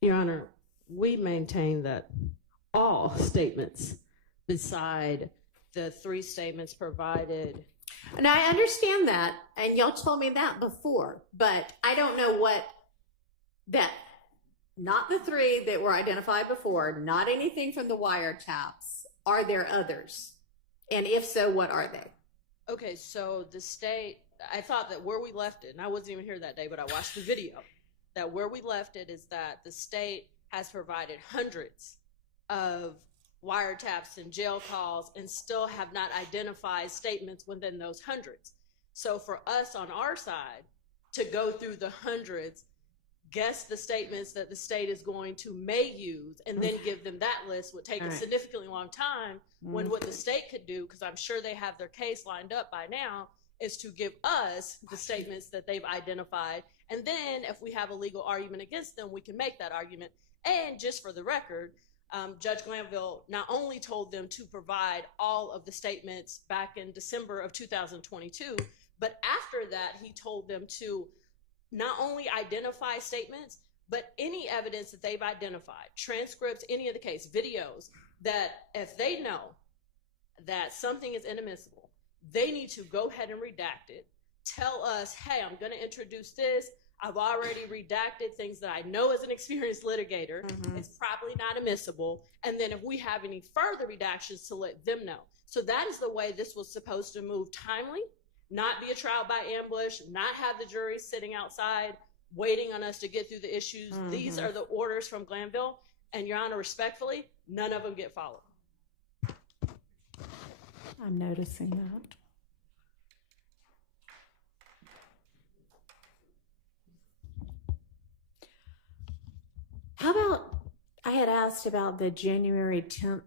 Your Honor, we maintain that all statements beside the 3 statements provided. And I understand that, and y'all told me that before, but I don't know not the 3 that were identified before, not anything from the wiretaps. Are there others? And if so, what are they? Okay, so the state, I thought that where we left it, and I wasn't even here that day, but I watched the video, that where we left it is that the state has provided hundreds of wiretaps and jail calls and still have not identified statements within those hundreds. So for us on our side to go through the hundreds, guess the statements that the state is going to may use, and then give them that list would take a significantly long time, when what the state could do, because I'm sure they have their case lined up by now, is to give us the statements that they've identified. And then if we have a legal argument against them, we can make that argument. And just for the record, Judge Glanville not only told them to provide all of the statements back in December of 2022, but after that, he told them to not only identify statements, but any evidence that they've identified, transcripts, any of the case, videos, that if they know that something is inadmissible, they need to go ahead and redact it. Tell us, hey, I'm going to introduce this. I've already redacted things that I know as an experienced litigator. It's probably not admissible. And then if we have any further redactions, to let them know. So that is the way this was supposed to move timely, not be a trial by ambush, not have the jury sitting outside waiting on us to get through the issues. These are the orders from Glanville. And Your Honor, respectfully, none of them get followed. I'm noticing that. How about, I had asked about the January 10th,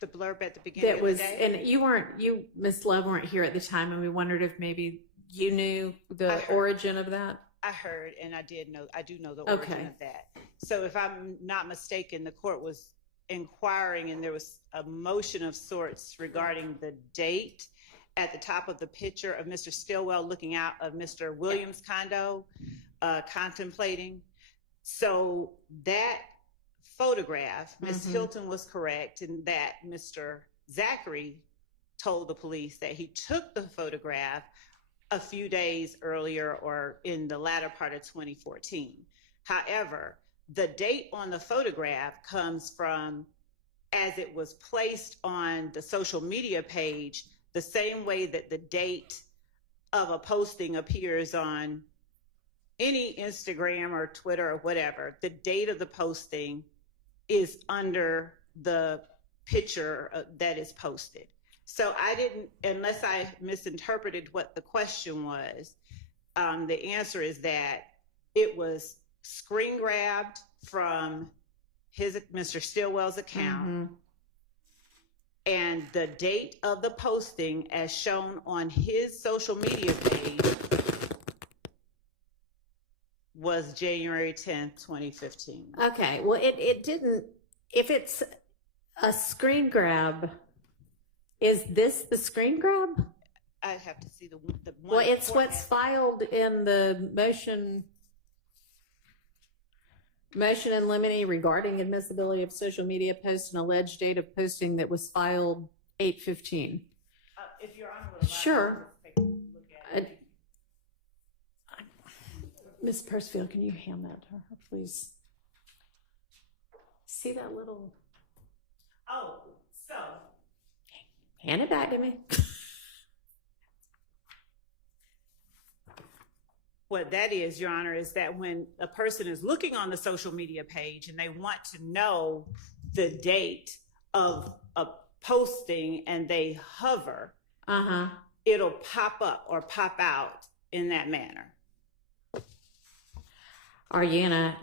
the blurb at the beginning that was, of the day? and you, Ms. Love, weren't here at the time, and we wondered if maybe you knew the origin of that. I heard, and I do know the origin of that. So if I'm not mistaken, the court was inquiring, and there was a motion of sorts regarding the date at the top of the picture of Mr. Stillwell looking out of Mr. Williams' condo, contemplating. So that photograph, Ms. Hilton was correct in that Mr. Zachary told the police that he took the photograph a few days earlier or in the latter part of 2014. However, the date on the photograph comes from, as it was placed on the social media page, the same way that the date of a posting appears on any Instagram or Twitter or whatever. The date of the posting is under the picture that is posted. So I didn't, unless I misinterpreted what the question was, the answer is that it was screen grabbed from Mr. Stillwell's account, and the date of the posting as shown on his social media page was January 10th, 2015. Okay, well, it didn't, if it's a screen grab, is this the screen grab? I'd have to see the one. Well, it's what's filed in the motion in limine regarding admissibility of social media posts and alleged date of posting that was filed 8/15. If Your Honor would allow, sure. Take a look at it. Ms. Percefield, can you hand that to her, please? See that little... Oh, so... Hand it back to me. What that is, Your Honor, is that when a person is looking on the social media page and they want to know the date of a posting and they hover, it'll pop up or pop out in that manner. Are you gonna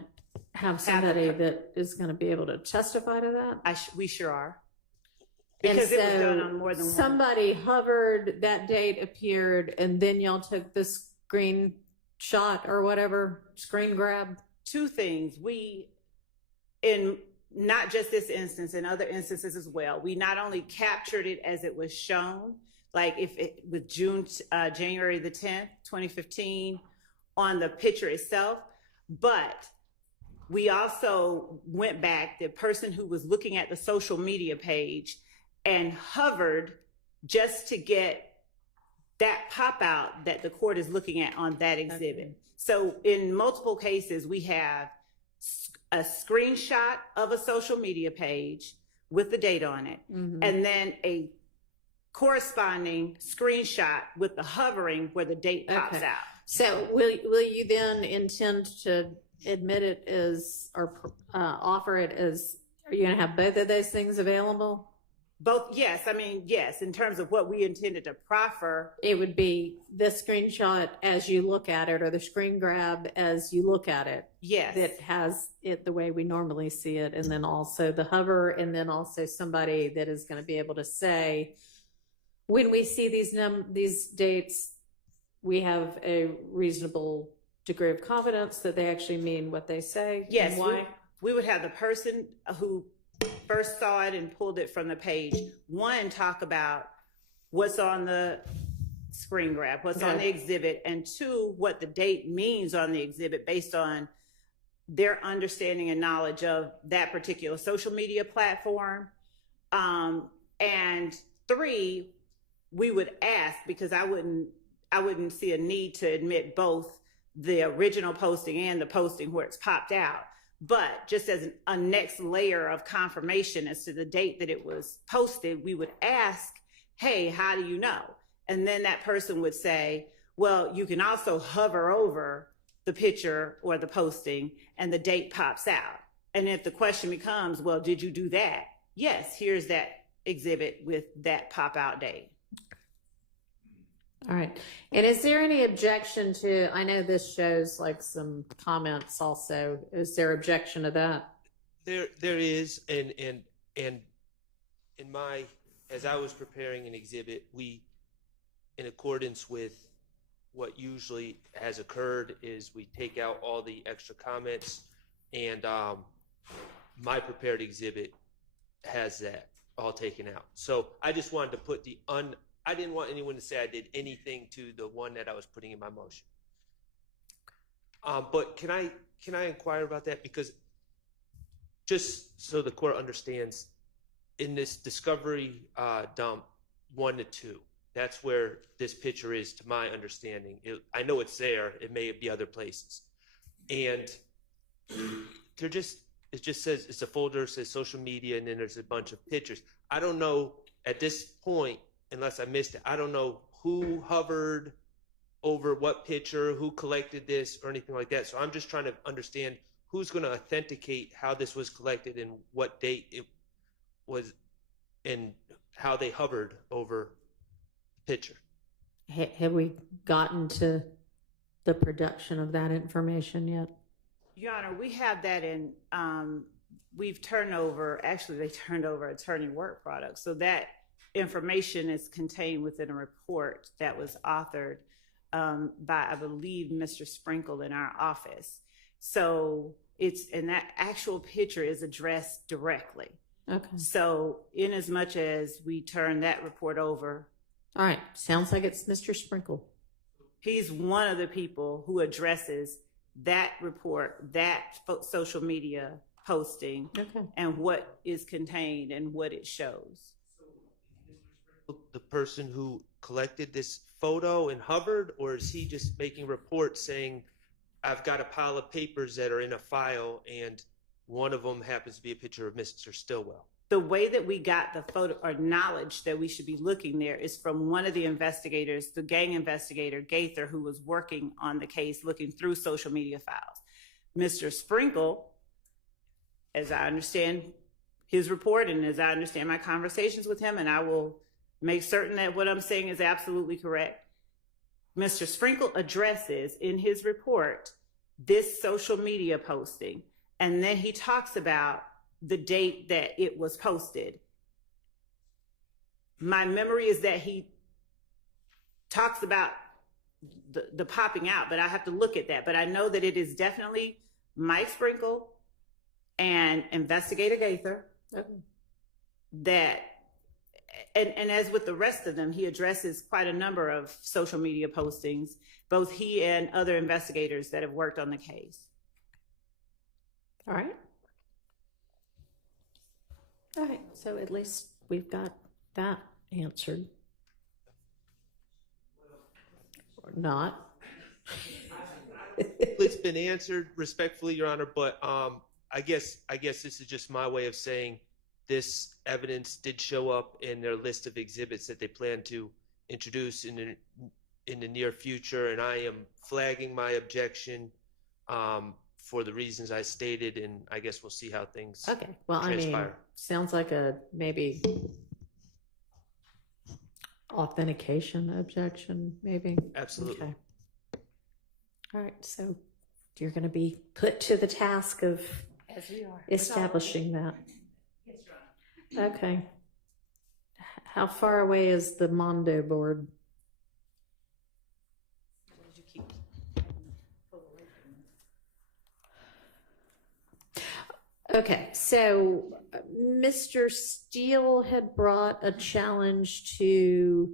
have somebody that is gonna be able to testify to that? We sure are. Because it was done on more than one. Somebody hovered, that date appeared, and then y'all took the screenshot or whatever, screen grab. Two things. We, in not just this instance, in other instances as well, we not only captured it as it was shown, like if it with January the 10th, 2015, on the picture itself, but we also went back, the person who was looking at the social media page and hovered just to get that pop out that the court is looking at on that exhibit. Okay. So in multiple cases, we have a screenshot of a social media page with the date on it, and then a corresponding screenshot with the hovering where the date pops out. So will you then intend to admit it as, or offer it as, are you going to have both of those things available? Both, yes. I mean, yes, in terms of what we intended to proffer. It would be the screenshot as you look at it, or the screen grab as you look at it. Yes. That has it the way we normally see it, and then also the hover, and then also somebody that is going to be able to say, when we see these dates, we have a reasonable degree of confidence that they actually mean what they say. Yes. And why? We would have the person who first saw it and pulled it from the page, one, talk about what's on the screen grab, what's on the exhibit, and two, what the date means on the exhibit based on their understanding and knowledge of that particular social media platform. And three, we would ask, because I wouldn't see a need to admit both the original posting and the posting where it's popped out. But just as a next layer of confirmation as to the date that it was posted, we would ask, hey, how do you know? And then that person would say, well, you can also hover over the picture or the posting and the date pops out. And if the question becomes, well, did you do that? Yes, here's that exhibit with that pop out date. All right. And is there any objection to, I know this shows like some comments also. Is there objection to that? There is, and in my, as I was preparing an exhibit, we, in accordance with what usually has occurred, is we take out all the extra comments, and my prepared exhibit has that all taken out. So I just wanted to put I didn't want anyone to say I did anything to the one that I was putting in my motion. But can I inquire about that? Because just so the court understands, in this discovery dump 1 to 2, that's where this picture is, to my understanding. I know it's there. It may be other places. And it just says, it's a folder, it says social media, and then there's a bunch of pictures. I don't know at this point, unless I missed it, I don't know who hovered over what picture, who collected this, or anything like that. So I'm just trying to understand who's going to authenticate how this was collected and what date it was and how they hovered over the picture. Have we gotten to the production of that information yet? Your Honor, we have that in, they turned over attorney work products. So that information is contained within a report that was authored by, I believe, Mr. Sprinkle in our office. So and that actual picture is addressed directly. Okay. So in as much as we turn that report over. All right. Sounds like it's Mr. Sprinkle. He's one of the people who addresses that report, that social media posting, and what is contained and what it shows. The person who collected this photo and hovered, or is he just making reports saying, I've got a pile of papers that are in a file and one of them happens to be a picture of Mr. Stillwell? the way that we got the photo or knowledge that we should be looking there is from one of the investigators, the gang investigator, Gaither, who was working on the case, looking through social media files. Mr. Sprinkle, as I understand his report and as I understand my conversations with him, and I will make certain that what I'm saying is absolutely correct, Mr. Sprinkle addresses in his report this social media posting, and then he talks about the date that it was posted. My memory is that he talks about the popping out, but I have to look at that. But I know that it is definitely Mike Sprinkle and Investigator Gaither that, and as with the rest of them, he addresses quite a number of social media postings, both he and other investigators that have worked on the case. All right. All right, so at least we've got that answered. Or not. It's been answered respectfully, Your Honor, but I guess this is just my way of saying this evidence did show up in their list of exhibits that they plan to introduce in the near future, and I am flagging my objection for the reasons I stated, and I guess we'll see how things transpire. I mean, sounds like a maybe authentication objection, maybe. Absolutely. Okay. All right, so you're going to be put to the task of establishing that. Okay. How far away is the Mondo board? Okay, so Mr. Steele had brought a challenge to,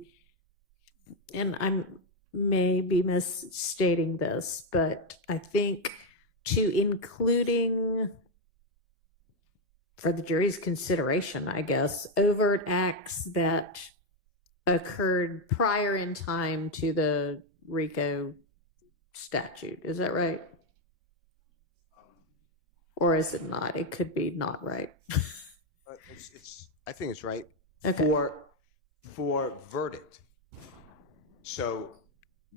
and I may be misstating this, but I think to including, for the jury's consideration, I guess, overt acts that occurred prior in time to the RICO statute. Is that right? Or is it not? It could be not right. I think it's right. Okay. For verdict. So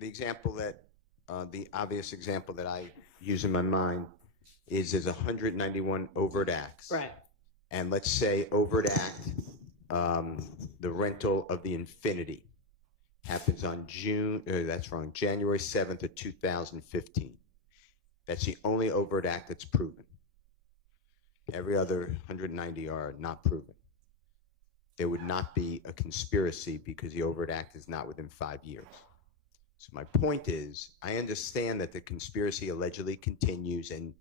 the example that, the obvious example that I use in my mind is there's 191 overt acts. Right. And let's say overt act, the rental of the Infinity happens on January 7th of 2015. That's the only overt act that's proven. Every other 190 are not proven. There would not be a conspiracy because the overt act is not within 5 years. So my point is, I understand that the conspiracy allegedly continues and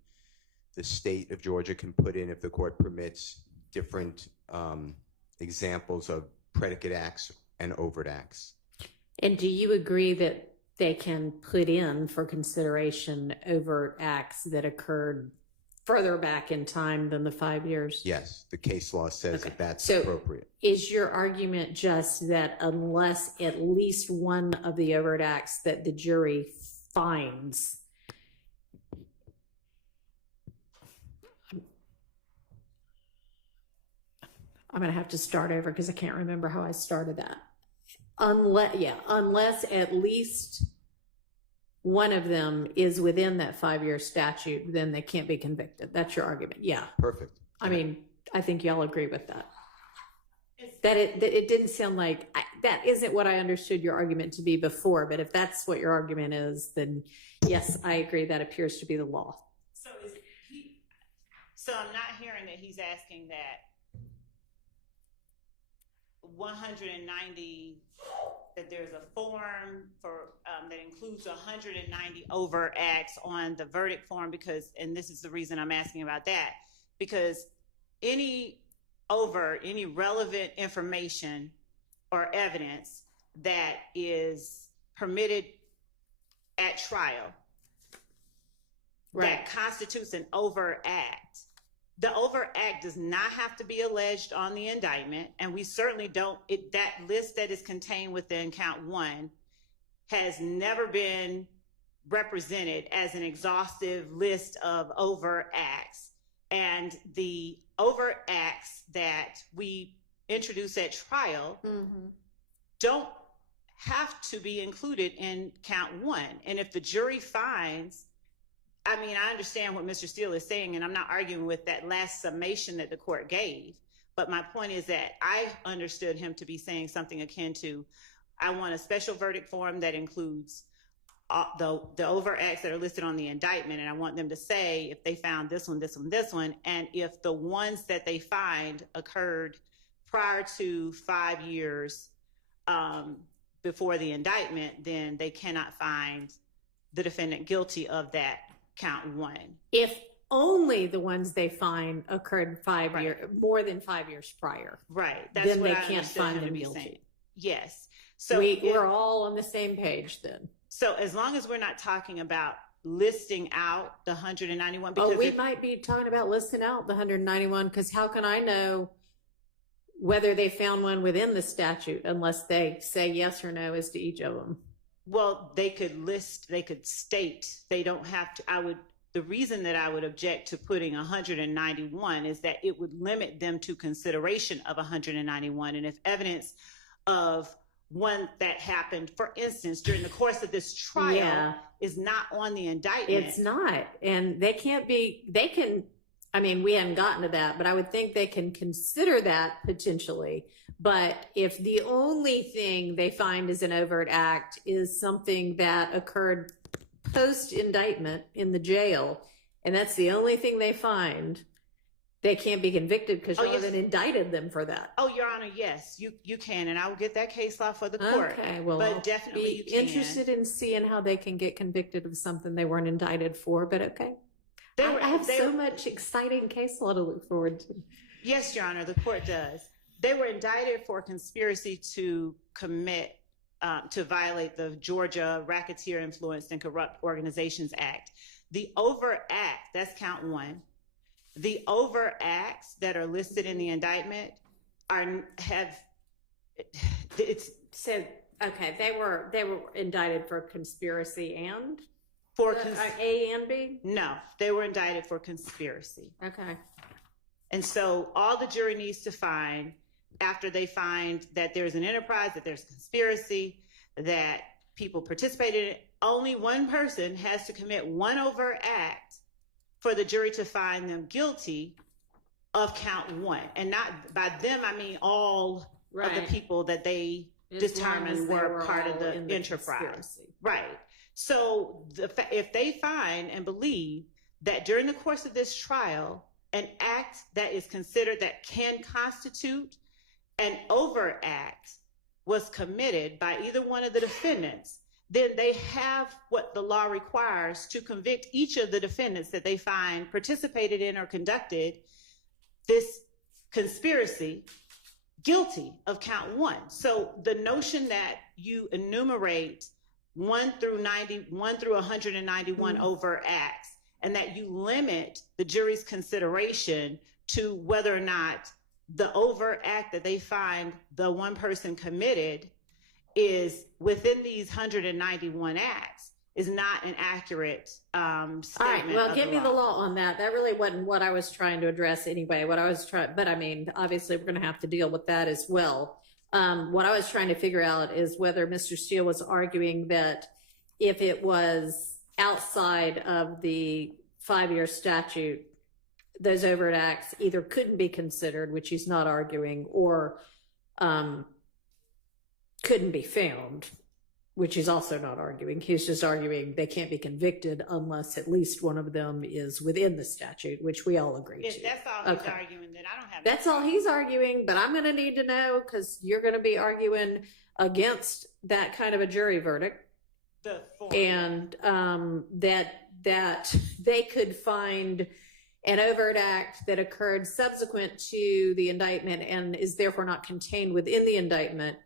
the state of Georgia can put in, if the court permits, different examples of predicate acts and overt acts. And do you agree that they can put in for consideration overt acts that occurred further back in time than the 5 years? Yes, the case law says that that's So appropriate. is your argument just that unless at least one of the overt acts that the jury finds, I'm going to have to start over because I can't remember how I started that. Unless at least one of them is within that 5-year statute, then they can't be convicted. That's your argument. Yeah. Perfect. I mean, I think y'all agree with that. That it didn't sound like, that isn't what I understood your argument to be before, but if that's what your argument is, then yes, I agree that appears to be the law. So I'm not hearing that he's asking that 190, that there's a form for that includes 190 overt acts on the verdict form, because, and this is the reason I'm asking about that, because any relevant information or evidence that is permitted at trial, that constitutes an overt act. The overt act does not have to be alleged on the indictment, and we certainly don't, that list that is contained within count 1 has never been represented as an exhaustive list of overt acts. And the overt acts that we introduce at trial don't have to be included in count one. And if the jury finds, I mean, I understand what Mr. Steele is saying, and I'm not arguing with that last summation that the court gave. But my point is that I understood him to be saying something akin to, I want a special verdict form that includes the overt acts that are listed on the indictment, and I want them to say if they found this one, this one, this one, and if the ones that they find occurred prior to 5 years before the indictment, then they cannot find the defendant guilty of that count one. If only the ones they find occurred more than 5 years prior. Right. That's then what they I can't find them guilty. Saying. Yes. So we're all on the same page then. So as long as we're not talking about listing out the 191, because we might be talking about listing out the 191, because how can I know whether they found one within the statute unless they say yes or no as to each of them? Well, they could state, they don't have to. The reason that I would object to putting 191 is that it would limit them to consideration of 191. And if evidence of one that happened, for instance, during the course of this trial is not on the indictment. It's not. And we haven't gotten to that, but I would think they can consider that potentially. But if the only thing they find is an overt act is something that occurred post-indictment in the jail, and that's the only thing they find, they can't be convicted because you haven't indicted them for that. Oh, Your Honor, yes, you can, and I will get that case law for the court. Okay, well, but I'll definitely be you can. interested in seeing how they can get convicted of something they weren't indicted for, but okay. I have so much exciting case law to look forward to. Yes, Your Honor, the court does. They were indicted for conspiracy to commit, to violate the Georgia Racketeer Influenced and Corrupt Organizations Act. The overt act, that's count one. The overt acts that are listed in the indictment they were indicted for conspiracy and A and B? No, they were indicted for conspiracy. Okay. And so all the jury needs to find, after they find that there's an enterprise, that there's conspiracy, that people participated in it, only one person has to commit one overt act for the jury to find them guilty of count one. And not by them, I mean all of the people that they determined were part of the enterprise. Right. So if they find and believe that during the course of this trial, an act that is considered that can constitute an overt act was committed by either one of the defendants, then they have what the law requires to convict each of the defendants that they find participated in or conducted this conspiracy guilty of count one. So the notion that you enumerate 1 through 191 overt acts, and that you limit the jury's consideration to whether or not the overt act that they find the one person committed is within these 191 acts is not an accurate statement. All right, well, give me the law on that. That really wasn't what I was trying to address anyway. But I mean, obviously we're going to have to deal with that as well. What I was trying to figure out is whether Mr. Steele was arguing that if it was outside of the 5-year statute, those overt acts either couldn't be considered, which he's not arguing, or couldn't be found, which he's also not arguing. He's just arguing they can't be convicted unless at least one of them is within the statute, which we all agree to. That's all he's arguing, then I don't have That's all he's arguing, but I'm going to need to know, because you're going to be arguing against that kind of a jury verdict. And that they could find an overt act that occurred subsequent to the indictment and is therefore not contained within the indictment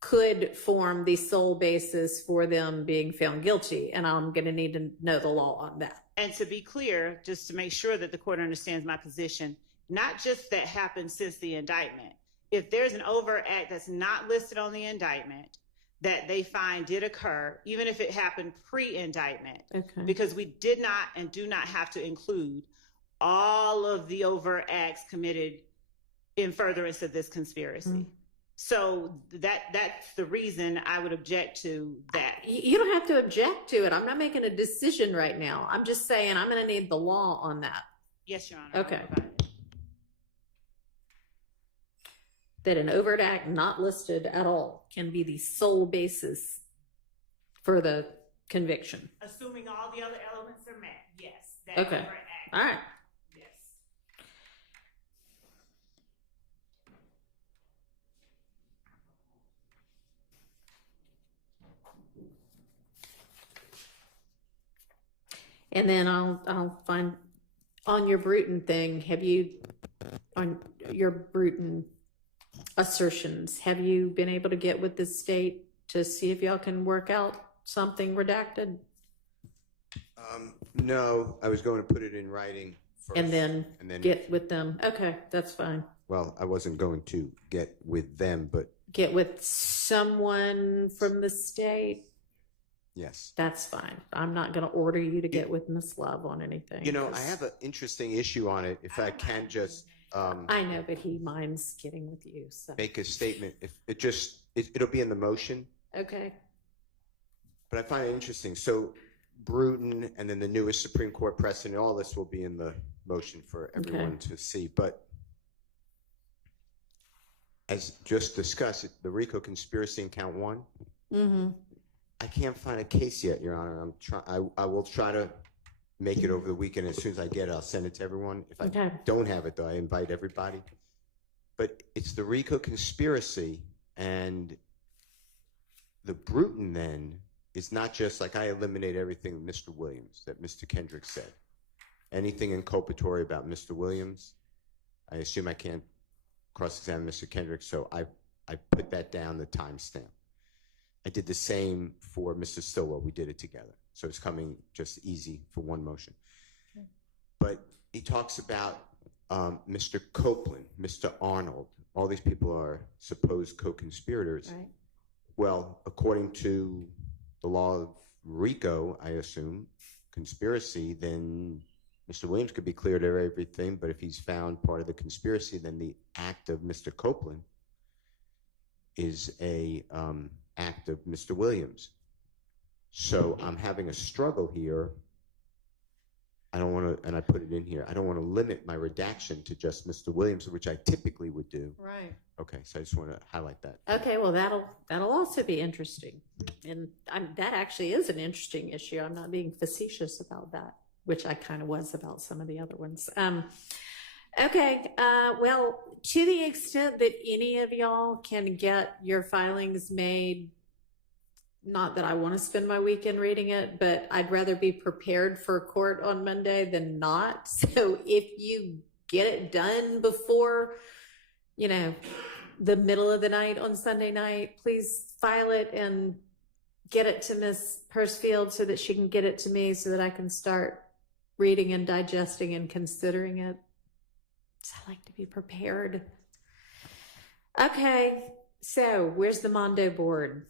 could form the sole basis for them being found guilty. And I'm going to need to know the law on that. And to be clear, just to make sure that the court understands my position, not just that happened since the indictment. If there's an overt act that's not listed on the indictment that they find did occur, even if it happened pre-indictment, because we did not and do not have to include all of the overt acts committed in furtherance of this conspiracy. So that's the reason I would object to that. You don't have to object to it. I'm not making a decision right now. I'm just saying I'm going to need the law on that. Yes, Your Honor. Okay. That an overt act not listed at all can be the sole basis for the conviction. Assuming all the other elements are met, yes. That Okay. overt act. All right. Yes. And then I'll find on your Bruton thing, on your Bruton assertions, have you been able to get with the state to see if y'all can work out something redacted? No, I was going to put it in writing first. And then get with them. Okay, that's fine. Well, I wasn't going to get with them, but Get with someone from the state. yes. That's fine. I'm not going to order you to get with Miss Love on anything. You know, I have an interesting issue on it. If I can just I know, but he minds getting with you. So. make a statement, if it'll be in the motion, Okay. but I find it interesting. So Bruton and then the newest Supreme Court precedent, all this will be in the motion for everyone to see. But as just discussed, the RICO conspiracy in count 1, I can't find a case yet, Your Honor. I will try to make it over the weekend. As soon as I get it, I'll send it to everyone. If I don't have it, though, I invite everybody. But it's the RICO conspiracy, and the Bruton then is not just like I eliminate everything Mr. Williams that Mr. Kendrick said. Anything inculpatory about Mr. Williams, I assume I can't cross-examine Mr. Kendrick, so I put that down, the timestamp. I did the same for Mr. Stillwell. We did it together. So it's coming just easy for one motion. But he talks about Mr. Copeland, Mr. Arnold. All these people are supposed co-conspirators. Right. Well, according to the law of RICO, I assume, conspiracy, then Mr. Williams could be cleared of everything, but if he's found part of the conspiracy, then the act of Mr. Copeland is a act of Mr. Williams. So I'm having a struggle here. I don't want to, and I put it in here, I don't want to limit my redaction to just Mr. Williams, which I typically would do. Right. Okay, so I just want to highlight that. Okay, well, that'll also be interesting. And that actually is an interesting issue. I'm not being facetious about that, which I kind of was about some of the other ones. Okay, well, to the extent that any of y'all can get your filings made, not that I want to spend my weekend reading it, but I'd rather be prepared for court on Monday than not. So if you get it done before, the middle of the night on Sunday night, please file it and get it to Miss Hurstfield so that she can get it to me so that I can start reading and digesting and considering it. So I like to be prepared. Okay, so where's the Mondo board?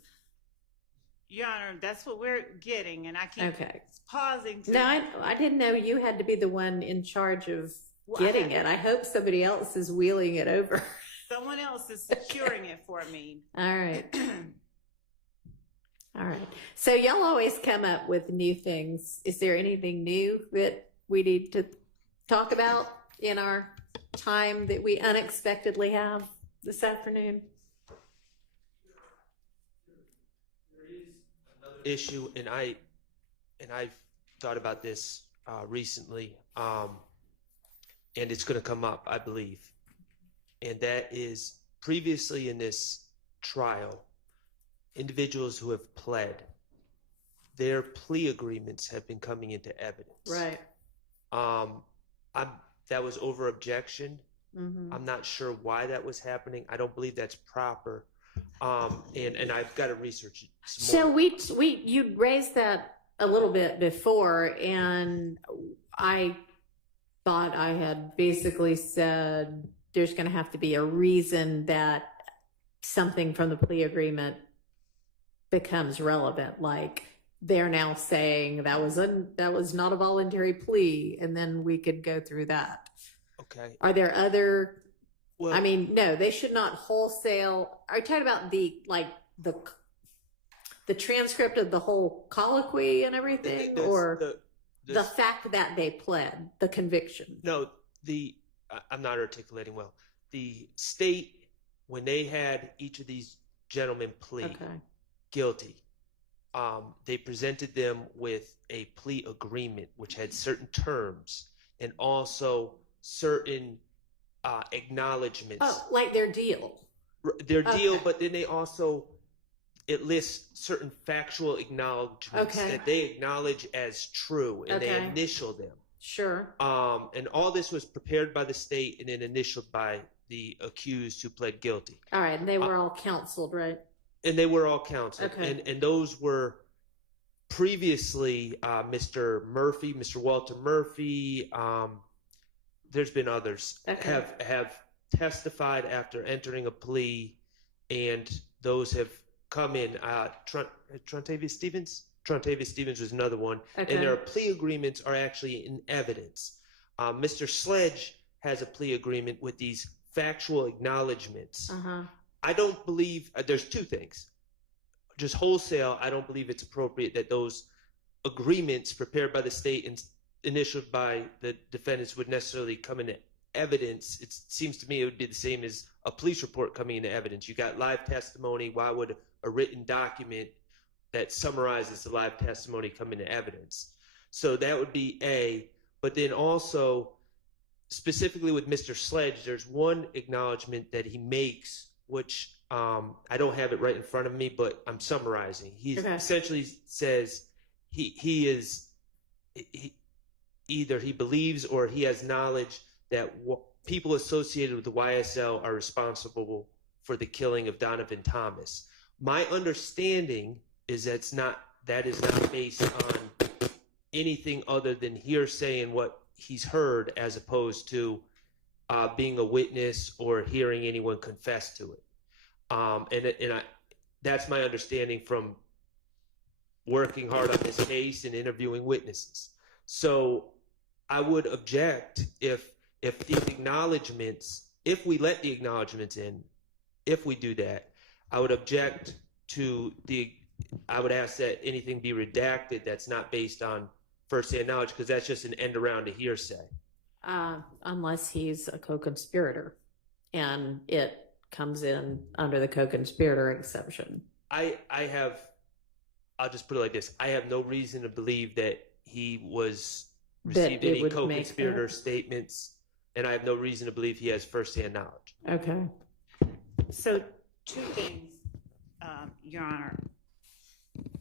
Your Honor, that's what we're getting, and I keep pausing. No, I didn't know you had to be the one in charge of getting it. I hope somebody else is wheeling it over. Someone else is securing it for me. All right. All right. So y'all always come up with new things. Is there anything new that we need to talk about in our time that we unexpectedly have this afternoon? Issue, and I've thought about this recently, and it's going to come up, I believe, and that is previously in this trial, individuals who have pled, their plea agreements have been coming into evidence. Right. That was over objection. Mm-hmm. I'm not sure why that was happening. I don't believe that's proper. And I've got to research it some more. So you raised that a little bit before, and I thought I had basically said there's going to have to be a reason that something from the plea agreement becomes relevant, like they're now saying that was not a voluntary plea, and then we could go through that. Okay. Are there other? Well, I mean, no, they should not wholesale. Are you talking about the transcript of the whole colloquy and everything, or the fact that they pled the conviction? No, I'm not articulating well. The state, when they had each of these gentlemen plead guilty, they presented them with a plea agreement which had certain terms and also certain acknowledgments. Oh, like their deal. Their deal, but then it lists certain factual acknowledgments that they acknowledge as true, and they initial them. Sure. And all this was prepared by the state and then initialed by the accused who pled guilty. All right, and they were all counseled, right? And they were all counseled. Okay. And those were previously Mr. Murphy, Mr. Walter Murphy. There's been others have testified after entering a plea, and those have come in. Trontavious Stevens? Trontavious Stevens was another one. And their plea agreements are actually in evidence. Mr. Sledge has a plea agreement with these factual acknowledgments. I don't believe there's two things. Just wholesale, I don't believe it's appropriate that those agreements prepared by the state and initialed by the defendants would necessarily come into evidence. It seems to me it would be the same as a police report coming into evidence. You got live testimony. Why would a written document that summarizes the live testimony come into evidence? So that would be A. But then also, specifically with Mr. Sledge, there's one acknowledgement that he makes, which I don't have it right in front of me, but I'm summarizing. He essentially says he either he believes or he has knowledge that people associated with the YSL are responsible for the killing of Donovan Thomas. My understanding is that is not based on anything other than hearsay and what he's heard, as opposed to being a witness or hearing anyone confess to it. That's my understanding from working hard on this case and interviewing witnesses. So I would object if these acknowledgments, if we let the acknowledgments in, if we do that, I would object to I would ask that anything be redacted that's not based on firsthand knowledge, because that's just an end around to hearsay. Unless he's a co-conspirator and it comes in under the co-conspirator exception. I'll just put it like this. I have no reason to believe that he received any co-conspirator statements, and I have no reason to believe he has firsthand knowledge. Okay. So 2 things, Your Honor.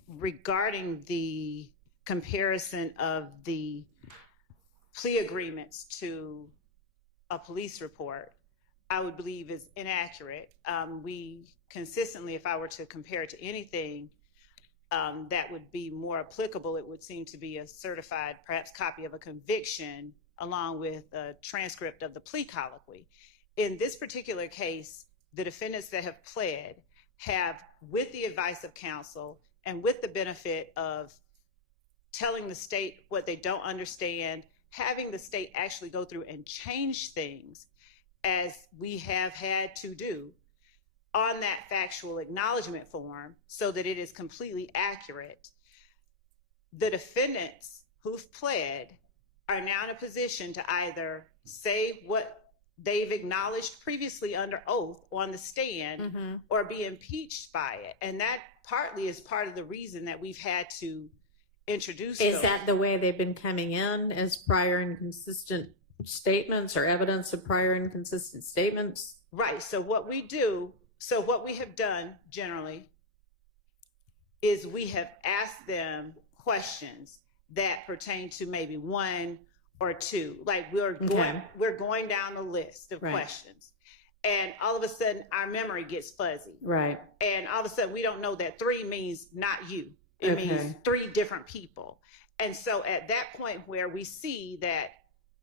Regarding the comparison of the plea agreements to a police report, I would believe is inaccurate. We consistently, if I were to compare it to anything that would be more applicable, it would seem to be a certified, perhaps, copy of a conviction along with a transcript of the plea colloquy. In this particular case, the defendants that have pled have, with the advice of counsel and with the benefit of telling the state what they don't understand, having the state actually go through and change things, as we have had to do, on that factual acknowledgement form so that it is completely accurate. The defendants who've pled are now in a position to either say what they've acknowledged previously under oath on the stand or be impeached by it. And that partly is part of the reason that we've had to introduce Is that the way they've been coming in, as prior inconsistent statements or evidence of prior inconsistent statements? Right. So what we have done generally is we have asked them questions that pertain to maybe 1 or 2. Like we're going down the list of questions, and all of a sudden our memory gets fuzzy. Right. And all of a sudden we don't know that 3 means not you. It means 3 different people. And so at that point where we see that,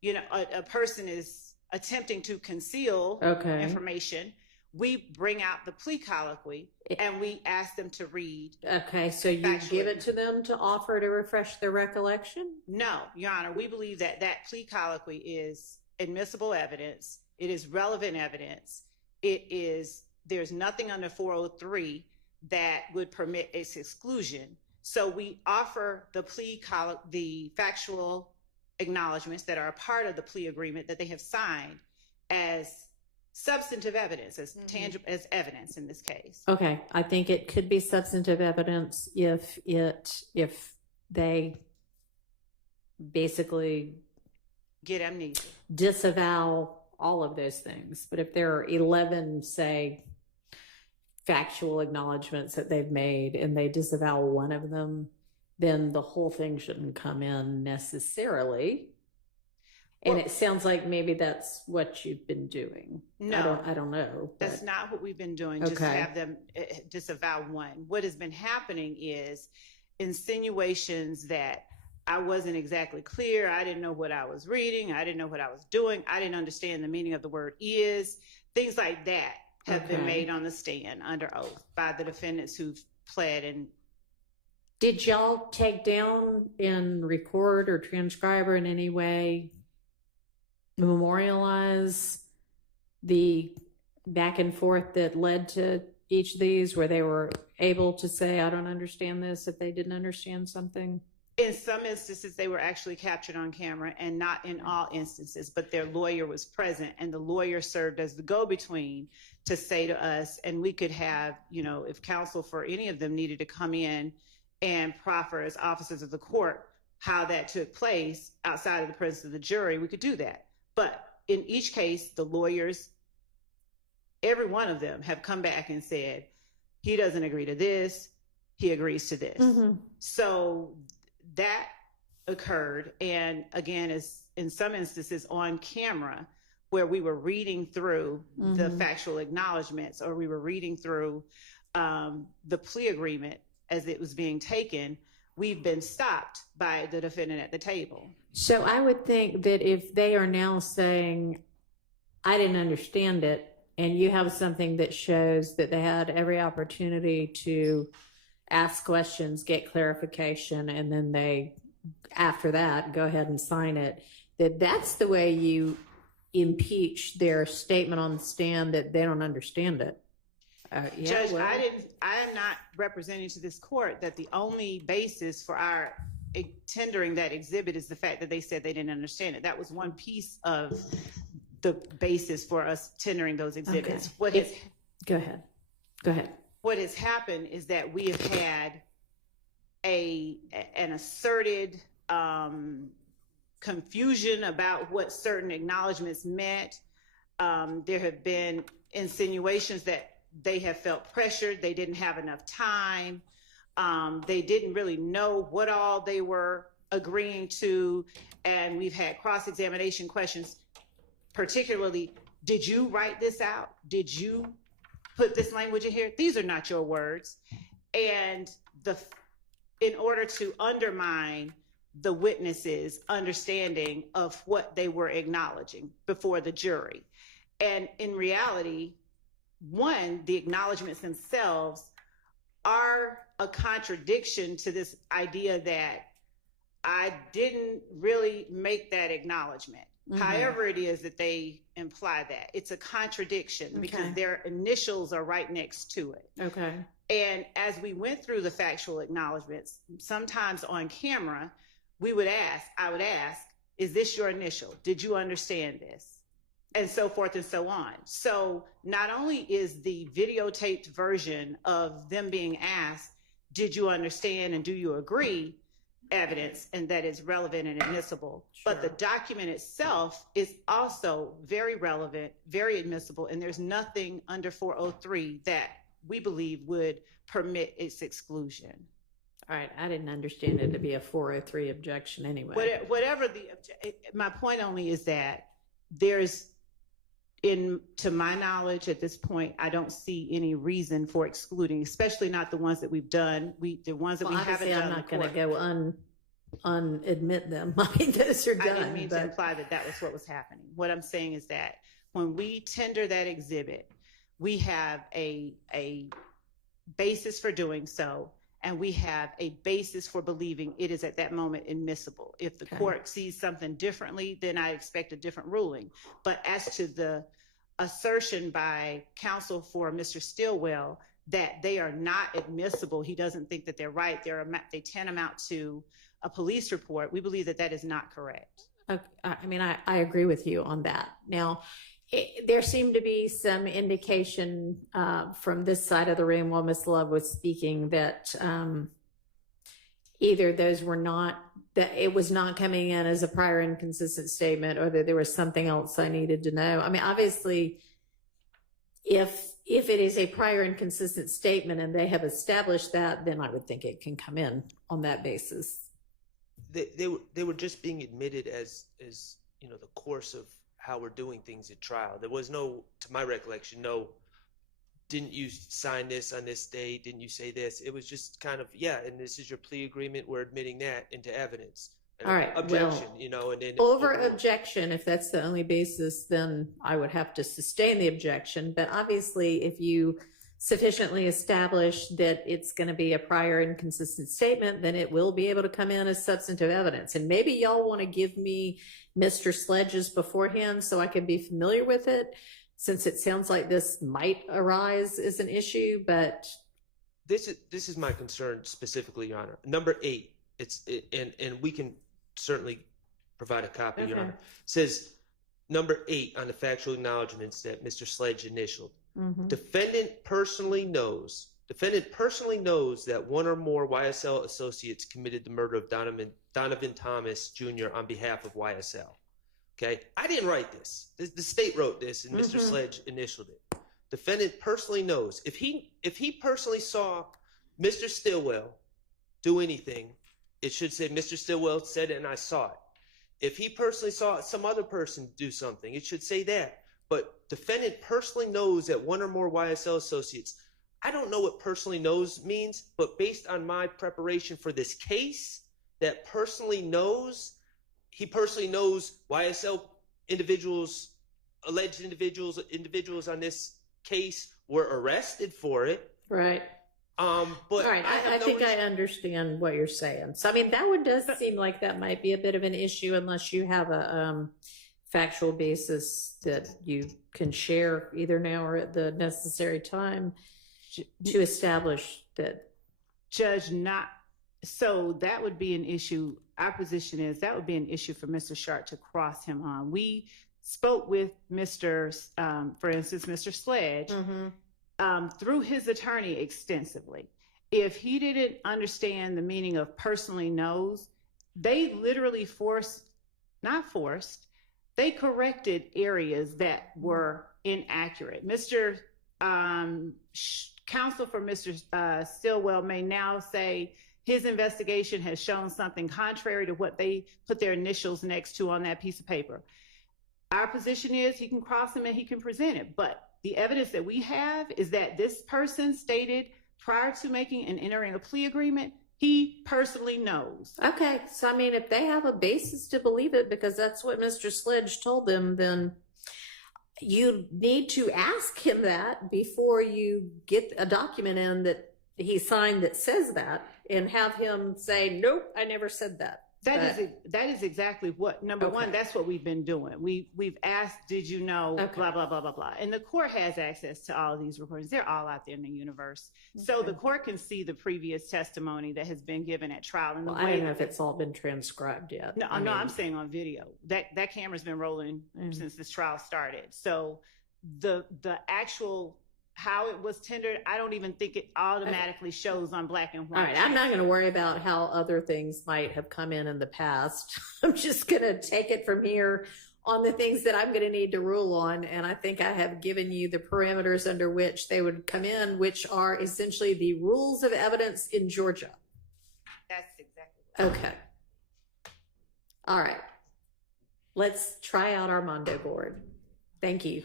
you know, a person is attempting to conceal information, we bring out the plea colloquy and we ask them to read. Okay, so you give it to them to offer to refresh their recollection? No, Your Honor, we believe that that plea colloquy is admissible evidence. It is relevant evidence. There's nothing under 403 that would permit its exclusion. So we offer the factual acknowledgments that are a part of the plea agreement that they have signed as substantive evidence, as tangible, as evidence in this case. Okay, I think it could be substantive evidence if they basically get amnesia, disavow all of those things. But if there are 11, say, factual acknowledgments that they've made and they disavow one of them, then the whole thing shouldn't come in necessarily. And it sounds like maybe that's what you've been doing. No, I don't know. That's not what we've been doing. Just have them disavow one. What has been happening is insinuations that I wasn't exactly clear. I didn't know what I was reading. I didn't know what I was doing. I didn't understand the meaning of the word is. Things like that have been made on the stand under oath by the defendants who've pled. And did y'all take down and record or transcribe or in any way memorialize the back and forth that led to each of these, where they were able to say, I don't understand this, if they didn't understand something? In some instances, they were actually captured on camera, and not in all instances, but their lawyer was present, and the lawyer served as the go-between to say to us, and we could have, if counsel for any of them needed to come in and proffer as officers of the court how that took place outside of the presence of the jury, we could do that. But in each case, the lawyers, every one of them, have come back and said, he doesn't agree to this, he agrees to this. So that occurred, and again, is in some instances on camera, where we were reading through the factual acknowledgments, or we were reading through the plea agreement as it was being taken. We've been stopped by the defendant at the table. So I would think that if they are now saying, I didn't understand it, and you have something that shows that they had every opportunity to ask questions, get clarification, and then they, after that, go ahead and sign it, that's the way you impeach their statement on the stand that they don't understand it. Judge, I am not representing to this court that the only basis for our tendering that exhibit is the fact that they said they didn't understand it. That was one piece of the basis for us tendering those exhibits. Go ahead. What has happened is that we have had an asserted confusion about what certain acknowledgments meant. There have been insinuations that they have felt pressured, they didn't have enough time, they didn't really know what all they were agreeing to, and we've had cross-examination questions, particularly, did you write this out? Did you put this language in here? These are not your words. And in order to undermine the witnesses' understanding of what they were acknowledging before the jury. And in reality, one, the acknowledgments themselves are a contradiction to this idea that I didn't really make that acknowledgement. However it is that they imply that. It's a contradiction because their initials are right next to it. And as we went through the factual acknowledgments, sometimes on camera, I would ask, is this your initial? Did you understand this? And so forth and so on. So not only is the videotaped version of them being asked, did you understand and do you agree, evidence, and that is relevant and admissible, but the document itself is also very relevant, very admissible, and there's nothing under 403 that we believe would permit its exclusion. All right, I didn't understand it to be a 403 objection anyway. Whatever my point only is that there's, to my knowledge at this point, I don't see any reason for excluding, especially not the ones that we've done. The ones that we haven't done. I'm not going to go unadmit them. I mean, those are done. I didn't mean to imply that was what was happening. What I'm saying is that when we tender that exhibit, we have a basis for doing so, and we have a basis for believing it is at that moment admissible. If the court sees something differently, then I expect a different ruling. But as to the assertion by counsel for Mr. Stillwell that they are not admissible, he doesn't think that they're right, they tantamount to a police report, we believe that that is not correct. Okay. I mean, I agree with you on that. Now, there seemed to be some indication from this side of the room while Ms. Love was speaking that either those were not, that it was not coming in as a prior inconsistent statement, or that there was something else I needed to know. I mean, obviously, if it is a prior inconsistent statement and they have established that, then I would think it can come in on that basis. They were just being admitted as you know, the course of how we're doing things at trial. There was no, to my recollection, no, didn't you sign this on this date? Didn't you say this? It was just kind of, yeah, and this is your plea agreement. We're admitting that into evidence. All right. Objection, you know, and then over objection, if that's the only basis, then I would have to sustain the objection. But obviously, if you sufficiently establish that it's going to be a prior inconsistent statement, then it will be able to come in as substantive evidence. And maybe y'all want to give me Mr. Sledge's beforehand so I can be familiar with it, since it sounds like this might arise as an issue. But this is my concern specifically, Your Honor. Number 8, and we can certainly provide a copy, Your Honor. Says number 8 on the factual acknowledgments that Mr. Sledge initialed. Defendant personally knows that one or more YSL associates committed the murder of Donovan Thomas Jr. on behalf of YSL. Okay, I didn't write this. The state wrote this, and Mr. Sledge initialed it. Defendant personally knows. If he personally saw Mr. Stillwell do anything, it should say Mr. Stillwell said it and I saw it. If he personally saw some other person do something, it should say that. But defendant personally knows that one or more YSL associates. I don't know what personally knows means, but based on my preparation for this case, that personally knows, he personally knows YSL individuals, alleged individuals on this case were arrested for it. Right. But all right, I think I understand what you're saying. So I mean, that one does seem like that might be a bit of an issue unless you have a factual basis that you can share either now or at the necessary time to establish that. Judge, not so that would be an issue. Our position is that would be an issue for Mr. Sharp to cross him on. We spoke with Mr. For instance, Mr. Sledge through his attorney extensively. If he didn't understand the meaning of personally knows, they literally they corrected areas that were inaccurate. Mr. Counsel for Mr. Stillwell may now say his investigation has shown something contrary to what they put their initials next to on that piece of paper. Our position is he can cross them and he can present it. But the evidence that we have is that this person stated prior to making and entering a plea agreement, he personally knows. Okay, so I mean, if they have a basis to believe it because that's what Mr. Sledge told them, then you need to ask him that before you get a document in that he signed that says that, and have him say, nope, I never said that. That is exactly what, number one, that's what we've been doing. We've asked, did you know, blah, blah, blah, blah, blah. And the court has access to all of these recordings. They're all out there in the universe. So the court can see the previous testimony that has been given at trial. And I don't know if it's all been transcribed yet. No, I'm saying on video. That camera's been rolling since this trial started. So the actual how it was tendered, I don't even think it automatically shows on black and white. All right, I'm not going to worry about how other things might have come in the past. I'm just going to take it from here on the things that I'm going to need to rule on. And I think I have given you the parameters under which they would come in, which are essentially the rules of evidence in Georgia. That's exactly what okay. All right. Let's try out Armando board. Thank you.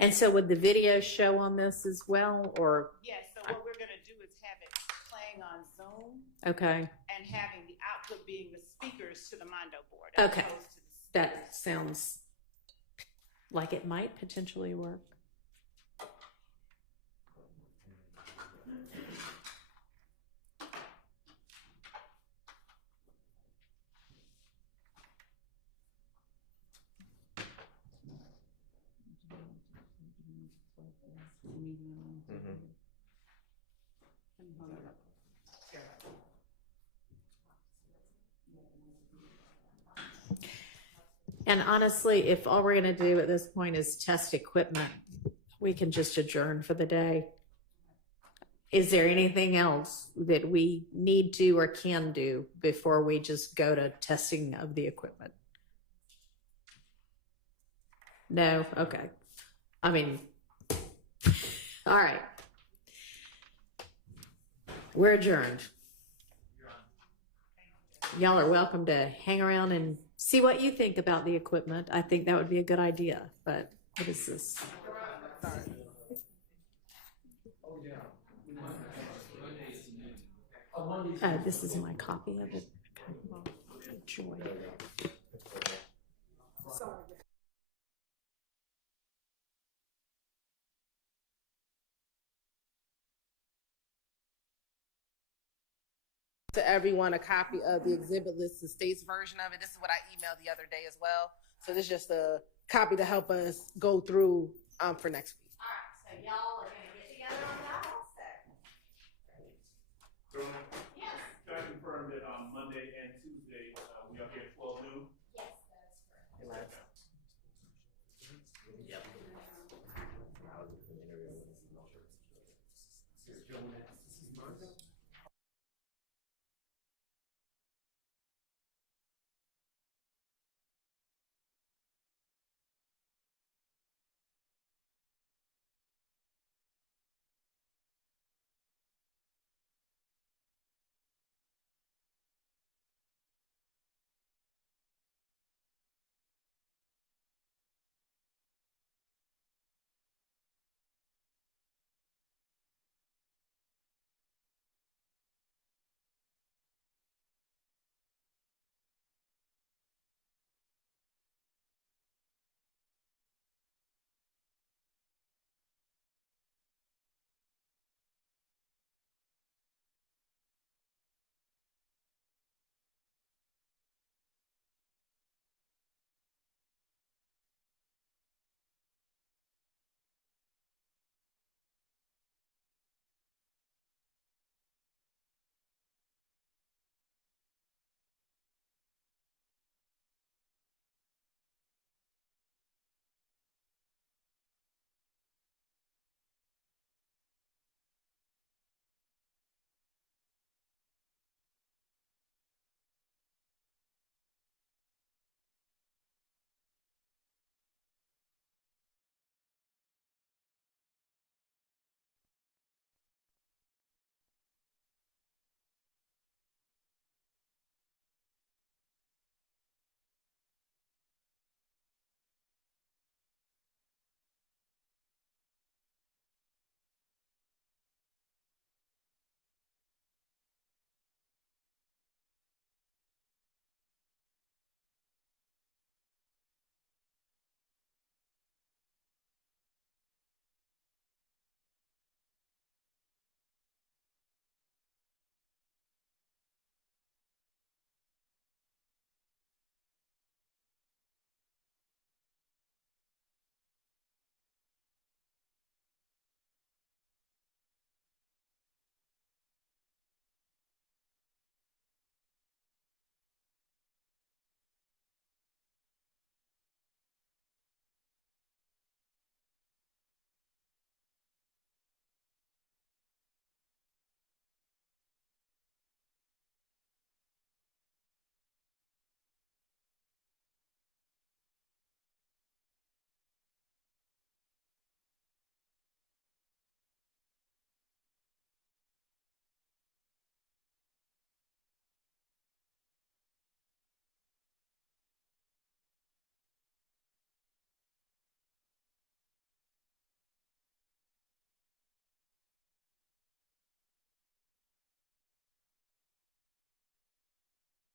And so would the video show on this as well, or? Yes, so what we're gonna do is have it playing on Zoom Okay, and having the output being the speakers to the Mondo board. As okay. opposed to the That sounds like it might potentially work. And honestly, if all we're gonna do at this point is test equipment, we can just adjourn for the day. Is there anything else that we need to or can do before we just go to testing of the equipment? No? Okay. I mean, all right. We're adjourned. Y'all are welcome to hang around and see what you think about the equipment. I think that would be a good idea, but what is this? This is my copy of it. Joy. To everyone a copy of the exhibit list, the state's version of it. This is what I emailed the other day as well. So this is just a copy to help us go through for next week. All right, so y'all are gonna get together on that also. Yes. Can I confirm that on Monday and Tuesday, we are here at 12 noon? Yes, that is correct. Yep.